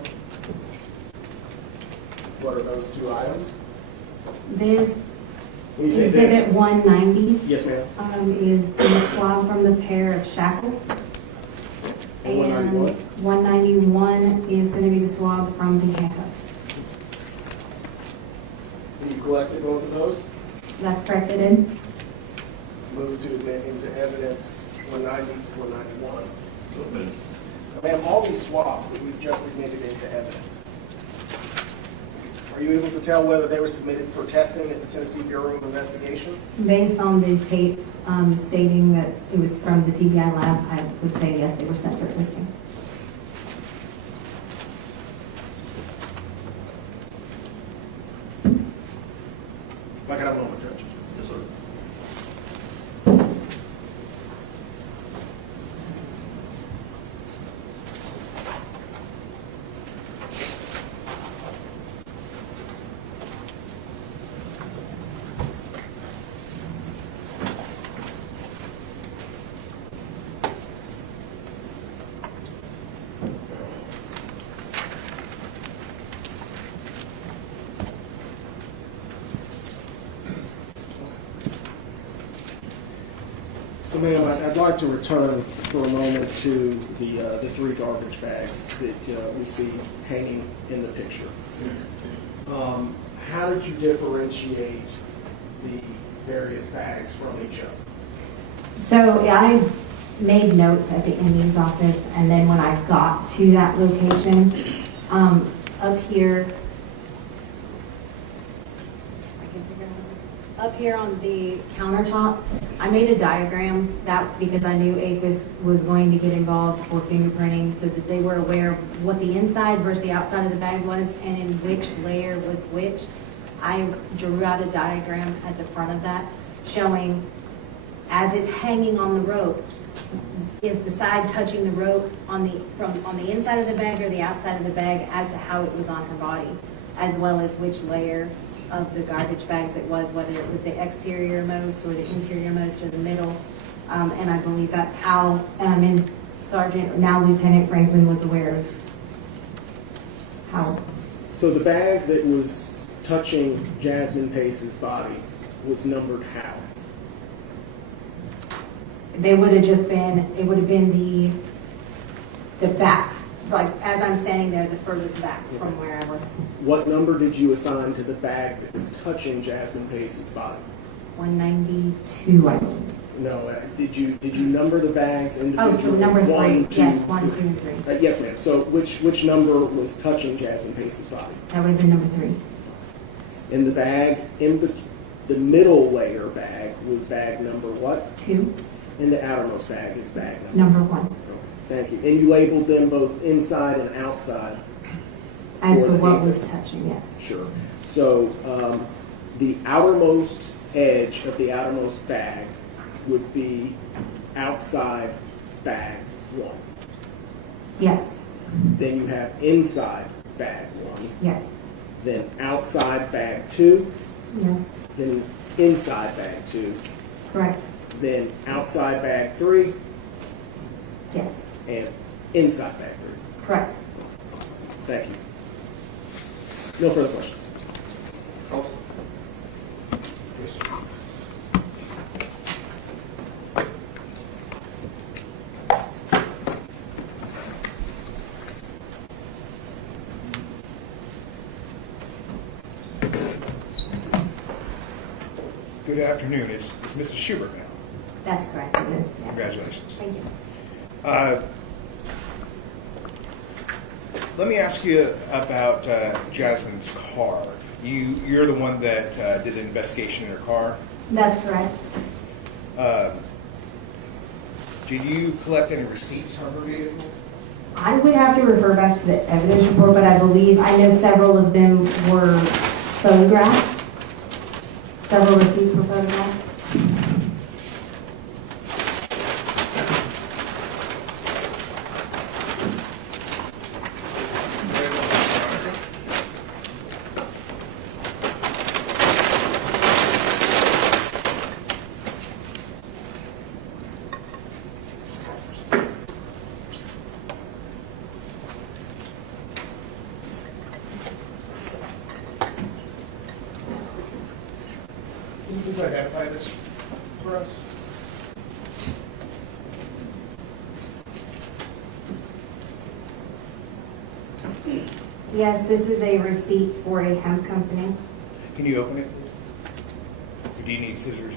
What are those two items? This When you say exhibit this, 190 yes, ma'am. is the swab from the pair of shackles. And 191? 191 is going to be the swab from the handcuffs. And you collected both of those? That's correct, it did. Moved to admit into evidence 190, 191. Ma'am, all these swabs that we've just admitted into evidence, are you able to tell whether they were submitted for testing at the Tennessee Bureau of Investigation? Based on the tape stating that it was from the TBI lab, I would say yes, they were sent for testing. If I could have a moment, Judge. Yes, sir. So, ma'am, I'd like to return for a moment to the three garbage bags that we see hanging in the picture. How did you differentiate the various bags from each other? So yeah, I made notes at the MD's office, and then when I got to that location, up here, on the countertop, I made a diagram that because I knew APHIS was going to get involved for fingerprinting so that they were aware of what the inside versus the outside of the bag was and in which layer was which. I drew out a diagram at the front of that showing as it's hanging on the rope, is the side touching the rope on the inside of the bag or the outside of the bag as to how it was on her body, as well as which layer of the garbage bags it was, whether it was the exterior most or the interior most or the middle. And I believe that's how and Sergeant, now Lieutenant Franklin, was aware of how. So the bag that was touching Jasmine Pace's body was numbered how? They would have just been, it would have been the back, like as I'm standing there, the furthest back from where I was. What number did you assign to the bag that was touching Jasmine Pace's body? 192, I believe. No, did you number the bags individually? Oh, so number 3, 1, 2, yes, 1, 2, and 3. Yes, ma'am. So which number was touching Jasmine Pace's body? That would have been number 3. And the bag, the middle layer bag was bag number what? 2. And the outermost bag is bag number? Number 1. Thank you. And you labeled them both inside and outside? As for to the what was APHIS? touching, yes. Sure. So the outermost edge of the outermost bag would be outside bag 1. Yes. Then you have inside bag 1. Yes. Then outside bag 2. Yes. Then inside bag 2. Correct. Then outside bag 3. Yes. And inside bag 3. Correct. Thank you. No further questions. Good afternoon. It's Mrs. Schubert now. That's correct. It is. Yes. Congratulations. Thank you. Let me ask you about Jasmine's card. You're the one that did the investigation in her car. That's correct. Did you collect any receipts on her vehicle? I would have to refer back to the evidence report, but I believe, I know several of them were photographed. Several receipts were photographed. Can you please identify this for us? Yes, this is a receipt for a hemp company. Can you open it, please? Or do you need scissors?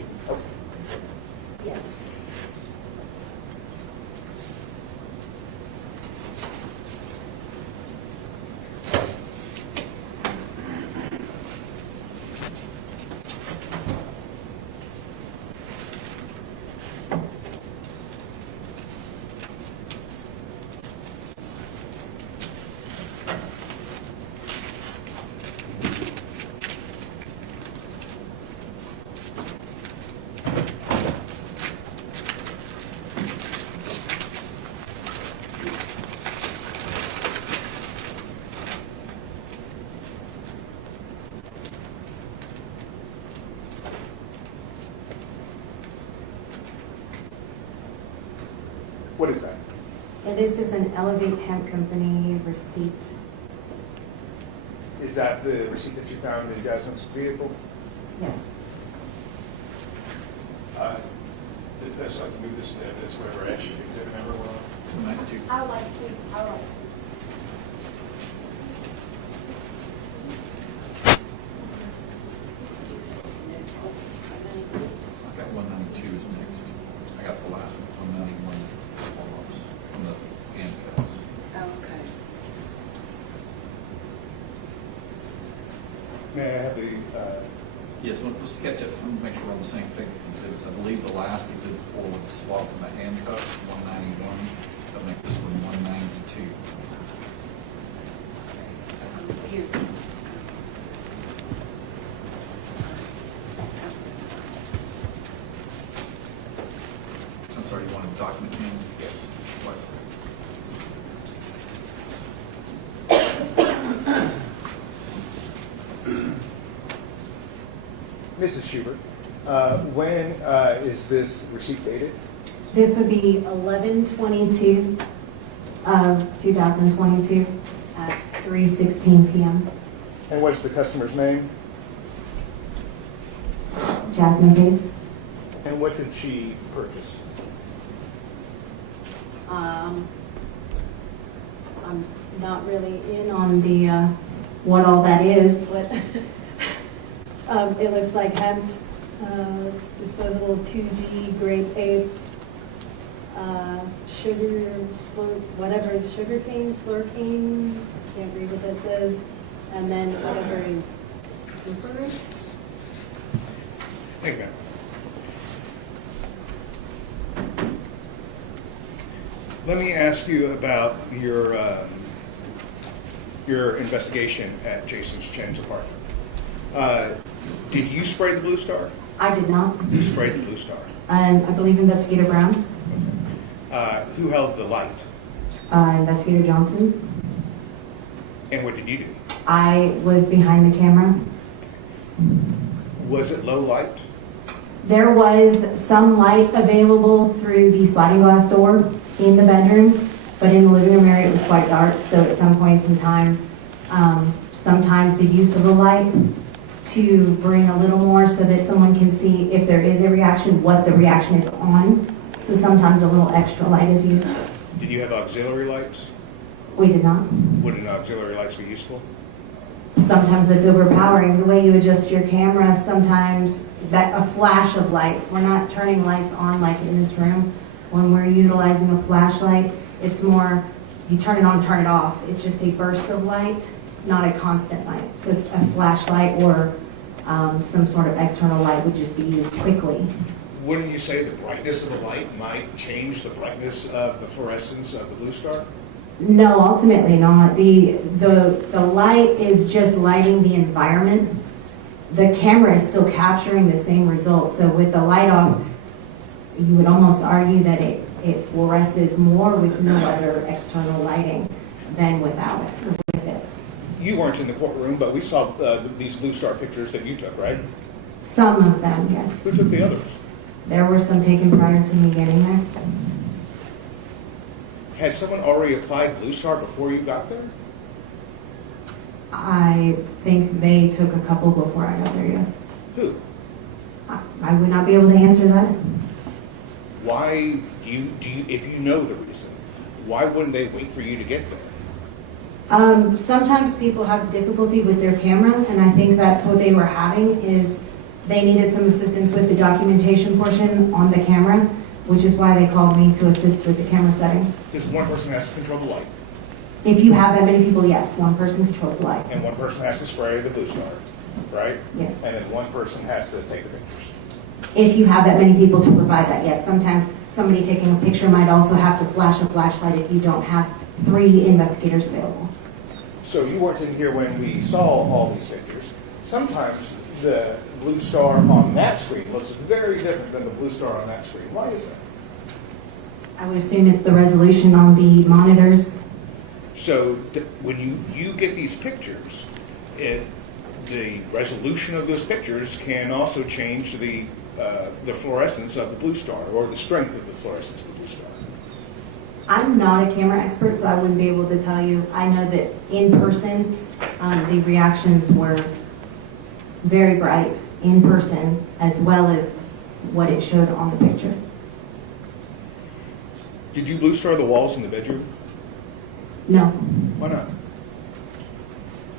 Yes. What is that? And this is an Elevate Hemp Company receipt. Is that the receipt that you found in Jasmine's vehicle? Yes. It's best I can move this to evidence wherever exhibit number 192. I would like to see, I would like to see. I got 192 is next. I got the last one, 191 follows from the handcuffs. Okay. May I have the, Yes, well, just to catch up, I want to make sure we're on the same page with exhibits. I believe the last exhibit 4 was the swap from the handcuffs, 191. That'll make this one 192. Here. I'm sorry, you wanted the document in? yes. What? Mrs. Schubert, when is this receipt dated? This would be 11/22 of 2022 at 3:16 p.m. And what is the customer's name? Jasmine Case. And what did she purchase? I'm not really in on the, what all that is, but it looks like hemp, disposable 2G, grape ape, sugar, whatever it's sugar cane, slurcane, can't read what that says, and then whatever Cooper. Thank you, ma'am. Let me ask you about your investigation at Jason's Chen's apartment. Did you spray the Blue Star? I did not. You sprayed the Blue Star. I believe Investigator Brown, Who held the light? Investigator Johnson. And what did you do? I was behind the camera. Was it low light? There was some light available through the sliding glass door in the bedroom, but in the living room area it was quite dark, so at some points in time, sometimes the use of the light to bring a little more so that someone can see if there is a reaction, what the reaction is on. So sometimes a little extra light is used. Did you have auxiliary lights? We did not. Wouldn't auxiliary lights be useful? Sometimes that's overpowering. The way you adjust your camera, sometimes that a flash of light. We're not turning lights on like in this room. When we're utilizing a flashlight, it's more, you turn it on, turn it off. It's just a burst of light not a constant light. So a flashlight or some sort of external light would just be used quickly. Wouldn't you say the brightness of the light might change the brightness of the fluorescence of the blue star? No, ultimately not. The light is just lighting the environment. The camera is still capturing the same result. So with the light off, you would almost argue that it fluoresces more with no other external lighting than without it, or with it. You weren't in the courtroom, but we saw these blue star pictures that you took, right? Some of them, yes. Who took the others? There were some taken prior to me getting there. Had someone already applied blue star before you got there? I think they took a couple before I got there, yes. Who? I would not be able to answer that. Why if you know the reason, why wouldn't they wait for you to get there? Sometimes people have difficulty with their camera, and I think that's what they were having, is they needed some assistance with the documentation portion on the camera, which is why they called me to assist with the camera settings. Because one person has to control the light, If you have that many people, yes, one person controls the light. and one person has to spray the blue star, right? Yes. And then one person has to take the pictures. If you have that many people to provide that, yes. Sometimes somebody taking a picture might also have to flash a flashlight if you don't have 3 investigators available. So you weren't in here when we saw all these pictures. Sometimes the blue star on that screen looks very different than the blue star on that screen. Why is that? I would assume it's the resolution on the monitors. So when you get these pictures, the resolution of those pictures can also change the fluorescence of the blue star, or the strength of the fluorescence of the blue star. I'm not a camera expert, so I wouldn't be able to tell you. I know that in person, the reactions were very bright in person, as well as what it showed on the picture. Did you blue star the walls in the bedroom? No. Why not?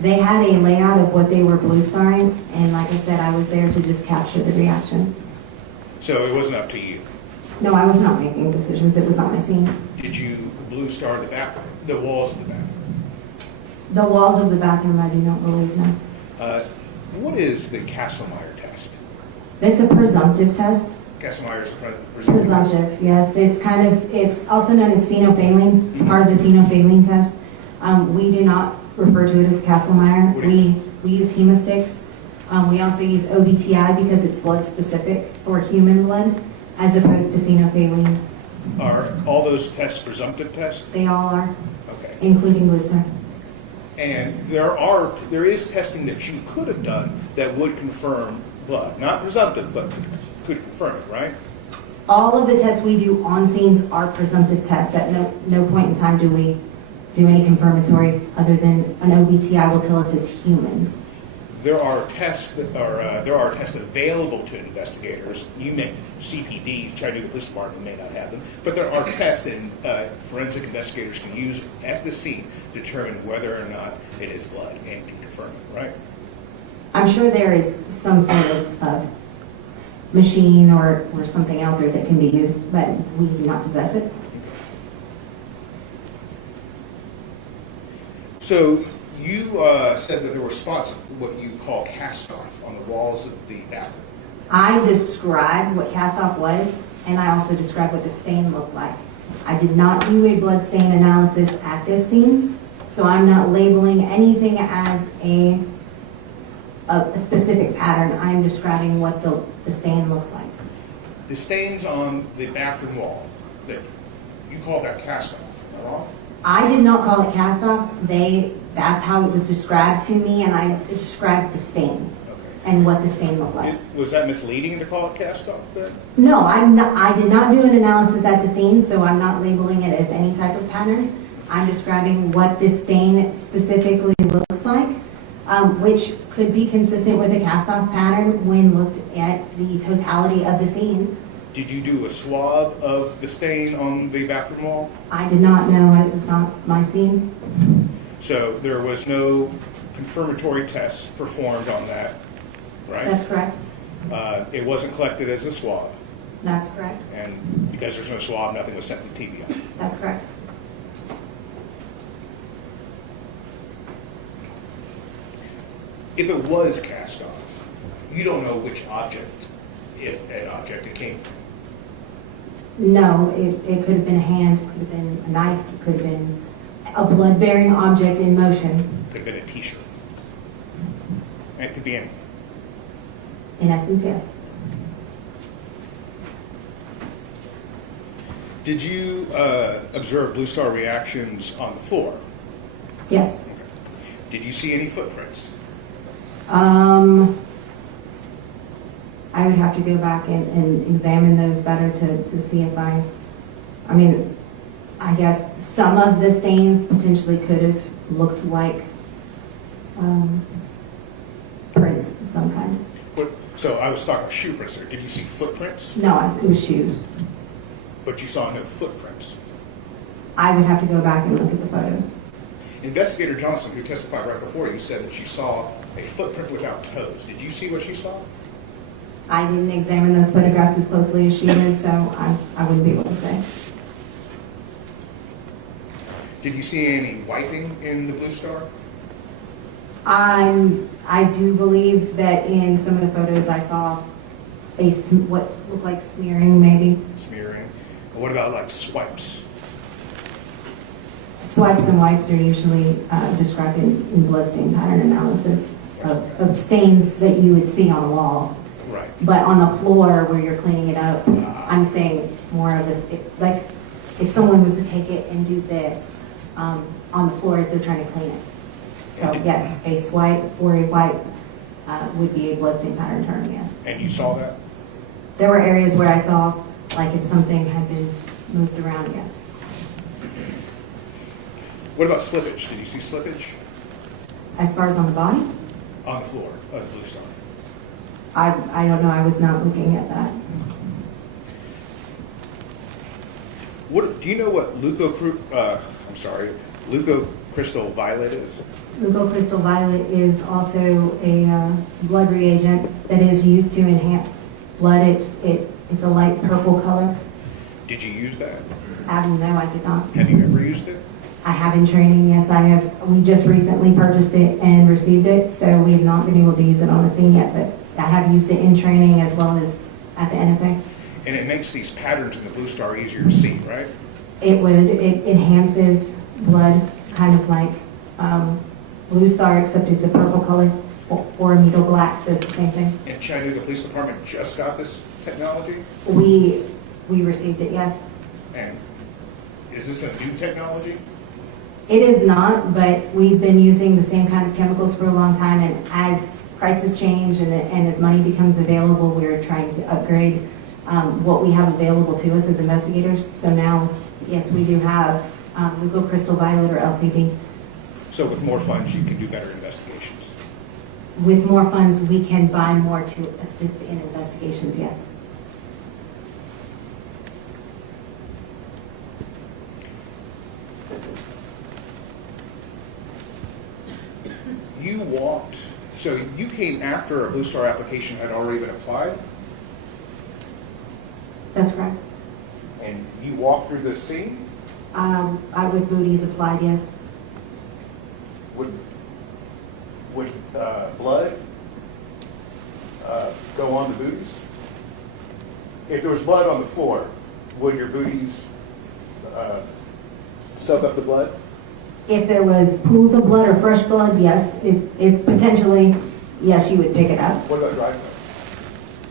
They had a layout of what they were blue starring, and like I said, I was there to just capture the reaction. So it wasn't up to you. No, I was not making decisions. It was not my scene. Did you blue star the bathroom, the walls of the bathroom? The walls of the bathroom, I do not believe, no. What is the Castlemeyer test? It's a presumptive test. Castlemeyer's presumptive. Presumptive, yes. It's also known as phenolphthalein. It's part of the phenolphthalein test. We do not refer to it as Castlemeyer. We use hemosticks. We also use OBTI because it's blood specific for human blood, as opposed to phenolphthalein. Are all those tests presumptive tests? They all are, Okay. including Worcester. And there is testing that you could have done that would confirm blood, not presumptive, but could confirm it, right? All of the tests we do on scenes are presumptive tests. At no point in time do we do any confirmatory other than an OBTI will tell us it's human. There are tests available to investigators. You may CPD, Chattanooga Police Department may not have them, but there are tests that forensic investigators can use at the scene to determine whether or not it is blood and can confirm it, right? I'm sure there is some sort of machine or something out there that can be used, but we do not possess it. So you said that there were spots of what you call cast-off on the walls of the bathroom. I described what cast-off was, and I also described what the stain looked like. I did not do a blood stain analysis at this scene, so I'm not labeling anything as a specific pattern. I'm describing what the stain looks like. The stains on the bathroom wall, that you call that cast-off, am I wrong? I did not call it cast-off. That's how it was described to me, and I described the stain and what the stain looked like. Was that misleading to call it cast-off then? No, I did not do an analysis at the scene, so I'm not labeling it as any type of pattern. I'm describing what this stain specifically looks like, which could be consistent with a cast-off pattern when looked at the totality of the scene. Did you do a swab of the stain on the bathroom wall? I did not know. It was not my scene. So there was no confirmatory tests performed on that, right? That's correct. It wasn't collected as a swab, That's correct. and because there's no swab, nothing was sent to TBI. That's correct. If it was cast off, you don't know which object, if an object it came from. No, it could have been a hand, could have been a knife, could have been a blood-bearing object in motion. Could have been a t-shirt. And it could be anything. In essence, yes. Did you observe Blue Star reactions on the floor? Yes. Did you see any footprints? I would have to go back and examine those better to see if I mean, I guess some of the stains potentially could have looked like prints of some kind. So I was talking about shoe prints there. Did you see footprints? No, it was shoes. But you saw no footprints. I would have to go back and look at the photos. Investigator Johnson, who testified right before you, said that she saw a footprint without toes. Did you see what she saw? I didn't examine those photographs as closely as she did, so I wouldn't be able to say. Did you see any wiping in the Blue Star? I do believe that in some of the photos I saw what looked like smearing, maybe. Smearing. What about like swipes? Swipes and wipes are usually described in bloodstain pattern analysis of stains that you would see on a wall. Right. But on the floor where you're cleaning it up, I'm saying more of like if someone was to take it and do this on the floor as they're trying to clean it. So yes, a swipe or a wipe would be a bloodstain pattern term, yes. And you saw that? There were areas where I saw, like if something had been moved around, yes. What about slippage? Did you see slippage? As far as on the body? On the floor of the Blue Star. I don't know, I was not looking at that. What do you know what leucocrystal violet is? Leucocrystal violet is also a blood reagent that is used to enhance blood. It's a light purple color. Did you use that? No, I did not. Have you ever used it? I have in training, yes, I have. We just recently purchased it and received it, so we have not been able to use it on the scene yet, but I have used it in training as well as at the NFA. And it makes these patterns in the Blue Star easier to see, right? It enhances blood, kind of like Blue Star, except it's a purple color, or a needle black, does the same thing. And Chattanooga Police Department just got this technology? We received it, yes. And is this a new technology? It is not, but we've been using the same kind of chemicals for a long time, and as prices change and as money becomes available, we're trying to upgrade what we have available to us as investigators. So now, yes, we do have leucocrystal violet or LCD. So with more funds, you can do better investigations. With more funds, we can buy more to assist in investigations, yes. You walked, so you came after a Blue Star application had already been applied, That's correct. and you walked through the scene? With booties applied, yes. Would blood go on the booties? If there was blood on the floor, would your booties soak up the blood? If there was pools of blood or fresh blood, yes. It's potentially, yes, you would pick it up. What about dry blood?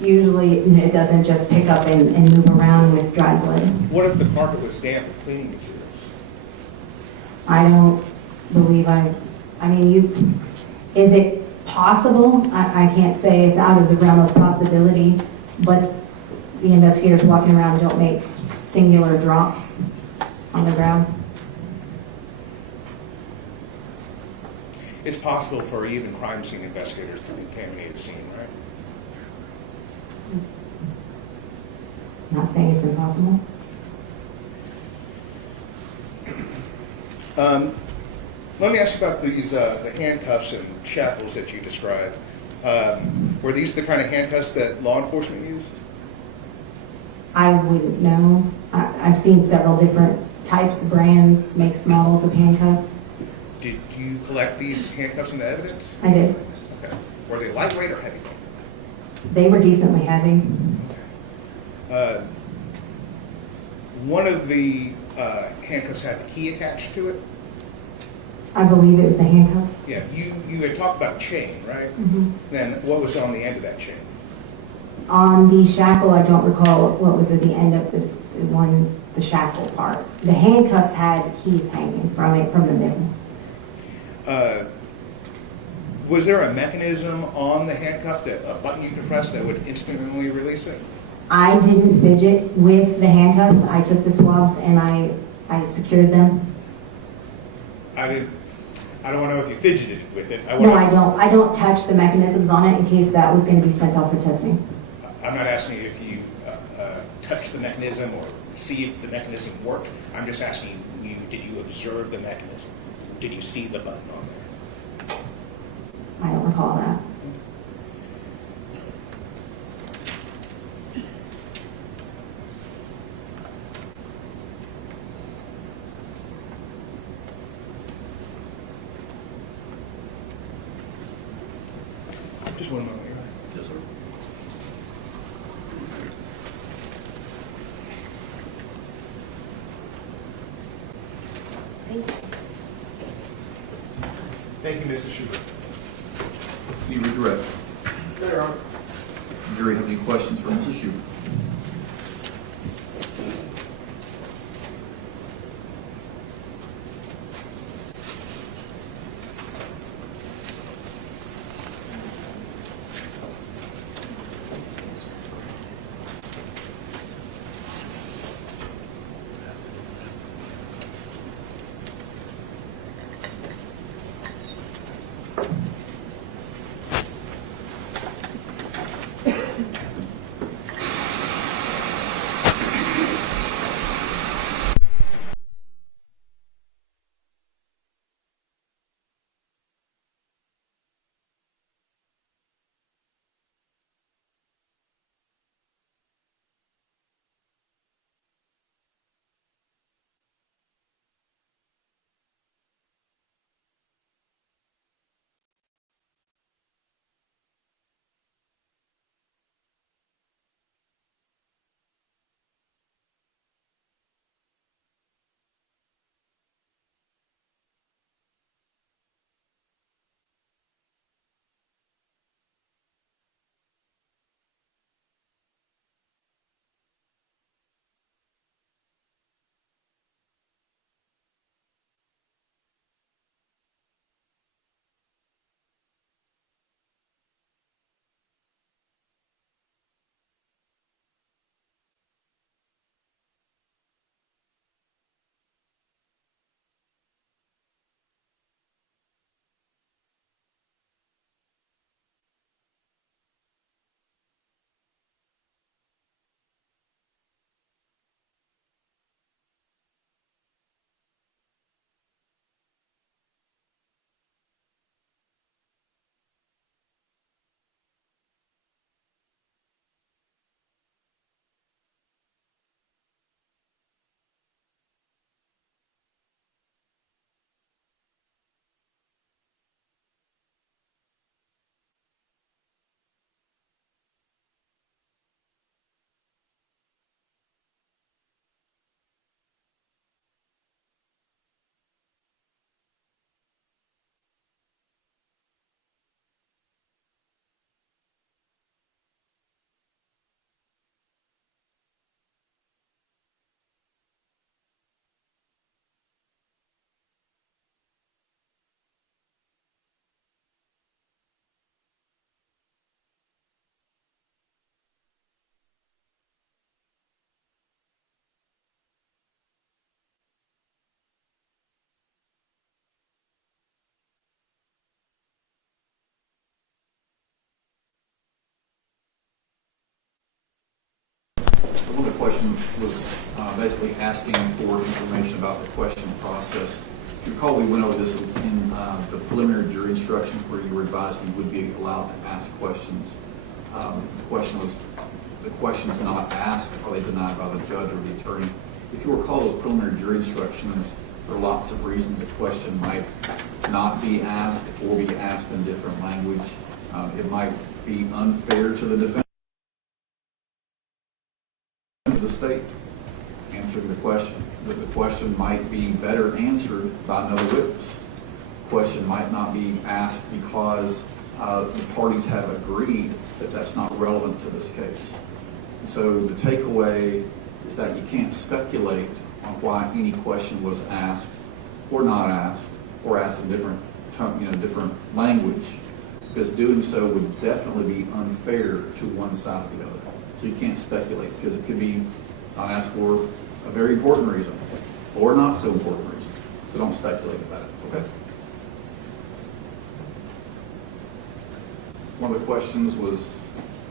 Usually it doesn't just pick up and move around with dry blood. What if the carpet was damp with cleaning materials? I don't believe is it possible? I can't say it's out of the realm of possibility, but the investigators walking around don't make singular drops on the ground. It's possible for even crime scene investigators to contaminate a scene, right? Not saying it's impossible. Let me ask you about these the handcuffs and shackles that you described. Were these the kind of handcuffs that law enforcement used? I wouldn't know. I've seen several different types, brands, makes, models of handcuffs. Did you collect these handcuffs into evidence? I did. Okay. Were they lightweight or heavy? They were decently heavy. One of the handcuffs had the key attached to it. I believe it was the handcuffs. Yeah, you had talked about chain, right? Then what was on the end of that chain? On the shackle, I don't recall what was at the end of the shackle part. The handcuffs had keys hanging from it, from the middle. Was there a mechanism on the handcuff, a button you could press that would instantly release it? I didn't fidget with the handcuffs. I took the swabs and I secured them. I don't want to know if you fidgeted with it. No, I don't. I don't touch the mechanisms on it in case that was going to be sent off for testing. I'm not asking you if you touched the mechanism or see if the mechanism worked. I'm just asking you, did you observe the mechanism? Did you see the button on there? I don't recall that. Just one moment. Yes, sir. Thank you, Mrs. Schubert. Any redirect? No, Your Honor. Jury, have any questions for Mrs. Schubert? One of the questions was basically asking for information about the question process. If you recall, we went over this in the preliminary jury instructions where you were advised you would be allowed to ask questions. The question was, the questions not asked, are they denied by the judge or the attorney? If you recall those preliminary jury instructions, there are lots of reasons a question might not be asked or be asked in different language. It might be unfair to the defendant, the state, answering the question. That the question might be better answered by another witness. The question might not be asked because the parties have agreed that that's not relevant to this case. So the takeaway is that you can't speculate on why any question was asked or not asked, or asked in different language, because doing so would definitely be unfair to one side or the other. So you can't speculate, because it could be not asked for a very important reason or not so important reason. So don't speculate about it, okay? One of the questions was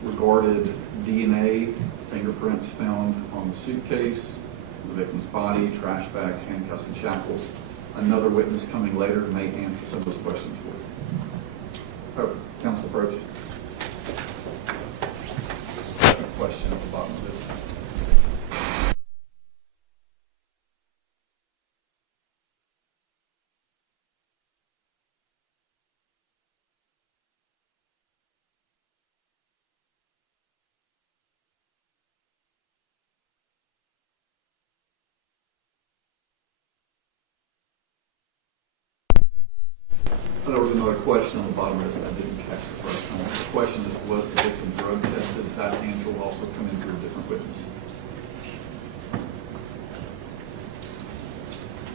regarded DNA, fingerprints found on the suitcase, the victim's body, trash bags, handcuffs, and shackles. Another witness coming later may answer some of those questions for you. Oh, counsel approach. Second question at the bottom of this. There was another question on the bottom of this that I didn't catch the first time. The question is, was the victim drug tested? That answer will also come in through a different witness.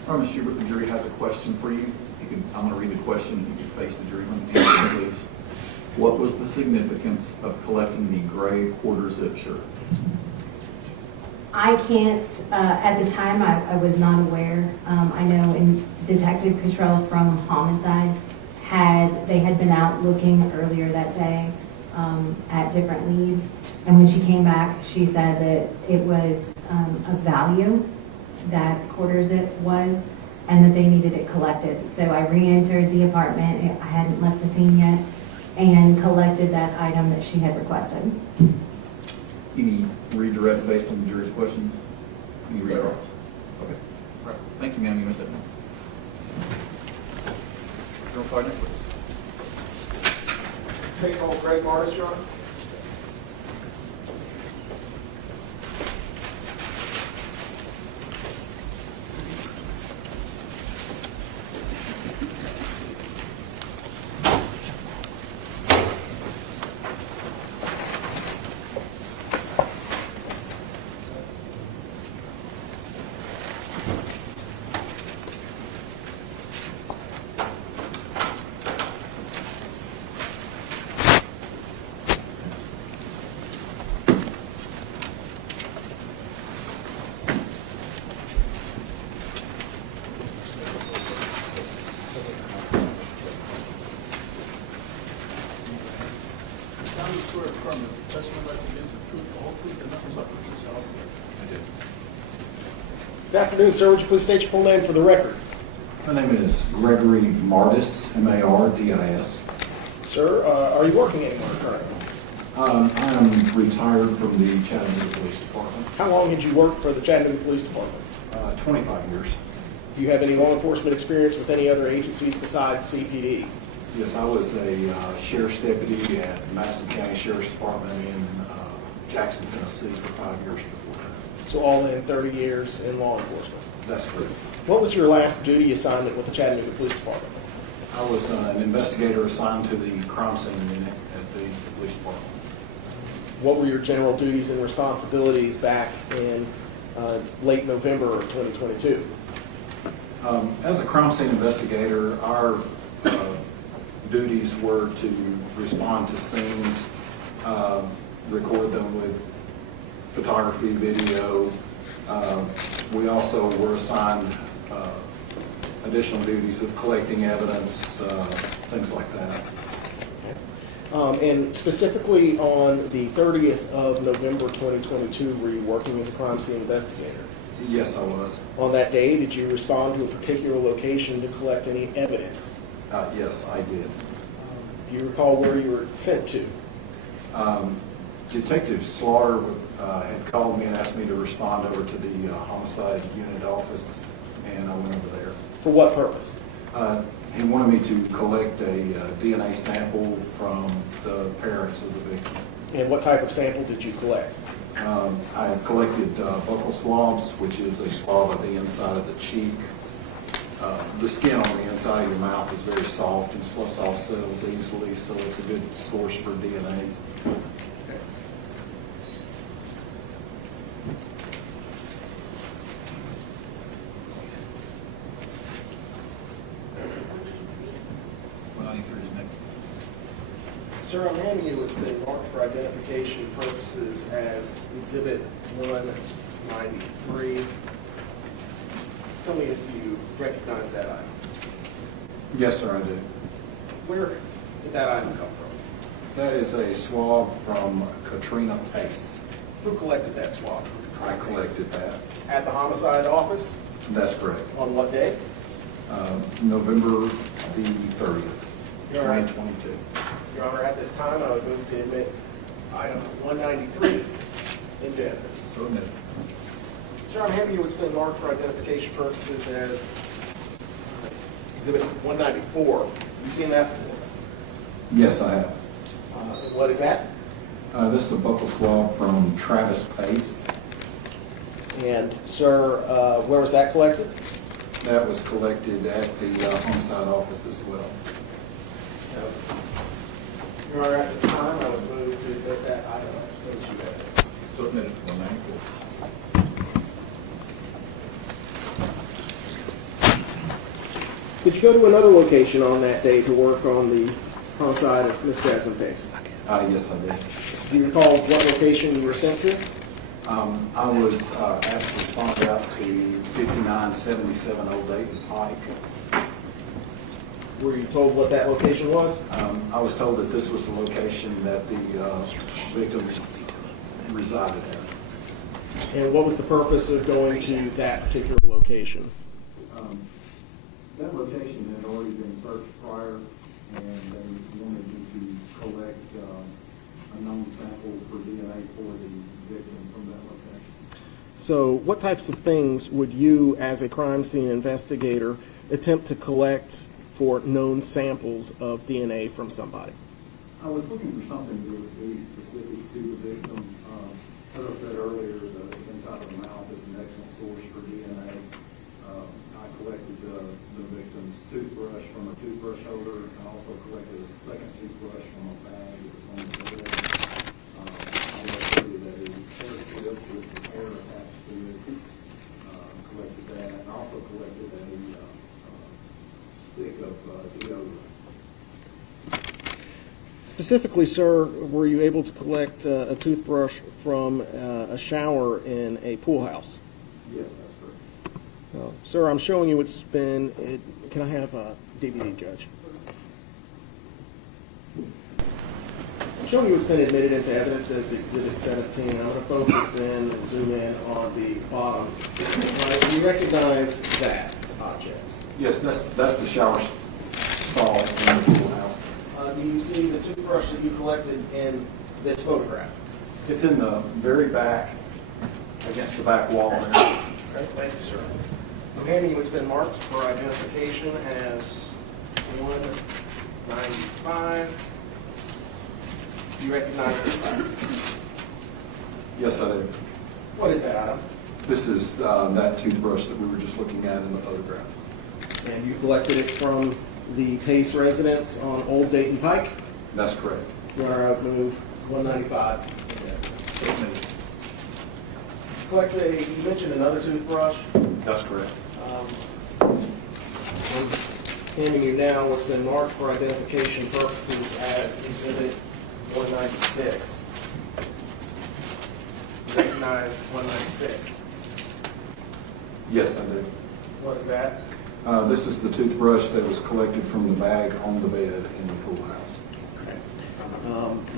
All right, Mr. Hubert, the jury has a question for you. I'm going to read the question. You can face the jury. Let me answer, please. What was the significance of collecting the gray quarter zip shirt? I can't, at the time, I was not aware. I know in Detective Cottrell from Homicide they had been out looking earlier that day at different leads. And when she came back, she said that it was of value, that quarter zip was, and that they needed it collected. So I re-entered the apartment. I hadn't left the scene yet, and collected that item that she had requested. Any redirect based on the jury's questions? Any redirect? Okay. All right. Thank you, ma'am. You missed that. General Partner, please. State call Craig Martis, Your Honor. Good afternoon, sir. Would you please state your full name for the record? My name is Gregory Mardis, M-A-R-D-I-S. Sir, are you working anywhere currently? I am retired from the Chattanooga Police Department. How long had you worked for the Chattanooga Police Department? 25 years. Do you have any law enforcement experience with any other agencies besides CPD? Yes, I was a sheriff's deputy at Madison County Sheriff's Department in Jackson, Tennessee for 5 years before that. So all in 30 years in law enforcement. That's correct. What was your last duty assignment with the Chattanooga Police Department? I was an investigator assigned to the crime scene unit at the police department. What were your general duties and responsibilities back in late November of 2022? As a crime scene investigator, our duties were to respond to scenes, record them with photography, video. We also were assigned additional duties of collecting evidence, things like that. And specifically on the 30th of November 2022, were you working as a crime scene investigator? Yes, I was. On that day, did you respond to a particular location to collect any evidence? Yes, I did. Do you recall where you were sent to? Detective Slaughter had called me and asked me to respond over to the homicide unit office, and I went over there. For what purpose? He wanted me to collect a DNA sample from the parents of the victim. And what type of sample did you collect? I collected buccal swabs, which is a swab of the inside of the cheek. The skin on the inside of your mouth is very soft and sloughs off cells easily, so it's a good source for DNA. Sir, I'm handing you what's been marked for identification purposes as Exhibit 193. Tell me if you recognize that item. Yes, sir, I do. Where did that item come from? That is a swab from Katrina Pace. Who collected that swab? I collected that. At the homicide office? That's correct. On what day? November the 30th, You're right. 2022. Your Honor, at this time, I would move to admit item 193 into evidence. So admitted. Sir, I'm handing you what's been marked for identification purposes as Exhibit 194. You seen that before? Yes, I have. And what is that? This is a buccal swab from Travis Pace. And, sir, where was that collected? That was collected at the homicide office as well. Your Honor, at this time, I would move to admit that item into evidence. So admitted. 194. Did you go to another location on that day to work on the homicide of Miss Jasmine Pace? Yes, I did. Do you recall what location you were sent to? I was asked to respond out to 5977 Old Dayton Pike. Were you told what that location was? I was told that this was the location that the victim resided at. And what was the purpose of going to that particular location? That location had already been searched prior, and they wanted me to collect a known sample for DNA for the victim from that location. So what types of things would you, as a crime scene investigator, attempt to collect for known samples of DNA from somebody? I was looking for something that would be specific to the victim. As I said earlier, the inside of the mouth is an excellent source for DNA. I collected the victim's toothbrush from a toothbrush holder. I also collected a second toothbrush from a bag that was on the bed. I located a hair clip with some hair attached to it. Collected that, and also collected a stick of deodorant. Specifically, sir, were you able to collect a toothbrush from a shower in a pool house? Yes, that's correct. Sir, I'm showing you what's been, can I have a DVD, Judge? I'm showing you what's been admitted into evidence as Exhibit 17. I'm going to focus in and zoom in on the bottom. Do you recognize that object? Yes, that's the shower stall in the pool house. Do you see the toothbrush that you collected in this photograph? It's in the very back, against the back wall there. Okay, thank you, sir. I'm handing you what's been marked for identification as 195. Do you recognize this item? Yes, I do. What is that item? This is that toothbrush that we were just looking at in the photograph. And you collected it from the Pace residence on Old Dayton Pike? That's correct. Your Honor, I would move 195. You mentioned another toothbrush. That's correct. I'm handing you now what's been marked for identification purposes as Exhibit 196. You recognize 196? Yes, I do. What is that? This is the toothbrush that was collected from the bag on the bed in the pool house. Okay.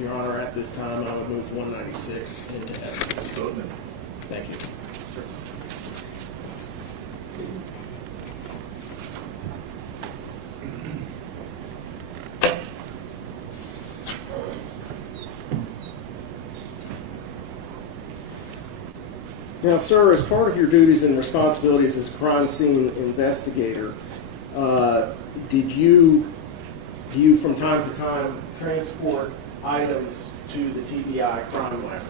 Your Honor, at this time, I would move 196 into evidence. Thank you. Sure. Now, sir, as part of your duties and responsibilities as a crime scene investigator, Do you from time to time transport items to the TBI crime laboratory?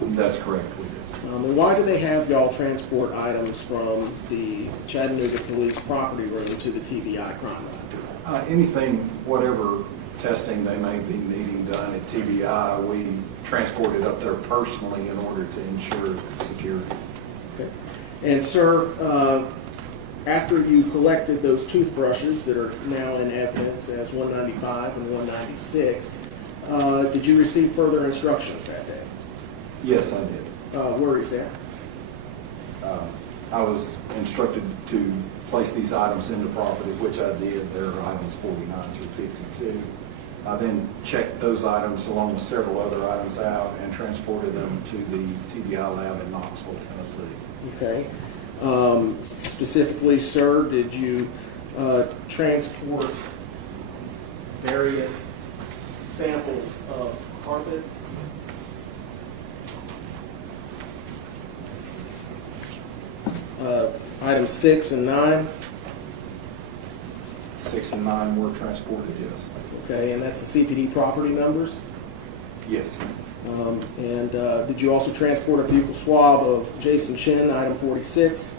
That's correct, we do. And why do they have y'all transport items from the Chattanooga Police property room to the TBI crime laboratory? Anything, whatever testing they may be needing done at TBI, we transport it up there personally in order to ensure security. Okay. And sir, after you collected those toothbrushes that are now in evidence as 195 and 196, did you receive further instructions that day? Yes, I did. Where is that? I was instructed to place these items into property, which I did. There are items 49 through 52. I then checked those items along with several other items out and transported them to the TBI lab in Knoxville, Tennessee. Okay. Specifically, sir, did you transport various samples of carpet? Items 6 and 9? 6 and 9 were transported, yes. Okay, and that's the CPD property numbers? Yes. And did you also transport a buccal swab of Jason Chin, item 46?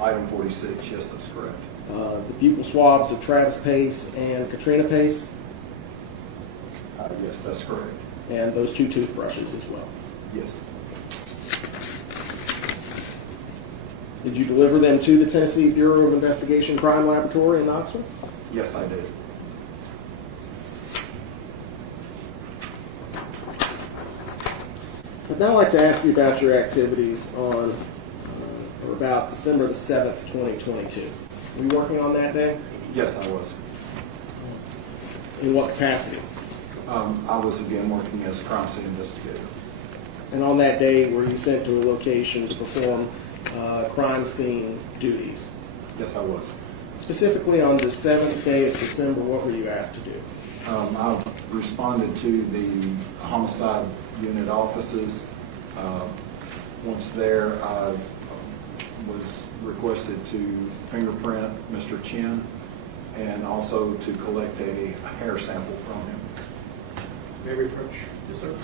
Item 46, yes, that's correct. The buccal swabs of Travis Pace and Katrina Pace? Yes, that's correct. And those 2 toothbrushes as well? Yes. Did you deliver them to the Tennessee Bureau of Investigation Crime Laboratory in Knoxville? Yes, I did. I'd now like to ask you about your activities on or about December the 7th, 2022. Were you working on that day? Yes, I was. In what capacity? I was again working as a crime scene investigator. And on that day, were you sent to a location to perform crime scene duties? Yes, I was. Specifically on the 7th day of December, what were you asked to do? I responded to the homicide unit offices. Once there, I was requested to fingerprint Mr. Chin and also to collect a hair sample from him. May we approach? Yes, sir.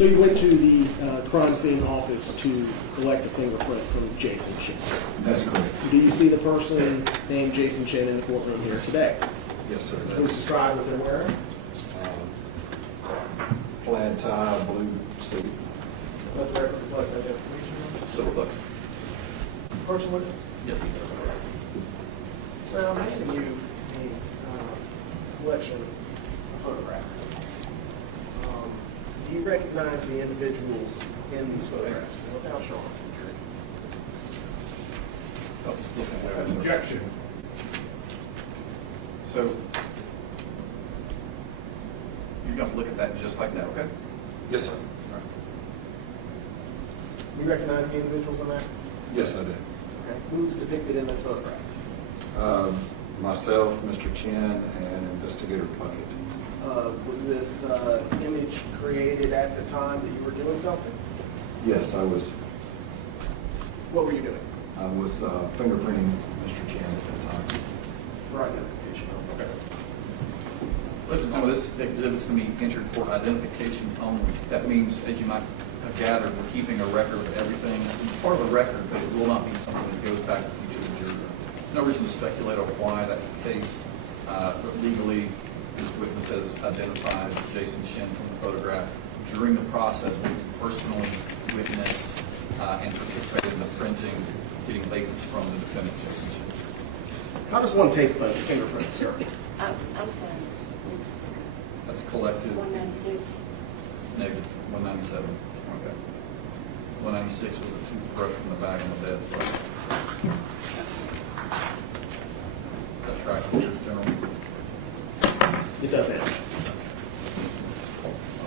So you went to the crime scene office to collect a fingerprint from Jason Chen. That's correct. Do you see the person named Jason Chen in the courtroom here today? Yes, sir. Who's described what they're wearing? Plaid tie, blue suit. Let the record reflect identification. Silver bucket. Person witness? Yes. Sir, I'm handing you a collection of photographs. Do you recognize the individuals in these photographs? Without showing. Objection. So, you're going to look at that just like that, okay? Yes, sir. You recognize the individuals in that? Yes, I do. Okay. Who's depicted in this photograph? Myself, Mr. Chen, and Investigator Puckett. Was this image created at the time that you were doing something? Yes, I was. What were you doing? I was fingerprinting Mr. Chen at that time. For identification. Okay. Ladies and gentlemen, this exhibit's going to be entered for identification only. That means, as you might have gathered, we're keeping a record of everything. It's part of a record, but it will not be something that goes back to the future jury. No reason to speculate on why that's the case, but legally, this witness has identified Jason Chen from the photograph. During the process, we personally witnessed and participated in the printing, getting labels from the defendant, Jason Chen. How does one take fingerprints, sir? I'm sorry. That's collected. 196. Negative, 197. Okay. 196 was a toothbrush from the bag on the bed. That track appears general. It does now. I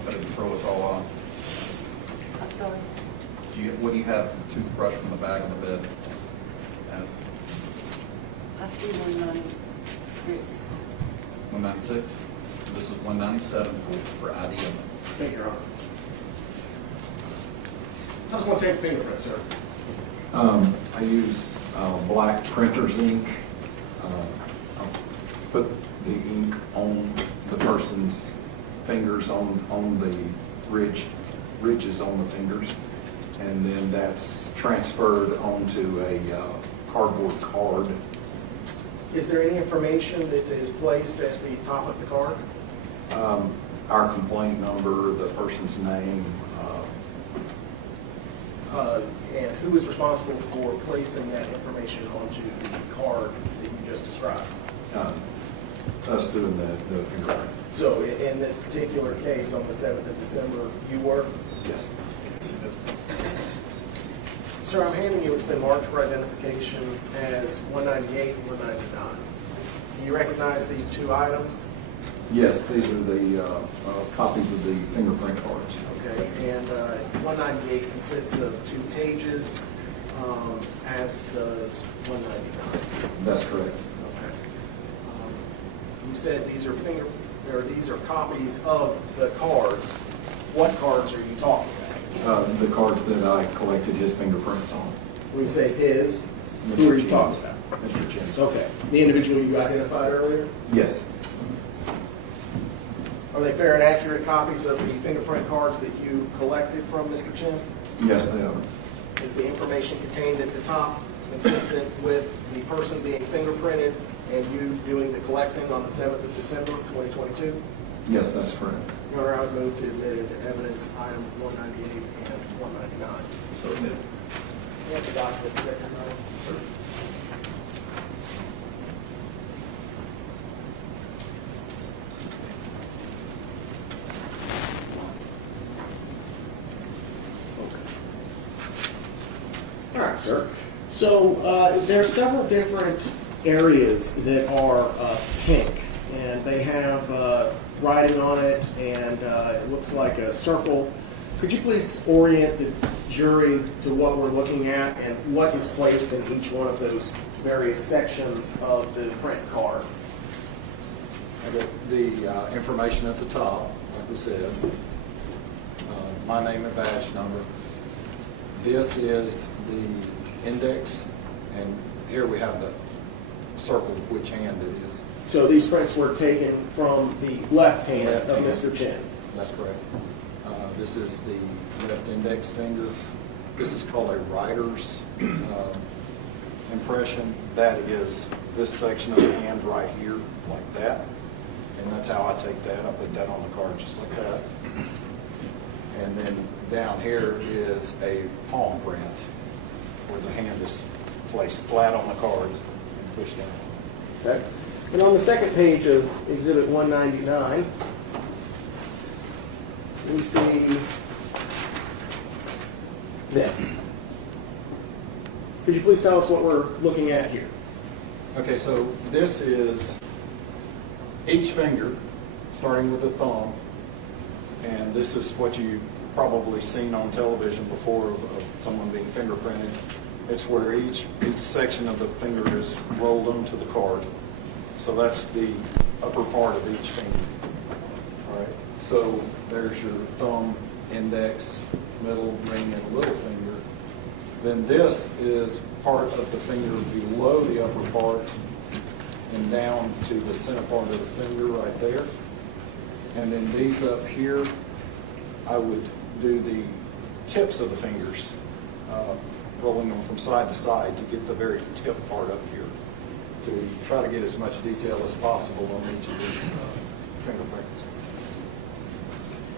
bet it would throw us all off. I'm sorry. What do you have for the toothbrush from the bag on the bed? As I see 196. 196? So this is 197 for ID only. Thank you, Your Honor. How does one take fingerprints, sir? I use black printer's ink. I'll put the ink on the person's fingers, on the ridges on the fingers, and then that's transferred onto a cardboard card. Is there any information that is placed at the top of the card? Our complaint number, the person's name. And who is responsible for placing that information onto the card that you just described? Us doing the fingerprint. So in this particular case, on the 7th of December, you were? Yes. Sir, I'm handing you what's been marked for identification as 198 and 199. Do you recognize these two items? Yes, these are the copies of the fingerprint cards. Okay, and 198 consists of 2 pages, as does 199. That's correct. Okay. You said these are copies of the cards. What cards are you talking about? The cards that I collected his fingerprints on. When you say his, who are you talking about? Mr. Chen's. Okay. The individual you identified earlier? Yes. Are they fair and accurate copies of the fingerprint cards that you collected from Mr. Chen? Yes, they are. Is the information contained at the top consistent with the person being fingerprinted and you doing the collecting on the 7th of December, 2022? Yes, that's correct. Your Honor, I would move to admit into evidence item 198 and 199. So admitted. You have the document, Your Honor. Sir. All right, sir. So there are several different areas that are pink, and they have writing on it, and it looks like a circle. Could you please orient the jury to what we're looking at and what is placed in each one of those various sections of the print card? The information at the top, like we said, my name and badge number. This is the index, and here we have the circled which hand it is. So these prints were taken from the left hand of Mr. Chen. That's correct. This is the left index finger. This is called a writer's impression. That is this section of the hand right here, like that. And that's how I take that. I put that on the card just like that. And then down here is a palm print where the hand is placed flat on the card and pushed down. Okay. And on the second page of Exhibit 199, we see this. Could you please tell us what we're looking at here? Okay, so this is each finger, starting with the thumb, and this is what you've probably seen on television before of someone being fingerprinted. It's where each section of the finger is rolled onto the card. So that's the upper part of each finger. All right. So there's your thumb, index, middle, ring, and little finger. Then this is part of the finger below the upper part and down to the center part of the finger right there. And then these up here, I would do the tips of the fingers, rolling them from side to side to get the very tip part up here, to try to get as much detail as possible on each of these fingerprints.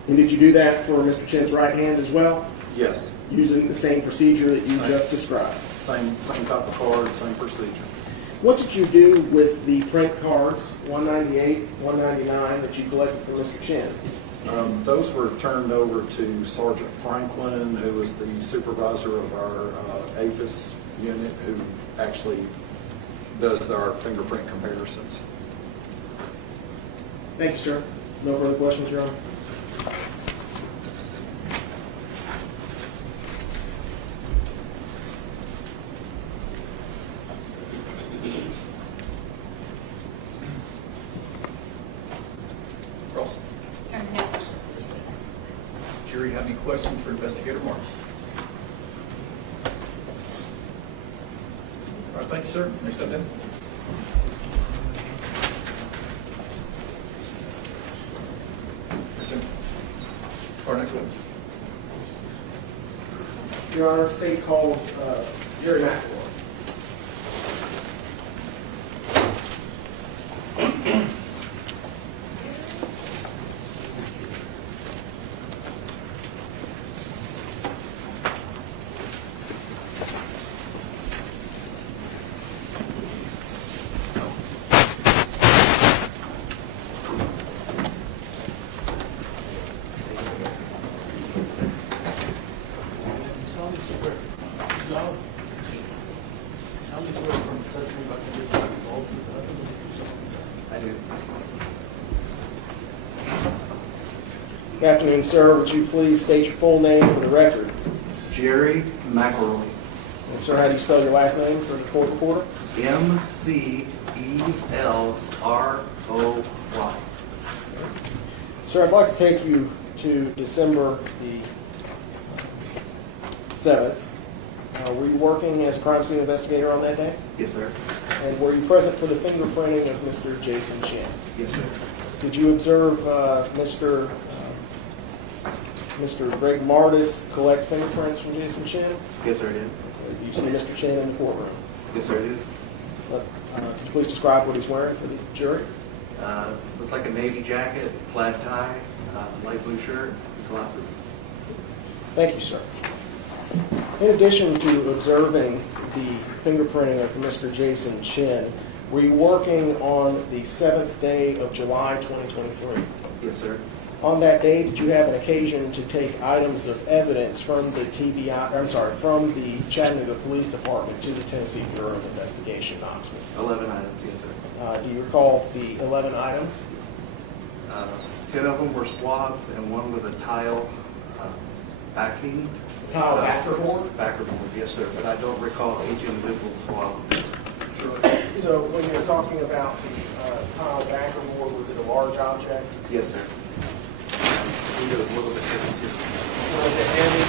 And did you do that for Mr. Chin's right hand as well? Yes. Using the same procedure that you just described? Same type of card, same procedure. What did you do with the print cards, 198, 199, that you collected from Mr. Chin? Those were turned over to Sergeant Franklin, who was the supervisor of our APHIS unit, who actually does our fingerprint comparisons. Thank you, sir. No further questions, Your Honor? Ross? There are no questions for this witness. Jury, have any questions for Investigator Morris? All right, thank you, sir. Next up, then. Our next witness. Your Honor, state calls Jerry McElroy. Good afternoon, sir. Would you please state your full name for the record? Jerry McElroy. And sir, how do you spell your last name for the court reporter? McElroy. Sir, I'd like to take you to December the 7th. Were you working as a crime scene investigator on that day? Yes, sir. And were you present for the fingerprinting of Mr. Jason Chin? Yes, sir. Did you observe Mr. Greg Martis collect fingerprints from Jason Chin? Yes, sir, I did. You see Mr. Chin in the courtroom? Yes, sir, I did. Could you please describe what he's wearing for the jury? Looks like a navy jacket, plaid tie, light blue shirt, and glasses. Thank you, sir. In addition to observing the fingerprinting of Mr. Jason Chin, were you working on the 7th day of July 2023? Yes, sir. On that day, did you have an occasion to take items of evidence from the from the Chattanooga Police Department to the Tennessee Bureau of Investigation, Knoxville? 11 items, yes, sir. Do you recall the 11 items? 10 of them were swabs and one was a tile backing. Tile backerboard? Backerboard, yes, sir. But I don't recall each individual swab. Sure. So when you were talking about the tile backerboard, was it a large object? Yes, sir. We did a little bit different too. A little bit heavy?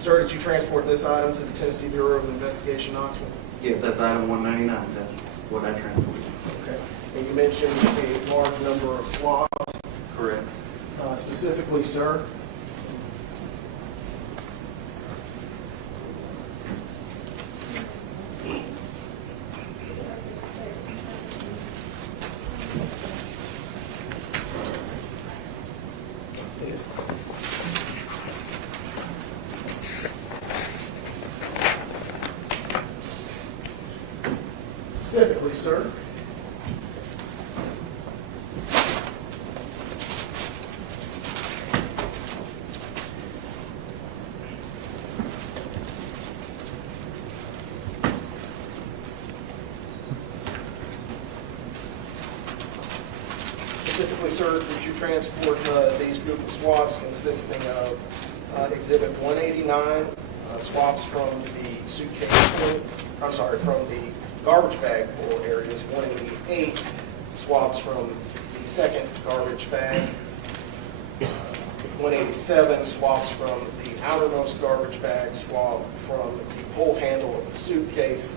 Sir, did you transport this item to the Tennessee Bureau of Investigation, Knoxville? Yes, that's item 199. That's what I transported. Okay. you mentioned a large number of swabs. Correct. Specifically, sir? Yes. Specifically, sir? Specifically, sir, did you transport these group of swabs consisting of Exhibit 189, swabs from the suitcase, I'm sorry, from the garbage bag full areas, 188 swabs from the second garbage bag, 187 swabs from the outermost garbage bag, swab from the pull handle of the suitcase,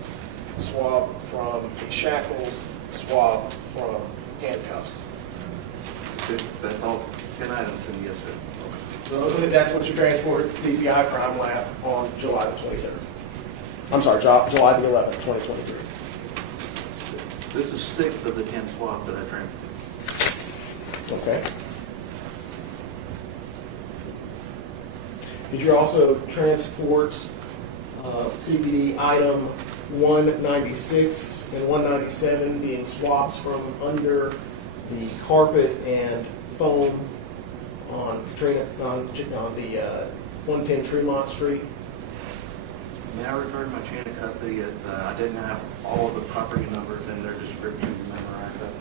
swab from the shackles, swab from handcuffs. That's all 10 items, and yes, sir. So that's what you transported to the TBI Crime Lab on July the 23rd. I'm sorry, July the 11th, 2023. This is 6 of the 10 swabs that I transported. Okay. Did you also transport CBD item 196 and 197 being swabs from under the carpet and foam on the 110 Tremont Street? May I refer to my chain of custody as I didn't have all of the property numbers and their descriptions memorized at the moment.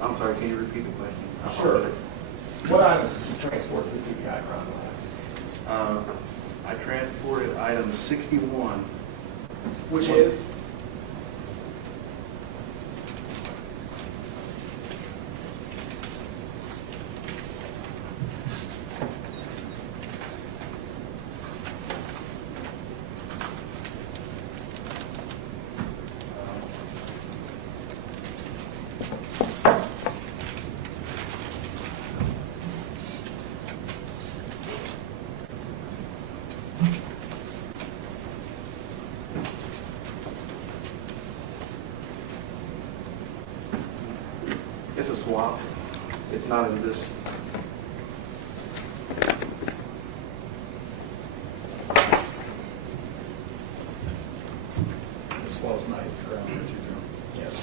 I'm sorry, can you repeat the question? Sure. What items did you transport to the TBI Crime Lab? I transported item 61. Which is? It's a swap. It's not in this. As well as night around here too, John. Yes.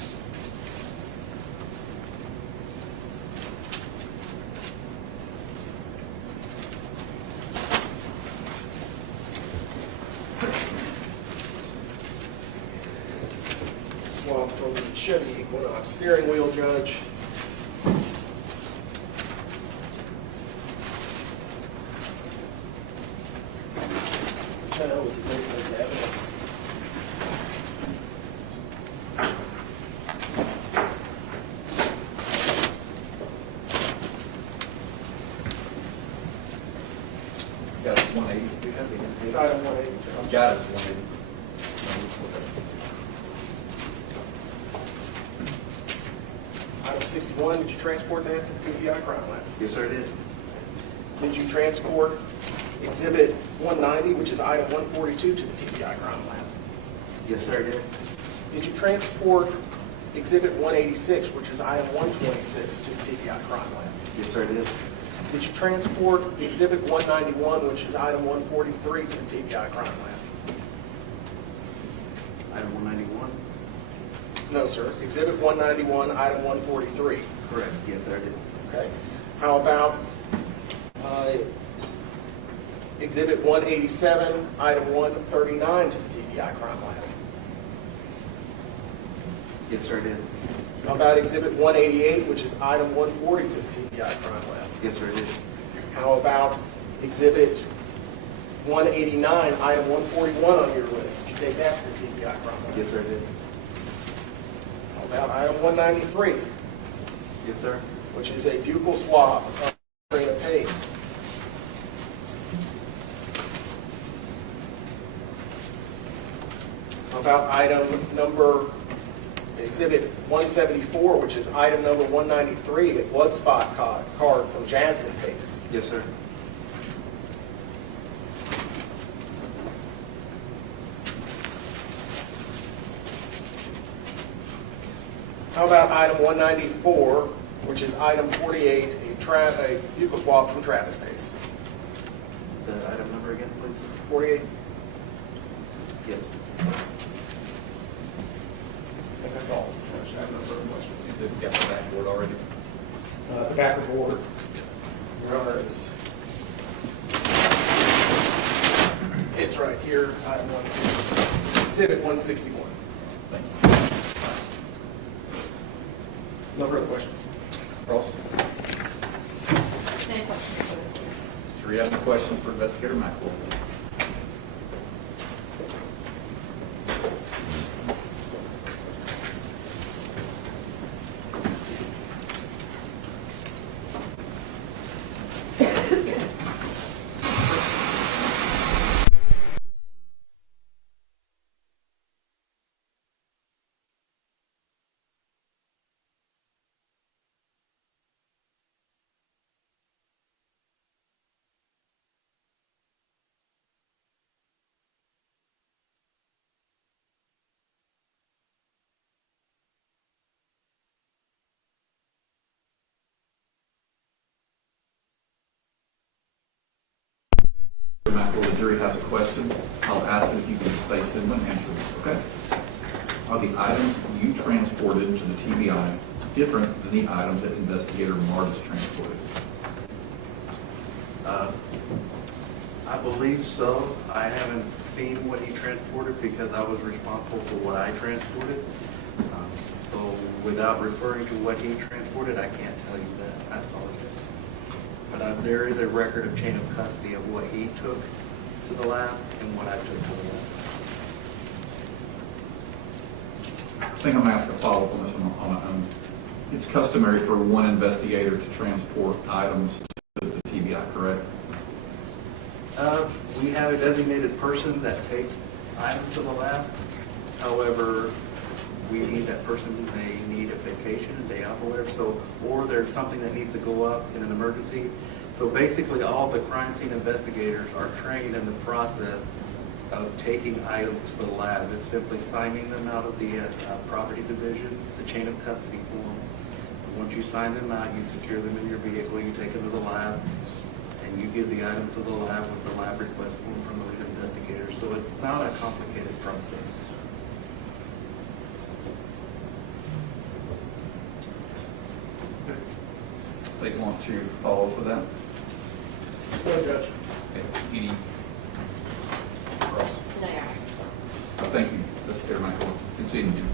Swab from the Chevy Equinox steering wheel, Judge. Which I know was admitted into evidence. Got it, 180. It's item 180. Got it, 180. Item 61, did you transport that to the TBI Crime Lab? Yes, sir, it is. Did you transport Exhibit 190, which is item 142, to the TBI Crime Lab? Yes, sir, it is. Did you transport Exhibit 186, which is item 126, to the TBI Crime Lab? Yes, sir, it is. Did you transport Exhibit 191, which is item 143, to the TBI Crime Lab? Item 191. No, sir. Exhibit 191, item 143. Correct, yes, sir, I did. Okay. How about Exhibit 187, item 139 to the TBI crime lab? Yes, sir, I did. How about Exhibit 188, which is item 140 to the TBI crime lab? Yes, sir, I did. How about Exhibit 189, item 141 on your list? Did you take that to the TBI crime lab? Yes, sir, I did. How about item 193, Yes, sir. which is a buccal swab of Renovations? How about item number, Exhibit 174, which is item number 193, a blood spot card from Jasmine case? Yes, sir. How about item 194, which is item 48, a buccal swab from Travis case? The item number again, please? 48? Yes. I think that's all. I have no further questions. You've got the backboard already. The back of the order. Your Honor, it's right here, item 160, exhibit 161. Thank you. No further questions. Ross? Any questions for this case? Do you have any questions for Investigator McElroy? McElroy, the jury has a question. I'll ask if you can face them and answer it, okay? Are the items you transported to the TBI different than the items that Investigator Martis transported? I believe so. I haven't seen what he transported because I was responsible for what I transported. So without referring to what he transported, I can't tell you that. I apologize. But there is a record of chain of custody of what he took to the lab and what I took to the lab. I think I'm going to ask a follow-up on this one. It's customary for one investigator to transport items to the TBI, correct? We have a designated person that takes items to the lab. However, that person may need a vacation, a day off or whatever, or there's something that needs to go up in an emergency. So basically all the crime scene investigators are trained in the process of taking items to the lab. It's simply signing them out of the property division, the chain of custody form. Once you sign them out, you secure them in your vehicle, you take them to the lab, and you give the item to the lab with the lab request form from the lead investigator. So it's not a complicated process. They want to follow up with that? No, Judge. Okay. Any? Ross? No, Your Honor. Thank you, Investigator McElroy. Conceding you.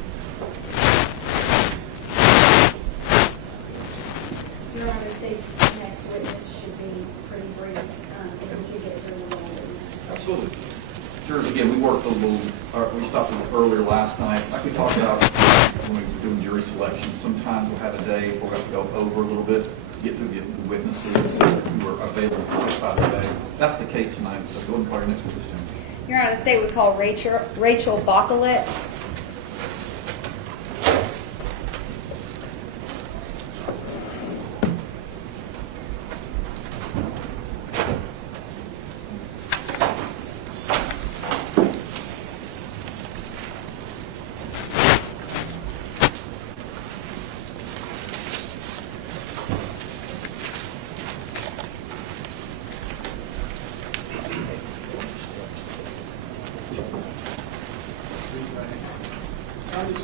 Your Honor, the state's next witness should be pretty brief, if we could get through the long witness. Absolutely. Jurors, again, we worked a little, we stopped a little earlier last night. Like we talked about when we were doing jury selection, sometimes we'll have a day where we'll have to go over a little bit, get through the witnesses who are available to testify today. That's the case tonight, so go ahead and call your next witness, Jim. Your Honor, the state would call Rachel Bockelitz.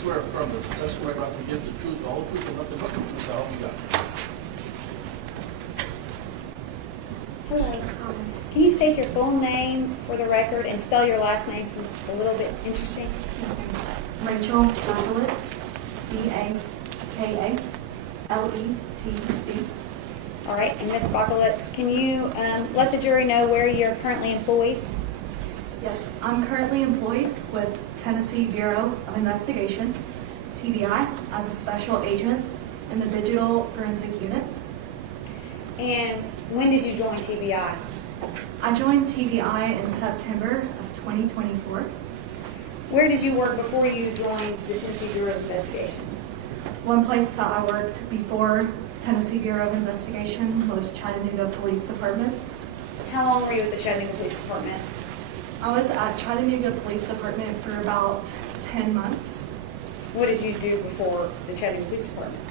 swear affirm that the testimony about to give the truth, the whole truth, and nothing but the truth, so help you God? Hello. Can you state your full name for the record and spell your last name since it's a little bit interesting? Rachel Bakalitz, B-A-K-A-L-E-T-Z. All right, and Ms. Bakalitz, can you let the jury know where you're currently employed? Yes, I'm currently employed with Tennessee Bureau of Investigation, TBI, as a special agent in the Digital Forensic Unit. And when did you join TBI? I joined TBI in September of 2024. Where did you work before you joined the Tennessee Bureau of Investigation? One place that I worked before Tennessee Bureau of Investigation was Chattanooga Police Department. How long were you with the Chattanooga Police Department? I was at Chattanooga Police Department for about 10 months. What did you do before the Chattanooga Police Department?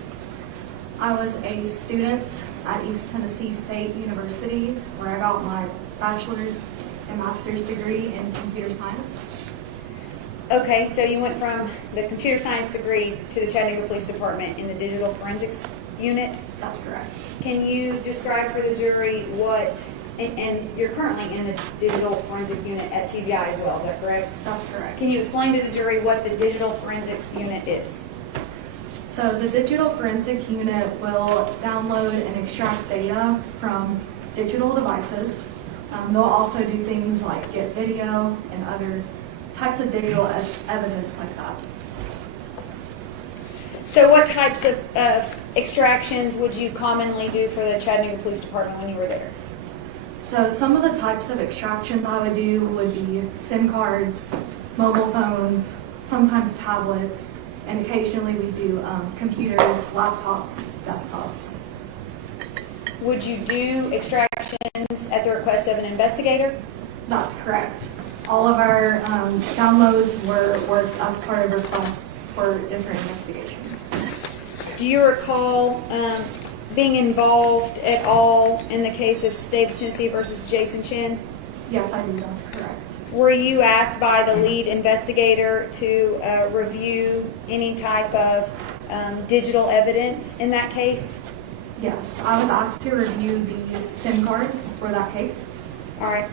I was a student at East Tennessee State University, where I got my bachelor's and master's degree in computer science. Okay, so you went from the computer science degree to the Chattanooga Police Department in the Digital Forensics Unit? That's correct. Can you describe for the jury what, and you're currently in the Digital Forensic Unit at TBI as well, is that correct? That's correct. Can you explain to the jury what the Digital Forensics Unit is? So the Digital Forensic Unit will download and extract data from digital devices. They'll also do things like get video and other types of digital evidence like that. So what types of extractions would you commonly do for the Chattanooga Police Department when you were there? So some of the types of extractions I would do would be SIM cards, mobile phones, sometimes tablets, and occasionally we do computers, laptops, desktops. Would you do extractions at the request of an investigator? That's correct. All of our downloads were worked as part of requests for different investigations. Do you recall being involved at all in the case of State of Tennessee versus Jason Chin? Yes, I do. That's correct. Were you asked by the lead investigator to review any type of digital evidence in that case? Yes, I was asked to review the SIM card for that case. All right.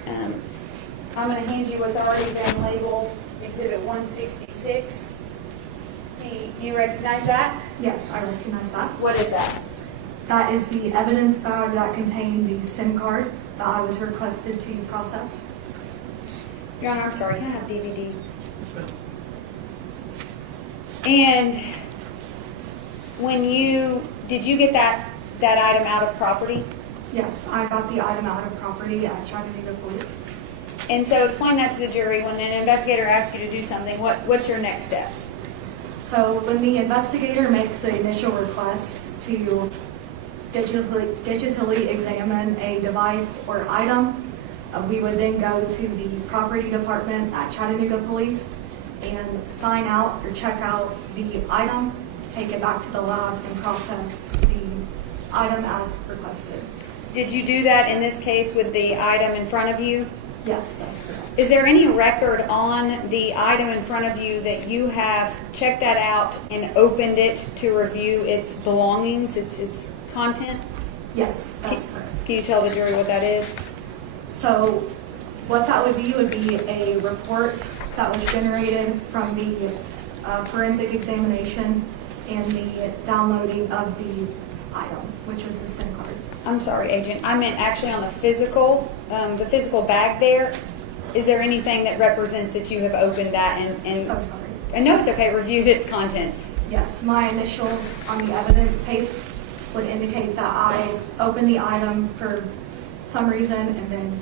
I'm going to hand you what's already been labeled Exhibit 166. See, do you recognize that? Yes, I recognize that. What is that? That is the evidence bag that contained the SIM card that I was requested to process. Your Honor, I'm sorry, can I have DVD? And did you get that item out of property? Yes, I got the item out of property at Chattanooga Police. And so explain that to the jury. When an investigator asks you to do something, what's your next step? So when the investigator makes the initial request to digitally examine a device or item, we would then go to the property department at Chattanooga Police and sign out or check out the item, take it back to the lab, and process the item as requested. Did you do that in this case with the item in front of you? Yes, that's correct. Is there any record on the item in front of you that you have checked that out and opened it to review its belongings, its content? Yes, that's correct. Can you tell the jury what that is? So what that would be a report that was generated from the forensic examination and the downloading of the item, which is the SIM card. I'm sorry, Agent. I meant actually on the physical bag there. Is there anything that represents that you have opened that and So sorry. and no, it's okay, reviewed its contents? Yes, my initials on the evidence tape would indicate that I opened the item for some reason and then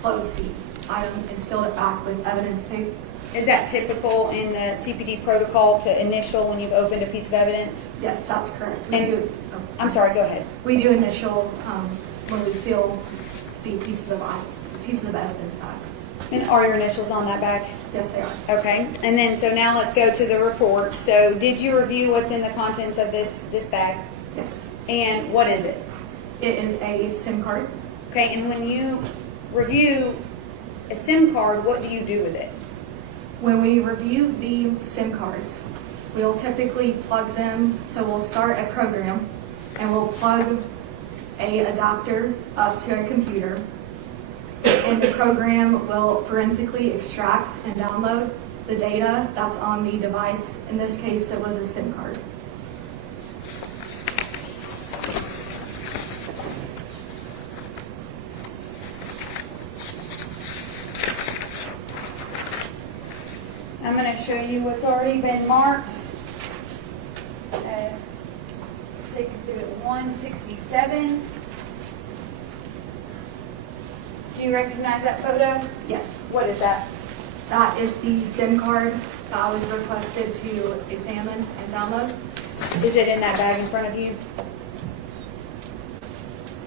closed the item and sealed it back with evidence tape. Is that typical in the CPD protocol to initial when you've opened a piece of evidence? Yes, that's correct. I'm sorry, go ahead. We do initial when we seal the pieces of evidence back. And are your initials on that bag? Yes, they are. Okay. And then, so now let's go to the report. So did you review what's in the contents of this bag? Yes. And what is it? It is a SIM card. Okay, and when you review a SIM card, what do you do with it? When we review the SIM cards, We'll typically plug them, so we'll start a program and we'll plug a adapter up to a computer, and the program will forensically extract and download the data that's on the device. In this case, it was a SIM card. I'm going to show you what's already been marked as State's Exhibit 167. Do you recognize that photo? Yes. What is that? That is the SIM card that I was requested to examine and download. Is it in that bag in front of you?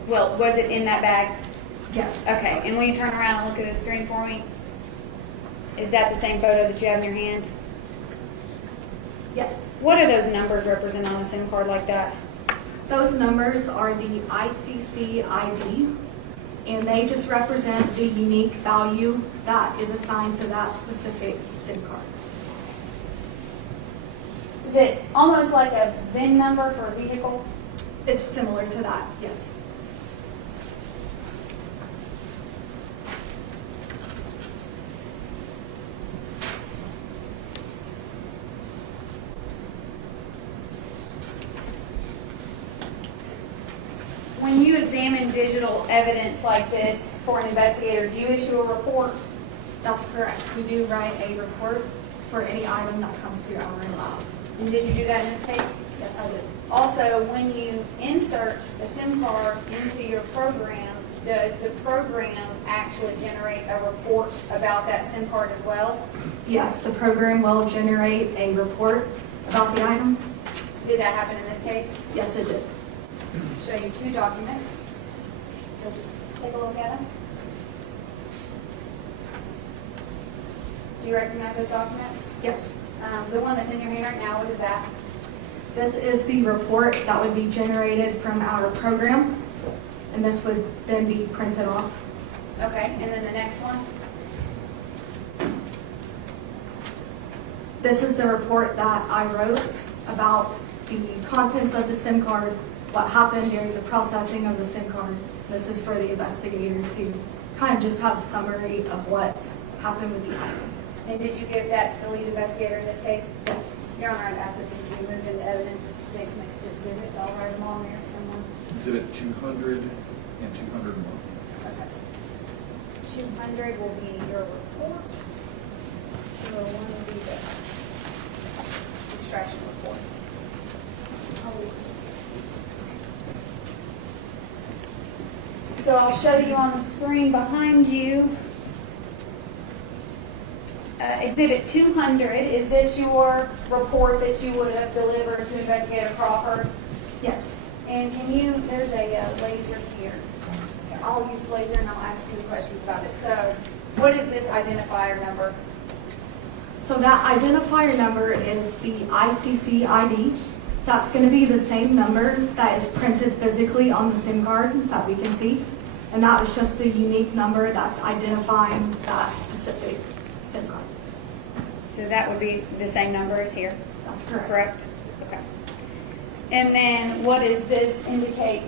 Well, was it in that bag? Yes. Okay, and will you turn around and look at the screen for me? Is that the same photo that you have in your hand? Yes. What do those numbers represent on a SIM card like that? Those numbers are the ICC ID, and they just represent the unique value that is assigned to that specific SIM card. Is it almost like a VIN number for a vehicle? It's similar to that, yes. When you examine digital evidence like this for an investigator, do you issue a report? That's correct. We do write a report for any item that comes through our lab. And did you do that in this case? Yes, I did. Also, when you insert the SIM card into your program, does the program actually generate a report about that SIM card as well? Yes, the program will generate a report about the item. Did that happen in this case? Yes, it did. Show you two documents. You'll just take a look at them. Do you recognize those documents? Yes. The one that's in your hand right now, what is that? This is the report that would be generated from our program, and this would then be printed off. Okay, and then the next one? This is the report that I wrote about the contents of the SIM card, what happened during the processing of the SIM card. This is for the investigator to kind of just have a summary of what happened with the item. And did you give that to the lead investigator in this case? Yes. Your Honor, I'd ask that these be moved into evidence as states next to exhibits. I'll write them on there if someone. Exhibit 200 and 201. Okay. 200 will be your report. 201 will be the extraction report. So I'll show you on the screen behind you. Exhibit 200, is this your report that you would have delivered to Investigator Crawford? Yes. And can you, there's a laser here. I'll use laser and I'll ask you questions about it. So what is this identifier number? So that identifier number is the ICC ID. That's going to be the same number that is printed physically on the SIM card that we can see. And that is just the unique number that's identifying that specific SIM card. So that would be the same number as here? That's correct. Correct? Okay. And then what does this indicate?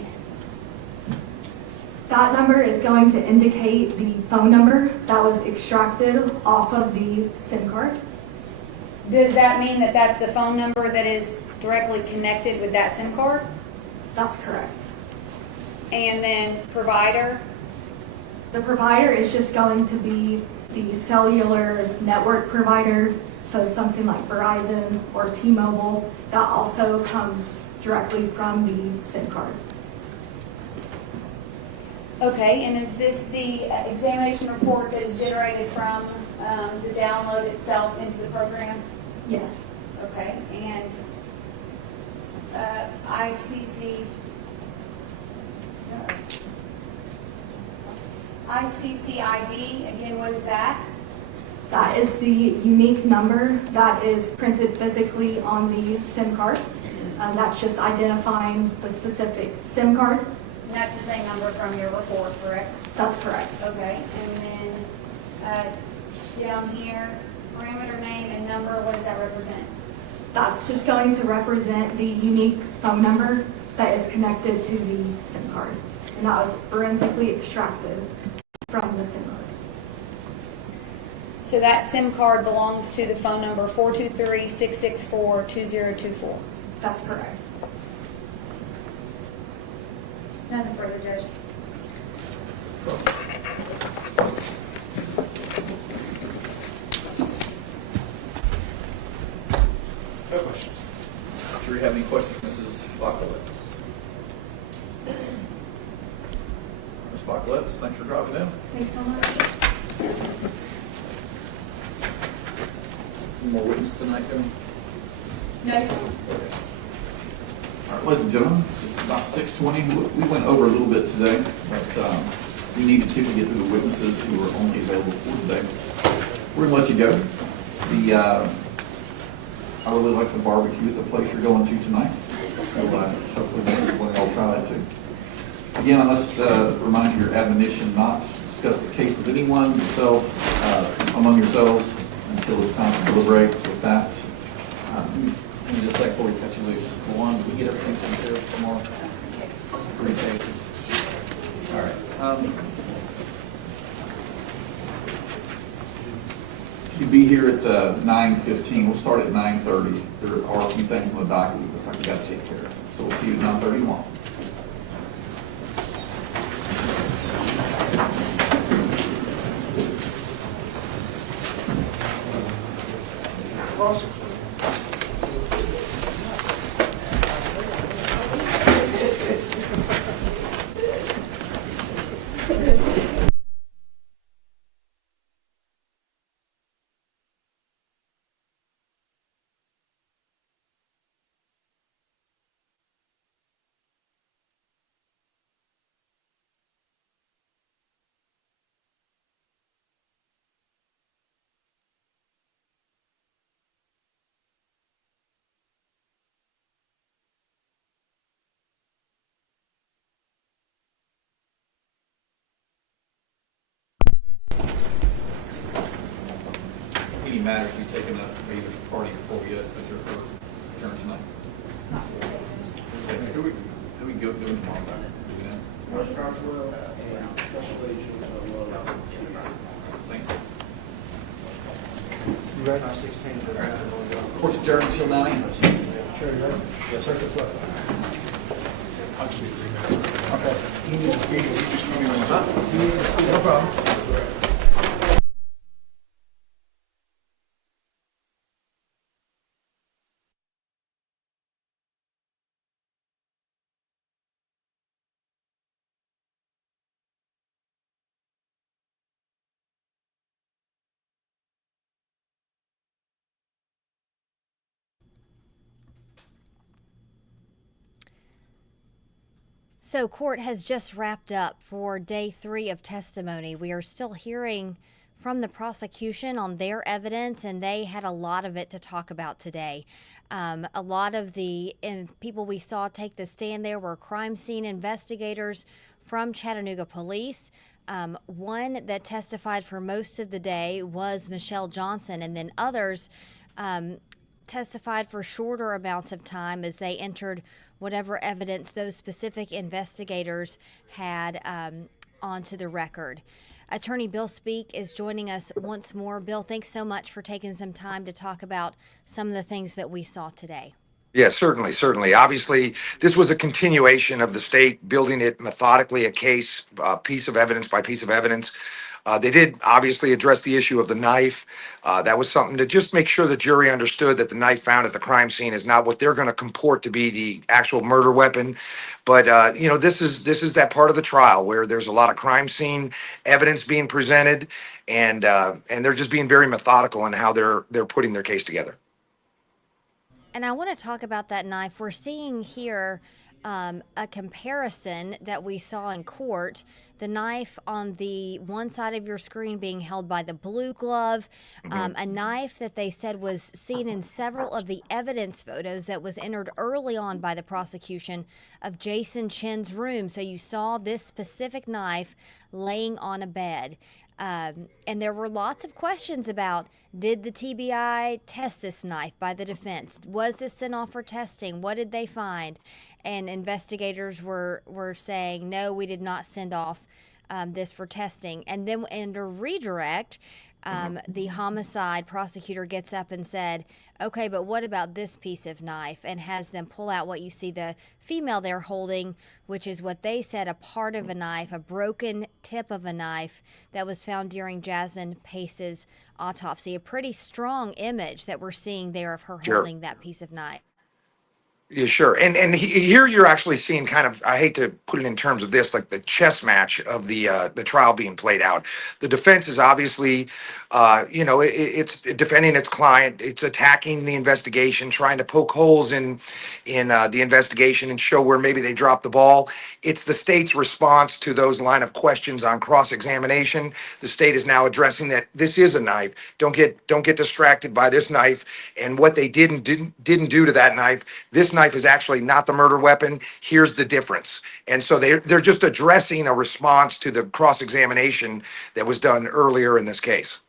That number is going to indicate the phone number that was extracted off of the SIM card. Does that mean that that's the phone number that is directly connected with that SIM card? That's correct. And then provider? The provider is just going to be the cellular network provider, so something like Verizon or T-Mobile, that also comes directly from the SIM card. Okay, and is this the examination report that is generated from the download itself into the program? Yes. Okay, and ICC ID, again, what is that? That is the unique number that is printed physically on the SIM card. That's just identifying the specific SIM card. And that's the same number from your report, correct? That's correct. Okay, and then down here, parameter name and number, what does that represent? That's just going to represent the unique phone number that is connected to the SIM card. And that was forensically extracted from the SIM card. So that SIM card belongs to the phone number 423-664-2024. That's correct. Nothing further, Judge. No questions. Do you have any questions, Mrs. Bocklitz? Ms. Bocklitz, thanks for dropping in. Thanks so much. Any more witnesses tonight, Kevin? No. All right, ladies and gentlemen, it's about 6:20. We went over a little bit today, but we needed to get through the witnesses who were only available for today. We're going to let you go. I really like the barbecue at the place you're going to tonight. So hopefully everyone will try that too. Again, I must remind you your admonition not to discuss the case with anyone, yourself, among yourselves, until it's time to deliberate. With that, let me just say before we cut you loose, one, we get everything taken care of tomorrow. 3 cases. All right. You'll be here at 9:15. We'll start at 9:30. There are a few things on the docket we got to take care of. So we'll see you at 9:31. Any matters be taken up by either party before we adjourn tonight? Okay, who we go through tomorrow? Do we know? Mark Crawford and Special Agent Thank you. You read our 16 to the Court's adjourned until 9 a.m. Sure, you ready? Yes, sir. This way. Okay. You need to speak. No problem. So court has just wrapped up for day 3 of testimony. We are still hearing from the prosecution on their evidence, and they had a lot of it to talk about today. A lot of the people we saw take the stand there were crime scene investigators from Chattanooga Police. One that testified for most of the day was Michelle Johnson, and then others testified for shorter amounts of time as they entered whatever evidence those specific investigators had onto the record. Attorney Bill Speak is joining us once more. Bill, thanks so much for taking some time to talk about some of the things that we saw today. Yeah, certainly, certainly. Obviously, this was a continuation of the state building it methodically, a case, piece of evidence by piece of evidence. They did obviously address the issue of the knife. That was something to just make sure the jury understood that the knife found at the crime scene is not what they're going to comport to be the actual murder weapon. But this is that part of the trial where there's a lot of crime scene evidence being presented, and they're just being very methodical in how they're putting their case together. And I want to talk about that knife. We're seeing here a comparison that we saw in court. The knife on the one side of your screen being held by the blue glove, a knife that they said was seen in several of the evidence photos that was entered early on by the prosecution of Jason Chin's room. So you saw this specific knife laying on a bed. And there were lots of questions about, did the TBI test this knife by the defense? Was this sent off for testing? What did they find? And investigators were saying, no, we did not send off this for testing. And then under redirect, the homicide prosecutor gets up and said, okay, but what about this piece of knife? And has them pull out what you see the female there holding, which is what they said, a part of a knife, a broken tip of a knife that was found during Jasmine Pace's autopsy. A pretty strong image that we're seeing there of her holding that piece of knife. Yeah, sure. Here you're actually seeing kind of, I hate to put it in terms of this, like the chess match of the trial being played out. The defense is obviously, it's defending its client. It's attacking the investigation, trying to poke holes in the investigation and show where maybe they dropped the ball. It's the state's response to those line of questions on cross-examination. The state is now addressing that this is a knife. Don't get distracted by this knife and what they didn't do to that knife. This knife is actually not the murder weapon. Here's the difference. And so they're just addressing a response to the cross-examination that was done earlier in this case.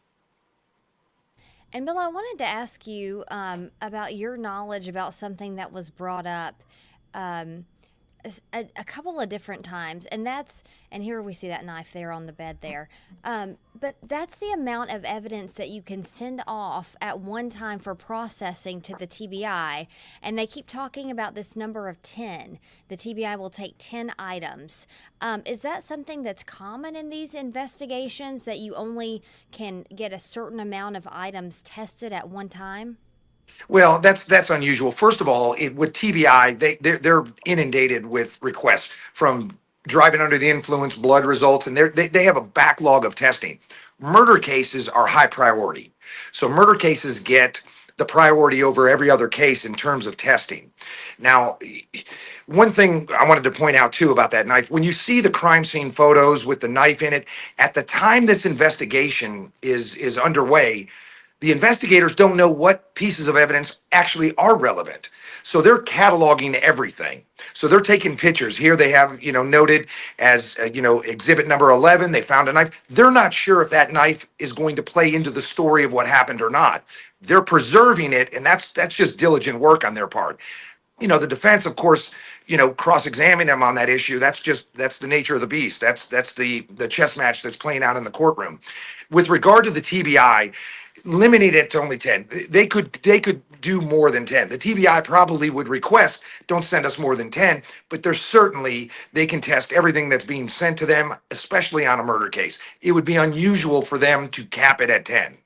And Bill, I wanted to ask you about your knowledge about something that was brought up a couple of different times, and here we see that knife there on the bed there. But that's the amount of evidence that you can send off at one time for processing to the TBI, and they keep talking about this number of 10. The TBI will take 10 items. Is that something that's common in these investigations, that you only can get a certain amount of items tested at one time? Well, that's unusual. First of all, with TBI, they're inundated with requests from driving under the influence, blood results, and they have a backlog of testing. Murder cases are high priority, so murder cases get the priority over every other case in terms of testing. Now, one thing I wanted to point out too about that knife, when you see the crime scene photos with the knife in it, at the time this investigation is underway, the investigators don't know what pieces of evidence actually are relevant. So they're cataloging everything. So they're taking pictures. Here they have, noted as, exhibit number 11, they found a knife. They're not sure if that knife is going to play into the story of what happened or not. They're preserving it, and that's just diligent work on their part. The defense, of course, cross-examine them on that issue. That's the nature of the beast. That's the chess match that's playing out in the courtroom. With regard to the TBI, limiting it to only 10. They could do more than 10. The TBI probably would request, don't send us more than 10, but they can test everything that's being sent to them, especially on a murder case. It would be unusual for them to cap it at 10.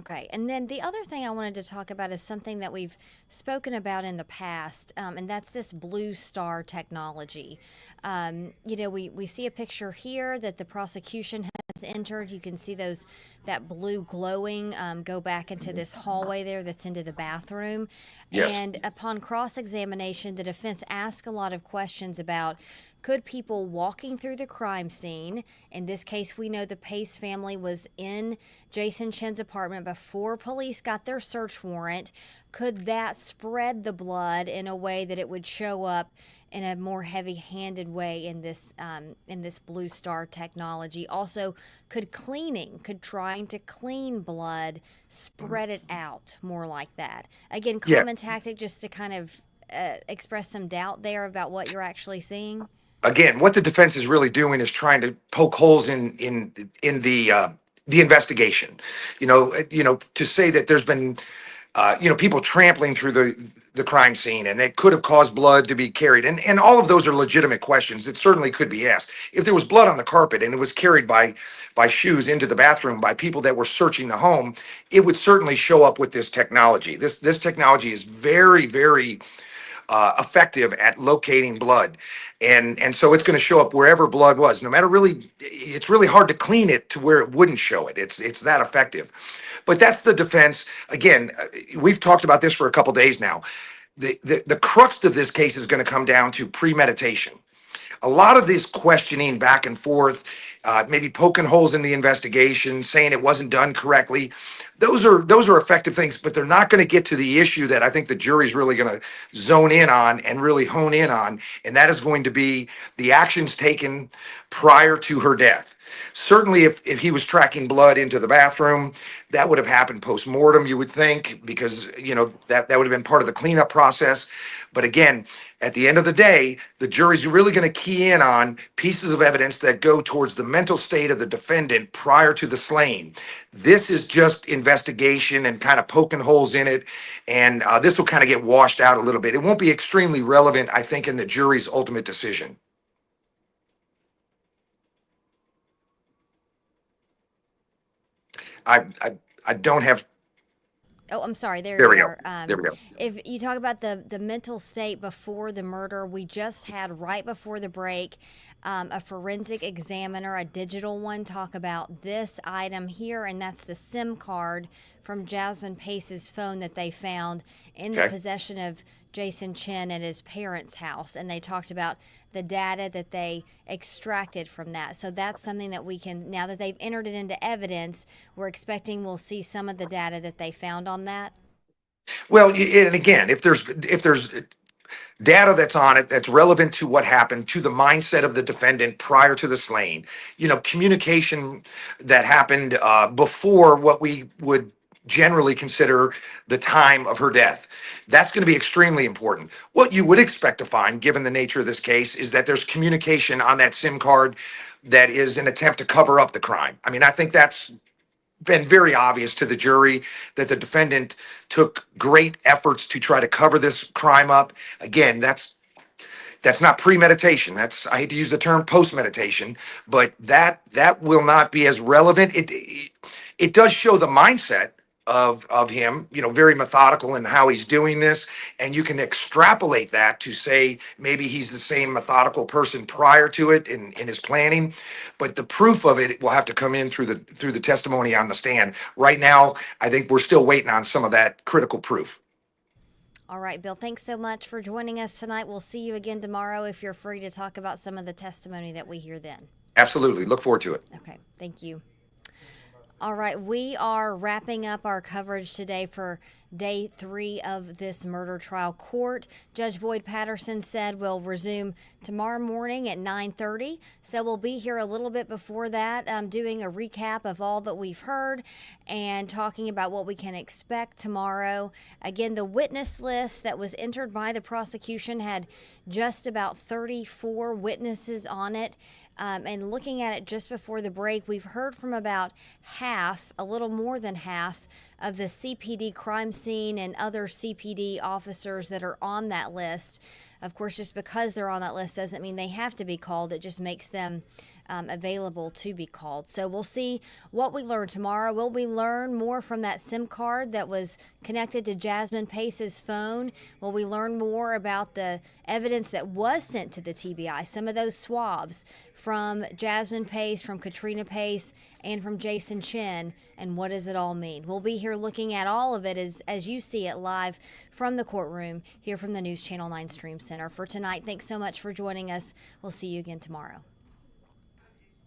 Okay, and then the other thing I wanted to talk about is something that we've spoken about in the past, and that's this blue star technology. We see a picture here that the prosecution has entered. You can see that blue glowing go back into this hallway there that's into the bathroom. Yes. And upon cross-examination, the defense asked a lot of questions about, could people walking through the crime scene, in this case we know the Pace family was in Jason Chen's apartment before police got their search warrant, could that spread the blood in a way that it would show up in a more heavy-handed way in this blue star technology? Also, could trying to clean blood spread it out more like that? Again, common tactic just to kind of express some doubt there about what you're actually seeing. Again, what the defense is really doing is trying to poke holes in the investigation. To say that there's been people trampling through the crime scene and it could have caused blood to be carried, and all of those are legitimate questions that certainly could be asked. If there was blood on the carpet and it was carried by shoes into the bathroom by people that were searching the home, it would certainly show up with this technology. This technology is very, very effective at locating blood. And so it's going to show up wherever blood was, no matter it's really hard to clean it to where it wouldn't show it. It's that effective. But that's the defense. Again, we've talked about this for a couple days now. The crux of this case is going to come down to premeditation. A lot of this questioning back and forth, maybe poking holes in the investigation, saying it wasn't done correctly, those are effective things, but they're not going to get to the issue that I think the jury's really going to zone in on and really hone in on, and that is going to be the actions taken prior to her death. Certainly, if he was tracking blood into the bathroom, that would have happened post-mortem, you would think, because, you know, that would have been part of the cleanup process. But again, at the end of the day, the jury's really going to key in on pieces of evidence that go towards the mental state of the defendant prior to the slaying. This is just investigation and kind of poking holes in it, and this will kind of get washed out a little bit. It won't be extremely relevant, I think, in the jury's ultimate decision. I don't have. Oh, I'm sorry. There There you we go. are. There we go. If you talk about the mental state before the murder, we just had right before the break a forensic examiner, a digital one, talk about this item here, and that's the SIM card from Jasmine Pace's phone that they found in the possession of Jason Chin at his parents' house, and they talked about the data that they extracted from that. So that's something that we can, now that they've entered it into evidence, we're expecting we'll see some of the data that they found on that. Well, and again, if there's data that's on it that's relevant to what happened, to the mindset of the defendant prior to the slaying, you know, communication that happened before what we would generally consider the time of her death. That's going to be extremely important. What you would expect to find, given the nature of this case, is that there's communication on that SIM card that is an attempt to cover up the crime. I mean, I think that's been very obvious to the jury that the defendant took great efforts to try to cover this crime up. Again, that's not premeditation. That's, I hate to use the term post-meditation, but that will not be as relevant. It does show the mindset of him, you know, very methodical in how he's doing this, and you can extrapolate that to say maybe he's the same methodical person prior to it in his planning. But the proof of it will have to come in through the testimony on the stand. Right now, I think we're still waiting on some of that critical proof. All right, Bill, thanks so much for joining us tonight. We'll see you again tomorrow if you're free to talk about some of the testimony that we hear then. Absolutely. Look forward to it. Okay, thank you. All right, we are wrapping up our coverage today for day 3 of this murder trial court. Judge Boyd Patterson said we'll resume tomorrow morning at 9:30. So we'll be here a little bit before that, doing a recap of all that we've heard and talking about what we can expect tomorrow. Again, the witness list that was entered by the prosecution had just about 34 witnesses on it. And looking at it just before the break, we've heard from about half, a little more than half, of the CPD crime scene and other CPD officers that are on that list. Of course, just because they're on that list doesn't mean they have to be called. It just makes them available to be called. So we'll see what we learn tomorrow. Will we learn more from that SIM card that was connected to Jasmine Pace's phone? Will we learn more about the evidence that was sent to the TBI, some of those swabs from Jasmine Pace, from Katrina Pace, and from Jason Chin, and what does it all mean? We'll be here looking at all of it as you see it live from the courtroom here from the News Channel 9 Stream Center. For tonight, thanks so much for joining us. We'll see you again tomorrow.